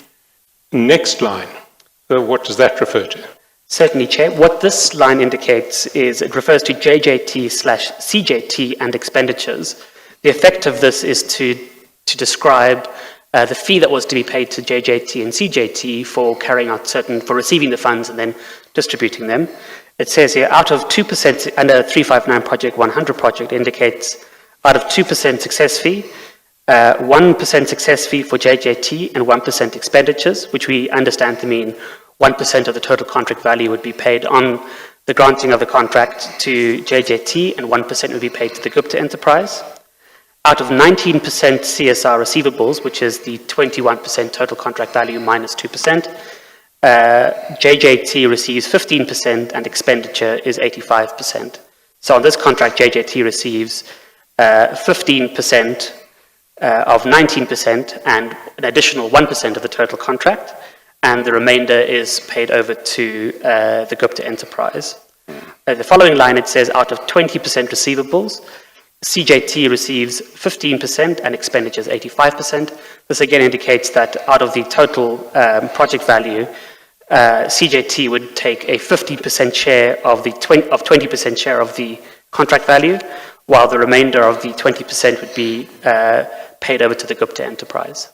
next line, what does that refer to? Certainly, Chair. What this line indicates is it refers to JJT/CJT and expenditures. The effect of this is to describe the fee that was to be paid to JJT and CJT for carrying out for receiving the funds and then distributing them. It says here, out of 2%, under 359 project, 100 project indicates out of 2% success fee, 1% success fee for JJT and 1% expenditures, which we understand to mean 1% of the total contract value would be paid on the granting of the contract to JJT and 1% would be paid to the Gupta enterprise. Out of 19% CSR receivables, which is the 21% total contract value minus 2%, JJT receives 15% and expenditure is 85%. So on this contract, JJT receives 15% of 19% and an additional 1% of the total contract, and the remainder is paid over to the Gupta enterprise. The following line, it says out of 20% receivables, CJT receives 15% and expenditures 85%. This again indicates that out of the total project value, CJT would take a 50% share of 20% share of the contract value, while the remainder of the 20% would be paid over to the Gupta enterprise.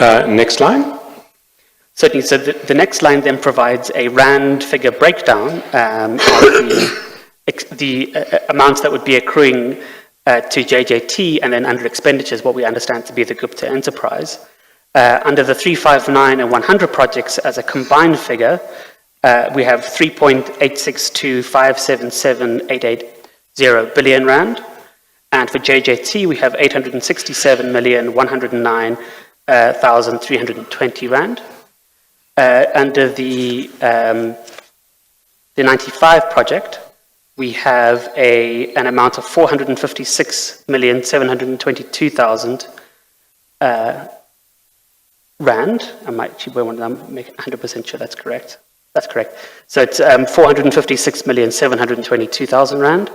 Next line. Certainly. So the next line then provides a rand figure breakdown of the amounts that would be accruing to JJT, and then under expenditures, what we understand to be the Gupta enterprise. Under the 359 and 100 projects as a combined figure, we have 3.862577,880 billion rand. And for JJT, we have 867,109,320 rand. Under the 95 project, we have an amount of 456,722,000 rand. I might actually want to make 100% sure that's correct. That's correct. So it's 456,722,000 rand.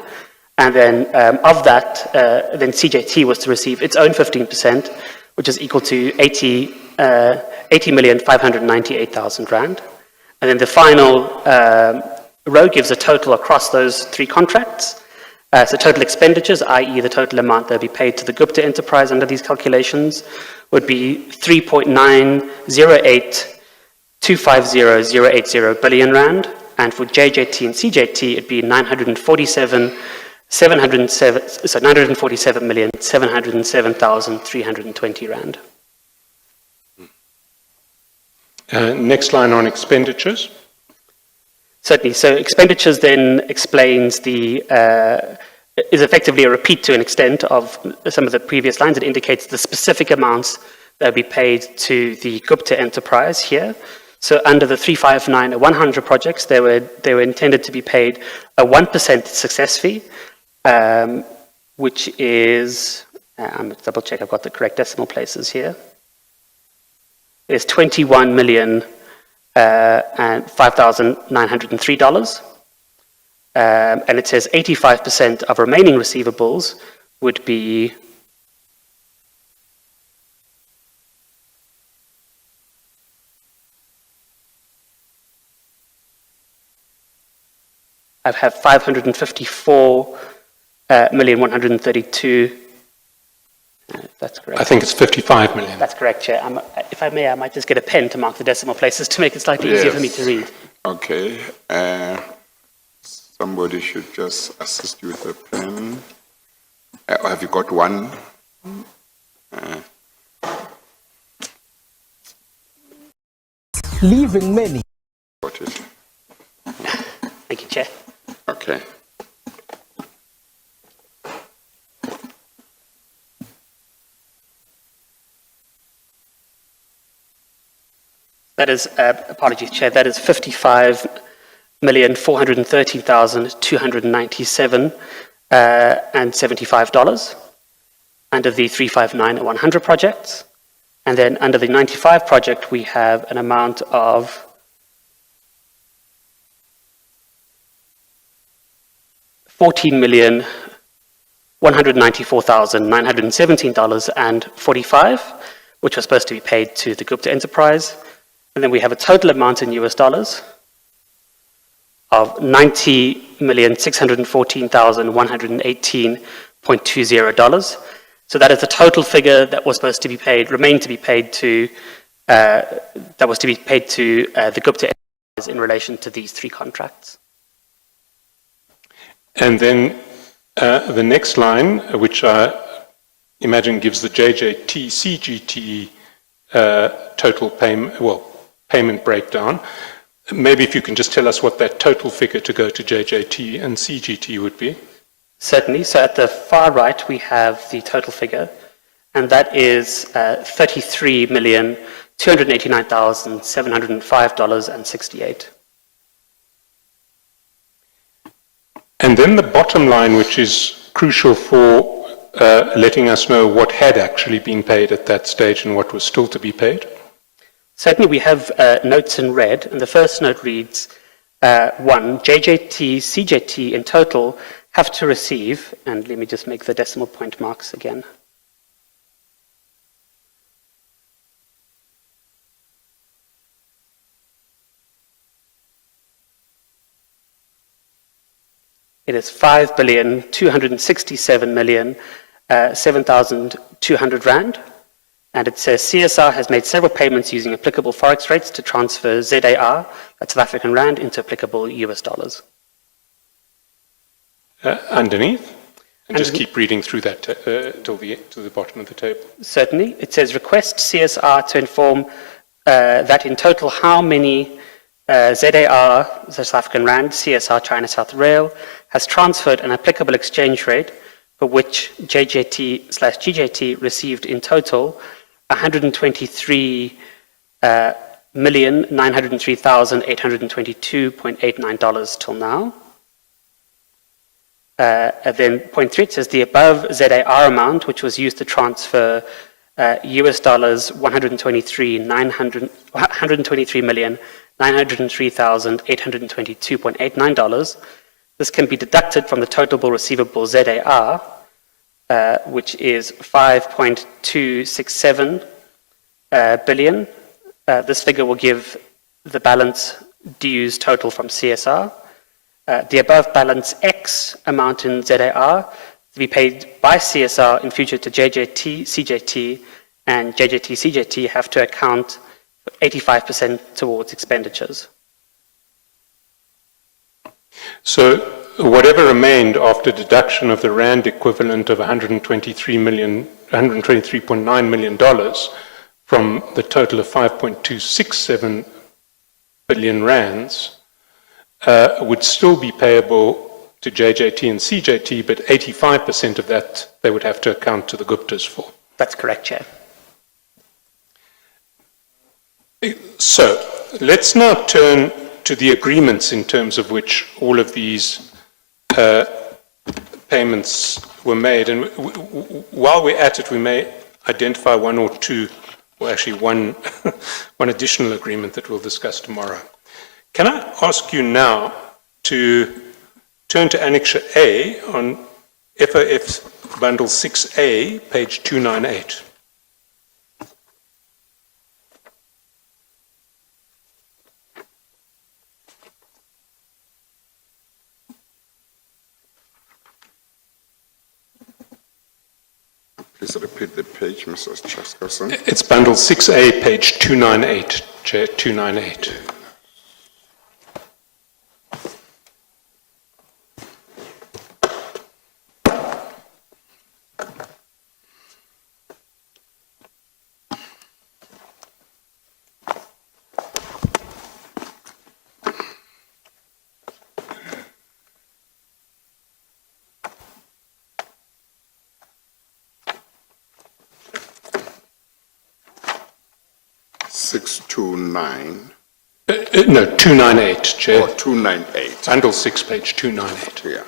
And then of that, then CJT was to receive its own 15%, which is equal to 80,598,000 rand. And then the final row gives a total across those three contracts. So total expenditures, i.e. the total amount that will be paid to the Gupta enterprise under these calculations, would be 3.908250080 billion rand. And for JJT and CJT, it'd be 947,707,320 rand. Next line on expenditures. Certainly. So expenditures then explains is effectively a repeat to an extent of some of the previous lines. It indicates the specific amounts that will be paid to the Gupta enterprise here. So under the 359 and 100 projects, they were intended to be paid a 1% success fee, which is, I'm going to double check I've got the correct decimal places here, is $21,005,903. And it says 85% of remaining receivables would be I have 554,132,000. That's correct. I think it's 55 million. That's correct, Chair. If I may, I might just get a pen to mark the decimal places to make it slightly easier for me to read. Okay. Somebody should just assist you with a pen. Have you got one? Leaving many. Got it. Thank you, Chair. Okay. That is, apologies, Chair, that is 55,413,297 and $75 under the 359 and 100 projects. And then under the 95 project, we have an amount of $14,194,917.45, which was supposed to be paid to the Gupta enterprise. And then we have a total amount in US dollars of $90,614,118.20. So that is the total figure that was supposed to be paid, remained to be paid to, that was to be paid to the Gupta enterprise in relation to these three contracts. And then the next line, which I imagine gives the JJT, CGT total payment breakdown. Maybe if you can just tell us what that total figure to go to JJT and CGT would be. Certainly. So at the far right, we have the total figure, and that is $33,289,705.68. And then the bottom line, which is crucial for letting us know what had actually been paid at that stage and what was still to be paid. Certainly, we have notes in red, and the first note reads, 1, JJT, CJT in total have to receive, and let me just make the decimal point marks again. It is 5,267,007,200 rand. And it says CSR has made several payments using applicable forex rates to transfer ZAR, that's South African rand, into applicable US dollars. Underneath, and just keep reading through that till the bottom of the table. Certainly. It says request CSR to inform that in total how many ZAR, South African rand, CSR China South Rail, has transferred an applicable exchange rate for which JJT/GJT received in total $123,903,822.89 till now. And then point 3, it says the above ZAR amount, which was used to transfer US dollars $123,903,822.89. This can be deducted from the total receivable ZAR, which is 5.267 billion. This figure will give the balance dues total from CSR. The above balance X amount in ZAR to be paid by CSR in future to JJT, CJT, and JJT, CJT have to account for 85% towards expenditures. So whatever remained after deduction of the rand equivalent of $123.9 million from the total of 5.267 billion rands would still be payable to JJT and CJT, but 85% of that they would have to account to the Guptas for. That's correct, Chair. So let's now turn to the agreements in terms of which all of these payments were made. And while we're at it, we may identify one or two, or actually one additional agreement that we'll discuss tomorrow. Can I ask you now to turn to Annexure A on FOF Bundle 6A, page 298. Please repeat the page, Mrs. Chaskason. It's Bundle 6A, page 298, Chair, 298. No, 298, Chair. Oh, 298. Bundle 6, page 298. Yeah.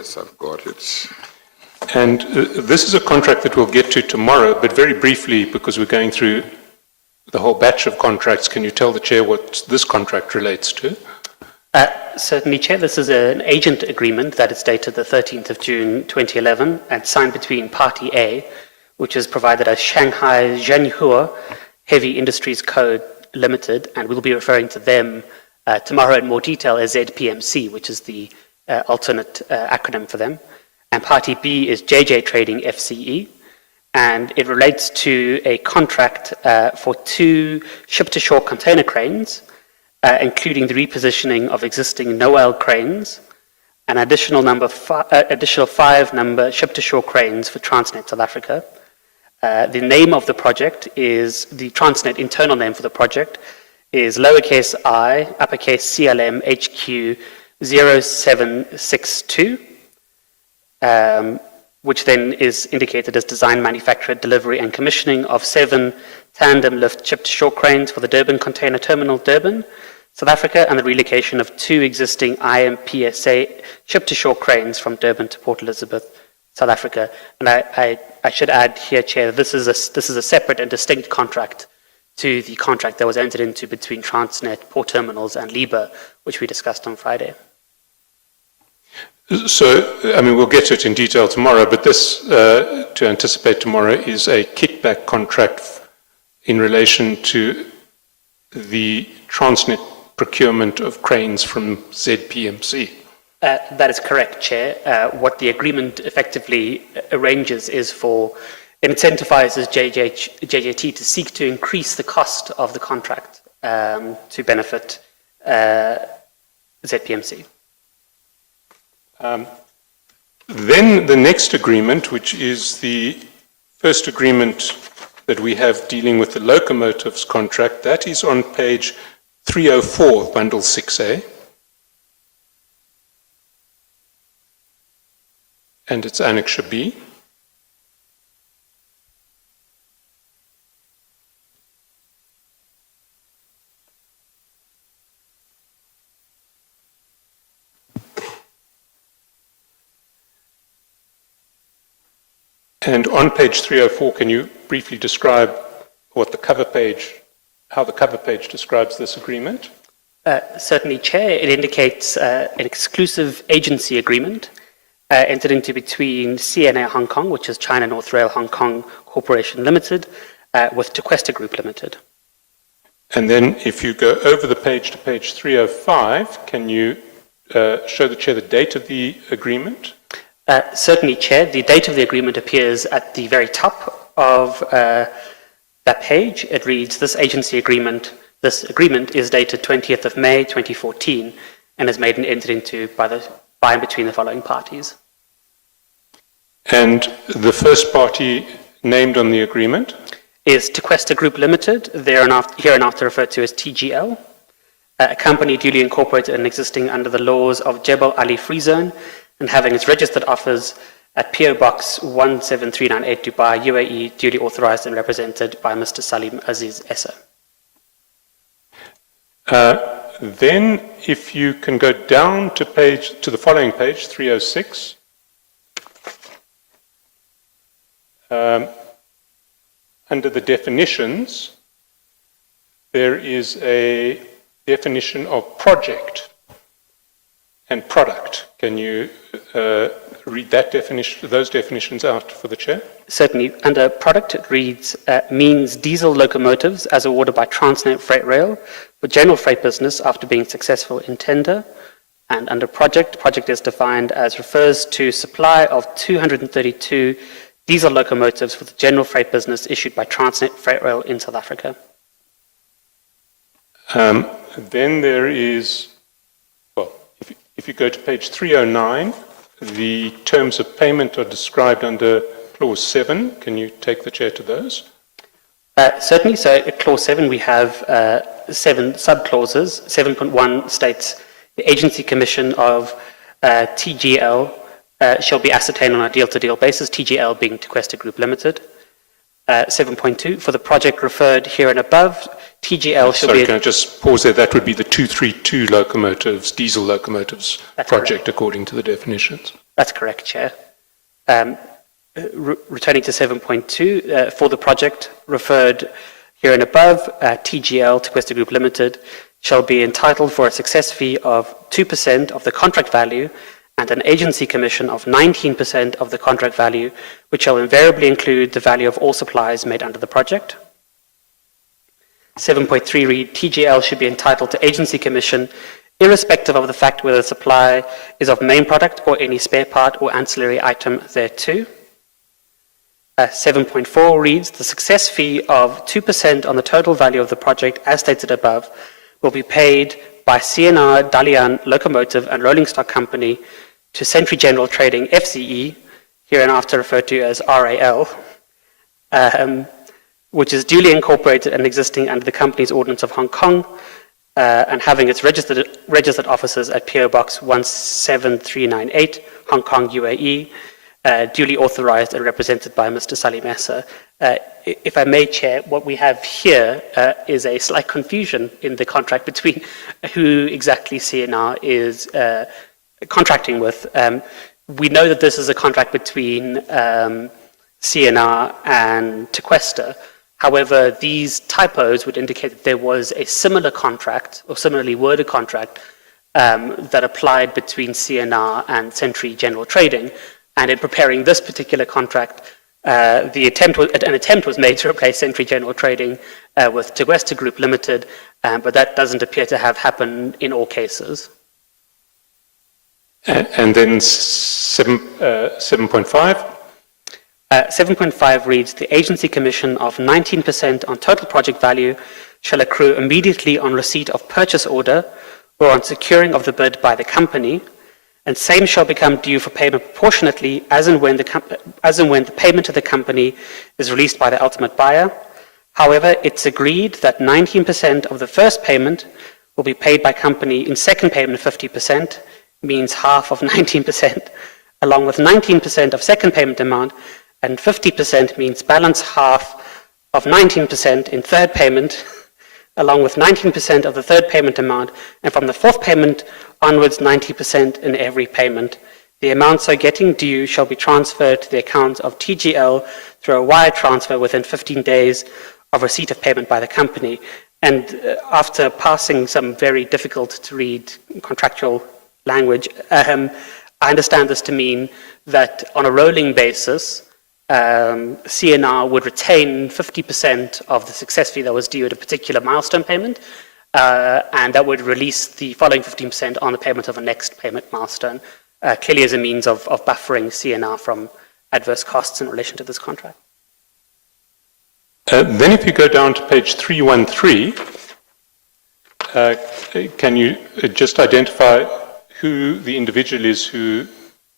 Yes, I've got it. And this is a contract that we'll get to tomorrow, but very briefly, because we're going through the whole batch of contracts, can you tell the Chair what this contract relates to? Certainly, Chair. This is an agent agreement that is dated the 13th of June 2011 and signed between Party A, which is provided as Shanghai Zhenhua Heavy Industries Code Limited, and we'll be referring to them tomorrow in more detail as ZPMC, which is the alternate acronym for them. And Party B is JJ Trading FCE, and it relates to a contract for 2 ship-to-shore container cranes, including the repositioning of existing Noel cranes, an additional 5 number ship-to-shore cranes for Transnet South Africa. The name of the project is, the Transnet internal name for the project is lowercase I, uppercase CLM HQ 0762, which then is indicated as design, manufacture, delivery and commissioning of 7 tandem lift ship-to-shore cranes for the Durban Container Terminal, Durban, South Africa, and the relocation of 2 existing IMPSA ship-to-shore cranes from Durban to Port Elizabeth, South Africa. And I should add here, Chair, this is a separate and distinct contract to the contract that was entered into between Transnet, Port Terminals and LIBA, which we discussed on Friday. So, I mean, we'll get to it in detail tomorrow, but this, to anticipate tomorrow, is a kickback contract in relation to the Transnet procurement of cranes from ZPMC. That is correct, Chair. What the agreement effectively arranges is for, it incentivizes JJT to seek to increase the cost of the contract to benefit ZPMC. Then the next agreement, which is the first agreement that we have dealing with the locomotives contract, that is on page 304, bundle 6A. And it's Annexure B. And on page 304, can you briefly describe what the cover page, how the cover page describes this agreement? Certainly, Chair. It indicates an exclusive agency agreement entered into between CNA Hong Kong, which is China North Rail Hong Kong Corporation Limited, with Tequesta Group Limited. And then if you go over the page to page 305, can you show the Chair the date of the agreement? Certainly, Chair. The date of the agreement appears at the very top of that page. It reads, this agreement is dated 20th of May 2014 and is made and entered into by and between the following parties. And the first party named on the agreement? Is Tequesta Group Limited, hereinafter referred to as TGL, a company duly incorporated and existing under the laws of Jebel Ali Free Zone and having its registered office at PO Box 17398 Dubai, UAE, duly authorized and represented by Mr. Salim Aziz Essa. Then if you can go down to the following page, 306. Under the definitions, there is a definition of project and product. Can you read that definition, those definitions out for the Chair? Certainly. Under product, it reads, means diesel locomotives as awarded by Transnet Freight Rail for general freight business after being successful in tender. And under project is defined as refers to supply of 232 diesel locomotives for the general freight business issued by Transnet Freight Rail in South Africa. Then there is, well, if you go to page 309, the terms of payment are described under clause 7. Can you take the Chair to those? Certainly. So at clause 7, we have 7 sub-clauses. 7.1 states the agency commission of TGL shall be ascertained on a deal-to-deal basis, TGL being Tequesta Group Limited. 7.2, for the project referred here and above, TGL shall be... Sorry, can I just pause there? That would be the 232 locomotives, diesel locomotives project, according to the definitions. That's correct, Chair. Returning to 7.2, for the project referred here and above, TGL, Tequesta Group Limited, shall be entitled for a success fee of 2% of the contract value and an agency commission of 19% of the contract value, which shall invariably include the value of all supplies made under the project. 7.3 read, TGL should be entitled to agency commission irrespective of the fact whether the supply is of main product or any spare part or ancillary item thereto. 7.4 reads, the success fee of 2% on the total value of the project as stated above will be paid by CNR Dalian Locomotive and Rolling Stock Company to Century General Trading FCE, hereinafter referred to as RAL, which is duly incorporated and existing under the company's ordinance of Hong Kong and having its registered offices at PO Box 17398, Hong Kong, UAE, duly authorized and represented by Mr. Salim Essa. If I may, Chair, what we have here is a slight confusion in the contract between who exactly CNR is contracting with. We know that this is a contract between CNR and Tequesta. However, these typos would indicate that there was a similar contract or similarly worded contract that applied between CNR and Century General Trading. And in preparing this particular contract, an attempt was made to replace Century General Trading with Tequesta Group Limited, but that doesn't appear to have happened in all cases. And then 7.5? 7.5 reads, the agency commission of 19% on total project value shall accrue immediately on receipt of purchase order or on securing of the bid by the company, and same shall become due for payment proportionately as and when the payment to the company is released by the ultimate buyer. However, it's agreed that 19% of the first payment will be paid by company in second payment 50%, means half of 19%, along with 19% of second payment amount, and 50% means balance half of 19% in third payment, along with 19% of the third payment amount, and from the fourth payment onwards 90% in every payment. The amount so getting due shall be transferred to the account of TGL through a wire transfer within 15 days of receipt of payment by the company. And after passing some very difficult to read contractual language, I understand this to mean that on a rolling basis, CNR would retain 50% of the success fee that was due at a particular milestone payment, and that would release the following 15% on the payment of a next payment milestone, clearly as a means of buffering CNR from adverse costs in relation to this contract. Then if you go down to page 313, can you just identify who the individual is who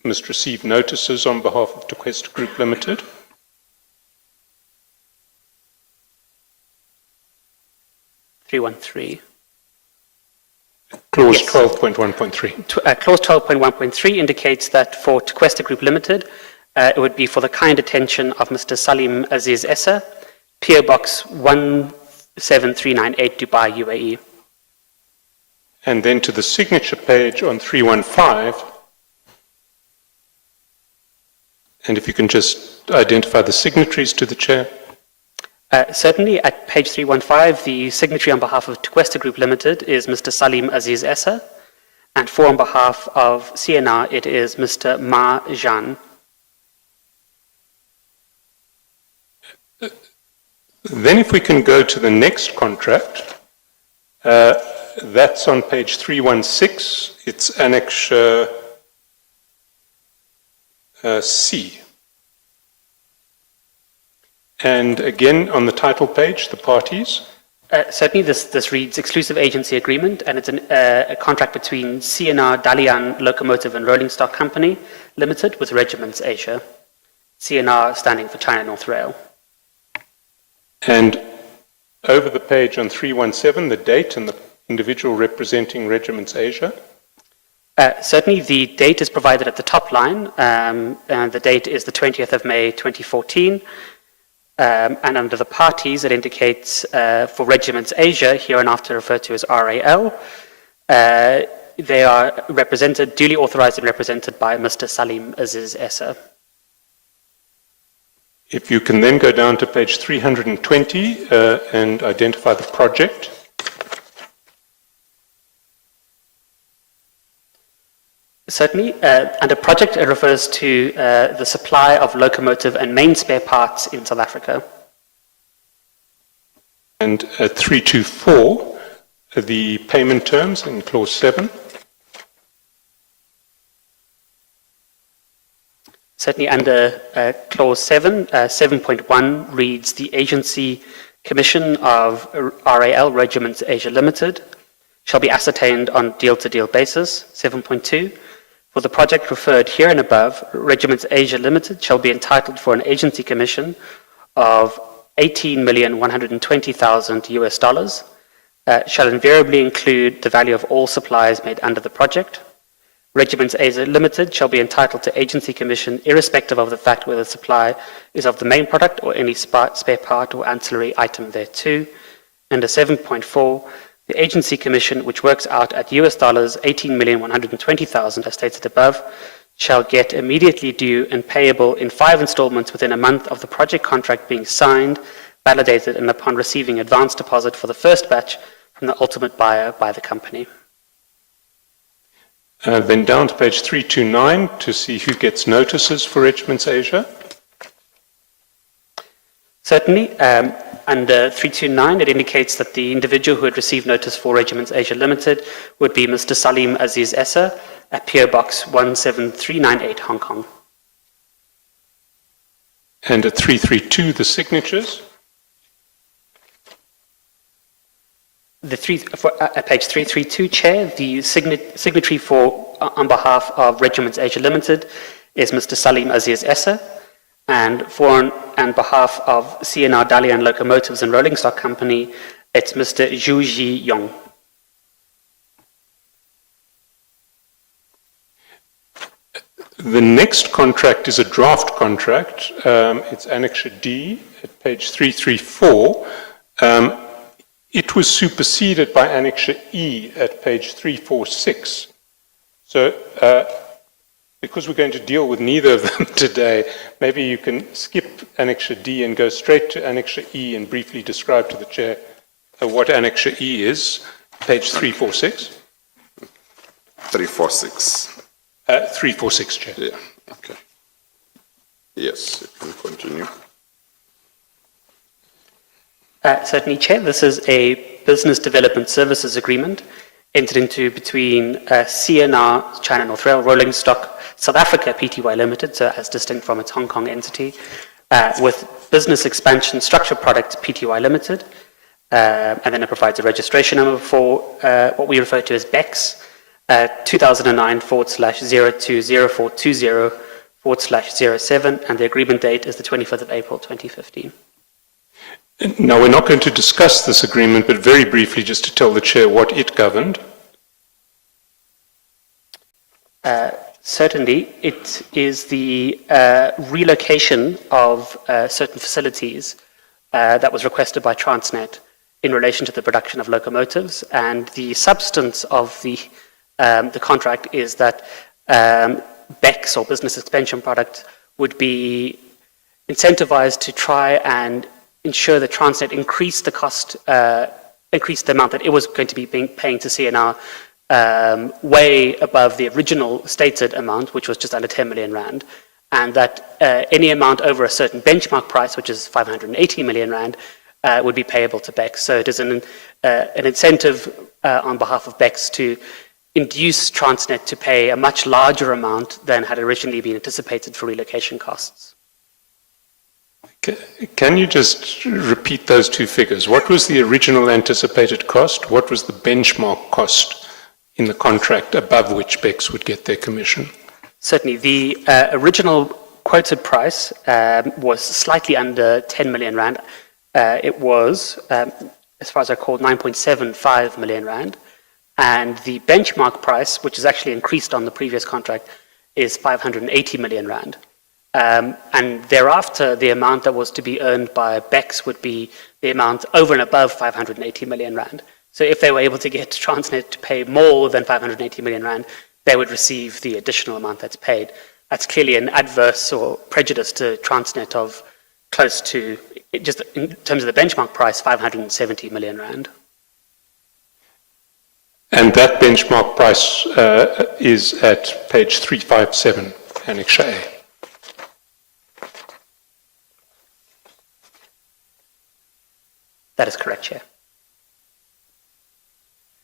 must receive notices on behalf of Tequesta Group Limited? Clause Yes. 12.1.3. Clause 12.1.3 indicates that for Tequesta Group Limited, it would be for the kind attention of Mr. Salim Aziz Essa, PO Box 17398, Dubai, UAE. And then to the signature page on 315, and if you can just identify the signatories to the chair. Certainly, at page 315, the signatory on behalf of Tequesta Group Limited is Mr. Salim Aziz Essa, and for on behalf of CNR, it is Mr. Ma Jan. Then if we can go to the next contract, that's on page 316, it's Annexure C. And again, on the title page, the parties. Certainly, this reads exclusive agency agreement, and it's a contract between CNR Dalian Locomotive and Rolling Stock Company Limited with Regiments Asia. CNR standing for China North Rail. And over the page on 317, the date and the individual representing Regiments Asia. Certainly, the date is provided at the top line, and the date is the 20th of May 2014. And under the parties, it indicates for Regiments Asia, hereinafter referred to as RAL, they are represented, duly authorized and represented by Mr. Salim Aziz Essa. If you can then go down to page 320 and identify the project. Certainly, under project, it refers to the supply of locomotive and main spare parts in South Africa. And at 324, the payment terms in clause 7. Certainly under clause 7, 7.1 reads the Agency Commission of RAL, Regiments Asia Limited, shall be ascertained on deal-to-deal basis. 7.2, for the project referred here and above, Regiments Asia Limited shall be entitled for an agency commission of $18,120,000 US, shall invariably include the value of all supplies made under the project. Regiments Asia Limited shall be entitled to agency commission irrespective of the fact whether the supply is of the main product or any spare part or ancillary item thereto. Under 7.4, the agency commission, which works out at US dollars 18,120,000 as stated above, shall get immediately due and payable in 5 installments within a month of the project contract being signed, validated, and upon receiving advance deposit for the first batch from the ultimate buyer by the company. Then down to page 329 to see who gets notices for Regiments Asia. Certainly, under 329, it indicates that the individual who had received notice for Regiments Asia Limited would be Mr. Salim Aziz Essa at PO Box 17398, Hong Kong. And at 332, the signatures. At page 332, Chair, the signatory on behalf of Regiments Asia Limited is Mr. Salim Aziz Essa, and on behalf of CNR Dalian Locomotives and Rolling Stock Company, it's Mr. Zhu Ji Yong. The next contract is a draft contract. It's Annexure D at page 334. It was superseded by Annexure E at page 346. So, because we're going to deal with neither of them today, maybe you can skip Annexure D and go straight to Annexure E and briefly describe to the Chair what Annexure E is, page 346. 346. 346, Chair. Yeah, okay. Yes, you can continue. Certainly, Chair, this is a business development services agreement entered into between CNR, China North Rail, Rolling Stock, South Africa Pty Limited, so as distinct from its Hong Kong entity, with Business Expansion Structure Products Pty Limited, and then it provides a registration number for what we refer to as BEX, 2009/020420/07, and the agreement date is the 25th of April 2015. Now, we're not going to discuss this agreement, but very briefly, just to tell the Chair what it governed. Certainly, it is the relocation of certain facilities that was requested by Transnet in relation to the production of locomotives, and the substance of the contract is that BEX, or Business Expansion Product, would be incentivized to try and ensure that Transnet increased the cost, increased the amount that it was going to be paying to CNR way above the original stated amount, which was just under 10 million rand, and that any amount over a certain benchmark price, which is 580 million rand, would be payable to BEX. So it is an incentive on behalf of BEX to induce Transnet to pay a much larger amount than had originally been anticipated for relocation costs. Can you just repeat those two figures? What was the original anticipated cost? What was the benchmark cost in the contract above which BEX would get their commission? Certainly. The original quoted price was slightly under 10 million rand. It was, as far as I recall, 9.75 million rand. And the benchmark price, which is actually increased on the previous contract, is 580 million rand. And thereafter, the amount that was to be earned by BEX would be the amount over and above 580 million rand. So if they were able to get Transnet to pay more than 580 million rand, they would receive the additional amount that's paid. That's clearly an adverse or prejudice to Transnet of close to, just in terms of the benchmark price, 570 million rand. And that benchmark price is at page 357, Annex A. That is correct, Chair.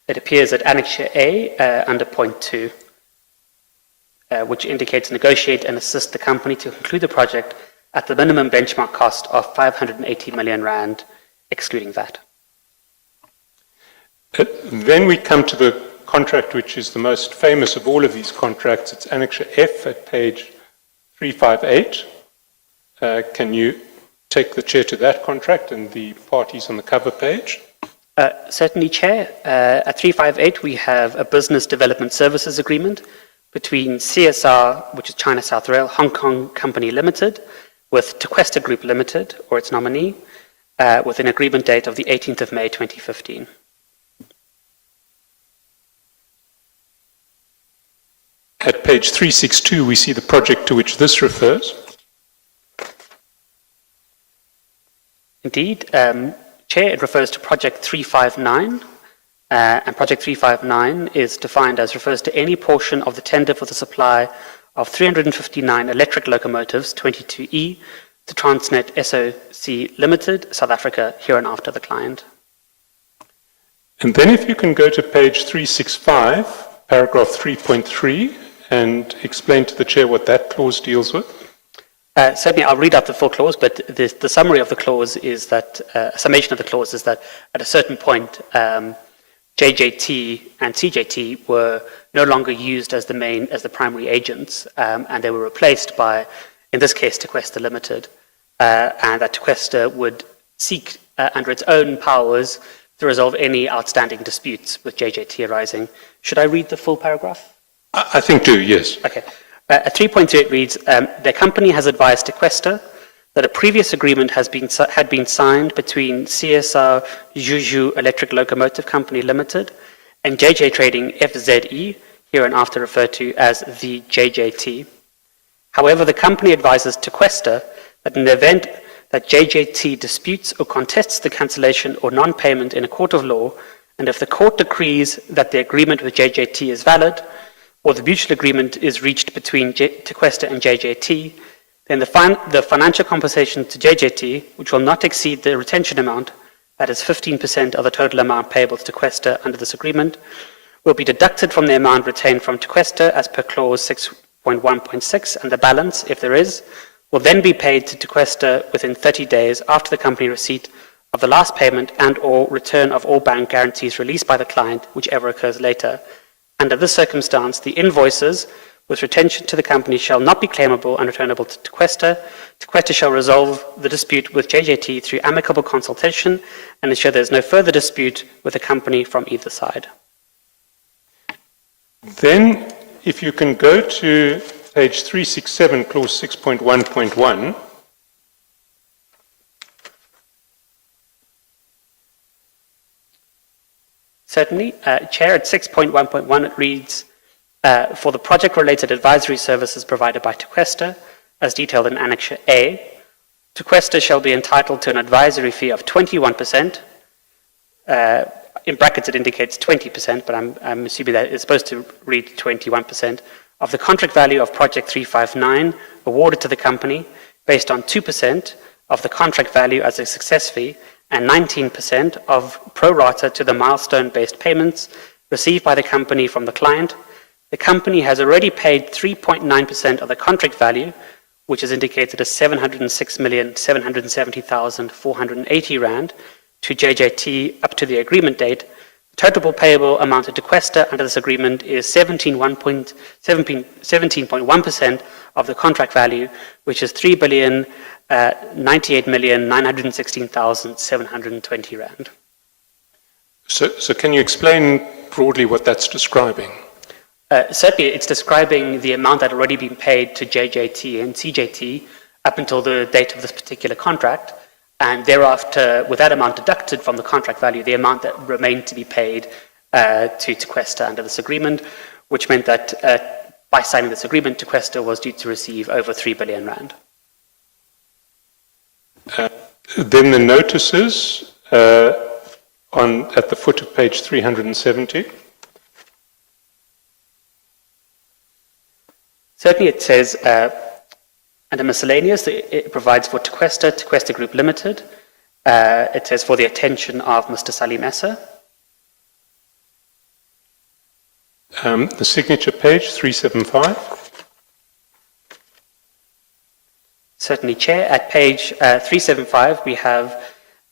It appears at Annex A under point 2, which indicates negotiate and assist the company to conclude the project at the minimum benchmark cost of 580 million rand, excluding VAT. Then we come to the contract which is the most famous of all of these contracts. It's Annex F at page 358. Can you take the chair to that contract and the parties on the cover page? Certainly, Chair. At 358, we have a business development services agreement between CSR, which is China South Rail, Hong Kong Company Limited, with Tequesta Group Limited, or its nominee, with an agreement date of the 18th of May 2015. At page 362, we see the project to which this refers. Indeed, Chair, it refers to Project 359, and Project 359 is defined as refers to any portion of the tender for the supply of 359 electric locomotives, 22E, to Transnet SOC Limited, South Africa, hereinafter the client. And then if you can go to page 365, paragraph 3.3, and explain to the chair what that clause deals with. Certainly, I'll read out the full clause, but the summary of the clause is that, a summation of the clause is that at a certain point, JJT and CJT were no longer used as the primary agents, and they were replaced by, in this case, Tequesta Limited, and that Tequesta would seek, under its own powers, to resolve any outstanding disputes with JJT arising. Should I read the full paragraph? I think do, yes. Okay. At 3.3 it reads, the company has advised Tequesta that a previous agreement had been signed between CSR Juju Electric Locomotive Company Limited and JJ Trading FZE, hereinafter referred to as the JJT. However, the company advises Tequesta that in the event that JJT disputes or contests the cancellation or non-payment in a court of law, and if the court decrees that the agreement with JJT is valid, or the mutual agreement is reached between Tequesta and JJT, then the financial compensation to JJT, which will not exceed the retention amount, that is 15% of the total amount payable to Tequesta under this agreement, will be deducted from the amount retained from Tequesta as per clause 6.1.6, and the balance, if there is, will then be paid to Tequesta within 30 days after the company receipt of the last payment and or return of all bank guarantees released by the client, whichever occurs later. Under this circumstance, the invoices with retention to the company shall not be claimable and returnable to Tequesta. Tequesta shall resolve the dispute with JJT through amicable consultation and ensure there is no further dispute with the company from either side. Then, if you can go to page 367, clause 6.1.1, Certainly. Chair, at 6.1.1 it reads, for the project-related advisory services provided by Tequesta, as detailed in Annex A, Tequesta shall be entitled to an advisory fee of 21%. In brackets it indicates 20%, but I'm assuming that it's supposed to read 21%, of the contract value of Project 359 awarded to the company based on 2% of the contract value as a success fee and 19% of pro rata to the milestone-based payments received by the company from the client. The company has already paid 3.9% of the contract value, which is indicated as 706,770,480 rand, to JJT up to the agreement date. The total payable amount to Tequesta under this agreement is 17.1% of the contract value, which is 3,098,916,720 rand. So can you explain broadly what that's describing? Certainly, it's describing the amount that had already been paid to JJT and CJT up until the date of this particular contract, And thereafter, with that amount deducted from the contract value, the amount that remained to be paid to Tequesta under this agreement, which meant that by signing this agreement, Tequesta was due to receive over 3 billion rand. Then the notices at the foot of page 370. Certainly it says, under miscellaneous, it provides for Tequesta Group Limited. It says for the attention of Mr. Salim Essa. The signature page, 375. Certainly, Chair. At page 375, we have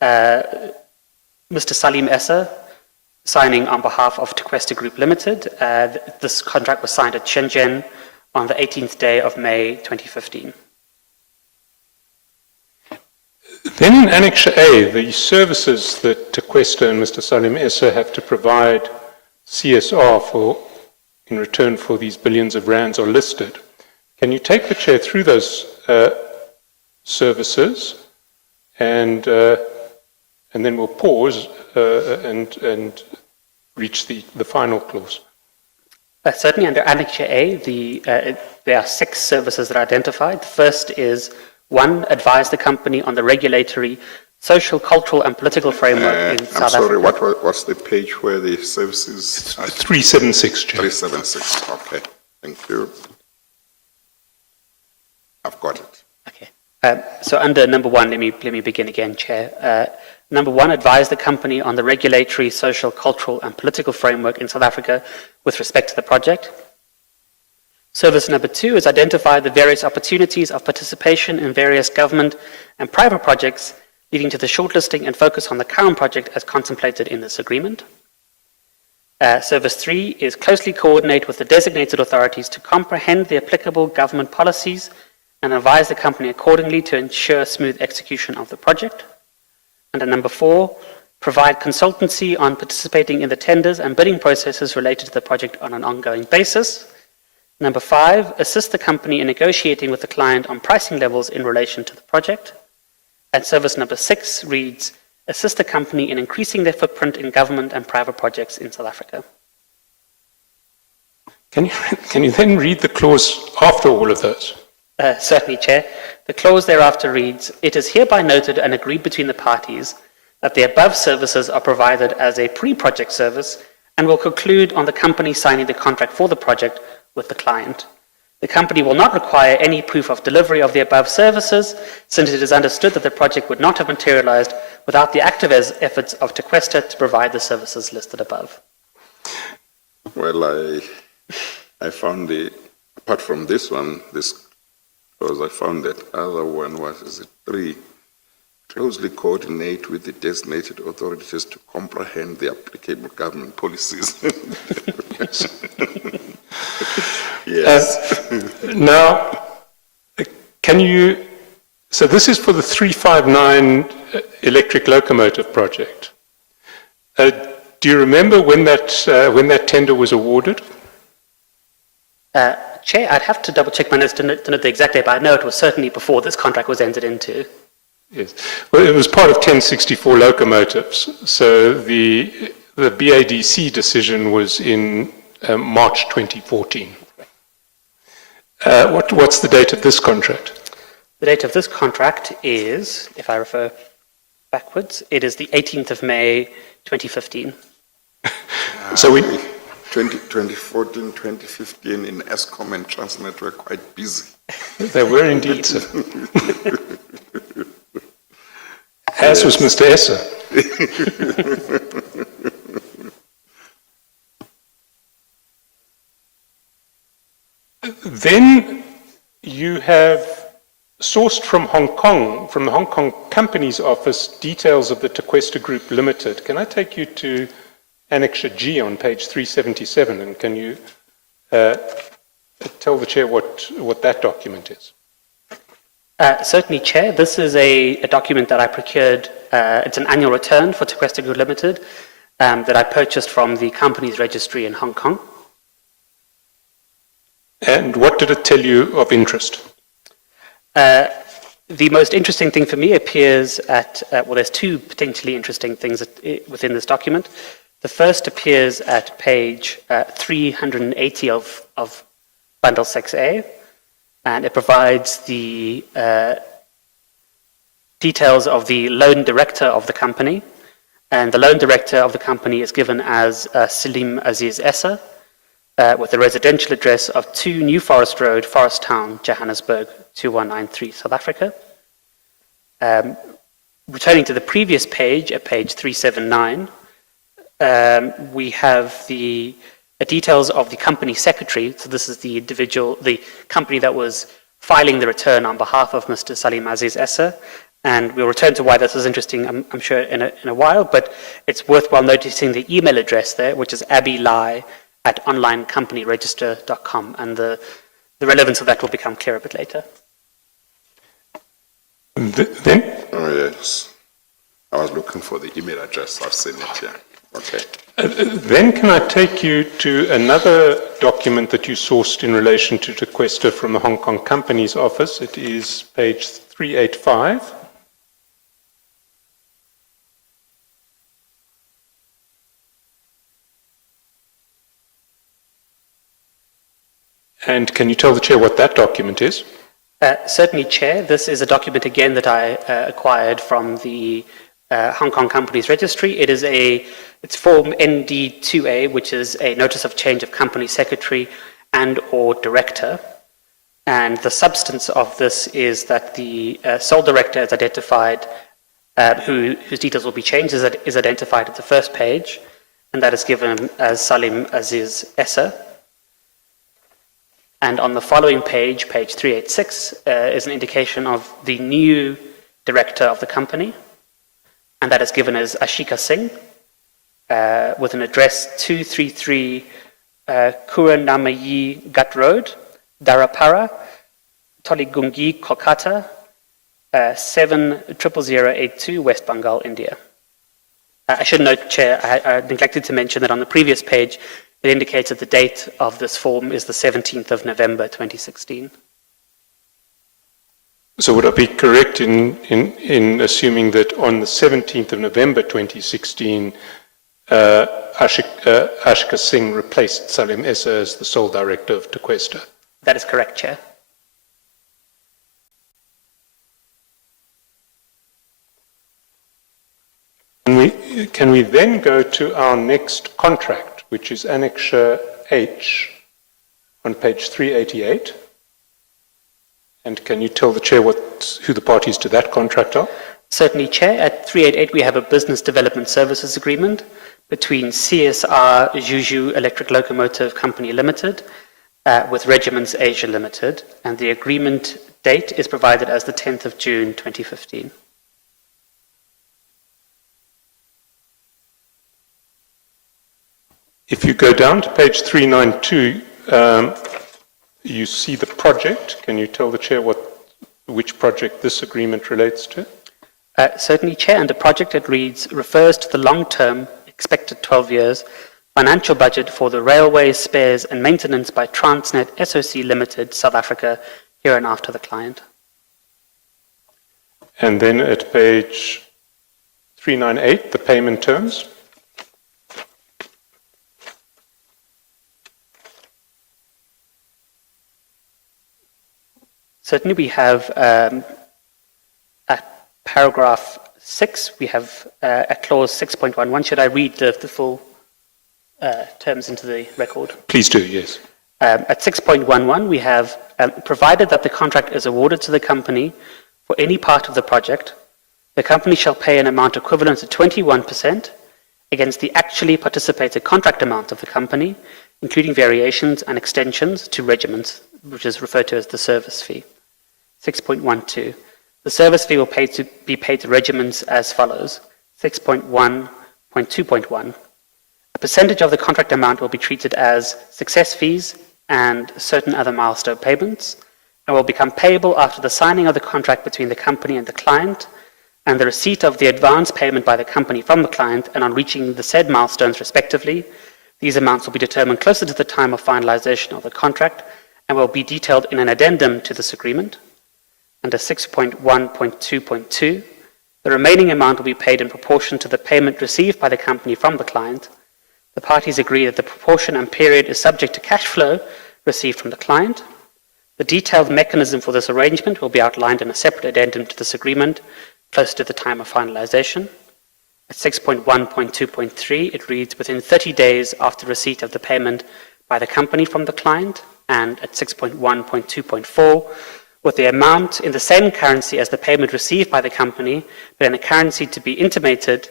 Mr. Salim Essa signing on behalf of Tequesta Group Limited. This contract was signed at Shenzhen on the 18th day of May 2015. Then in Annex A, the services that Tequesta and Mr. Salim Essa have to provide CSR in return for these billions of rands are listed. Can you take the chair through those services and then we'll pause and reach the final clause? Certainly under Annex A, there are 6 services that are identified. The first is 1, advise the company on the regulatory, social, cultural and political framework in South Africa. I'm sorry, what's the page where the services are? 376, Chair. 376, okay, thank you. I've got it. Okay. So under number 1, let me begin again, Chair. Number 1, advise the company on the regulatory, social, cultural and political framework in South Africa with respect to the project. Service number 2 is identify the various opportunities of participation in various government and private projects leading to the shortlisting and focus on the current project as contemplated in this agreement. Service 3 is closely coordinate with the designated authorities to comprehend the applicable government policies and advise the company accordingly to ensure smooth execution of the project. Under number 4, provide consultancy on participating in the tenders and bidding processes related to the project on an ongoing basis. Number 5, assist the company in negotiating with the client on pricing levels in relation to the project. And service number 6 reads, assist the company in increasing their footprint in government and private projects in South Africa. Can you then read the clause after all of those? Certainly, Chair. The clause thereafter reads, it is hereby noted and agreed between the parties that the above services are provided as a pre-project service and will conclude on the company signing the contract for the project with the client. The company will not require any proof of delivery of the above services, since it is understood that the project would not have materialized without the active efforts of Tequesta to provide the services listed above. Well, I found apart from this one, because I found that other one was 3, closely coordinate with the designated authorities to comprehend the applicable government policies. Yes. Now, so this is for the 359 electric locomotive project. Do you remember when that tender was awarded? Chair, I'd have to double check my notes to note the exact date, but I know it was certainly before this contract was entered into. Yes. Well, it was part of 1064 locomotives. So the BADC decision was in March 2014. What's the date of this contract? The date of this contract is, if I refer backwards, it is the 18th of May 2015. So 2014, 2015 in Eskom and Transnet were quite busy. They were indeed, sir. As was Mr. Essa. Then you have sourced from Hong Kong, from the Hong Kong Companies Office, details of the Tequesta Group Limited. Can I take you to Annex G on page 377, and can you tell the Chair what that document is? Certainly, Chair. This is a document that I procured. It's an annual return for Tequesta Group Limited that I purchased from the company's registry in Hong Kong. And what did it tell you of interest? The most interesting thing for me appears at, well, there's two potentially interesting things within this document. The first appears at page 380 of Bundle 6A, and it provides the details of the loan director of the company. And the loan director of the company is given as Salim Aziz Essa, with a residential address of 2 New Forest Road, Forest Town, Johannesburg, 2193, South Africa. Returning to the previous page, at page 379, we have the details of the company secretary. So this is the individual, the company that was filing the return on behalf of Mr. Salim Aziz Essa. And we'll return to why this is interesting, I'm sure, in a while, but it's worthwhile noticing the email address there, which is abilai@onlinecompanyregister.com, and the relevance of that will become clear a bit later. Then, Oh, yes. I was looking for the email address. I've seen it here. Okay. then can I take you to another document that you sourced in relation to Tequesta from the Hong Kong Companies Office? It is page 385. And can you tell the Chair what that document is? Certainly, Chair. This is a document, again, that I acquired from the Hong Kong Companies Registry. It's Form ND2A, which is a Notice of Change of Company Secretary and or Director. And the substance of this is that the sole director is identified, whose details will be changed, is identified at the first page, and that is given as Salim Aziz Essa. And on the following page, page 386, is an indication of the new director of the company, and that is given as Ashika Singh, with an address 233 Kuranamayi Gut Road, Darapara, Toligungi, Kolkata, 700082, West Bengal, India. I should note, Chair, I neglected to mention that on the previous page, it indicates that the date of this form is the 17th of November 2016. So would I be correct in assuming that on the 17th of November 2016, Ashika Singh replaced Salim Essa as the sole director of Tequesta? That is correct, Chair. Can we then go to our next contract, which is Annexure H on page 388? And can you tell the Chair who the parties to that contract are? Certainly, Chair. At 388, we have a Business Development Services Agreement between CSR Juju Electric Locomotive Company Limited with Regiments Asia Limited, and the agreement date is provided as the 10th of June 2015. If you go down to page 392, you see the project. Can you tell the Chair which project this agreement relates to? Certainly, Chair. Under project, it reads, refers to the long-term, expected 12 years, financial budget for the railway spares and maintenance by Transnet SOC Limited, South Africa, hereinafter the client. And then at page 398, the payment terms. Certainly, we have at paragraph 6, we have at clause 6.11. Should I read the full terms into the record? Please do, yes. At 6.11, we have, provided that the contract is awarded to the company for any part of the project, the company shall pay an amount equivalent to 21% against the actually participated contract amount of the company, including variations and extensions to regiments, which is referred to as the service fee. 6.12. The service fee will be paid to regiments as follows. 6.1.2.1. A percentage of the contract amount will be treated as success fees and certain other milestone payments, and will become payable after the signing of the contract between the company and the client, and the receipt of the advance payment by the company from the client, and on reaching the said milestones respectively. These amounts will be determined closer to the time of finalization of the contract and will be detailed in an addendum to this agreement. under 6.1.2.2. The remaining amount will be paid in proportion to the payment received by the company from the client. The parties agree that the proportion and period is subject to cash flow received from the client. The detailed mechanism for this arrangement will be outlined in a separate addendum to this agreement close to the time of finalization. At 6.1.2.3, it reads within 30 days after receipt of the payment by the company from the client, and at 6.1.2.4, with the amount in the same currency as the payment received by the company, but in a currency to be intimated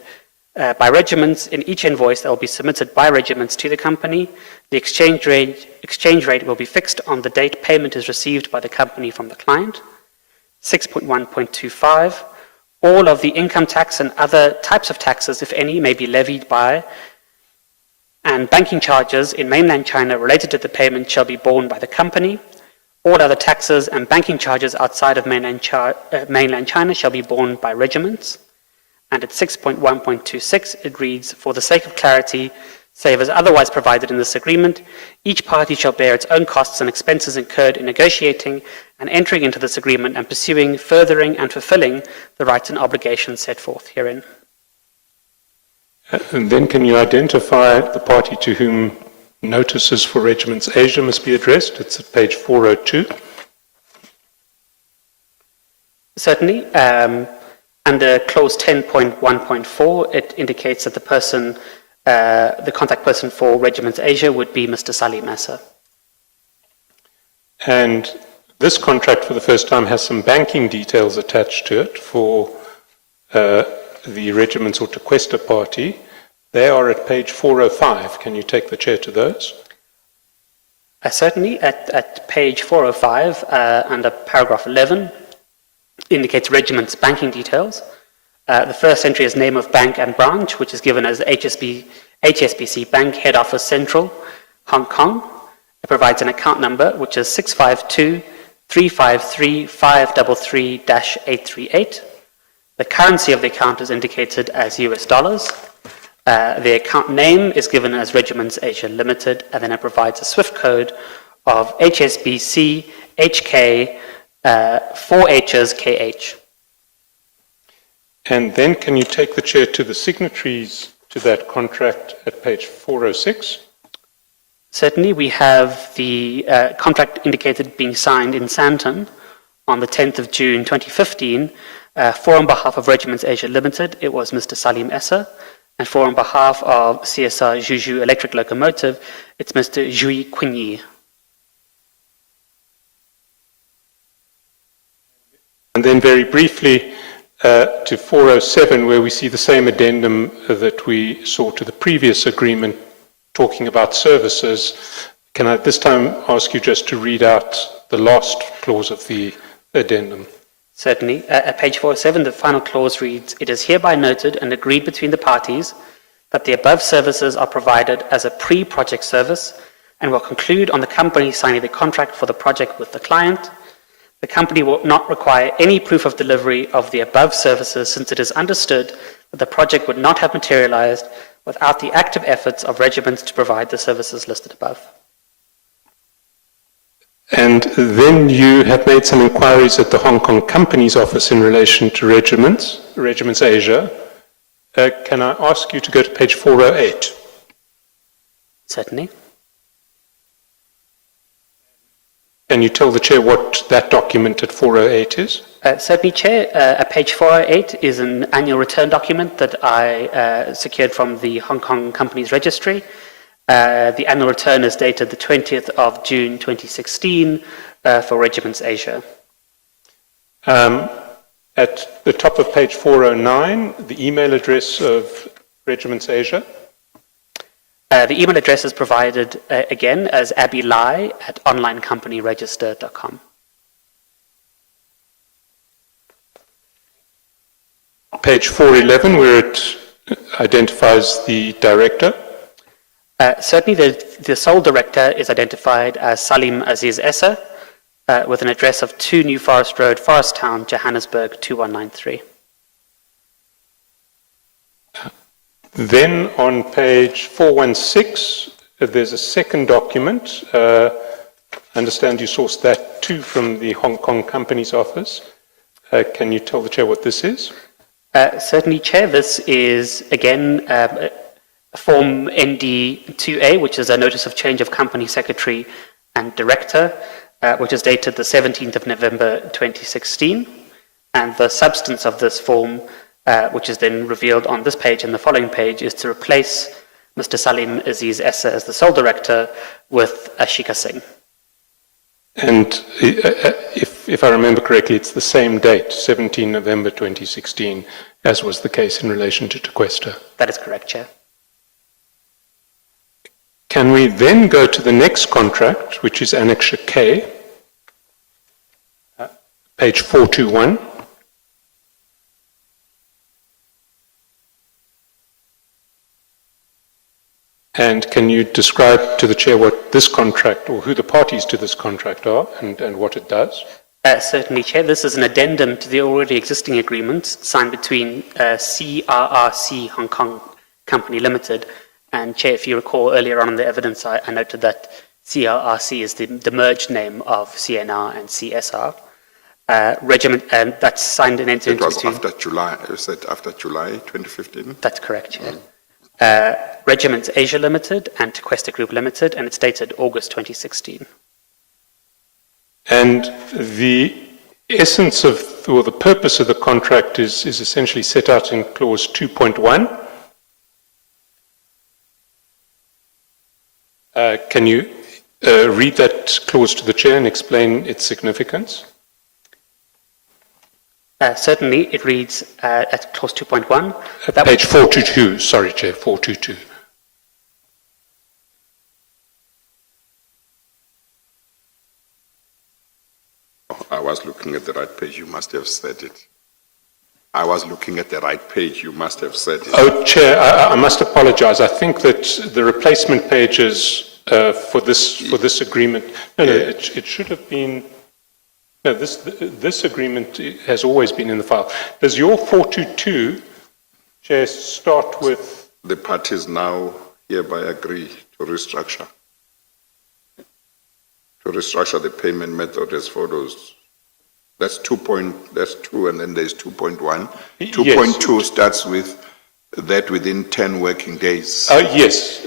by regiments in each invoice that will be submitted by regiments to the company. The exchange rate will be fixed on the date payment is received by the company from the client. 6.1.25, all of the income tax and other types of taxes, if any, may be levied by, and banking charges in mainland China related to the payment shall be borne by the company. All other taxes and banking charges outside of mainland China shall be borne by regiments. And at 6.1.26, it reads, for the sake of clarity, save as otherwise provided in this agreement, each party shall bear its own costs and expenses incurred in negotiating and entering into this agreement and pursuing, furthering, and fulfilling the rights and obligations set forth herein. And then can you identify the party to whom notices for Regiments Asia must be addressed? It's at page 402. Certainly. Under clause 10.1.4, it indicates that the contact person for Regiments Asia would be Mr. Salim Essa. And this contract for the first time has some banking details attached to it for the regiments or Tequesta party. They are at page 405. Can you take the chair to those? Certainly. At page 405, under paragraph 11, indicates regiment's banking details. The first entry is name of bank and branch, which is given as HSBC Bank, Head Office Central, Hong Kong. It provides an account number, which is 652-353-533-838. The currency of the account is indicated as US dollars. The account name is given as Regiments Asia Limited, and then it provides a SWIFT code of HSBC HK 4H's KH. And then can you take the chair to the signatories to that contract at page 406? Certainly, we have the contract indicated being signed in Sandton on the 10th of June 2015. For on behalf of Regiments Asia Limited, it was Mr. Salim Essa, and for on behalf of CSR Juju Electric Locomotive, it's Mr. Jui Quinyi. And then very briefly to 407, where we see the same addendum that we saw to the previous agreement talking about services. Can I this time ask you just to read out the last clause of the addendum? Certainly. At page 407, the final clause reads, it is hereby noted and agreed between the parties that the above services are provided as a pre-project service and will conclude on the company signing the contract for the project with the client. The company will not require any proof of delivery of the above services, since it is understood that the project would not have materialized without the active efforts of regiments to provide the services listed above. And then you have made some inquiries at the Hong Kong Company's office in relation to Regiments Asia. Can I ask you to go to page 408? Certainly. Can you tell the chair what that document at 408 is? Certainly, Chair. At page 408 is an annual return document that I secured from the Hong Kong Company's registry. The annual return is dated the 20th of June 2016 for Regiments Asia. At the top of page 409, the email address of Regiments Asia. The email address is provided again as abilai@onlinecompanyregister.com. Page 411, where it identifies the director. Certainly, the sole director is identified as Salim Aziz Essa, with an address of 2 New Forest Road, Forest Town, Johannesburg, 2193. Then on page 416, there's a second document. I understand you sourced that too from the Hong Kong Company's office. Can you tell the Chair what this is? Certainly, Chair. This is, again, Form ND2A, which is a Notice of Change of Company Secretary and Director, which is dated the 17th of November 2016. And the substance of this form, which is then revealed on this page and the following page, is to replace Mr. Salim Aziz Essa as the sole director with Ashika Singh. And if I remember correctly, it's the same date, 17 November 2016, as was the case in relation to Tequesta. That is correct, Chair. Can we then go to the next contract, which is Annexure K, page 421. And can you describe to the Chair what this contract, or who the parties to this contract are, and what it does? Certainly, Chair. This is an addendum to the already existing agreement signed between CRRC Hong Kong Company Limited. And, Chair, if you recall earlier on in the evidence, I noted that CRRC is the merged name of CNR and CSR. Regiment, that's signed and entered into. It was after July, you said after July 2015? That's correct, Chair. Regiments Asia Limited and Tequesta Group Limited, and it's dated August 2016. And the essence of, or the purpose of the contract is essentially set out in clause 2.1. Can you read that clause to the Chair and explain its significance? Certainly, it reads at clause 2.1. Page 422, sorry, Chair, 422. I was looking at the right page, you must have said it. I was looking at the right page, you must have said it. Oh, Chair, I must apologize. I think that the replacement pages for this agreement, it should have been, no, this agreement has always been in the file. Does your 422, Chair, start with? The parties now hereby agree to restructure. To restructure the payment method as follows. That's 2, and then there's 2.1. 2.2 starts with that within 10 working days. Yes,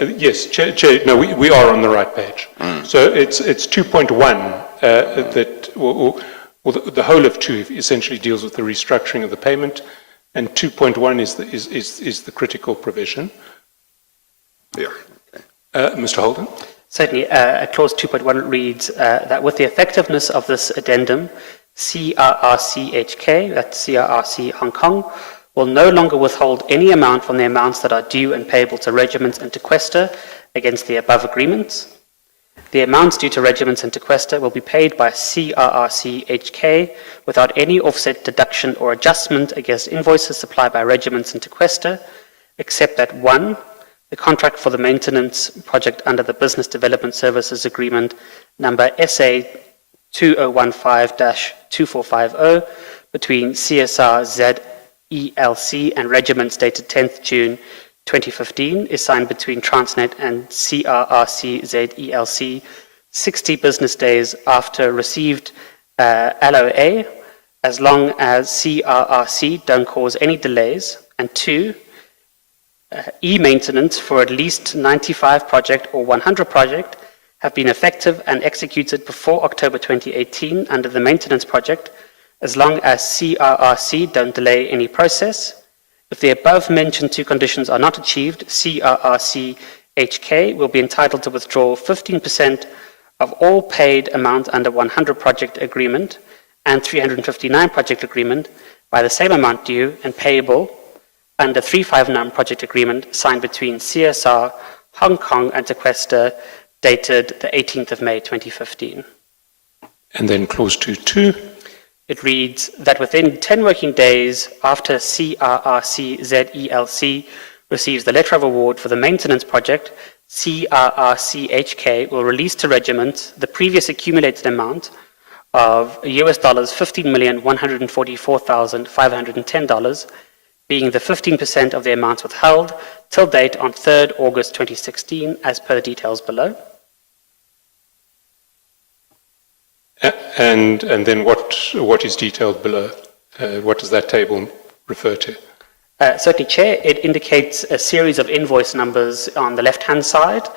yes, Chair, no, we are on the right page. So it's 2.1 that, or the whole of 2 essentially deals with the restructuring of the payment, and 2.1 is the critical provision. Yeah. Okay. Mr. Holden? Certainly, clause 2.1 reads that with the effectiveness of this addendum, CRRCHK, that's CRRC Hong Kong, will no longer withhold any amount from the amounts that are due and payable to regiments and Tequesta against the above agreements. The amounts due to regiments and Tequesta will be paid by CRRCHK without any offset, deduction, or adjustment against invoices supplied by regiments and Tequesta, except that 1. The contract for the maintenance project under the Business Development Services Agreement number SA 2015-2450 between CSR ZELC and regiments dated 10th June 2015 is signed between Transnet and CRRC ZELC 60 business days after received LOA, as long as CRRC don't cause any delays, and 2. E-maintenance for at least 95 project or 100 project have been effective and executed before October 2018 under the maintenance project, as long as CRRC don't delay any process. If the above mentioned 2 conditions are not achieved, CRRC HK will be entitled to withdraw 15% of all paid amount under 100 project agreement and 359 project agreement by the same amount due and payable under 359 project agreement signed between CSR, Hong Kong and Tequesta dated the 18th of May 2015. And then clause 2.2. It reads that within 10 working days after CRRC ZELC receives the letter of award for the maintenance project, CRRCHK will release to regiment the previous accumulated amount of US dollars $15,144,510, being the 15% of the amounts withheld till date on 3rd August 2016, as per the details below. And then what is detailed below? What does that table refer to? Certainly, Chair. It indicates a series of invoice numbers on the left-hand side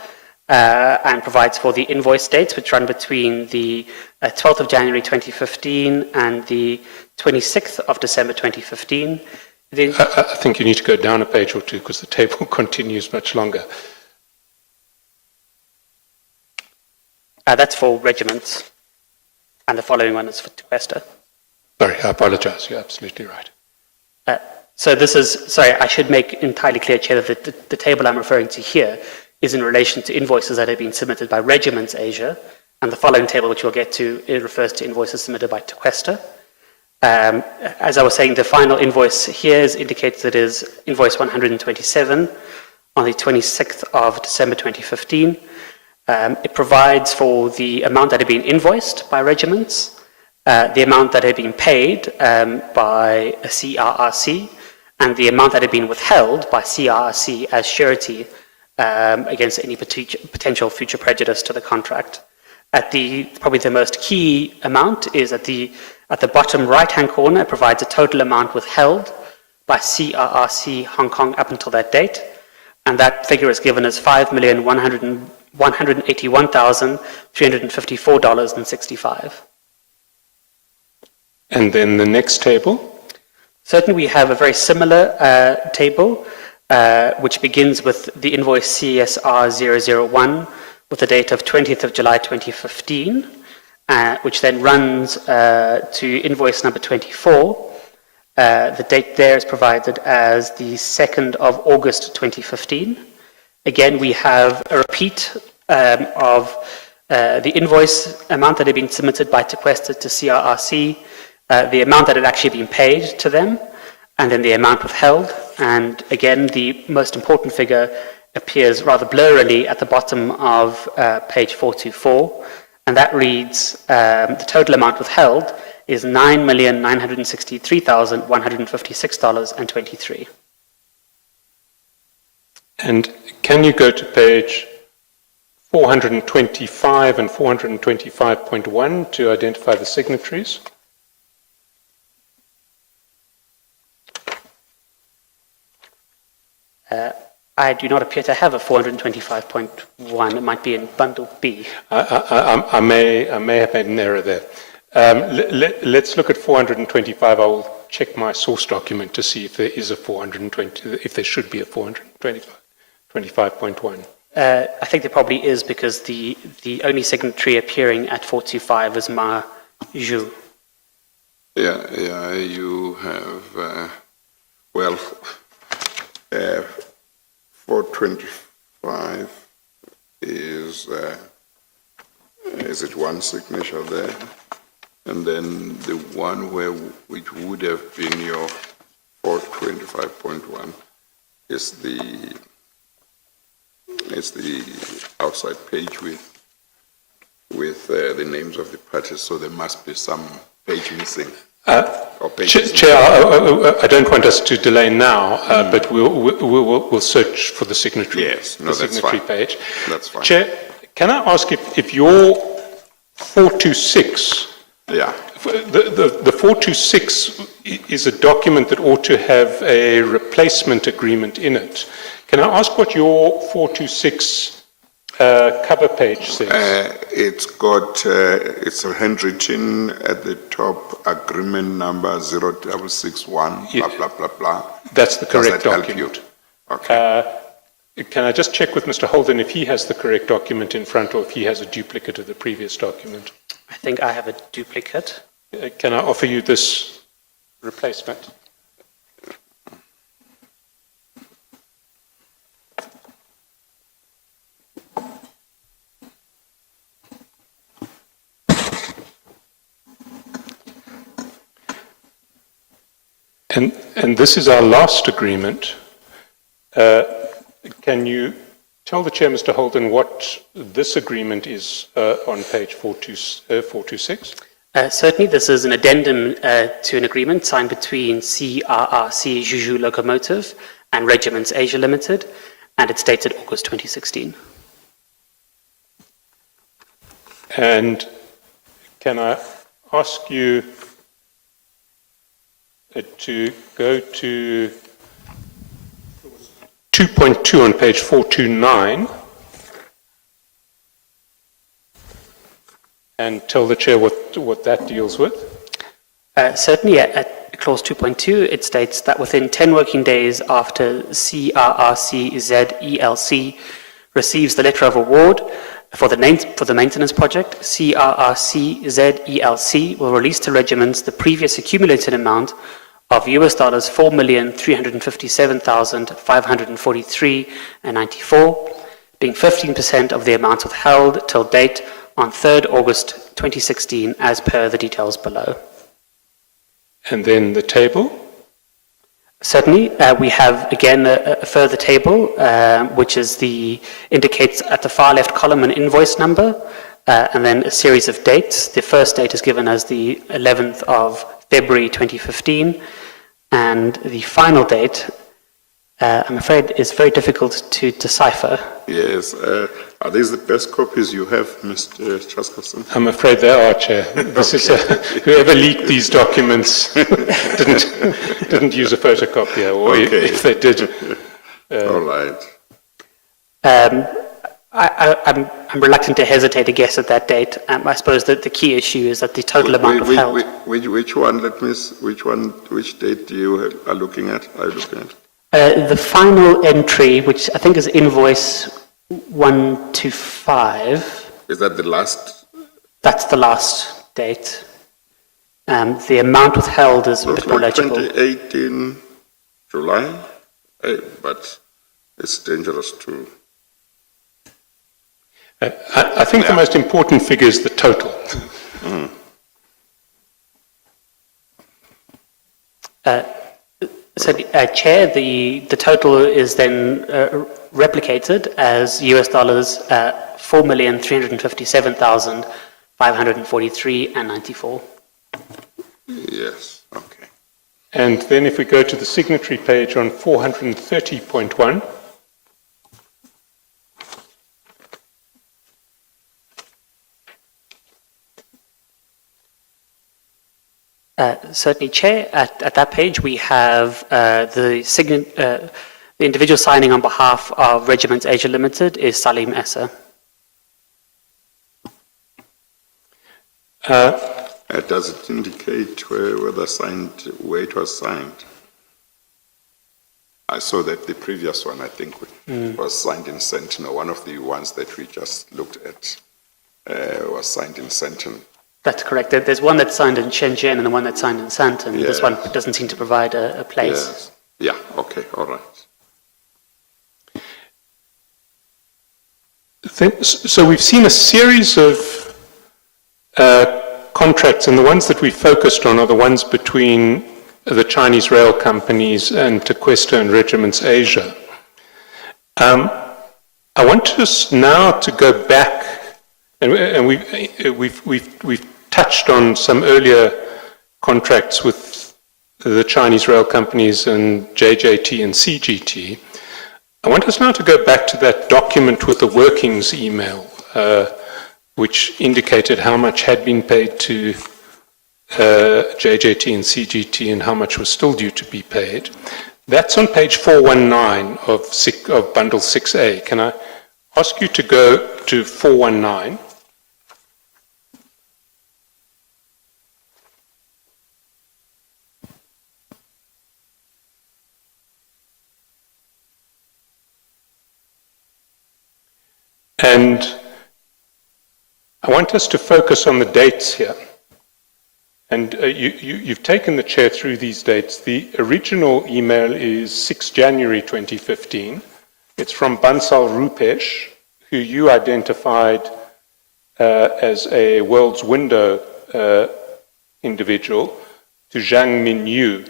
and provides for the invoice dates, which run between the 12th of January 2015 and the 26th of December 2015. I think you need to go down a page or two because the table continues much longer. That's for regiments, and the following one is for Tuesta. Sorry, I apologize. You're absolutely right. So this is, sorry, I should make entirely clear, Chair, that the table I'm referring to here is in relation to invoices that have been submitted by Regiments Asia, and the following table, which we'll get to, it refers to invoices submitted by Tuesta. As I was saying, the final invoice here indicates that it is invoice 127 on the 26th of December 2015. It provides for the amount that had been invoiced by regiments, the amount that had been paid by a CRRC, and the amount that had been withheld by CRRC as surety against any potential future prejudice to the contract. Probably the most key amount is at the bottom right-hand corner. It provides a total amount withheld by CRRC Hong Kong up until that date, and that figure is given as $5,181,354.65. And then the next table? Certainly, we have a very similar table, which begins with the invoice CSR 001 with the date of 20th of July 2015, which then runs to invoice number 24. The date there is provided as the 2nd of August 2015. Again, we have a repeat of the invoice amount that had been submitted by Tuesta to CRRC, the amount that had actually been paid to them, and then the amount withheld. And again, the most important figure appears rather blurrily at the bottom of page 424, and that reads the total amount withheld is $9,963,156.23. And can you go to page 425 and 425.1 to identify the signatories? I do not appear to have a 425.1. It might be in bundle B. I may have made an error there. Let's look at 425. I will check my source document to see if there is a 420, if there should be a 425.1. I think there probably is, because the only signatory appearing at 425 is Ma Zhu. Yeah, you have, 425 is it one signature there? And then the one which would have been your 425.1 is the outside page with the names of the parties. So there must be some page missing. Chair, I don't want us to delay now, but we'll search for the signatory. Yes, no, the that's signatory fine. page. That's fine. Chair, can I ask if your 426, Yeah. the 426 is a document that ought to have a replacement agreement in it. Can I ask what your 426 cover page says? It's handwritten at the top, agreement number 0661, blah, blah, blah, blah. That's the correct Does that help document. you? Okay. Can I just check with Mr. Holden if he has the correct document in front or if he has a duplicate of the previous document? I think I have a duplicate. Can I offer you this replacement? And this is our last agreement. Can you tell the Chair, Mr. Holden, what this agreement is on page 426? Certainly, this is an addendum to an agreement signed between CRRC Juju Locomotive and Regiments Asia Limited, and it's dated August 2016. And can I ask you to go to 2.2 on page 429 and tell the chair what that deals with? Certainly, at clause 2.2, it states that within 10 working days after CRRC-ZELC receives the letter of award for the maintenance project, CRRC-ZELC will release to regiments the previous accumulated amount of $4,357,543.94, being 15% of the amounts withheld till date on 3rd August 2016, as per the details below. And then the table? Certainly, we have again a further table, which indicates at the far left column an invoice number, and then a series of dates. The first date is given as the 11th of February 2015, and the final date, I'm afraid, is very difficult to decipher. Yes. Are these the best copies you have, Mr. Chaskowson? I'm afraid they are, Chair. This is whoever leaked these documents didn't use a photocopier, or if they did. All right. I'm reluctant to hesitate to guess at that date. I suppose that the key issue is that the total amount withheld. Which one? Which date are you looking at? The final entry, which I think is invoice 125. Is that the last? That's the last date. The amount withheld is a bit more legible. 2018 July, but it's dangerous to. I think the most important figure is the total. Chair, the total is then replicated as US dollars 4,357,543.94. Yes, okay. And then if we go to the signatory page on 430.1, certainly, Chair. At that page, we have the individual signing on behalf of Regiments Asia Limited is Salim Essa. Does it indicate where it was signed? I saw that the previous one, I think, was signed in Sentinel. One of the ones that we just looked at was signed in Sentinel. That's correct. There's one that's signed in Shenzhen and the one that's signed in Sandton. Yes. This one doesn't seem to provide a place. Yes. Yeah, okay, all right. So we've seen a series of contracts, and the ones that we focused on are the ones between the Chinese rail companies and Tequesta and Regiments Asia. I want us now to go back, and we've touched on some earlier contracts with the Chinese rail companies and JJT and CGT. I want us now to go back to that document with the workings email, which indicated how much had been paid to JJT and CGT and how much was still due to be paid. That's on page 419 of bundle 6A. Can I ask you to go to 419? And I want us to focus on the dates here. And you've taken the chair through these dates. The original email is 6 January 2015. It's from Bansal Rupesh, who you identified as a World's Window individual, to Zhang Minyu.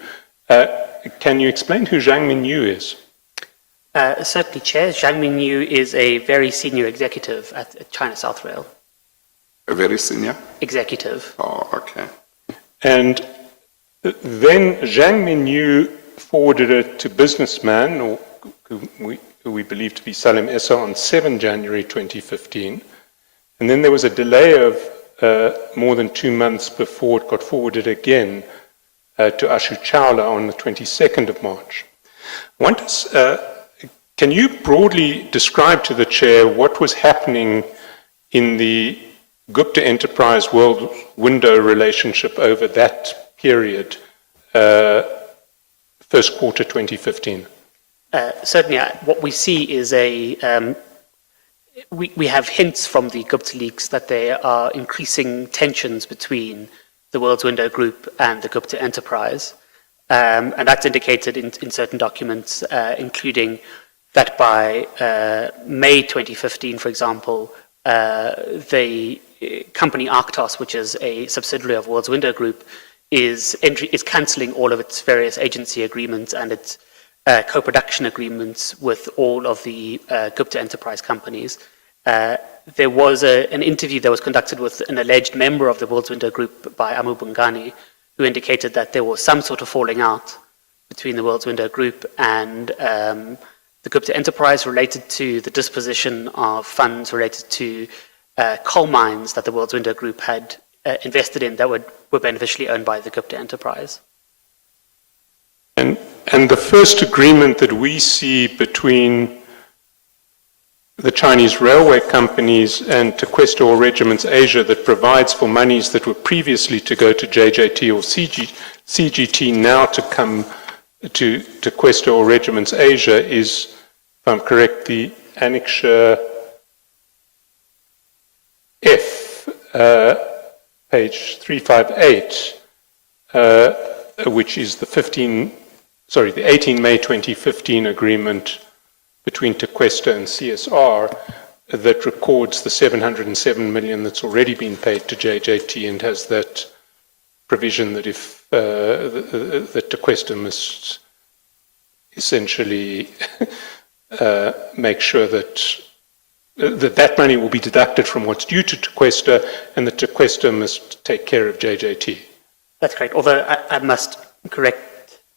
Can you explain who Zhang Minyu is? Certainly, Chair. Zhang Minyu is a very senior executive at China South Rail. A very senior? Executive. Oh, okay. And then Zhang Minyu forwarded it to businessman, who we believe to be Salim Essa, on 7 January 2015. And then there was a delay of more than 2 months before it got forwarded again to Ashu Chawla on the 22nd of March. Can you broadly describe to the Chair what was happening in the Gupta Enterprise World Window relationship over that period, first quarter 2015? Certainly, what we see is we have hints from the Gupta leaks that there are increasing tensions between the World's Window Group and the Gupta Enterprise. And that's indicated in certain documents, including that by May 2015, for example, the company Arctos, which is a subsidiary of World's Window Group, is cancelling all of its various agency agreements and its co-production agreements with all of the Gupta Enterprise companies. There was an interview that was conducted with an alleged member of the World's Window Group by Amu Bungani, who indicated that there was some sort of falling out between the World's Window Group and the Gupta Enterprise related to the disposition of funds related to coal mines that the World's Window Group had invested in that were beneficially owned by the Gupta Enterprise. And the first agreement that we see between the Chinese railway companies and Tequesta or Regiments Asia that provides for monies that were previously to go to JJT or CGT now to come to Tequesta or Regiments Asia is, if I'm correct, the Annexure F, page 358, which is the 18 May 2015 agreement between Tequesta and CSR that records the 707 million that's already been paid to JJT and has that provision that if that Tequesta must essentially make sure that that money will be deducted from what's due to Tequesta and that Tequesta must take care of JJT. That's correct, although I must correct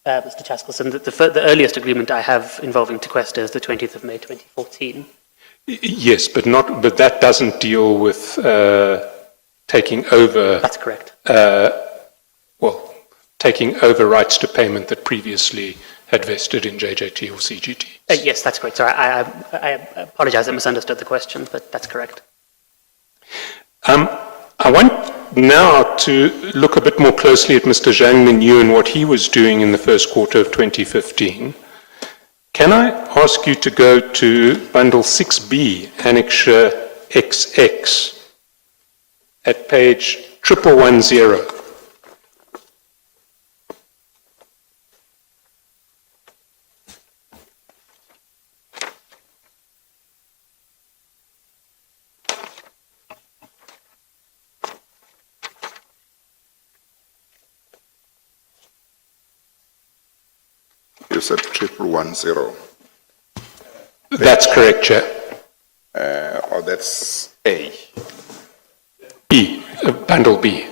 Mr. Chaskelson, the earliest agreement I have involving Tequesta is the 20th of May 2014. Yes, but that doesn't deal with taking over. That's correct. Taking over rights to payment that previously had vested in JJT or CGT. Yes, that's correct. Sorry, I apologize, I misunderstood the question, but that's correct. I want now to look a bit more closely at Mr. Zhang Minyu and what he was doing in the first quarter of 2015. Can I ask you to go to Bundle 6B, Annexure XX, at page 1110. You said 1110. That's correct, Chair. That's A. B, Bundle B,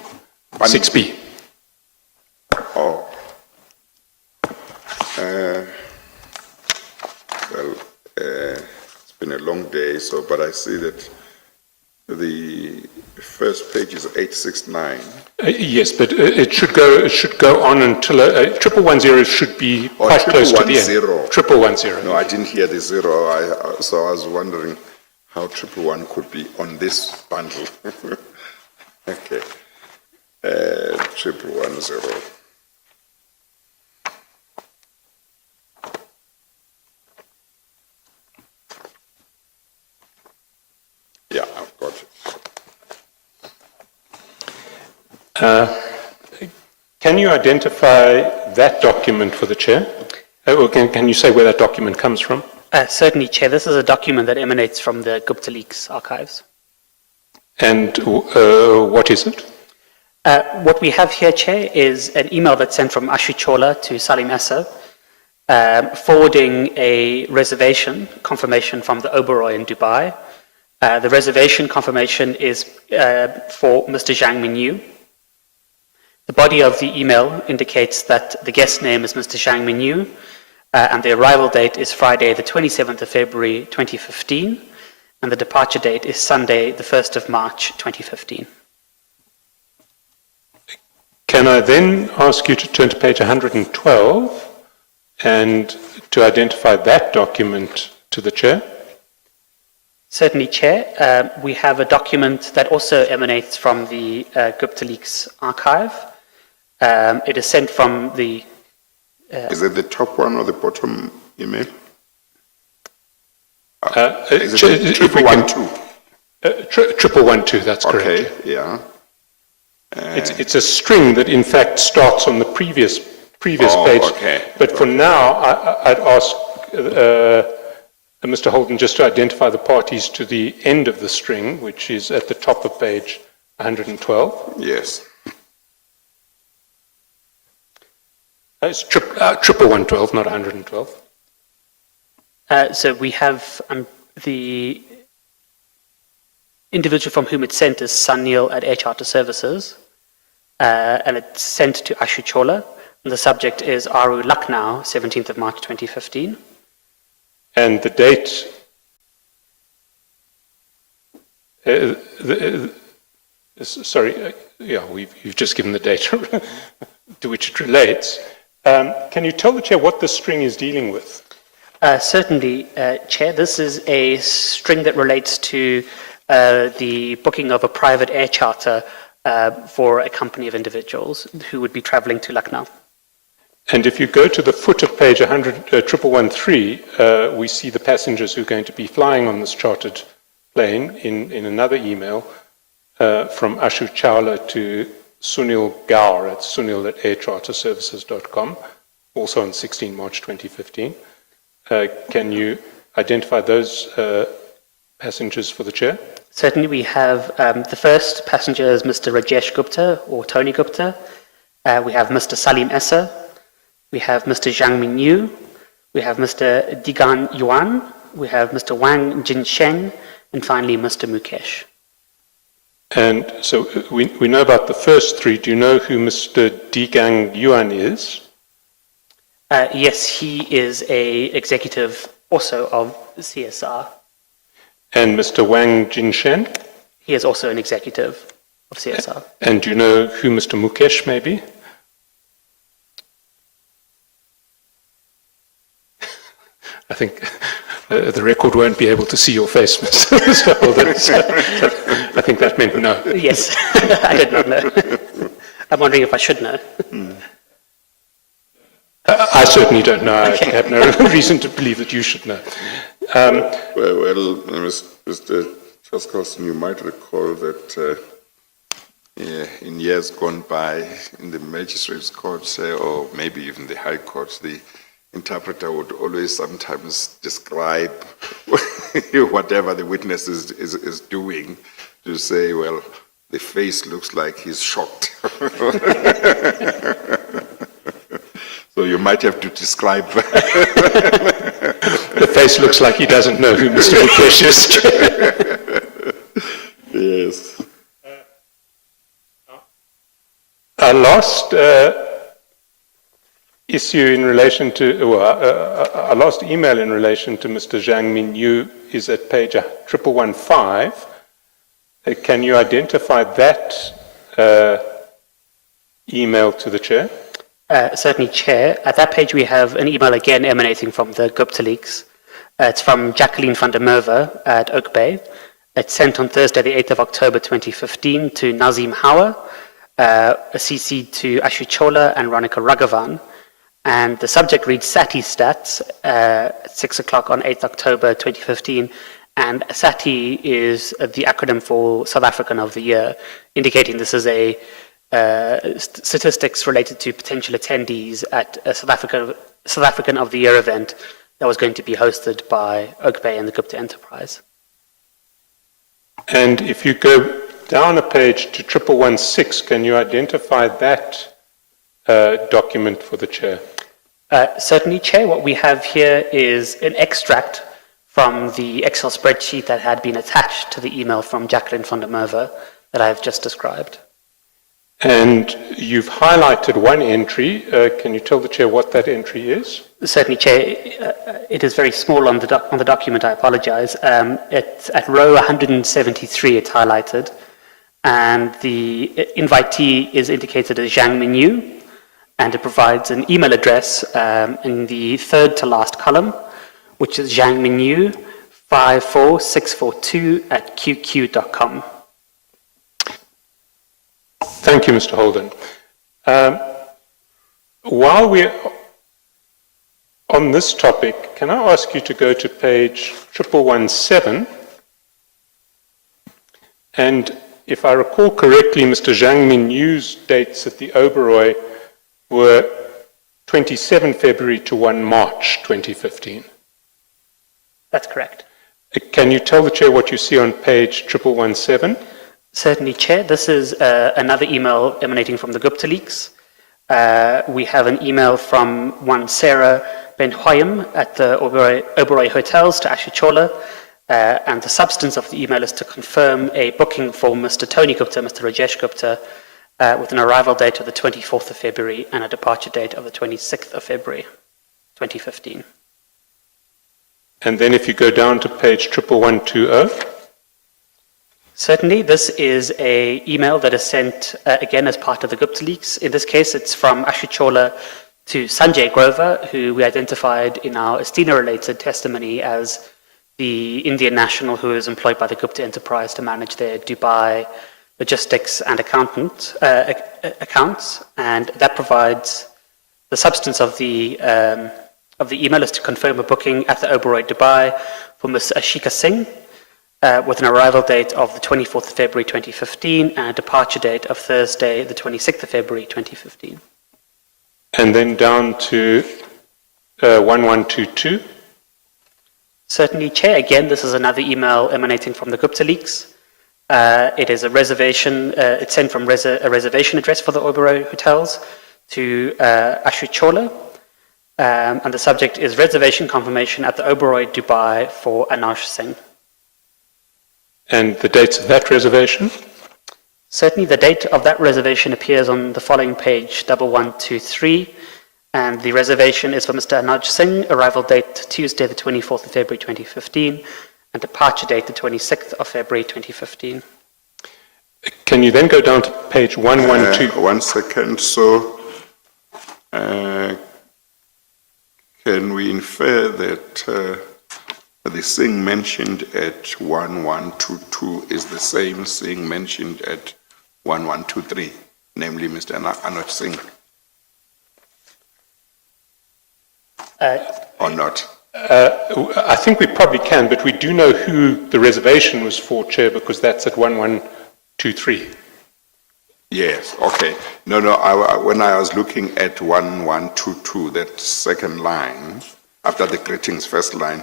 6B. Oh. It's been a long day, but I see that the first page is 869. Yes, but it should go on until 1110 should be quite close to the end. 1110. No, I didn't hear the zero, so I was wondering how 111 could be on this bundle. Okay. 1110. Yeah, I've got it. Can you identify that document for the Chair? Or can you say where that document comes from? Certainly, Chair. This is a document that emanates from the Gupta Leaks archives. And what is it? What we have here, Chair, is an email that's sent from Ashu Chawla to Salim Essa, forwarding a reservation confirmation from the Oberoi in Dubai. The reservation confirmation is for Mr. Zhang Minyu. The body of the email indicates that the guest name is Mr. Zhang Minyu, and the arrival date is Friday, the 27th of February, 2015, and the departure date is Sunday, the 1st of March, 2015. Can I then ask you to turn to page 112 and to identify that document to the Chair? Certainly, Chair. We have a document that also emanates from the Gupta Leaks archive. It is sent from the... Is it the top one or the bottom email? Is Chair, it if we can- 112? 1112, that's correct. Okay, yeah. It's a string that in fact starts on the previous Oh, page. okay. But for now, I'd ask Mr. Holden just to identify the parties to the end of the string, which is at the top of page 112. Yes. It's 1112, not 112. So we have the individual from whom it's sent is Sunil at Air Charter Services, and it's sent to Ashu Chola, and the subject is Aru Lucknow, 17th of March 2015. And the date, you've just given the date to which it relates. Can you tell the Chair what the string is dealing with? Certainly, Chair. This is a string that relates to the booking of a private air charter for a company of individuals who would be traveling to Lucknow. And if you go to the foot of page 1113, we see the passengers who are going to be flying on this chartered plane in another email from Ashu Chawla to Sunil Gaur at sunil@aircharterservices.com, also on 16 March 2015. Can you identify those passengers for the Chair? Certainly, we have the first passenger is Mr. Rajesh Gupta or Tony Gupta. We have Mr. Salim Essa. We have Mr. Zhang Mingyu. We have Mr. Digan Yuan. We have Mr. Wang Jinsheng. And finally, Mr. Mukesh. And so we know about the first three. Do you know who Mr. Digang Yuan is? Yes, he is a executive also of CSR. And Mr. Wang Jinshen? He is also an executive of CSR. And do you know who Mr. Mukesh may be? I think the record won't be able to see your face, Mr. Holden. So I think that meant no. Yes, I did not know. I'm wondering if I should know. I certainly don't know. Okay. I have no reason to believe that you should know. Well, Mr. Chaskowski, you might recall that in years gone by, in the magistrates' courts, or maybe even the high courts, the interpreter would always sometimes describe whatever the witness is doing to say, well, the face looks like he's shocked. So you might have to describe. The face looks like he doesn't know who Mr. Mukesh is. Yes. Our last issue in relation to, our last email in relation to Mr. Zhang Mingyu is at page 1115. Can you identify that email to the Chair? Certainly, Chair. At that page, we have an email again emanating from the Gupta Leaks. It's from Jacqueline van der Merwe at Oak Bay. It's sent on Thursday, the 8th of October 2015 to Nazim Hauer, a CC to Ashu Chola and Ronika Raghavan. And the subject reads SATI stats at 6 o'clock on 8th October 2015. And SATI is the acronym for South African of the Year, indicating this is a statistics related to potential attendees at a South African of the Year event that was going to be hosted by Oak Bay and the Gupta Enterprise. And if you go down a page to 1116, can you identify that document for the Chair? Certainly, Chair. What we have here is an extract from the Excel spreadsheet that had been attached to the email from Jacqueline van der Merwe that I have just described. And you've highlighted one entry. Can you tell the Chair what that entry is? Certainly, Chair. It is very small on the document. I apologize. It's at row 173. It's highlighted, And the invitee is indicated as Zhang Minyu, and it provides an email address in the third to last column, which is zhangminyu 54642@qq.com. Thank you, Mr. Holden. While we're on this topic, can I ask you to go to page 1117? And if I recall correctly, Mr. Zhang Minyu's dates at the Oberoi were 27 February to 1 March 2015. That's correct. Can you tell the Chair what you see on page 1117? Certainly, Chair. This is another email emanating from the Gupta leaks. We have an email from one Sarah Ben-Hoyam at the Oberoi Hotels to Ashichola, and the substance of the email is to confirm a booking for Mr. Tony Gupta, Mr. Rajesh Gupta, with an arrival date of the 24th of February and a departure date of the 26th of February, 2015. And then if you go down to page 1120. Certainly, this is an email that is sent again as part of the Gupta leaks. In this case, it's from Ashichola to Sanjay Grover, who we identified in our Estina-related testimony as the Indian national who is employed by the Gupta enterprise to manage their Dubai logistics and accounts, and that provides the substance of the email is to confirm a booking at the Oberoi Dubai for Ms. Ashika Singh, with an arrival date of the 24th of February 2015 and a departure date of Thursday, the 26th of February 2015. And then down to 1122. Certainly, Chair. Again, this is another email emanating from the Gupta leaks. It is a reservation, it's sent from a reservation address for the Oberoi Hotels to Ashichola, and the subject is reservation confirmation at the Oberoi Dubai for Anosh Singh. And the dates of that reservation? Certainly, the date of that reservation appears on the following page, 1123, and the reservation is for Mr. Anoj Singh, arrival date Tuesday, the 24th of February 2015, and departure date the 26th of February 2015. Can you then go down to page 112? 1 second. So, can we infer that the Singh mentioned at 1122 is the same Singh mentioned at 1123, namely Mr. Anoj Singh? Or not? I think we probably can, but we do know who the reservation was for, Chair, because that's at 1123. Yes, okay. No, when I was looking at 1122, that second line, after the greetings first line,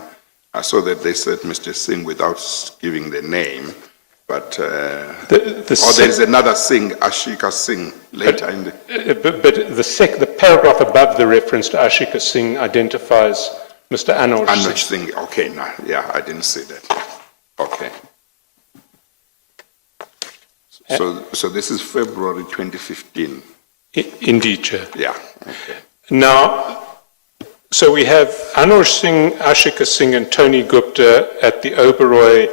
I saw that they said Mr. Singh without giving the name, but there is another Singh, Ashika Singh, later in the... But the paragraph above the reference to Ashika Singh identifies Mr. Anoj Singh. Okay, no, yeah, I didn't see that. Okay. So this is February 2015. Indeed, Chair. Yeah, okay. Now, so we have Anoj Singh, Ashika Singh, and Tony Gupta at the Oberoi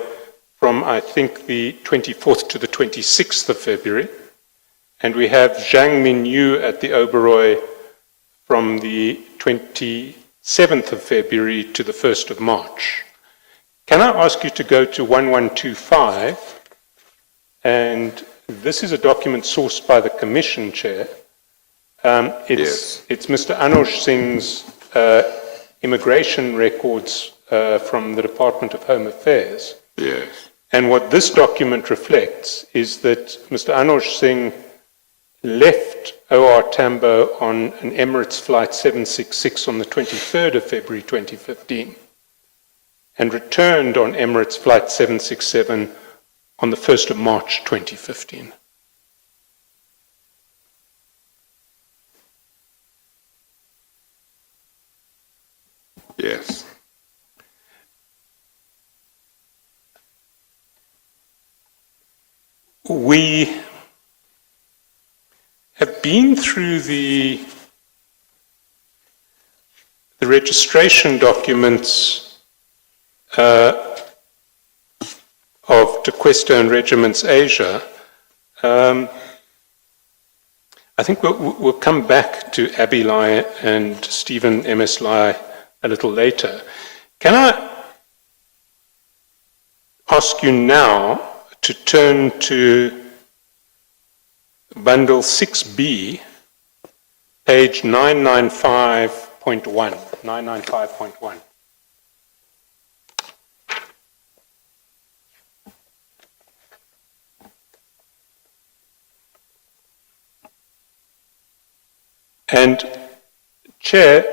from, I think, the 24th to the 26th of February. And we have Zhang Minyu at the Oberoi from the 27th of February to the 1st of March. Can I ask you to go to 1125? And this is a document sourced by the Commission, Chair. It's Mr. Anoj Singh's immigration records from the Department of Home Affairs. Yes. And what this document reflects is that Mr. Anoj Singh left OR Tambo on an Emirates Flight 766 on the 23rd of February 2015 and returned on Emirates Flight 767 on the 1st of March 2015. Yes. We have been through the registration documents of Tequesta and Regiments Asia, I think we'll come back to Abby Lai and Stephen Ms. Lai a little later. Can I ask you now to turn to bundle 6B, page 995.1, 995.1. And, Chair,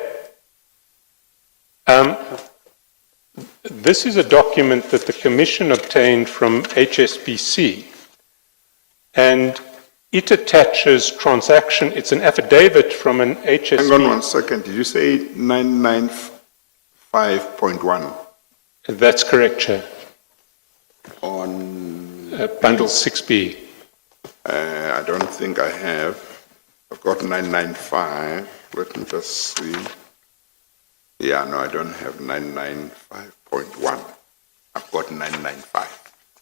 this is a document that the Commission obtained from HSBC, and it attaches transaction, it's an affidavit from an HSBC. Hang on 1 second, did you say 995.1? That's correct, Chair. On, Bundle 6B. I don't think I have. I've got 995. Let me just see. Yeah, no, I don't have 995.1. I've got 995.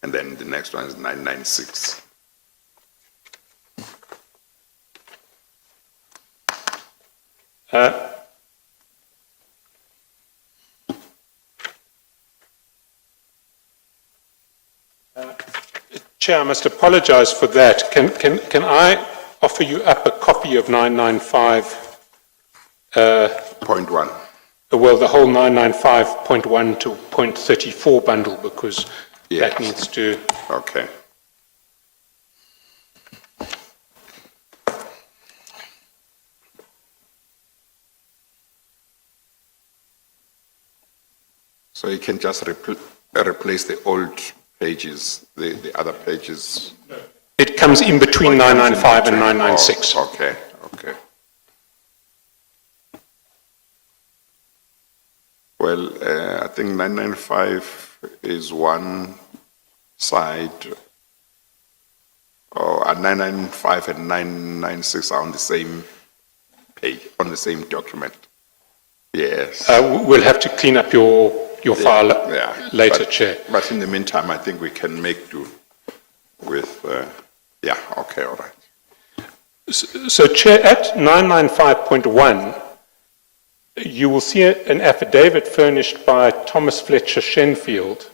And then the next one is 996. Chair, I must apologize for that. Can I offer you up a copy of 995? Point 1. Well, the whole 995.1 to point 34 bundle, because Yes. that needs to. Okay. So you can just replace the old pages, the other pages. It comes in between 995 and 996. Oh, okay, okay. Well, I think 995 is one side, and 995 and 996 are on the same page, on the same document. Yes. We'll have to clean up your file later, but, Chair. But in the meantime, I think we can make do with, yeah, okay, all right. So, Chair, at 995.1, you will see an affidavit furnished by Thomas Fletcher Shenfield,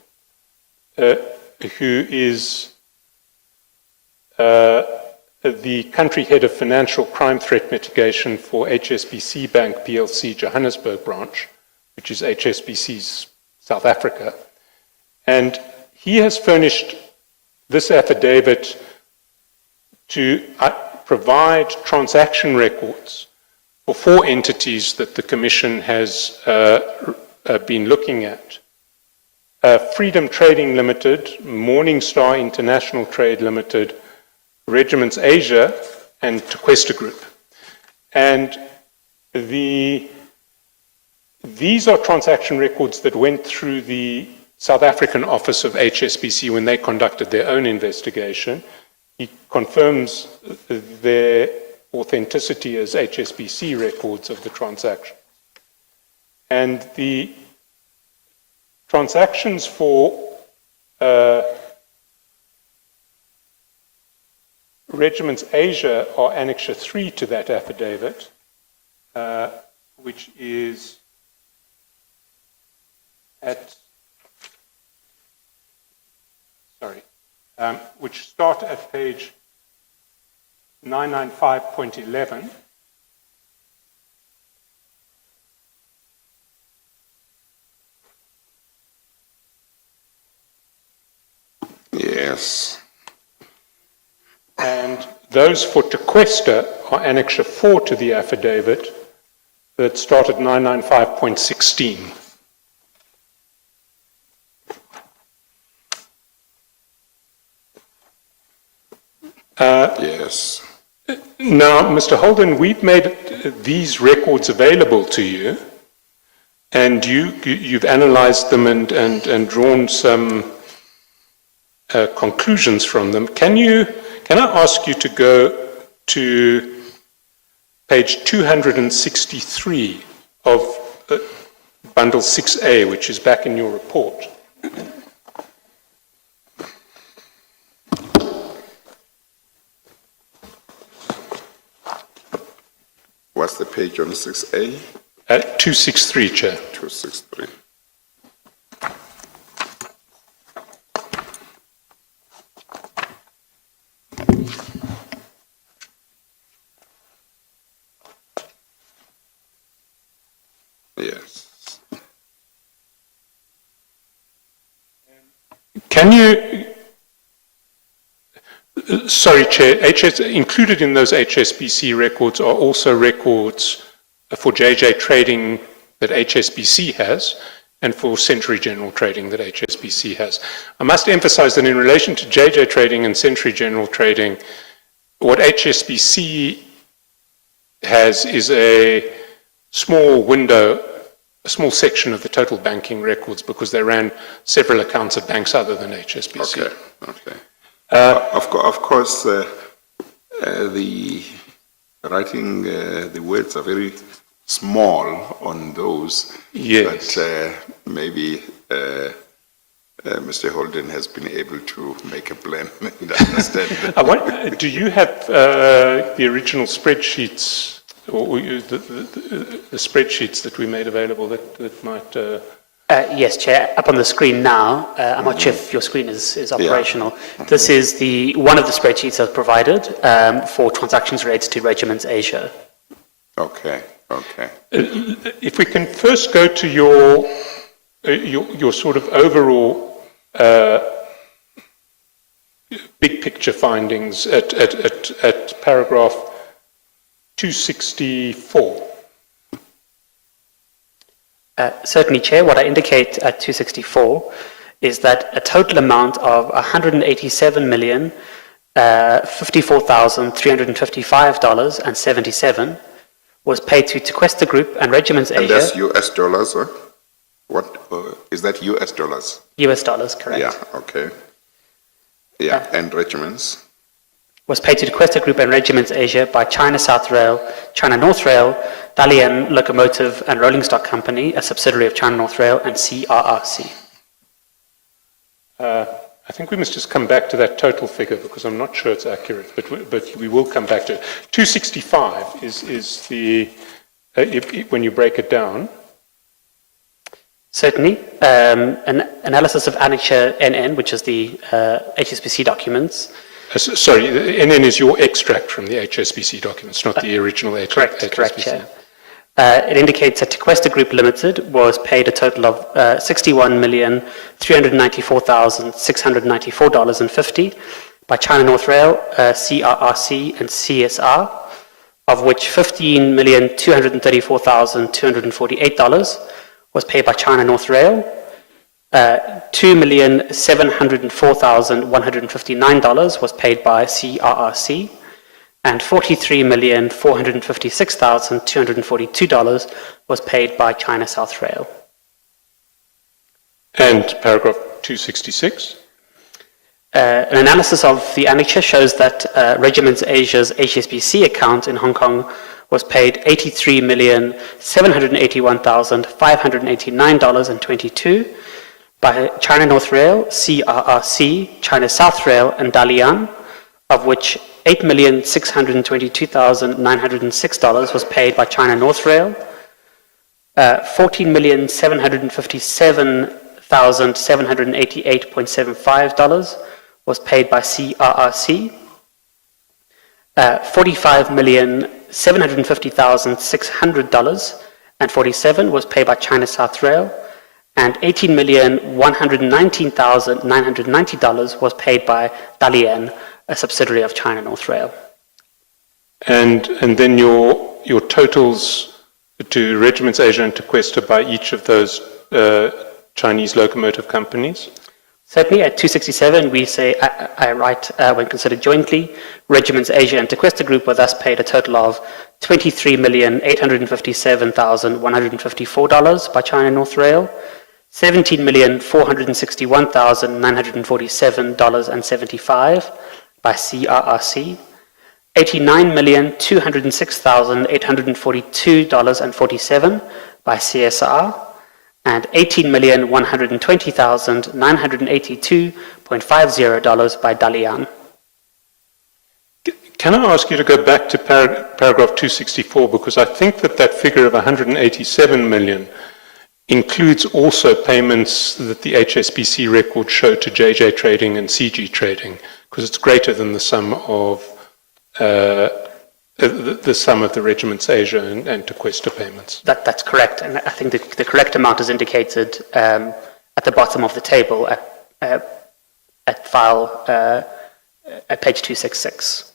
who is the country head of financial crime threat mitigation for HSBC Bank PLC Johannesburg branch, which is HSBC's South Africa. And he has furnished this affidavit to provide transaction records for 4 entities that the Commission has been looking at. Freedom Trading Limited, Morningstar International Trade Limited, Regiments Asia, and Tequesta Group. And these are transaction records that went through the South African office of HSBC when they conducted their own investigation. He confirms their authenticity as HSBC records of the transaction. And the transactions for Regiments Asia are Annexure 3 to that affidavit, which is which start at page 995.11. Yes. And those for Tequesta are Annexure 4 to the affidavit that start at 995.16. Yes. Now, Mr. Holden, we've made these records available to you, and you've analyzed them and drawn some conclusions from them. Can I ask you to go to page 263 of bundle 6A, which is back in your report? what's the page on 6A? 263, Chair. 263. Yes. Can you, sorry, Chair, included in those HSBC records are also records for JJ Trading that HSBC has and for Century General Trading that HSBC has. I must emphasize that in relation to JJ Trading and Century General Trading, what HSBC has is a small window, a small section of the total banking records because they ran several accounts of banks other than HSBC. Okay, okay. Of course, the writing, the words are very small on those. Yes. But maybe Mr. Holden has been able to make a plan and understand. Do you have the original spreadsheets, or the spreadsheets that we made available that might... Yes, Chair. Up on the screen now, I'm not sure if your screen is operational. Yeah. This is one of the spreadsheets that's provided for transactions related to Regiments Asia. Okay, okay. If we can first go to your sort of overall big picture findings at paragraph 264. Certainly, Chair. What I indicate at 264 is that a total amount of $187,054,355.77 was paid to Tequesta Group and Regiments Asia. And that's US dollars, or what? Is that US dollars? US dollars, correct. Yeah, okay. Yeah, and Regiments? Was paid to Tequesta Group and Regiments Asia by China South Rail, China North Rail, Dalian Locomotive and Rolling Stock Company, a subsidiary of China North Rail, and CRRC. I think we must just come back to that total figure because I'm not sure it's accurate, but we will come back to it. 265 is the, when you break it down. Certainly. An analysis of Annexure NN, which is the HSBC documents. Sorry, NN is your extract from the HSBC documents, not the original HSBC. Correct, Chair. It indicates that Tequesta Group Limited was paid a total of $61,394,694.50 by China North Rail, CRRC, and CSR, of which $15,234,248 was paid by China North Rail, $2,704,159 was paid by CRRC, and $43,456,242 was paid by China South Rail. And paragraph 266? An analysis of the annexure shows that Regiments Asia's HSBC account in Hong Kong was paid $83,781,589.22 by China North Rail, CRRC, China South Rail, and Dalian, of which $8,622,906 was paid by China North Rail, $14,757,788.75 was paid by CRRC, $45,750,600.47 was paid by China South Rail, and $18,119,990 was paid by Dalian, a subsidiary of China North Rail. And then your totals to Regiments Asia and Tequesta by each of those Chinese locomotive companies? Certainly, at 267, we say, I write, when considered jointly, Regiments Asia and Tequesta Group were thus paid a total of $23,857,154 by China North Rail, $17,461,947.75 by CRRC, $89,206,842.47 by CSR, and $18,120,982.50 by Dalian. Can I ask you to go back to paragraph 264, because I think that figure of 187 million includes also payments that the HSBC records show to JJ Trading and CG Trading, because it's greater than the sum of the Regiments Asia and Tequesta payments. That's correct, and I think the correct amount is indicated at the bottom of the table at file at page 266.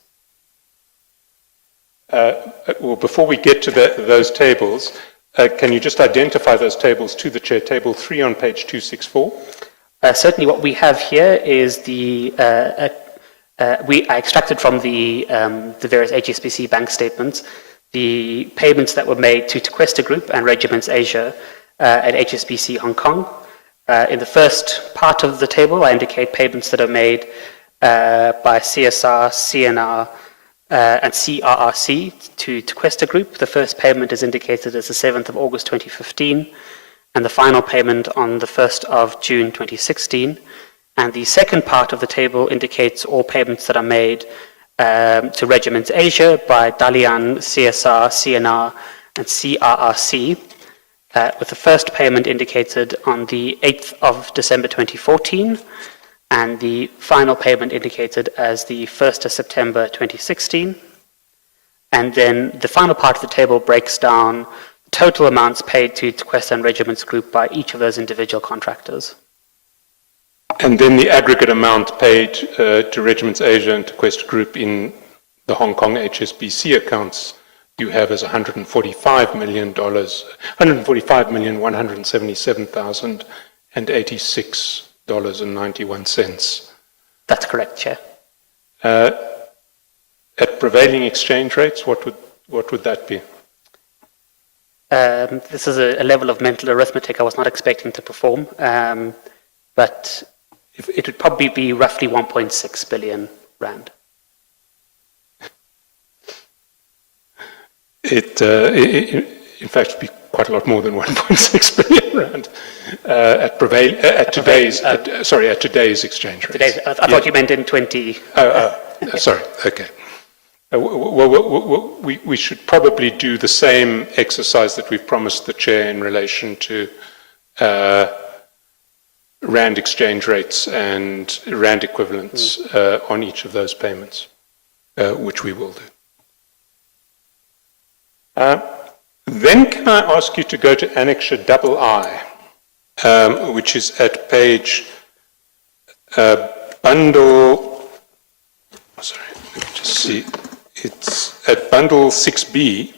Well, before we get to those tables, can you just identify those tables to the Chair? Table 3 on page 264. Certainly what we have here is I extracted from the various HSBC bank statements the payments that were made to Tequesta Group and Regiments Asia at HSBC Hong Kong. In the first part of the table, I indicate payments that are made by CSR, CNR, and CRRC to Tequesta Group. The first payment is indicated as the 7th of August 2015, and the final payment on the 1st of June 2016. And the second part of the table indicates all payments that are made to Regiments Asia by Dalian, CSR, CNR, and CRRC, with the first payment indicated on the 8th of December 2014, and the final payment indicated as the 1st of September 2016. And then the final part of the table breaks down total amounts paid to Tequesta and Regiments Group by each of those individual contractors. And then the aggregate amount paid to Regiments Asia and Tequesta Group in the Hong Kong HSBC accounts you have as $145 million, $145,177,086.91. That's correct, Chair. At prevailing exchange rates, what would that be? This is a level of mental arithmetic I was not expecting to perform, but it would probably be roughly 1.6 billion rand. In fact, it'd be quite a lot more than 1.6 billion rand at today's exchange rate. I thought you meant in 20. Sorry. Okay. Well, we should probably do the same exercise that we've promised the Chair in relation to rand exchange rates and rand equivalents on each of those payments, which we will do. Then can I ask you to go to Annexure II, which is at page bundle, sorry, let me just see, it's at bundle 6B,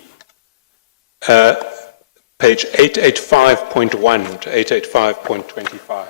page 885.1 to 885.25.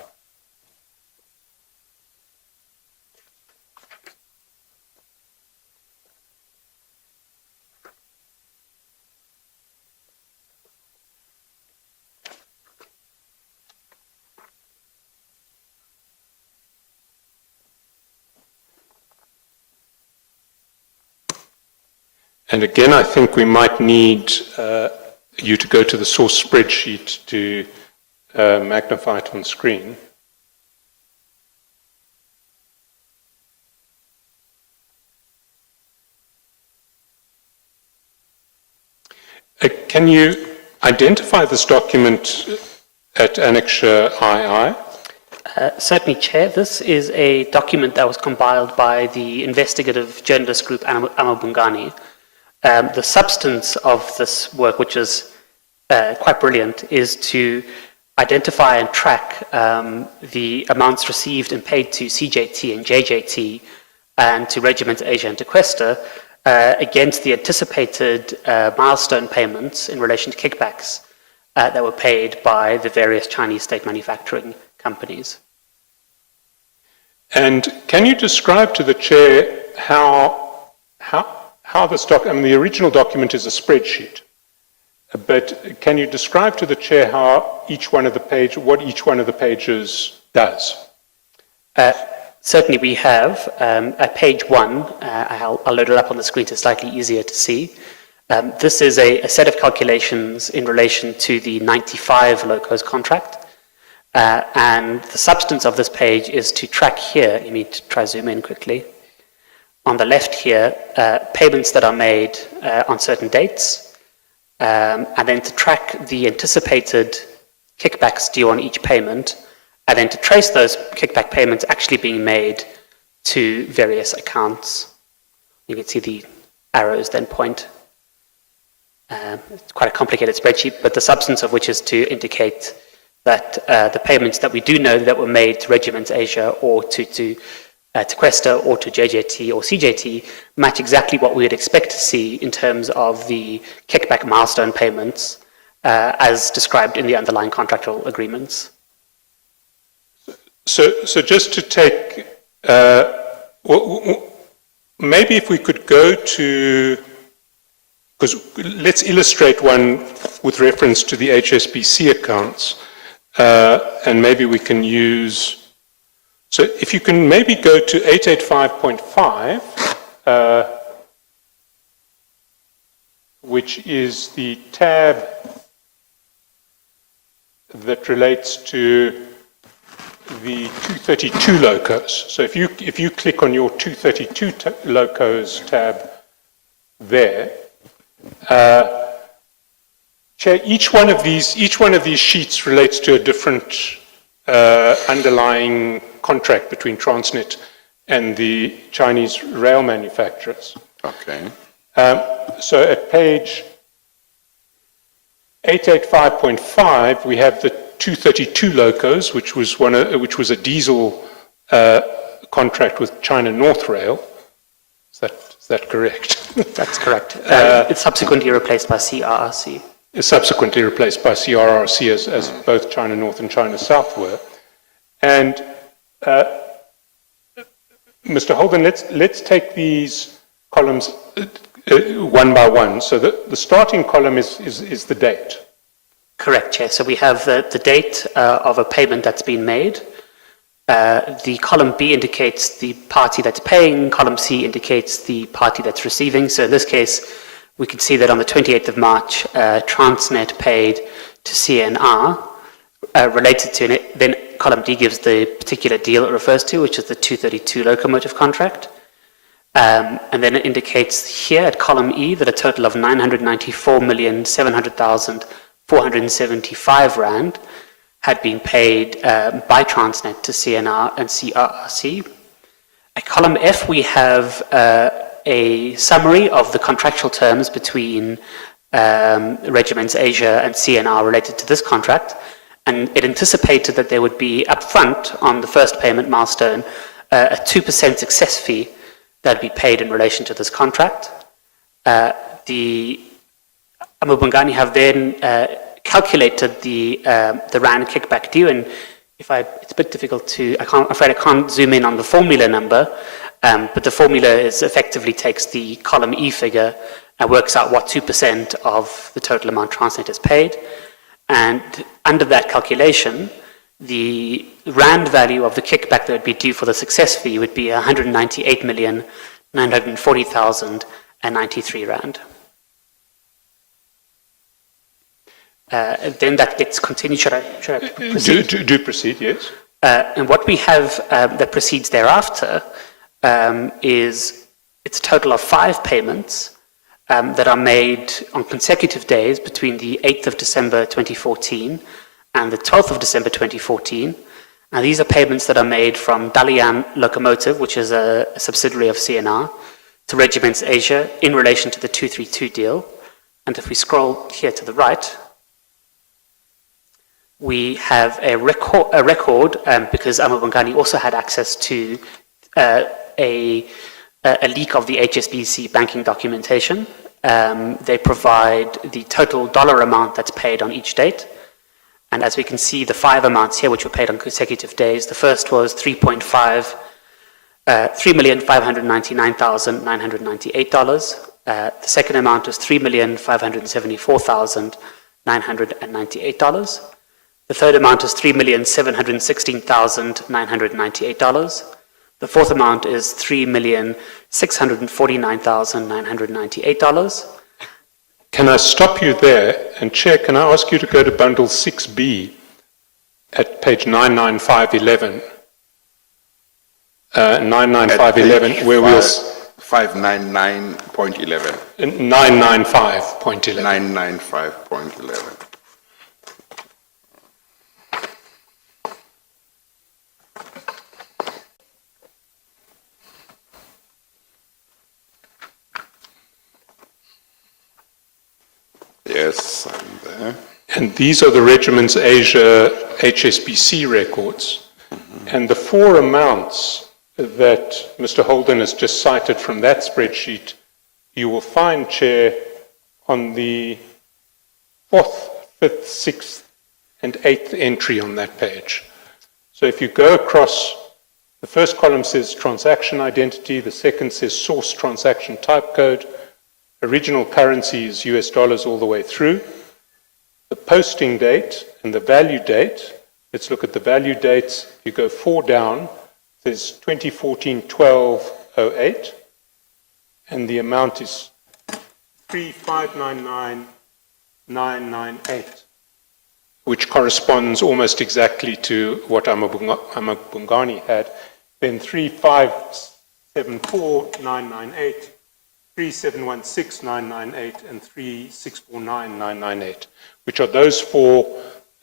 And again, I think we might need you to go to the source spreadsheet to magnify it on screen. Can you identify this document at Annexure II? Certainly, Chair. This is a document that was compiled by the investigative journalist group Amabungani. The substance of this work, which is quite brilliant, is to identify and track the amounts received and paid to CJT and JJT and to Regiments Asia and Tequesta against the anticipated milestone payments in relation to kickbacks that were paid by the various Chinese state manufacturing companies. And can you describe to the Chair how this document, the original document is a spreadsheet, but can you describe to the Chair how what each one of the pages does? Certainly we have. At page 1, I'll load it up on the screen so it's slightly easier to see. This is a set of calculations in relation to the 95 locos contract. And the substance of this page is to track here, let me try zoom in quickly, on the left here, payments that are made on certain dates, and then to track the anticipated kickbacks due on each payment, and then to trace those kickback payments actually being made to various accounts. You can see the arrows then point. It's quite a complicated spreadsheet, but the substance of which is to indicate that the payments that we do know that were made to Regiments Asia or to Questa or to JJT or CJT match exactly what we would expect to see in terms of the kickback milestone payments as described in the underlying contractual agreements. So just to take, maybe if we could go to, because let's illustrate one with reference to the HSBC accounts, and maybe we can use, so if you can maybe go to 885.5, which is the tab that relates to the 232 locos. So if you click on your 232 locos tab there, Chair, each one of these sheets relates to a different underlying contract between Transnet and the Chinese rail manufacturers. Okay. So at page 885.5, we have the 232 locos, which was a diesel contract with China North Rail. Is that correct? That's correct. It's subsequently replaced by CRRC. It's subsequently replaced by CRRC as both China North and China South were. And Mr. Holden, let's take these columns one by one. So the starting column is the date. Correct, Chair. So we have the date of a payment that's been made. The column B indicates the party that's paying. Column C indicates the party that's receiving. So in this case, we can see that on the 28th of March, Transnet paid to CNR related to it. Then column D gives the particular deal it refers to, which is the 232 locomotive contract. And then it indicates here at column E that a total of 994,700,475 Rand had been paid by Transnet to CNR and CRRC. At column F, we have a summary of the contractual terms between Regiments Asia and CNR related to this contract, and it anticipated that there would be upfront on the first payment milestone a 2% success fee that would be paid in relation to this contract. The Amubungani have then calculated the Rand kickback due, and it's a bit difficult to, I'm afraid I can't zoom in on the formula number, but the formula effectively takes the column E figure and works out what 2% of the total amount Transnet has paid. And under that calculation, the Rand value of the kickback that would be due for the success fee would be 198,940,093 Rand. Then that gets continued. Should I proceed? Do proceed, yes. And what we have that proceeds thereafter is it's a total of 5 payments that are made on consecutive days between the 8th of December 2014 and the 12th of December 2014. And these are payments that are made from Dalian Locomotive, which is a subsidiary of CNR, to Regiments Asia in relation to the 232 deal. And if we scroll here to the right, we have a record because Amubungani also had access to a leak of the HSBC banking documentation. They provide the total dollar amount that's paid on each date. And as we can see, the 5 amounts here, which were paid on consecutive days, the first was 3,599,998. The second amount was $3,574,998. The third amount is $3,716,998. The fourth amount is $3,649,998. Can I stop you there? And Chair, can I ask you to go to bundle 6B at page 99511? 99511, where we'll... 599.11. 995.11. 995.11. Yes, I'm there. And these are the Regiments Asia HSBC records. And the four amounts that Mr. Holden has just cited from that spreadsheet, you will find, Chair, on the 4th, 5th, 6th, and 8th entry on that page. So if you go across, the first column says transaction identity, the second says source transaction type code, original currency is US dollars all the way through. The posting date and the value date, let's look at the value dates. You go 4 down, there's 2014-12-08, and the amount is 3,599,998, which corresponds almost exactly to what Amabungani had. Then 3,574,998, 3,716,998, and 3,649,998, which are those four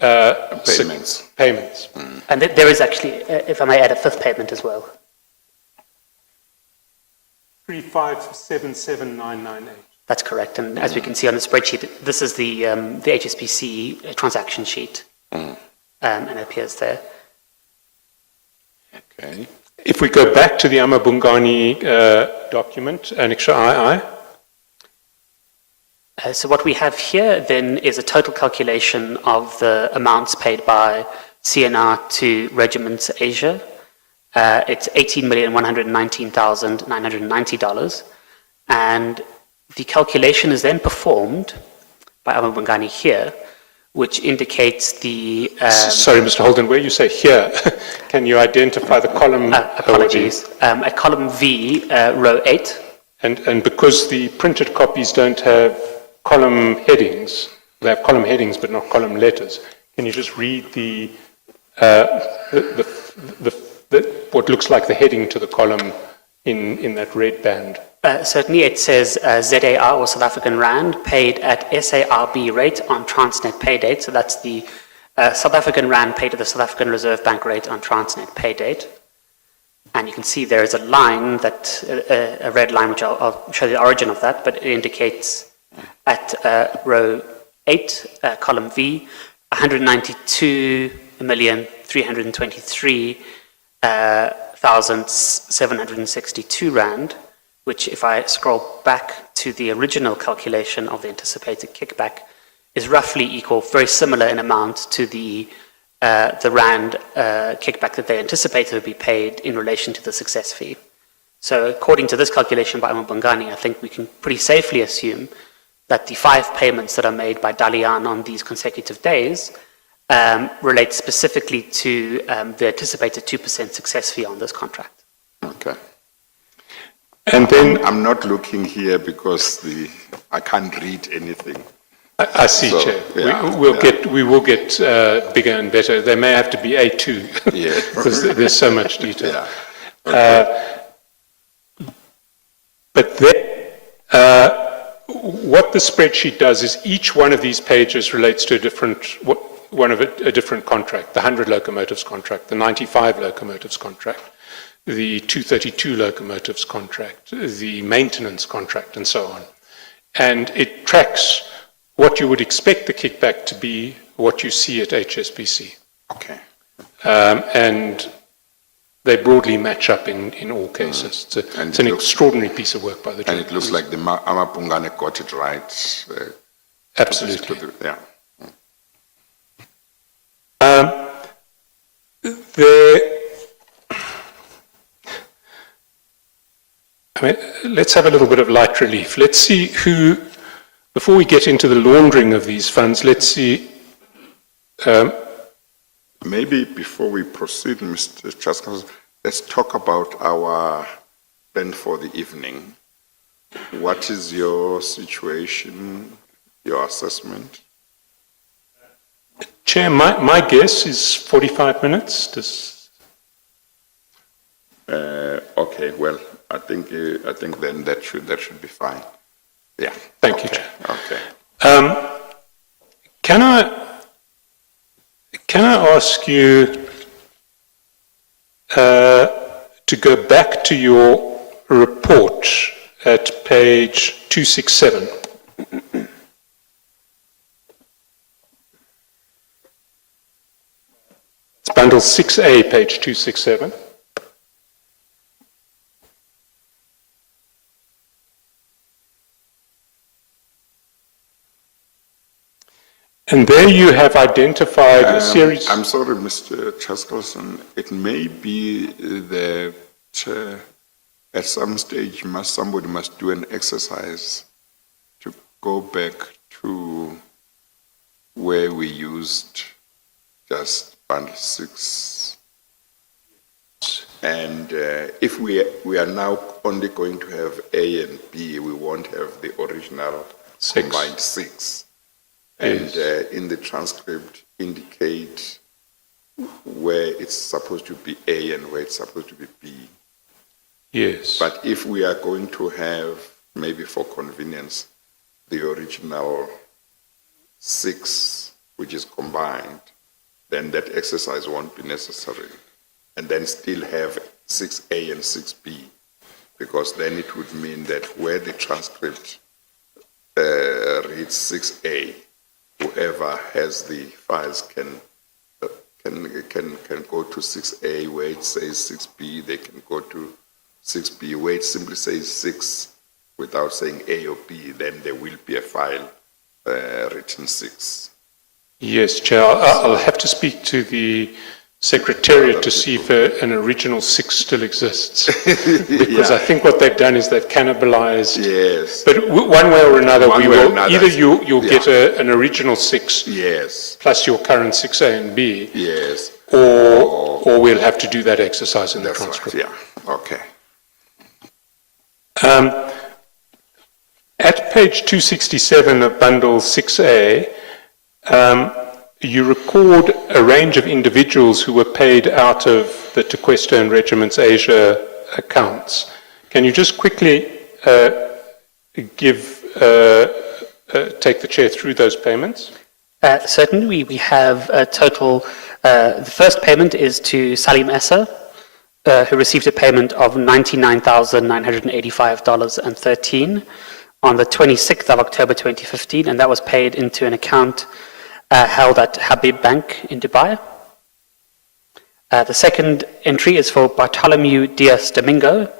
Payments. payments. And there is actually, if I may add, a fifth payment as well. 3,577,998. That's correct. And as we can see on the spreadsheet, this is the HSBC transaction sheet, and it appears there. Okay. If we go back to the Amabungani document, Annexure II, So what we have here then is a total calculation of the amounts paid by CNR to Regiments Asia. It's $18,119,990, and the calculation is then performed by Amabungani here, which indicates the... sorry, Mr. Holden, where you say here, can you identify the column? apologies. At column V, row 8. And because the printed copies don't have column headings, they have column headings but not column letters, can you just read what looks like the heading to the column in that red band? Certainly, it says ZAR, or South African Rand, paid at SARB rate on Transnet pay date. So that's the South African Rand paid at the South African Reserve Bank rate on Transnet pay date. And you can see there is a line, that a red line, which I'll show the origin of that, but it indicates at row 8, column V, 192,323,762 Rand, which, if I scroll back to the original calculation of the anticipated kickback, is roughly equal, very similar in amount to the Rand kickback that they anticipated would be paid in relation to the success fee. So according to this calculation by Amabungani, I think we can pretty safely assume that the 5 payments that are made by Dalian on these consecutive days relate specifically to the anticipated 2% success fee on this contract. Okay. And then I'm not looking here because I can't read anything. I see, So, Chair. yeah, We will get bigger and better. They may have to be A2 Yeah. because there's so much detail. Yeah. But then, what the spreadsheet does is each one of these pages relates to a different contract: the 100 locomotives contract, the 95 locomotives contract, the 232 locomotives contract, the maintenance contract, and so on. And it tracks what you would expect the kickback to be, what you see at HSBC. Okay. And they broadly match up in all cases. It's an extraordinary piece of work by the And it looks like the Amabungani got it right. Absolutely. Yeah. Let's have a little bit of light relief. Let's see who, before we get into the laundering of these funds, let's see. Maybe before we proceed, Mr. Chaskins, let's talk about our plan for the evening. What is your situation, your assessment? Chair, my guess is 45 minutes. Okay. Okay, well, I think then that should be fine. Yeah. Thank you, Okay, Chair. Okay. Can I ask you to go back to your report at page 267? It's bundle 6A, page 267. And there you have identified a series... I'm sorry, Mr. Chaskelson. It may be that at some stage somebody must do an exercise to go back to where we used just bundle 6. And if we are now only going to have A and B, we won't have the original combined 6. And in the transcript indicate where it's supposed to be A and where it's supposed to be B. Yes. But if we are going to have, maybe for convenience, the original 6, which is combined, then that exercise won't be necessary. And then still have 6A and 6B, because then it would mean that where the transcript reads 6A, whoever has the files can go to 6A where it says 6B, they can go to 6B where it simply says 6 without saying A or B, then there will be a file written 6. Yes, Chair. I'll have to speak to the Secretariat to see if an original 6 still exists. Because I think what they've done is they've cannibalized. Yes. But one way or another, One we way or will another. either you'll Yeah. get an original 6 Yes. plus your current 6A and B, Yes. or we'll have to do that exercise in the That's transcript. right. Yeah. Okay. At page 267 of bundle 6A, you record a range of individuals who were paid out of the Tequesta and Regiments Asia accounts. Can you just quickly take the chair through those payments? Certainly, we have a total. The first payment is to Salim Essa, who received a payment of $99,985.13 on the 26th of October 2015, and that was paid into an account held at Habib Bank in Dubai. The second entry is for Bartholomew Diaz Domingo,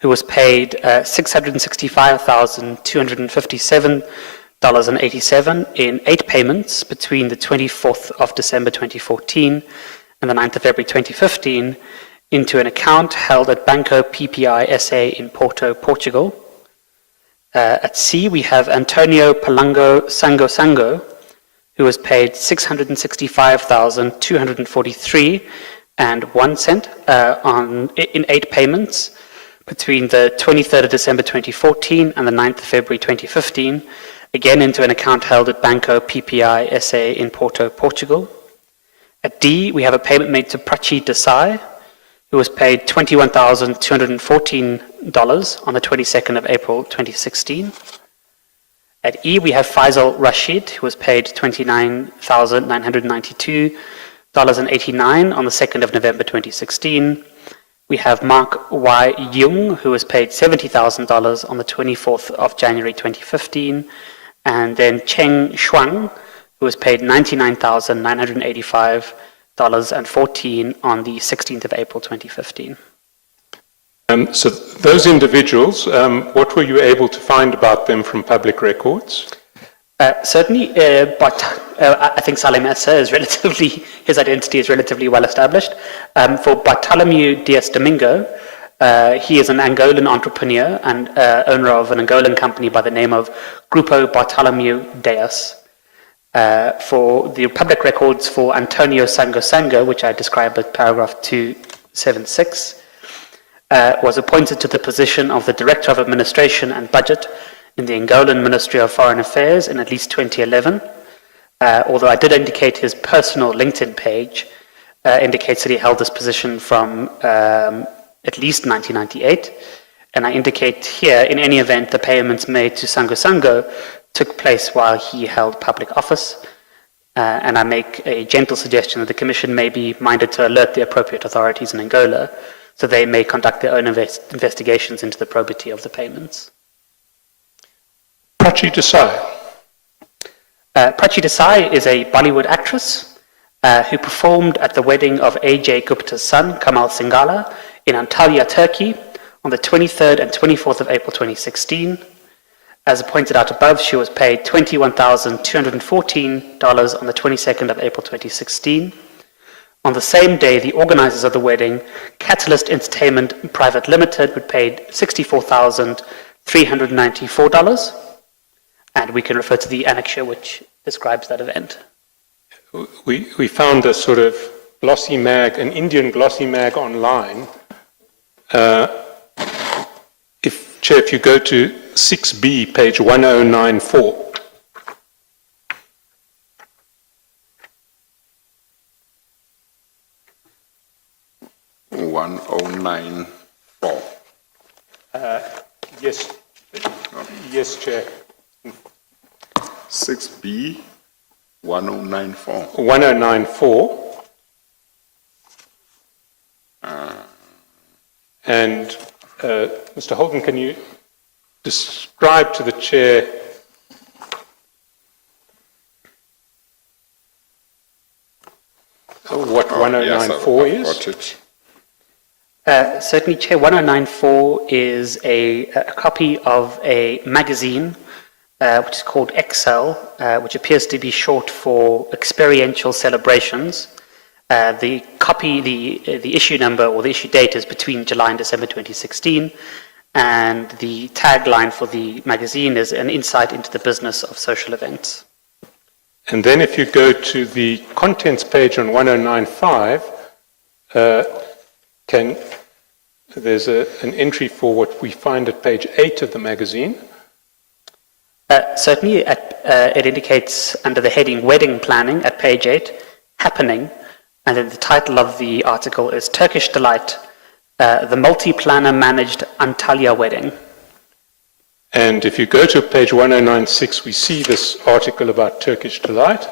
who was paid $665,257.87 in 8 payments between the 24th of December 2014 and the 9th of February 2015 into an account held at Banco PPI SA in Porto, Portugal. At C, we have Antonio Palango Sango, who was paid $665,243.01 in 8 payments between the 23rd of December 2014 and the 9th of February 2015, again into an account held at Banco PPI SA in Porto, Portugal. At D, we have a payment made to Prachi Desai, who was paid $21,214 on the 22nd of April 2016. At E, we have Faisal Rashid, who was paid $29,992.89 on the 2nd of November 2016. We have Mark Y. Jung, who was paid $70,000 on the 24th of January 2015. And then Cheng Shuang, who was paid $99,985.14 on the 16th of April 2015. So those individuals, what were you able to find about them from public records? Certainly, but I think Salim Essa is his identity is relatively well established. For Bartholomew Diaz Domingo, he is an Angolan entrepreneur and owner of an Angolan company by the name of Grupo Bartholomew Diaz. For the public records for Antonio Sango, which I described at paragraph 276, was appointed to the position of the Director of Administration and Budget in the Angolan Ministry of Foreign Affairs in at least 2011, although I did indicate his personal LinkedIn page indicates that he held this position from at least 1998. And I indicate here, in any event, the payments made to Sango Sango took place while he held public office. And I make a gentle suggestion that the Commission may be minded to alert the appropriate authorities in Angola so they may conduct their own investigations into the probity of the payments. Prachi Desai. Prachi Desai is a Bollywood actress who performed at the wedding of A.J. Gupta's son, Kamal Singala, in Antalya, Turkey, on the 23rd and 24th of April 2016. As pointed out above, she was paid $21,214 on the 22nd of April 2016. On the same day, the organizers of the wedding, Catalyst Entertainment Private Limited, were paid $64,394. And we can refer to the annexure which describes that event. We found a sort of glossy mag, an Indian glossy mag online. Chair, if you go to 6B, page 1094. Yes, yes, Chair. 6B 1094. 1094. And Mr. Holden, can you describe to the Chair what 1094 yes, I've is? got it. Certainly, Chair. 1094 is a copy of a magazine which is called Excel, which appears to be short for Experiential Celebrations. The copy, the issue number or the issue date is between July and December 2016, and the tagline for the magazine is an insight into the business of social events. And then if you go to the contents page on 1095, there's an entry for what we find at page 8 of the magazine. Certainly, it indicates under the heading Wedding Planning at page 8, Happening, and then the title of the article is Turkish Delight, the multi-planner managed Antalya wedding. And if you go to page 1096, we see this article about Turkish Delight.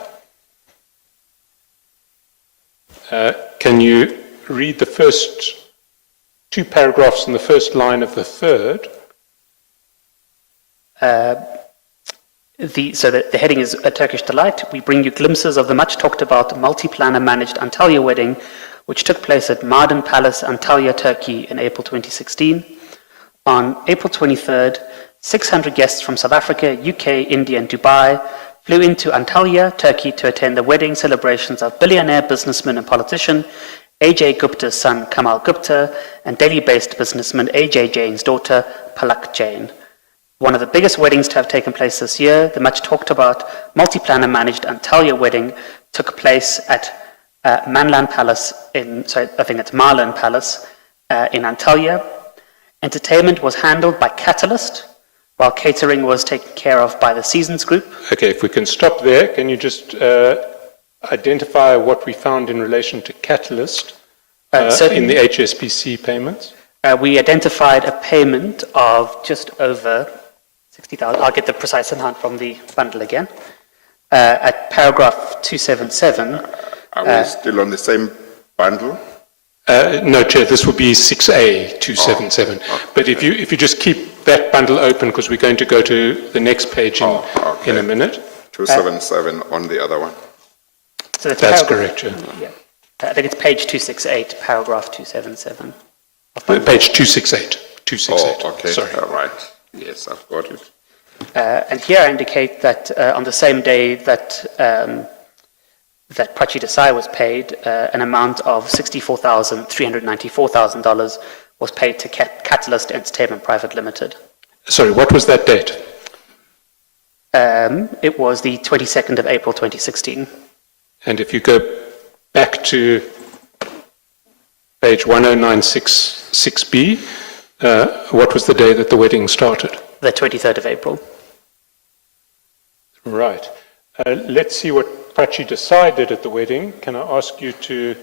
Can you read the first two paragraphs in the first line of the third? So the heading is A Turkish Delight. We bring you glimpses of the much talked about multi-planner managed Antalya wedding, which took place at Mardin Palace, Antalya, Turkey in April 2016. On April 23rd, 600 guests from South Africa, UK, India and Dubai flew into Antalya, Turkey to attend the wedding celebrations of billionaire businessman and politician A.J. Gupta's son Kamal Gupta and Delhi-based businessman A.J. Jain's daughter Palak Jain. One of the biggest weddings to have taken place this year, the much talked about multi-planner managed Antalya wedding took place at Marlan Palace in Antalya. Entertainment was handled by Catalyst, while catering was taken care of by the Seasons Group. Okay, if we can stop there, can you just identify what we found in relation to Catalyst in the HSBC payments? We identified a payment of just over 60,000. I'll get the precise amount from the bundle again. At paragraph 277. Are we still on the same bundle? No, Chair, this will be 6A 277. Okay. But if you just keep that bundle open, because we're going to go to the next page in a minute. 277 on the other one. So That's correct, Chair. Yeah. I think it's page 268, paragraph 277. Page 268. 268. Oh, okay. Sorry. All right. Yes, I've got it. And here I indicate that on the same day that that Prachi Desai was paid, an amount of $64,394 was paid to Catalyst Entertainment Private Limited. Sorry, what was that date? It was the 22nd of April 2016. And if you go back to page 1096 6B, what was the day that the wedding started? The 23rd of April. Right. Let's see what Prachi decided at the wedding. Can I ask you to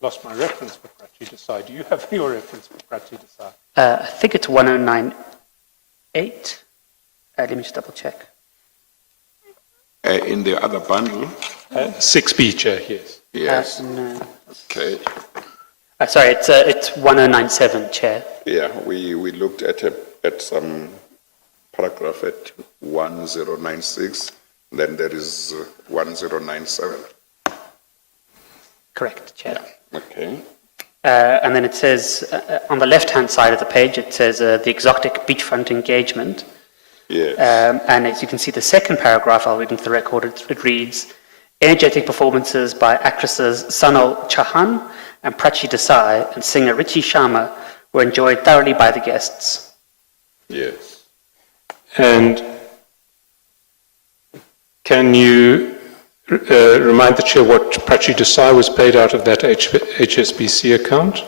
lost my reference for Prachi Desai. Do you have your reference for Prachi Desai? I think it's 1098. Let me just double check. In the other bundle? 6B, Chair, yes. Yes. No. Okay. Sorry, it's 1097, Chair. Yeah, we looked at some paragraph at 1096, then there is 1097. Correct, Chair. Okay. And then it says, on the left-hand side of the page, it says the exotic beachfront engagement. Yes. And as you can see, the second paragraph, I'll read into the record, it reads, energetic performances by actresses Sanal Chauhan and Prachi Desai and singer Richi Sharma were enjoyed thoroughly by the guests. Yes. And can you remind the Chair what Prachi Desai was paid out of that HSBC account?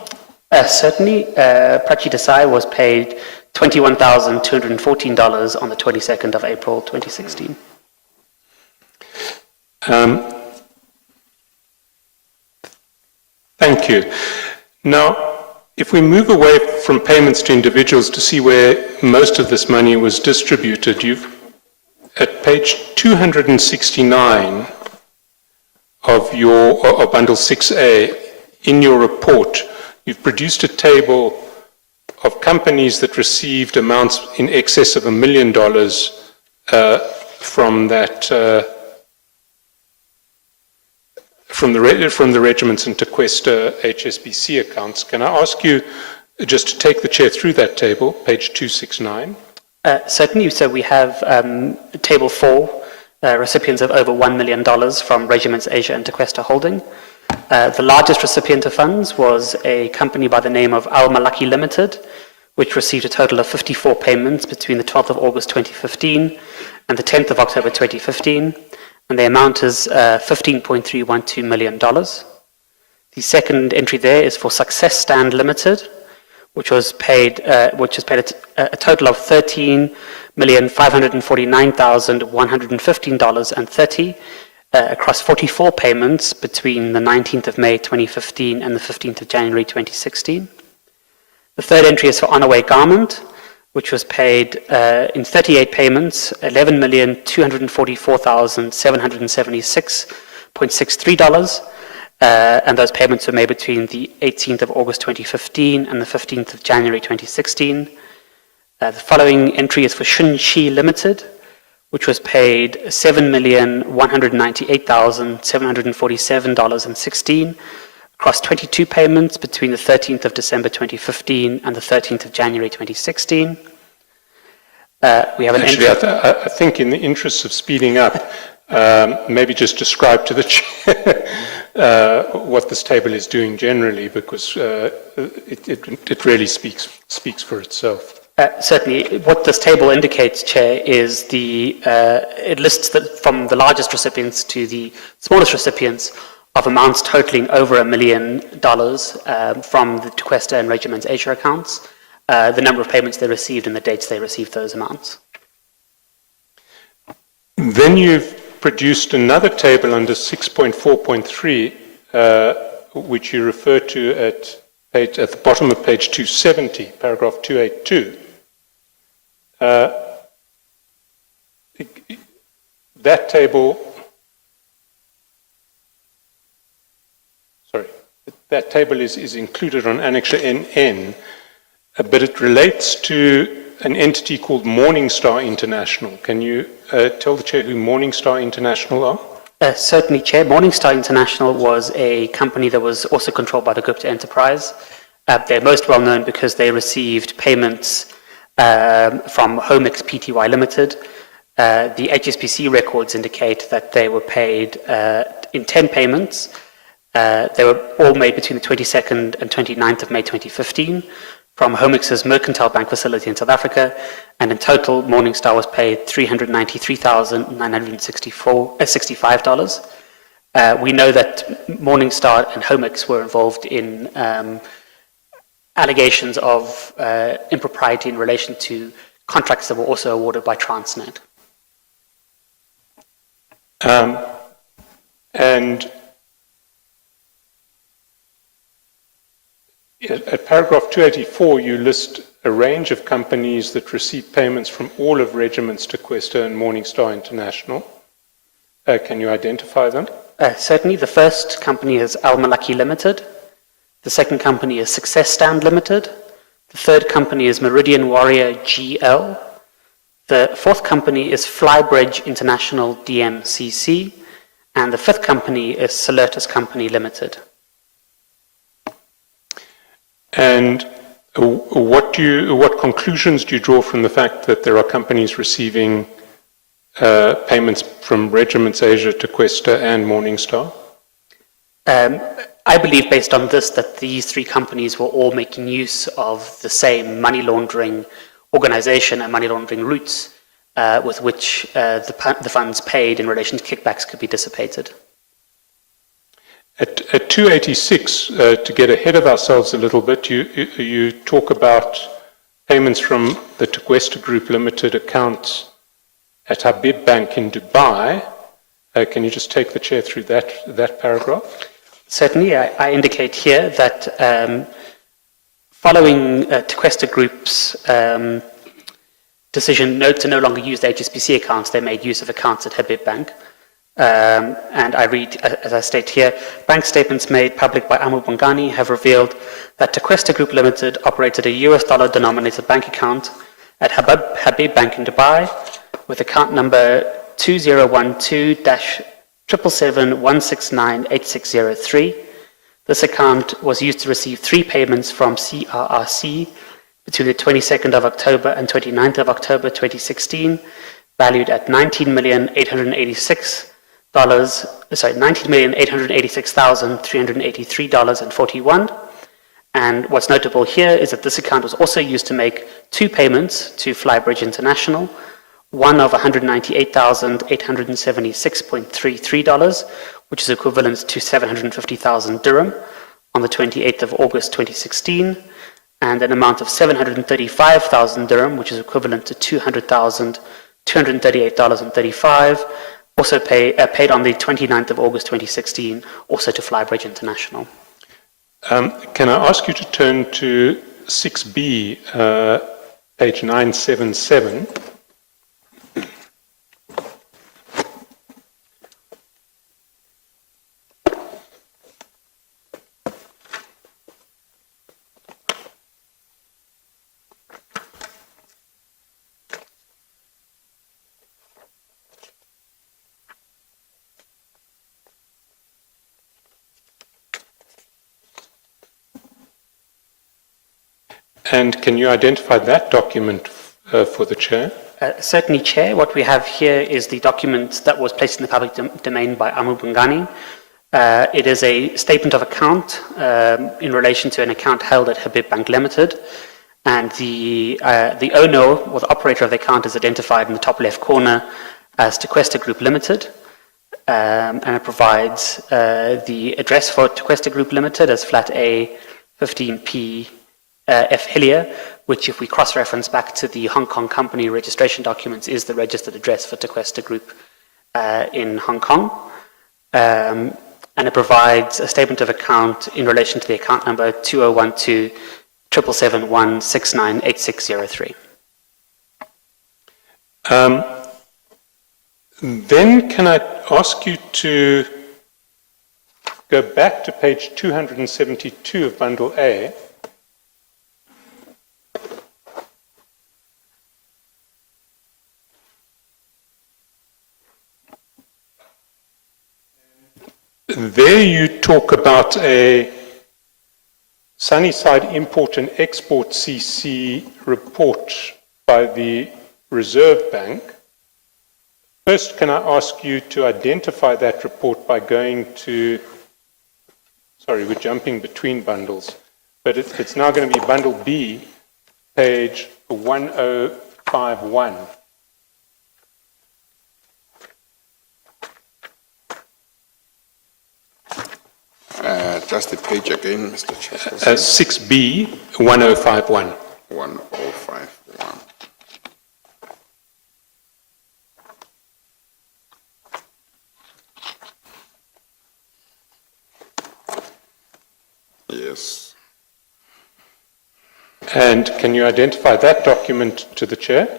Certainly, Prachi Desai was paid $21,214 on the 22nd of April 2016. Thank you. Now, if we move away from payments to individuals to see where most of this money was distributed, at page 269 of bundle 6A, in your report, you've produced a table of companies that received amounts in excess of $1 million from that from the regiments and Tequesta HSBC accounts. Can I ask you just to take the Chair through that table, page 269? Certainly, so we have table 4, recipients of over $1 million from Regiments Asia and Tequesta Holding. The largest recipient of funds was a company by the name of Al Malaki Limited, which received a total of 54 payments between the 12th of August 2015 and the 10th of October 2015, and the amount is $15.312 million. The second entry there is for Success Stand Limited, which was paid a total of $13,549,115.30 across 44 payments between the 19th of May 2015 and the 15th of January 2016. The third entry is for Onaway Garment, which was paid in 38 payments, $11,244,776.63, and those payments were made between the 18th of August 2015 and the 15th of January 2016. The following entry is for Shunxi Limited, which was paid $7,198,747.16 across 22 payments between the 13th of December 2015 and the 13th of January 2016. We have an Actually, entry. I think in the interest of speeding up, maybe just describe to the Chair what this table is doing generally, because it really speaks for itself. Certainly, what this table indicates, Chair, is it lists from the largest recipients to the smallest recipients of amounts totaling over $1 million from the Tequesta and Regiments Asia accounts, the number of payments they received and the dates they received those amounts. Then you've produced another table under 6.4.3, which you refer to at the bottom of page 270, paragraph 282. That table is included on Annexure NN, but it relates to an entity called Morningstar International. Can you tell the Chair who Morningstar International are? Certainly, Chair. Morningstar International was a company that was also controlled by the Gupta Enterprise. They're most well known because they received payments from Homix Pty Limited. The HSBC records indicate that they were paid in 10 payments. They were all made between the 22nd and 29th of May 2015 from Homix's Mercantile Bank facility in South Africa, and in total, Morningstar was paid $393,965. We know that Morningstar and Homix were involved in allegations of impropriety in relation to contracts that were also awarded by Transnet. And At paragraph 284, you list a range of companies that receive payments from all of Regiments Tequesta and Morningstar International. Can you identify them? Certainly, the first company is Al Malaki Limited. The second company is Success Stand Limited. The third company is Meridian Warrior GL. The fourth company is Flybridge International DMCC. And the fifth company is Solertis Company Limited. And what conclusions do you draw from the fact that there are companies receiving payments from Regiments Asia, Tequesta, and Morningstar? I believe, based on this, that these three companies were all making use of the same money laundering organization and money laundering routes with which the funds paid in relation to kickbacks could be dissipated. At 286, to get ahead of ourselves a little bit, you talk about payments from the Tequesta Group Limited accounts at Habib Bank in Dubai. Can you just take the chair through that paragraph? Certainly, I indicate here that following Tequesta Group's decision to no longer use the HSBC accounts, they made use of accounts at Habib Bank. And I read, as I state here, bank statements made public by Amu Bongani have revealed that Tequesta Group Limited operated a US dollar denominated bank account at Habib Bank in Dubai with account number 2012-777-169-8603. This account was used to receive three payments from CRRC between the 22nd of October and 29th of October 2016, valued at $19,886,383.41. And what's notable here is that this account was also used to make two payments to Flybridge International, one of $198,876.33, which is equivalent to 750,000 dirham on the 28th of August 2016, and an amount of 735,000 dirham, which is equivalent to $238.35, also paid on the 29th of August 2016, also to Flybridge International. Can I ask you to turn to 6B, page 977? And can you identify that document for the chair? Certainly, Chair. What we have here is the document that was placed in the public domain by Amu Bongani. It is a statement of account in relation to an account held at Habib Bank Limited. And the owner or the operator of the account is identified in the top left corner as Tequesta Group Limited. And it provides the address for Tequesta Group Limited as flat A 15P F Hillier, which, if we cross-reference back to the Hong Kong company registration documents, is the registered address for Tequesta Group in Hong Kong. And it provides a statement of account in relation to the account number 2012-777-169-8603. Then can I ask you to go back to page 272 of Bundle A. There you talk about a Sunnyside Import and Export CC report by the Reserve Bank. First, can I ask you to identify that report by going to, sorry, we're jumping between bundles, but it's now going to be Bundle B, page 1051. Just the page again, Mr. Chair. 6B, 1051. 1051. Yes. And can you identify that document to the Chair?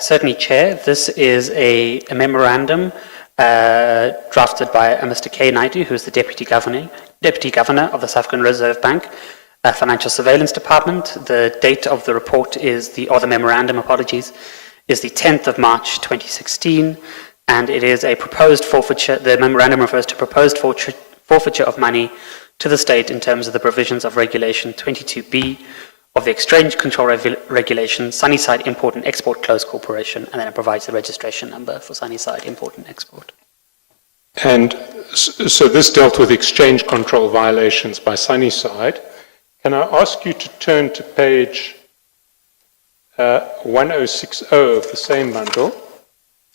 Certainly, Chair. This is a memorandum drafted by Mr. K. Naidu, who is the Deputy Governor of the South African Reserve Bank Financial Surveillance Department. The date of the report or the memorandum, apologies, is the 10th of March 2016, and it is a proposed forfeiture. The memorandum refers to proposed forfeiture of money to the state in terms of the provisions of Regulation 22B of the Exchange Control Regulation, Sunnyside Import and Export Closed Corporation, and then it provides the registration number for Sunnyside Import and Export. And so this dealt with exchange control violations by Sunnyside. Can I ask you to turn to page 1060 of the same bundle,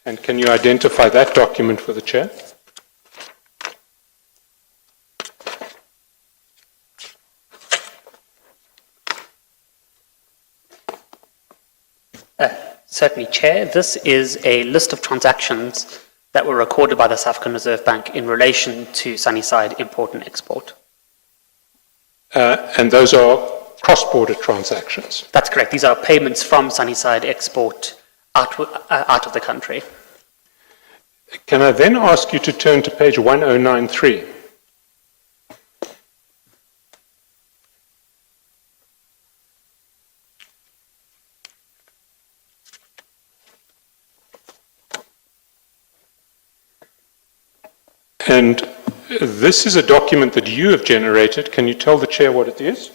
and can you identify that document for the Chair? Certainly, Chair. This is a list of transactions that were recorded by the South African Reserve Bank in relation to Sunnyside Import and Export. And those are cross-border transactions. That's correct. These are payments from Sunnyside Export out of the country. Can I then ask you to turn to page 1093? And this is a document that you have generated. Can you tell the Chair what it is?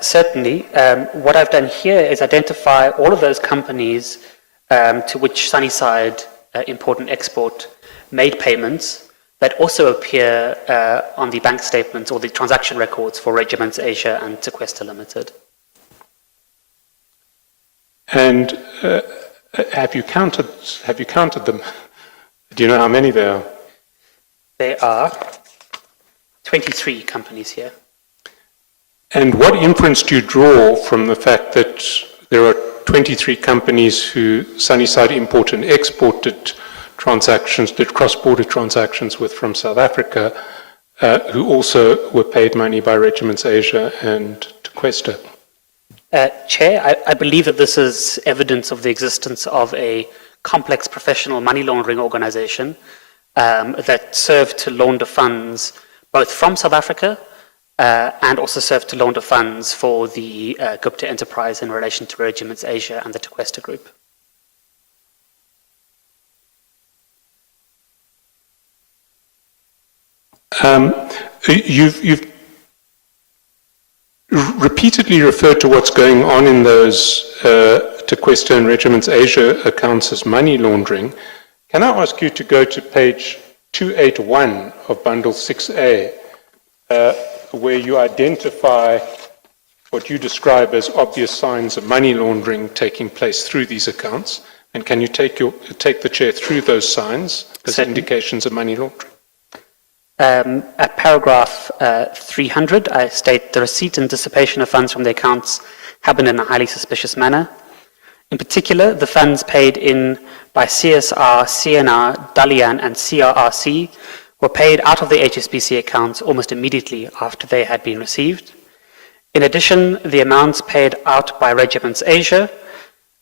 Certainly. What I've done here is identify all of those companies to which Sunnyside Import and Export made payments that also appear on the bank statements or the transaction records for Regiments Asia and Sequester Limited. And have you counted them? Do you know how many there are? There are 23 companies here. And what inference do you draw from the fact that there are 23 companies who Sunnyside Import and Export did cross-border transactions with from South Africa, who also were paid money by Regiments Asia and Sequester? Chair, I believe that this is evidence of the existence of a complex professional money laundering organization that served to launder funds both from South Africa and also served to launder funds for the Gupta enterprise in relation to Regiments Asia and the Sequester Group. You've repeatedly referred to what's going on in those Sequester and Regiments Asia accounts as money laundering. Can I ask you to go to page 281 of Bundle 6A, where you identify what you describe as obvious signs of money laundering taking place through these accounts? And can you take the Chair through those signs as indications of money laundering? At paragraph 300, I state the receipt and dissipation of funds from the accounts happened in a highly suspicious manner. In particular, the funds paid in by CSR, CNR, Dalian, and CRRC were paid out of the HSBC accounts almost immediately after they had been received. In addition, the amounts paid out by Regiments Asia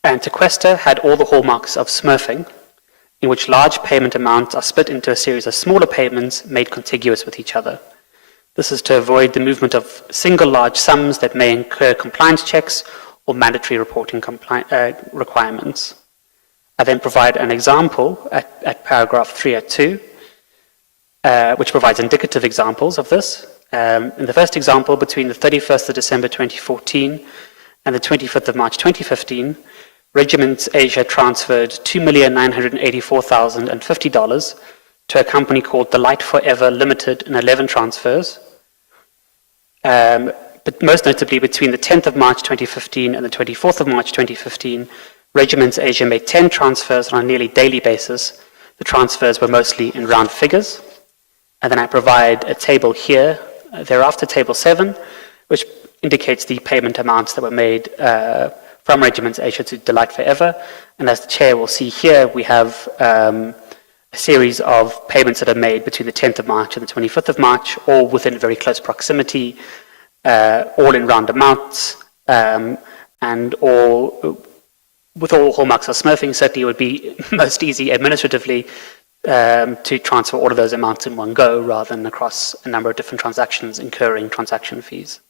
and Sequester had all the hallmarks of smurfing, in which large payment amounts are split into a series of smaller payments made contiguous with each other. This is to avoid the movement of single large sums that may incur compliance checks or mandatory reporting requirements. I then provide an example at paragraph 302, which provides indicative examples of this. In the first example, between the 31st of December 2014 and the 25th of March 2015, Regiments Asia transferred $2,984,050 to a company called The Light Forever Limited in 11 transfers. But most notably, between the 10th of March 2015 and the 24th of March 2015, Regiments Asia made 10 transfers on a nearly daily basis. The transfers were mostly in round figures. And then I provide a table here, thereafter table 7, which indicates the payment amounts that were made from Regiments Asia to Delight Forever. And as the Chair will see here, we have a series of payments that are made between the 10th of March and the 25th of March, all within very close proximity, all in round amounts, and with all hallmarks of smurfing, certainly it would be most easy administratively to transfer all of those amounts in one go rather than across a number of different transactions incurring transaction fees.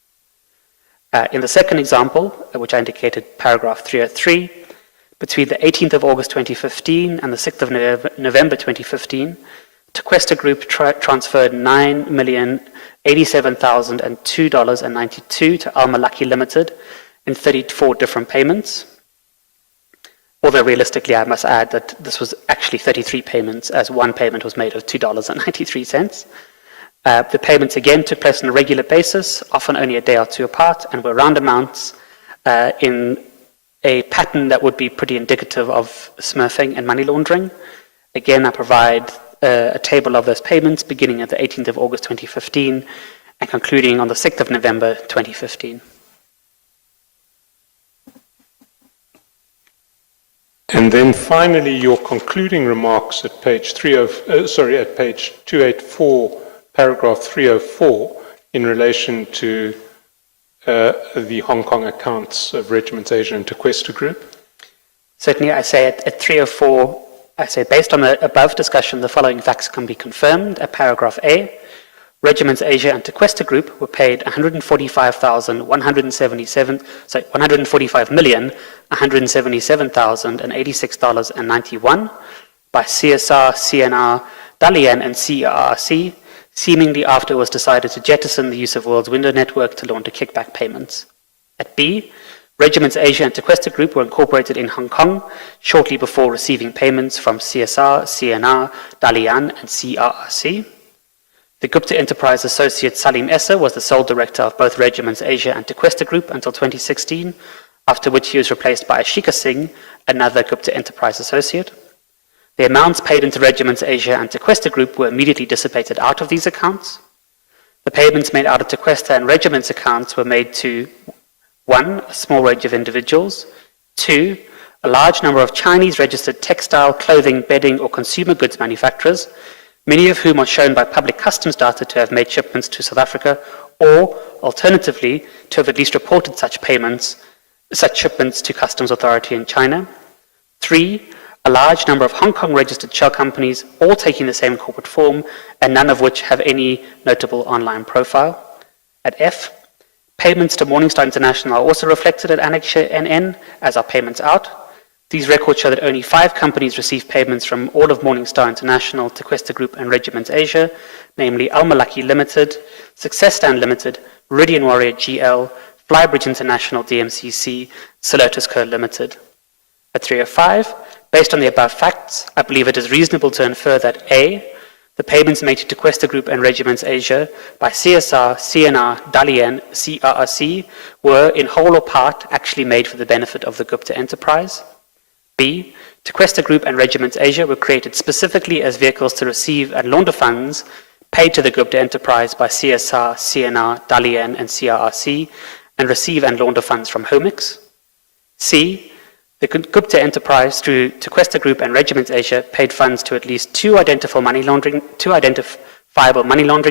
In the second example, which I indicated paragraph 303, between the 18th of August 2015 and the 6th of November 2015, Tequesta Group transferred $9,087,002.92 to Alma Lucky Limited in 34 different payments. Although realistically, I must add that this was actually 33 payments, as one payment was made of $2.93. The payments again took place on a regular basis, often only a day or two apart, and were round amounts in a pattern that would be pretty indicative of smurfing and money laundering. Again, I provide a table of those payments beginning at the 18th of August 2015 and concluding on the 6th of November 2015. And then finally, your concluding remarks at page at page 284, paragraph 304, in relation to the Hong Kong accounts of Regiments Asia and Tequesta Group. Certainly, I say at 304, I say based on the above discussion, the following facts can be confirmed. At paragraph A, Regiments Asia and Tequesta Group were paid $145,177,186.91 by CSR, CNR, Dalian, and CRRC, seemingly after it was decided to jettison the use of World's Window Network to launder kickback payments. At B, Regiments Asia and Tequesta Group were incorporated in Hong Kong shortly before receiving payments from CSR, CNR, Dalian, and CRRC. The Gupta Enterprise associate Salim Essa was the sole director of both Regiments Asia and Tequesta Group until 2016, after which he was replaced by Ashika Singh, another Gupta Enterprise associate. The amounts paid into Regiments Asia and Tequesta Group were immediately dissipated out of these accounts. The payments made out of Tequesta and Regiments accounts were made to 1. A small range of individuals, 2. A large number of Chinese registered textile, clothing, bedding, or consumer goods manufacturers, many of whom are shown by public customs data to have made shipments to South Africa, or alternatively, to have at least reported such shipments to Customs Authority in China. 3. A large number of Hong Kong registered shell companies, all taking the same corporate form, and none of which have any notable online profile. At F, payments to Morningstar International are also reflected at Annexure NN, as are payments out. These records show that only 5 companies received payments from all of Morningstar International, Tequesta Group, and Regiments Asia, namely Alma Lucky Limited, Success Stand Limited, Meridian Warrior GL, Flybridge International DMCC, Celotus Co Limited. At 305, based on the above facts, I believe it is reasonable to infer that A, the payments made to Tequesta Group and Regiments Asia by CSR, CNR, Dalian, CRRC were, in whole or part, actually made for the benefit of the Gupta Enterprise. B, Tequesta Group and Regiments Asia were created specifically as vehicles to receive and launder funds paid to the Gupta Enterprise by CSR, CNR, Dalian, and CRRC, and receive and launder funds from Homix. C, the Gupta Enterprise, through Tequesta Group and Regiments Asia, paid funds to at least two identifiable money laundering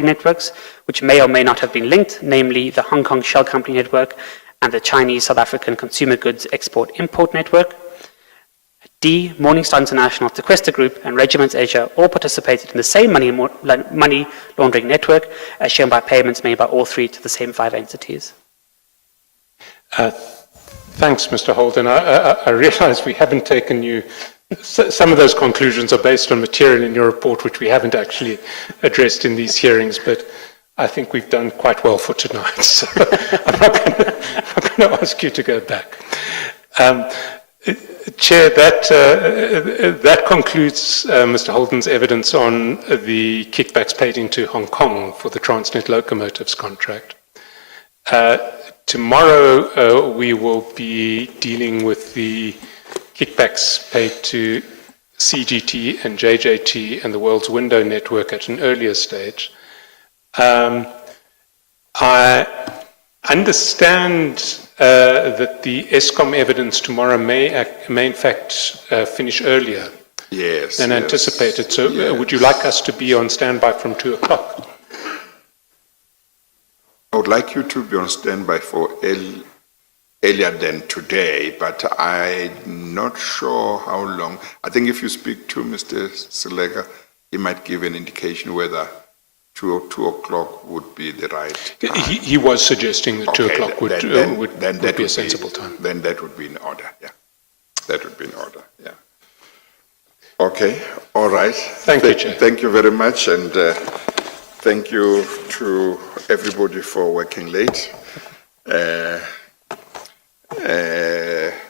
networks, which may or may not have been linked, namely the Hong Kong Shell Company Network and the Chinese South African Consumer Goods Export-Import Network. D, Morningstar International, Tequesta Group, and Regiments Asia all participated in the same money laundering network, as shown by payments made by all 3 to the same 5 entities. Thanks, Mr. Holden. I realize we haven't taken you. Some of those conclusions are based on material in your report which we haven't actually addressed in these hearings, but I think we've done quite well for tonight. So I'm not going to ask you to go back. Chair, that concludes Mr. Holden's evidence on the kickbacks paid into Hong Kong for the Transnet locomotives contract. Tomorrow we will be dealing with the kickbacks paid to CGT and JJT and the World's Window Network at an earlier stage. I understand that the Eskom evidence tomorrow may in fact finish earlier than anticipated. So would you like us to be on standby from 2 o'clock? I would like you to be on standby for earlier than today, but I'm not sure how long. I think if you speak to Mr. Selega, he might give an indication whether 2 o'clock would be the right time. He was suggesting that 2 Okay, o'clock would then that be a would sensible time. Then that would be in order, yeah. That would be in order, yeah. Okay, all right. Thank you, Chair. Thank you very much, and thank you to everybody for working late.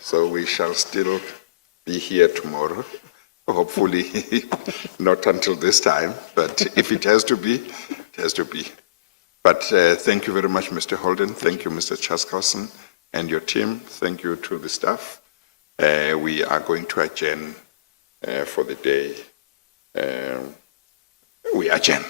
So we shall still be here tomorrow. Hopefully not until this time, but if it has to be, it has to be. But thank you very much, Mr. Holden. Thank you, Mr. Chaskowson and your team. Thank you to the staff. We are going to adjourn for the day. We adjourn.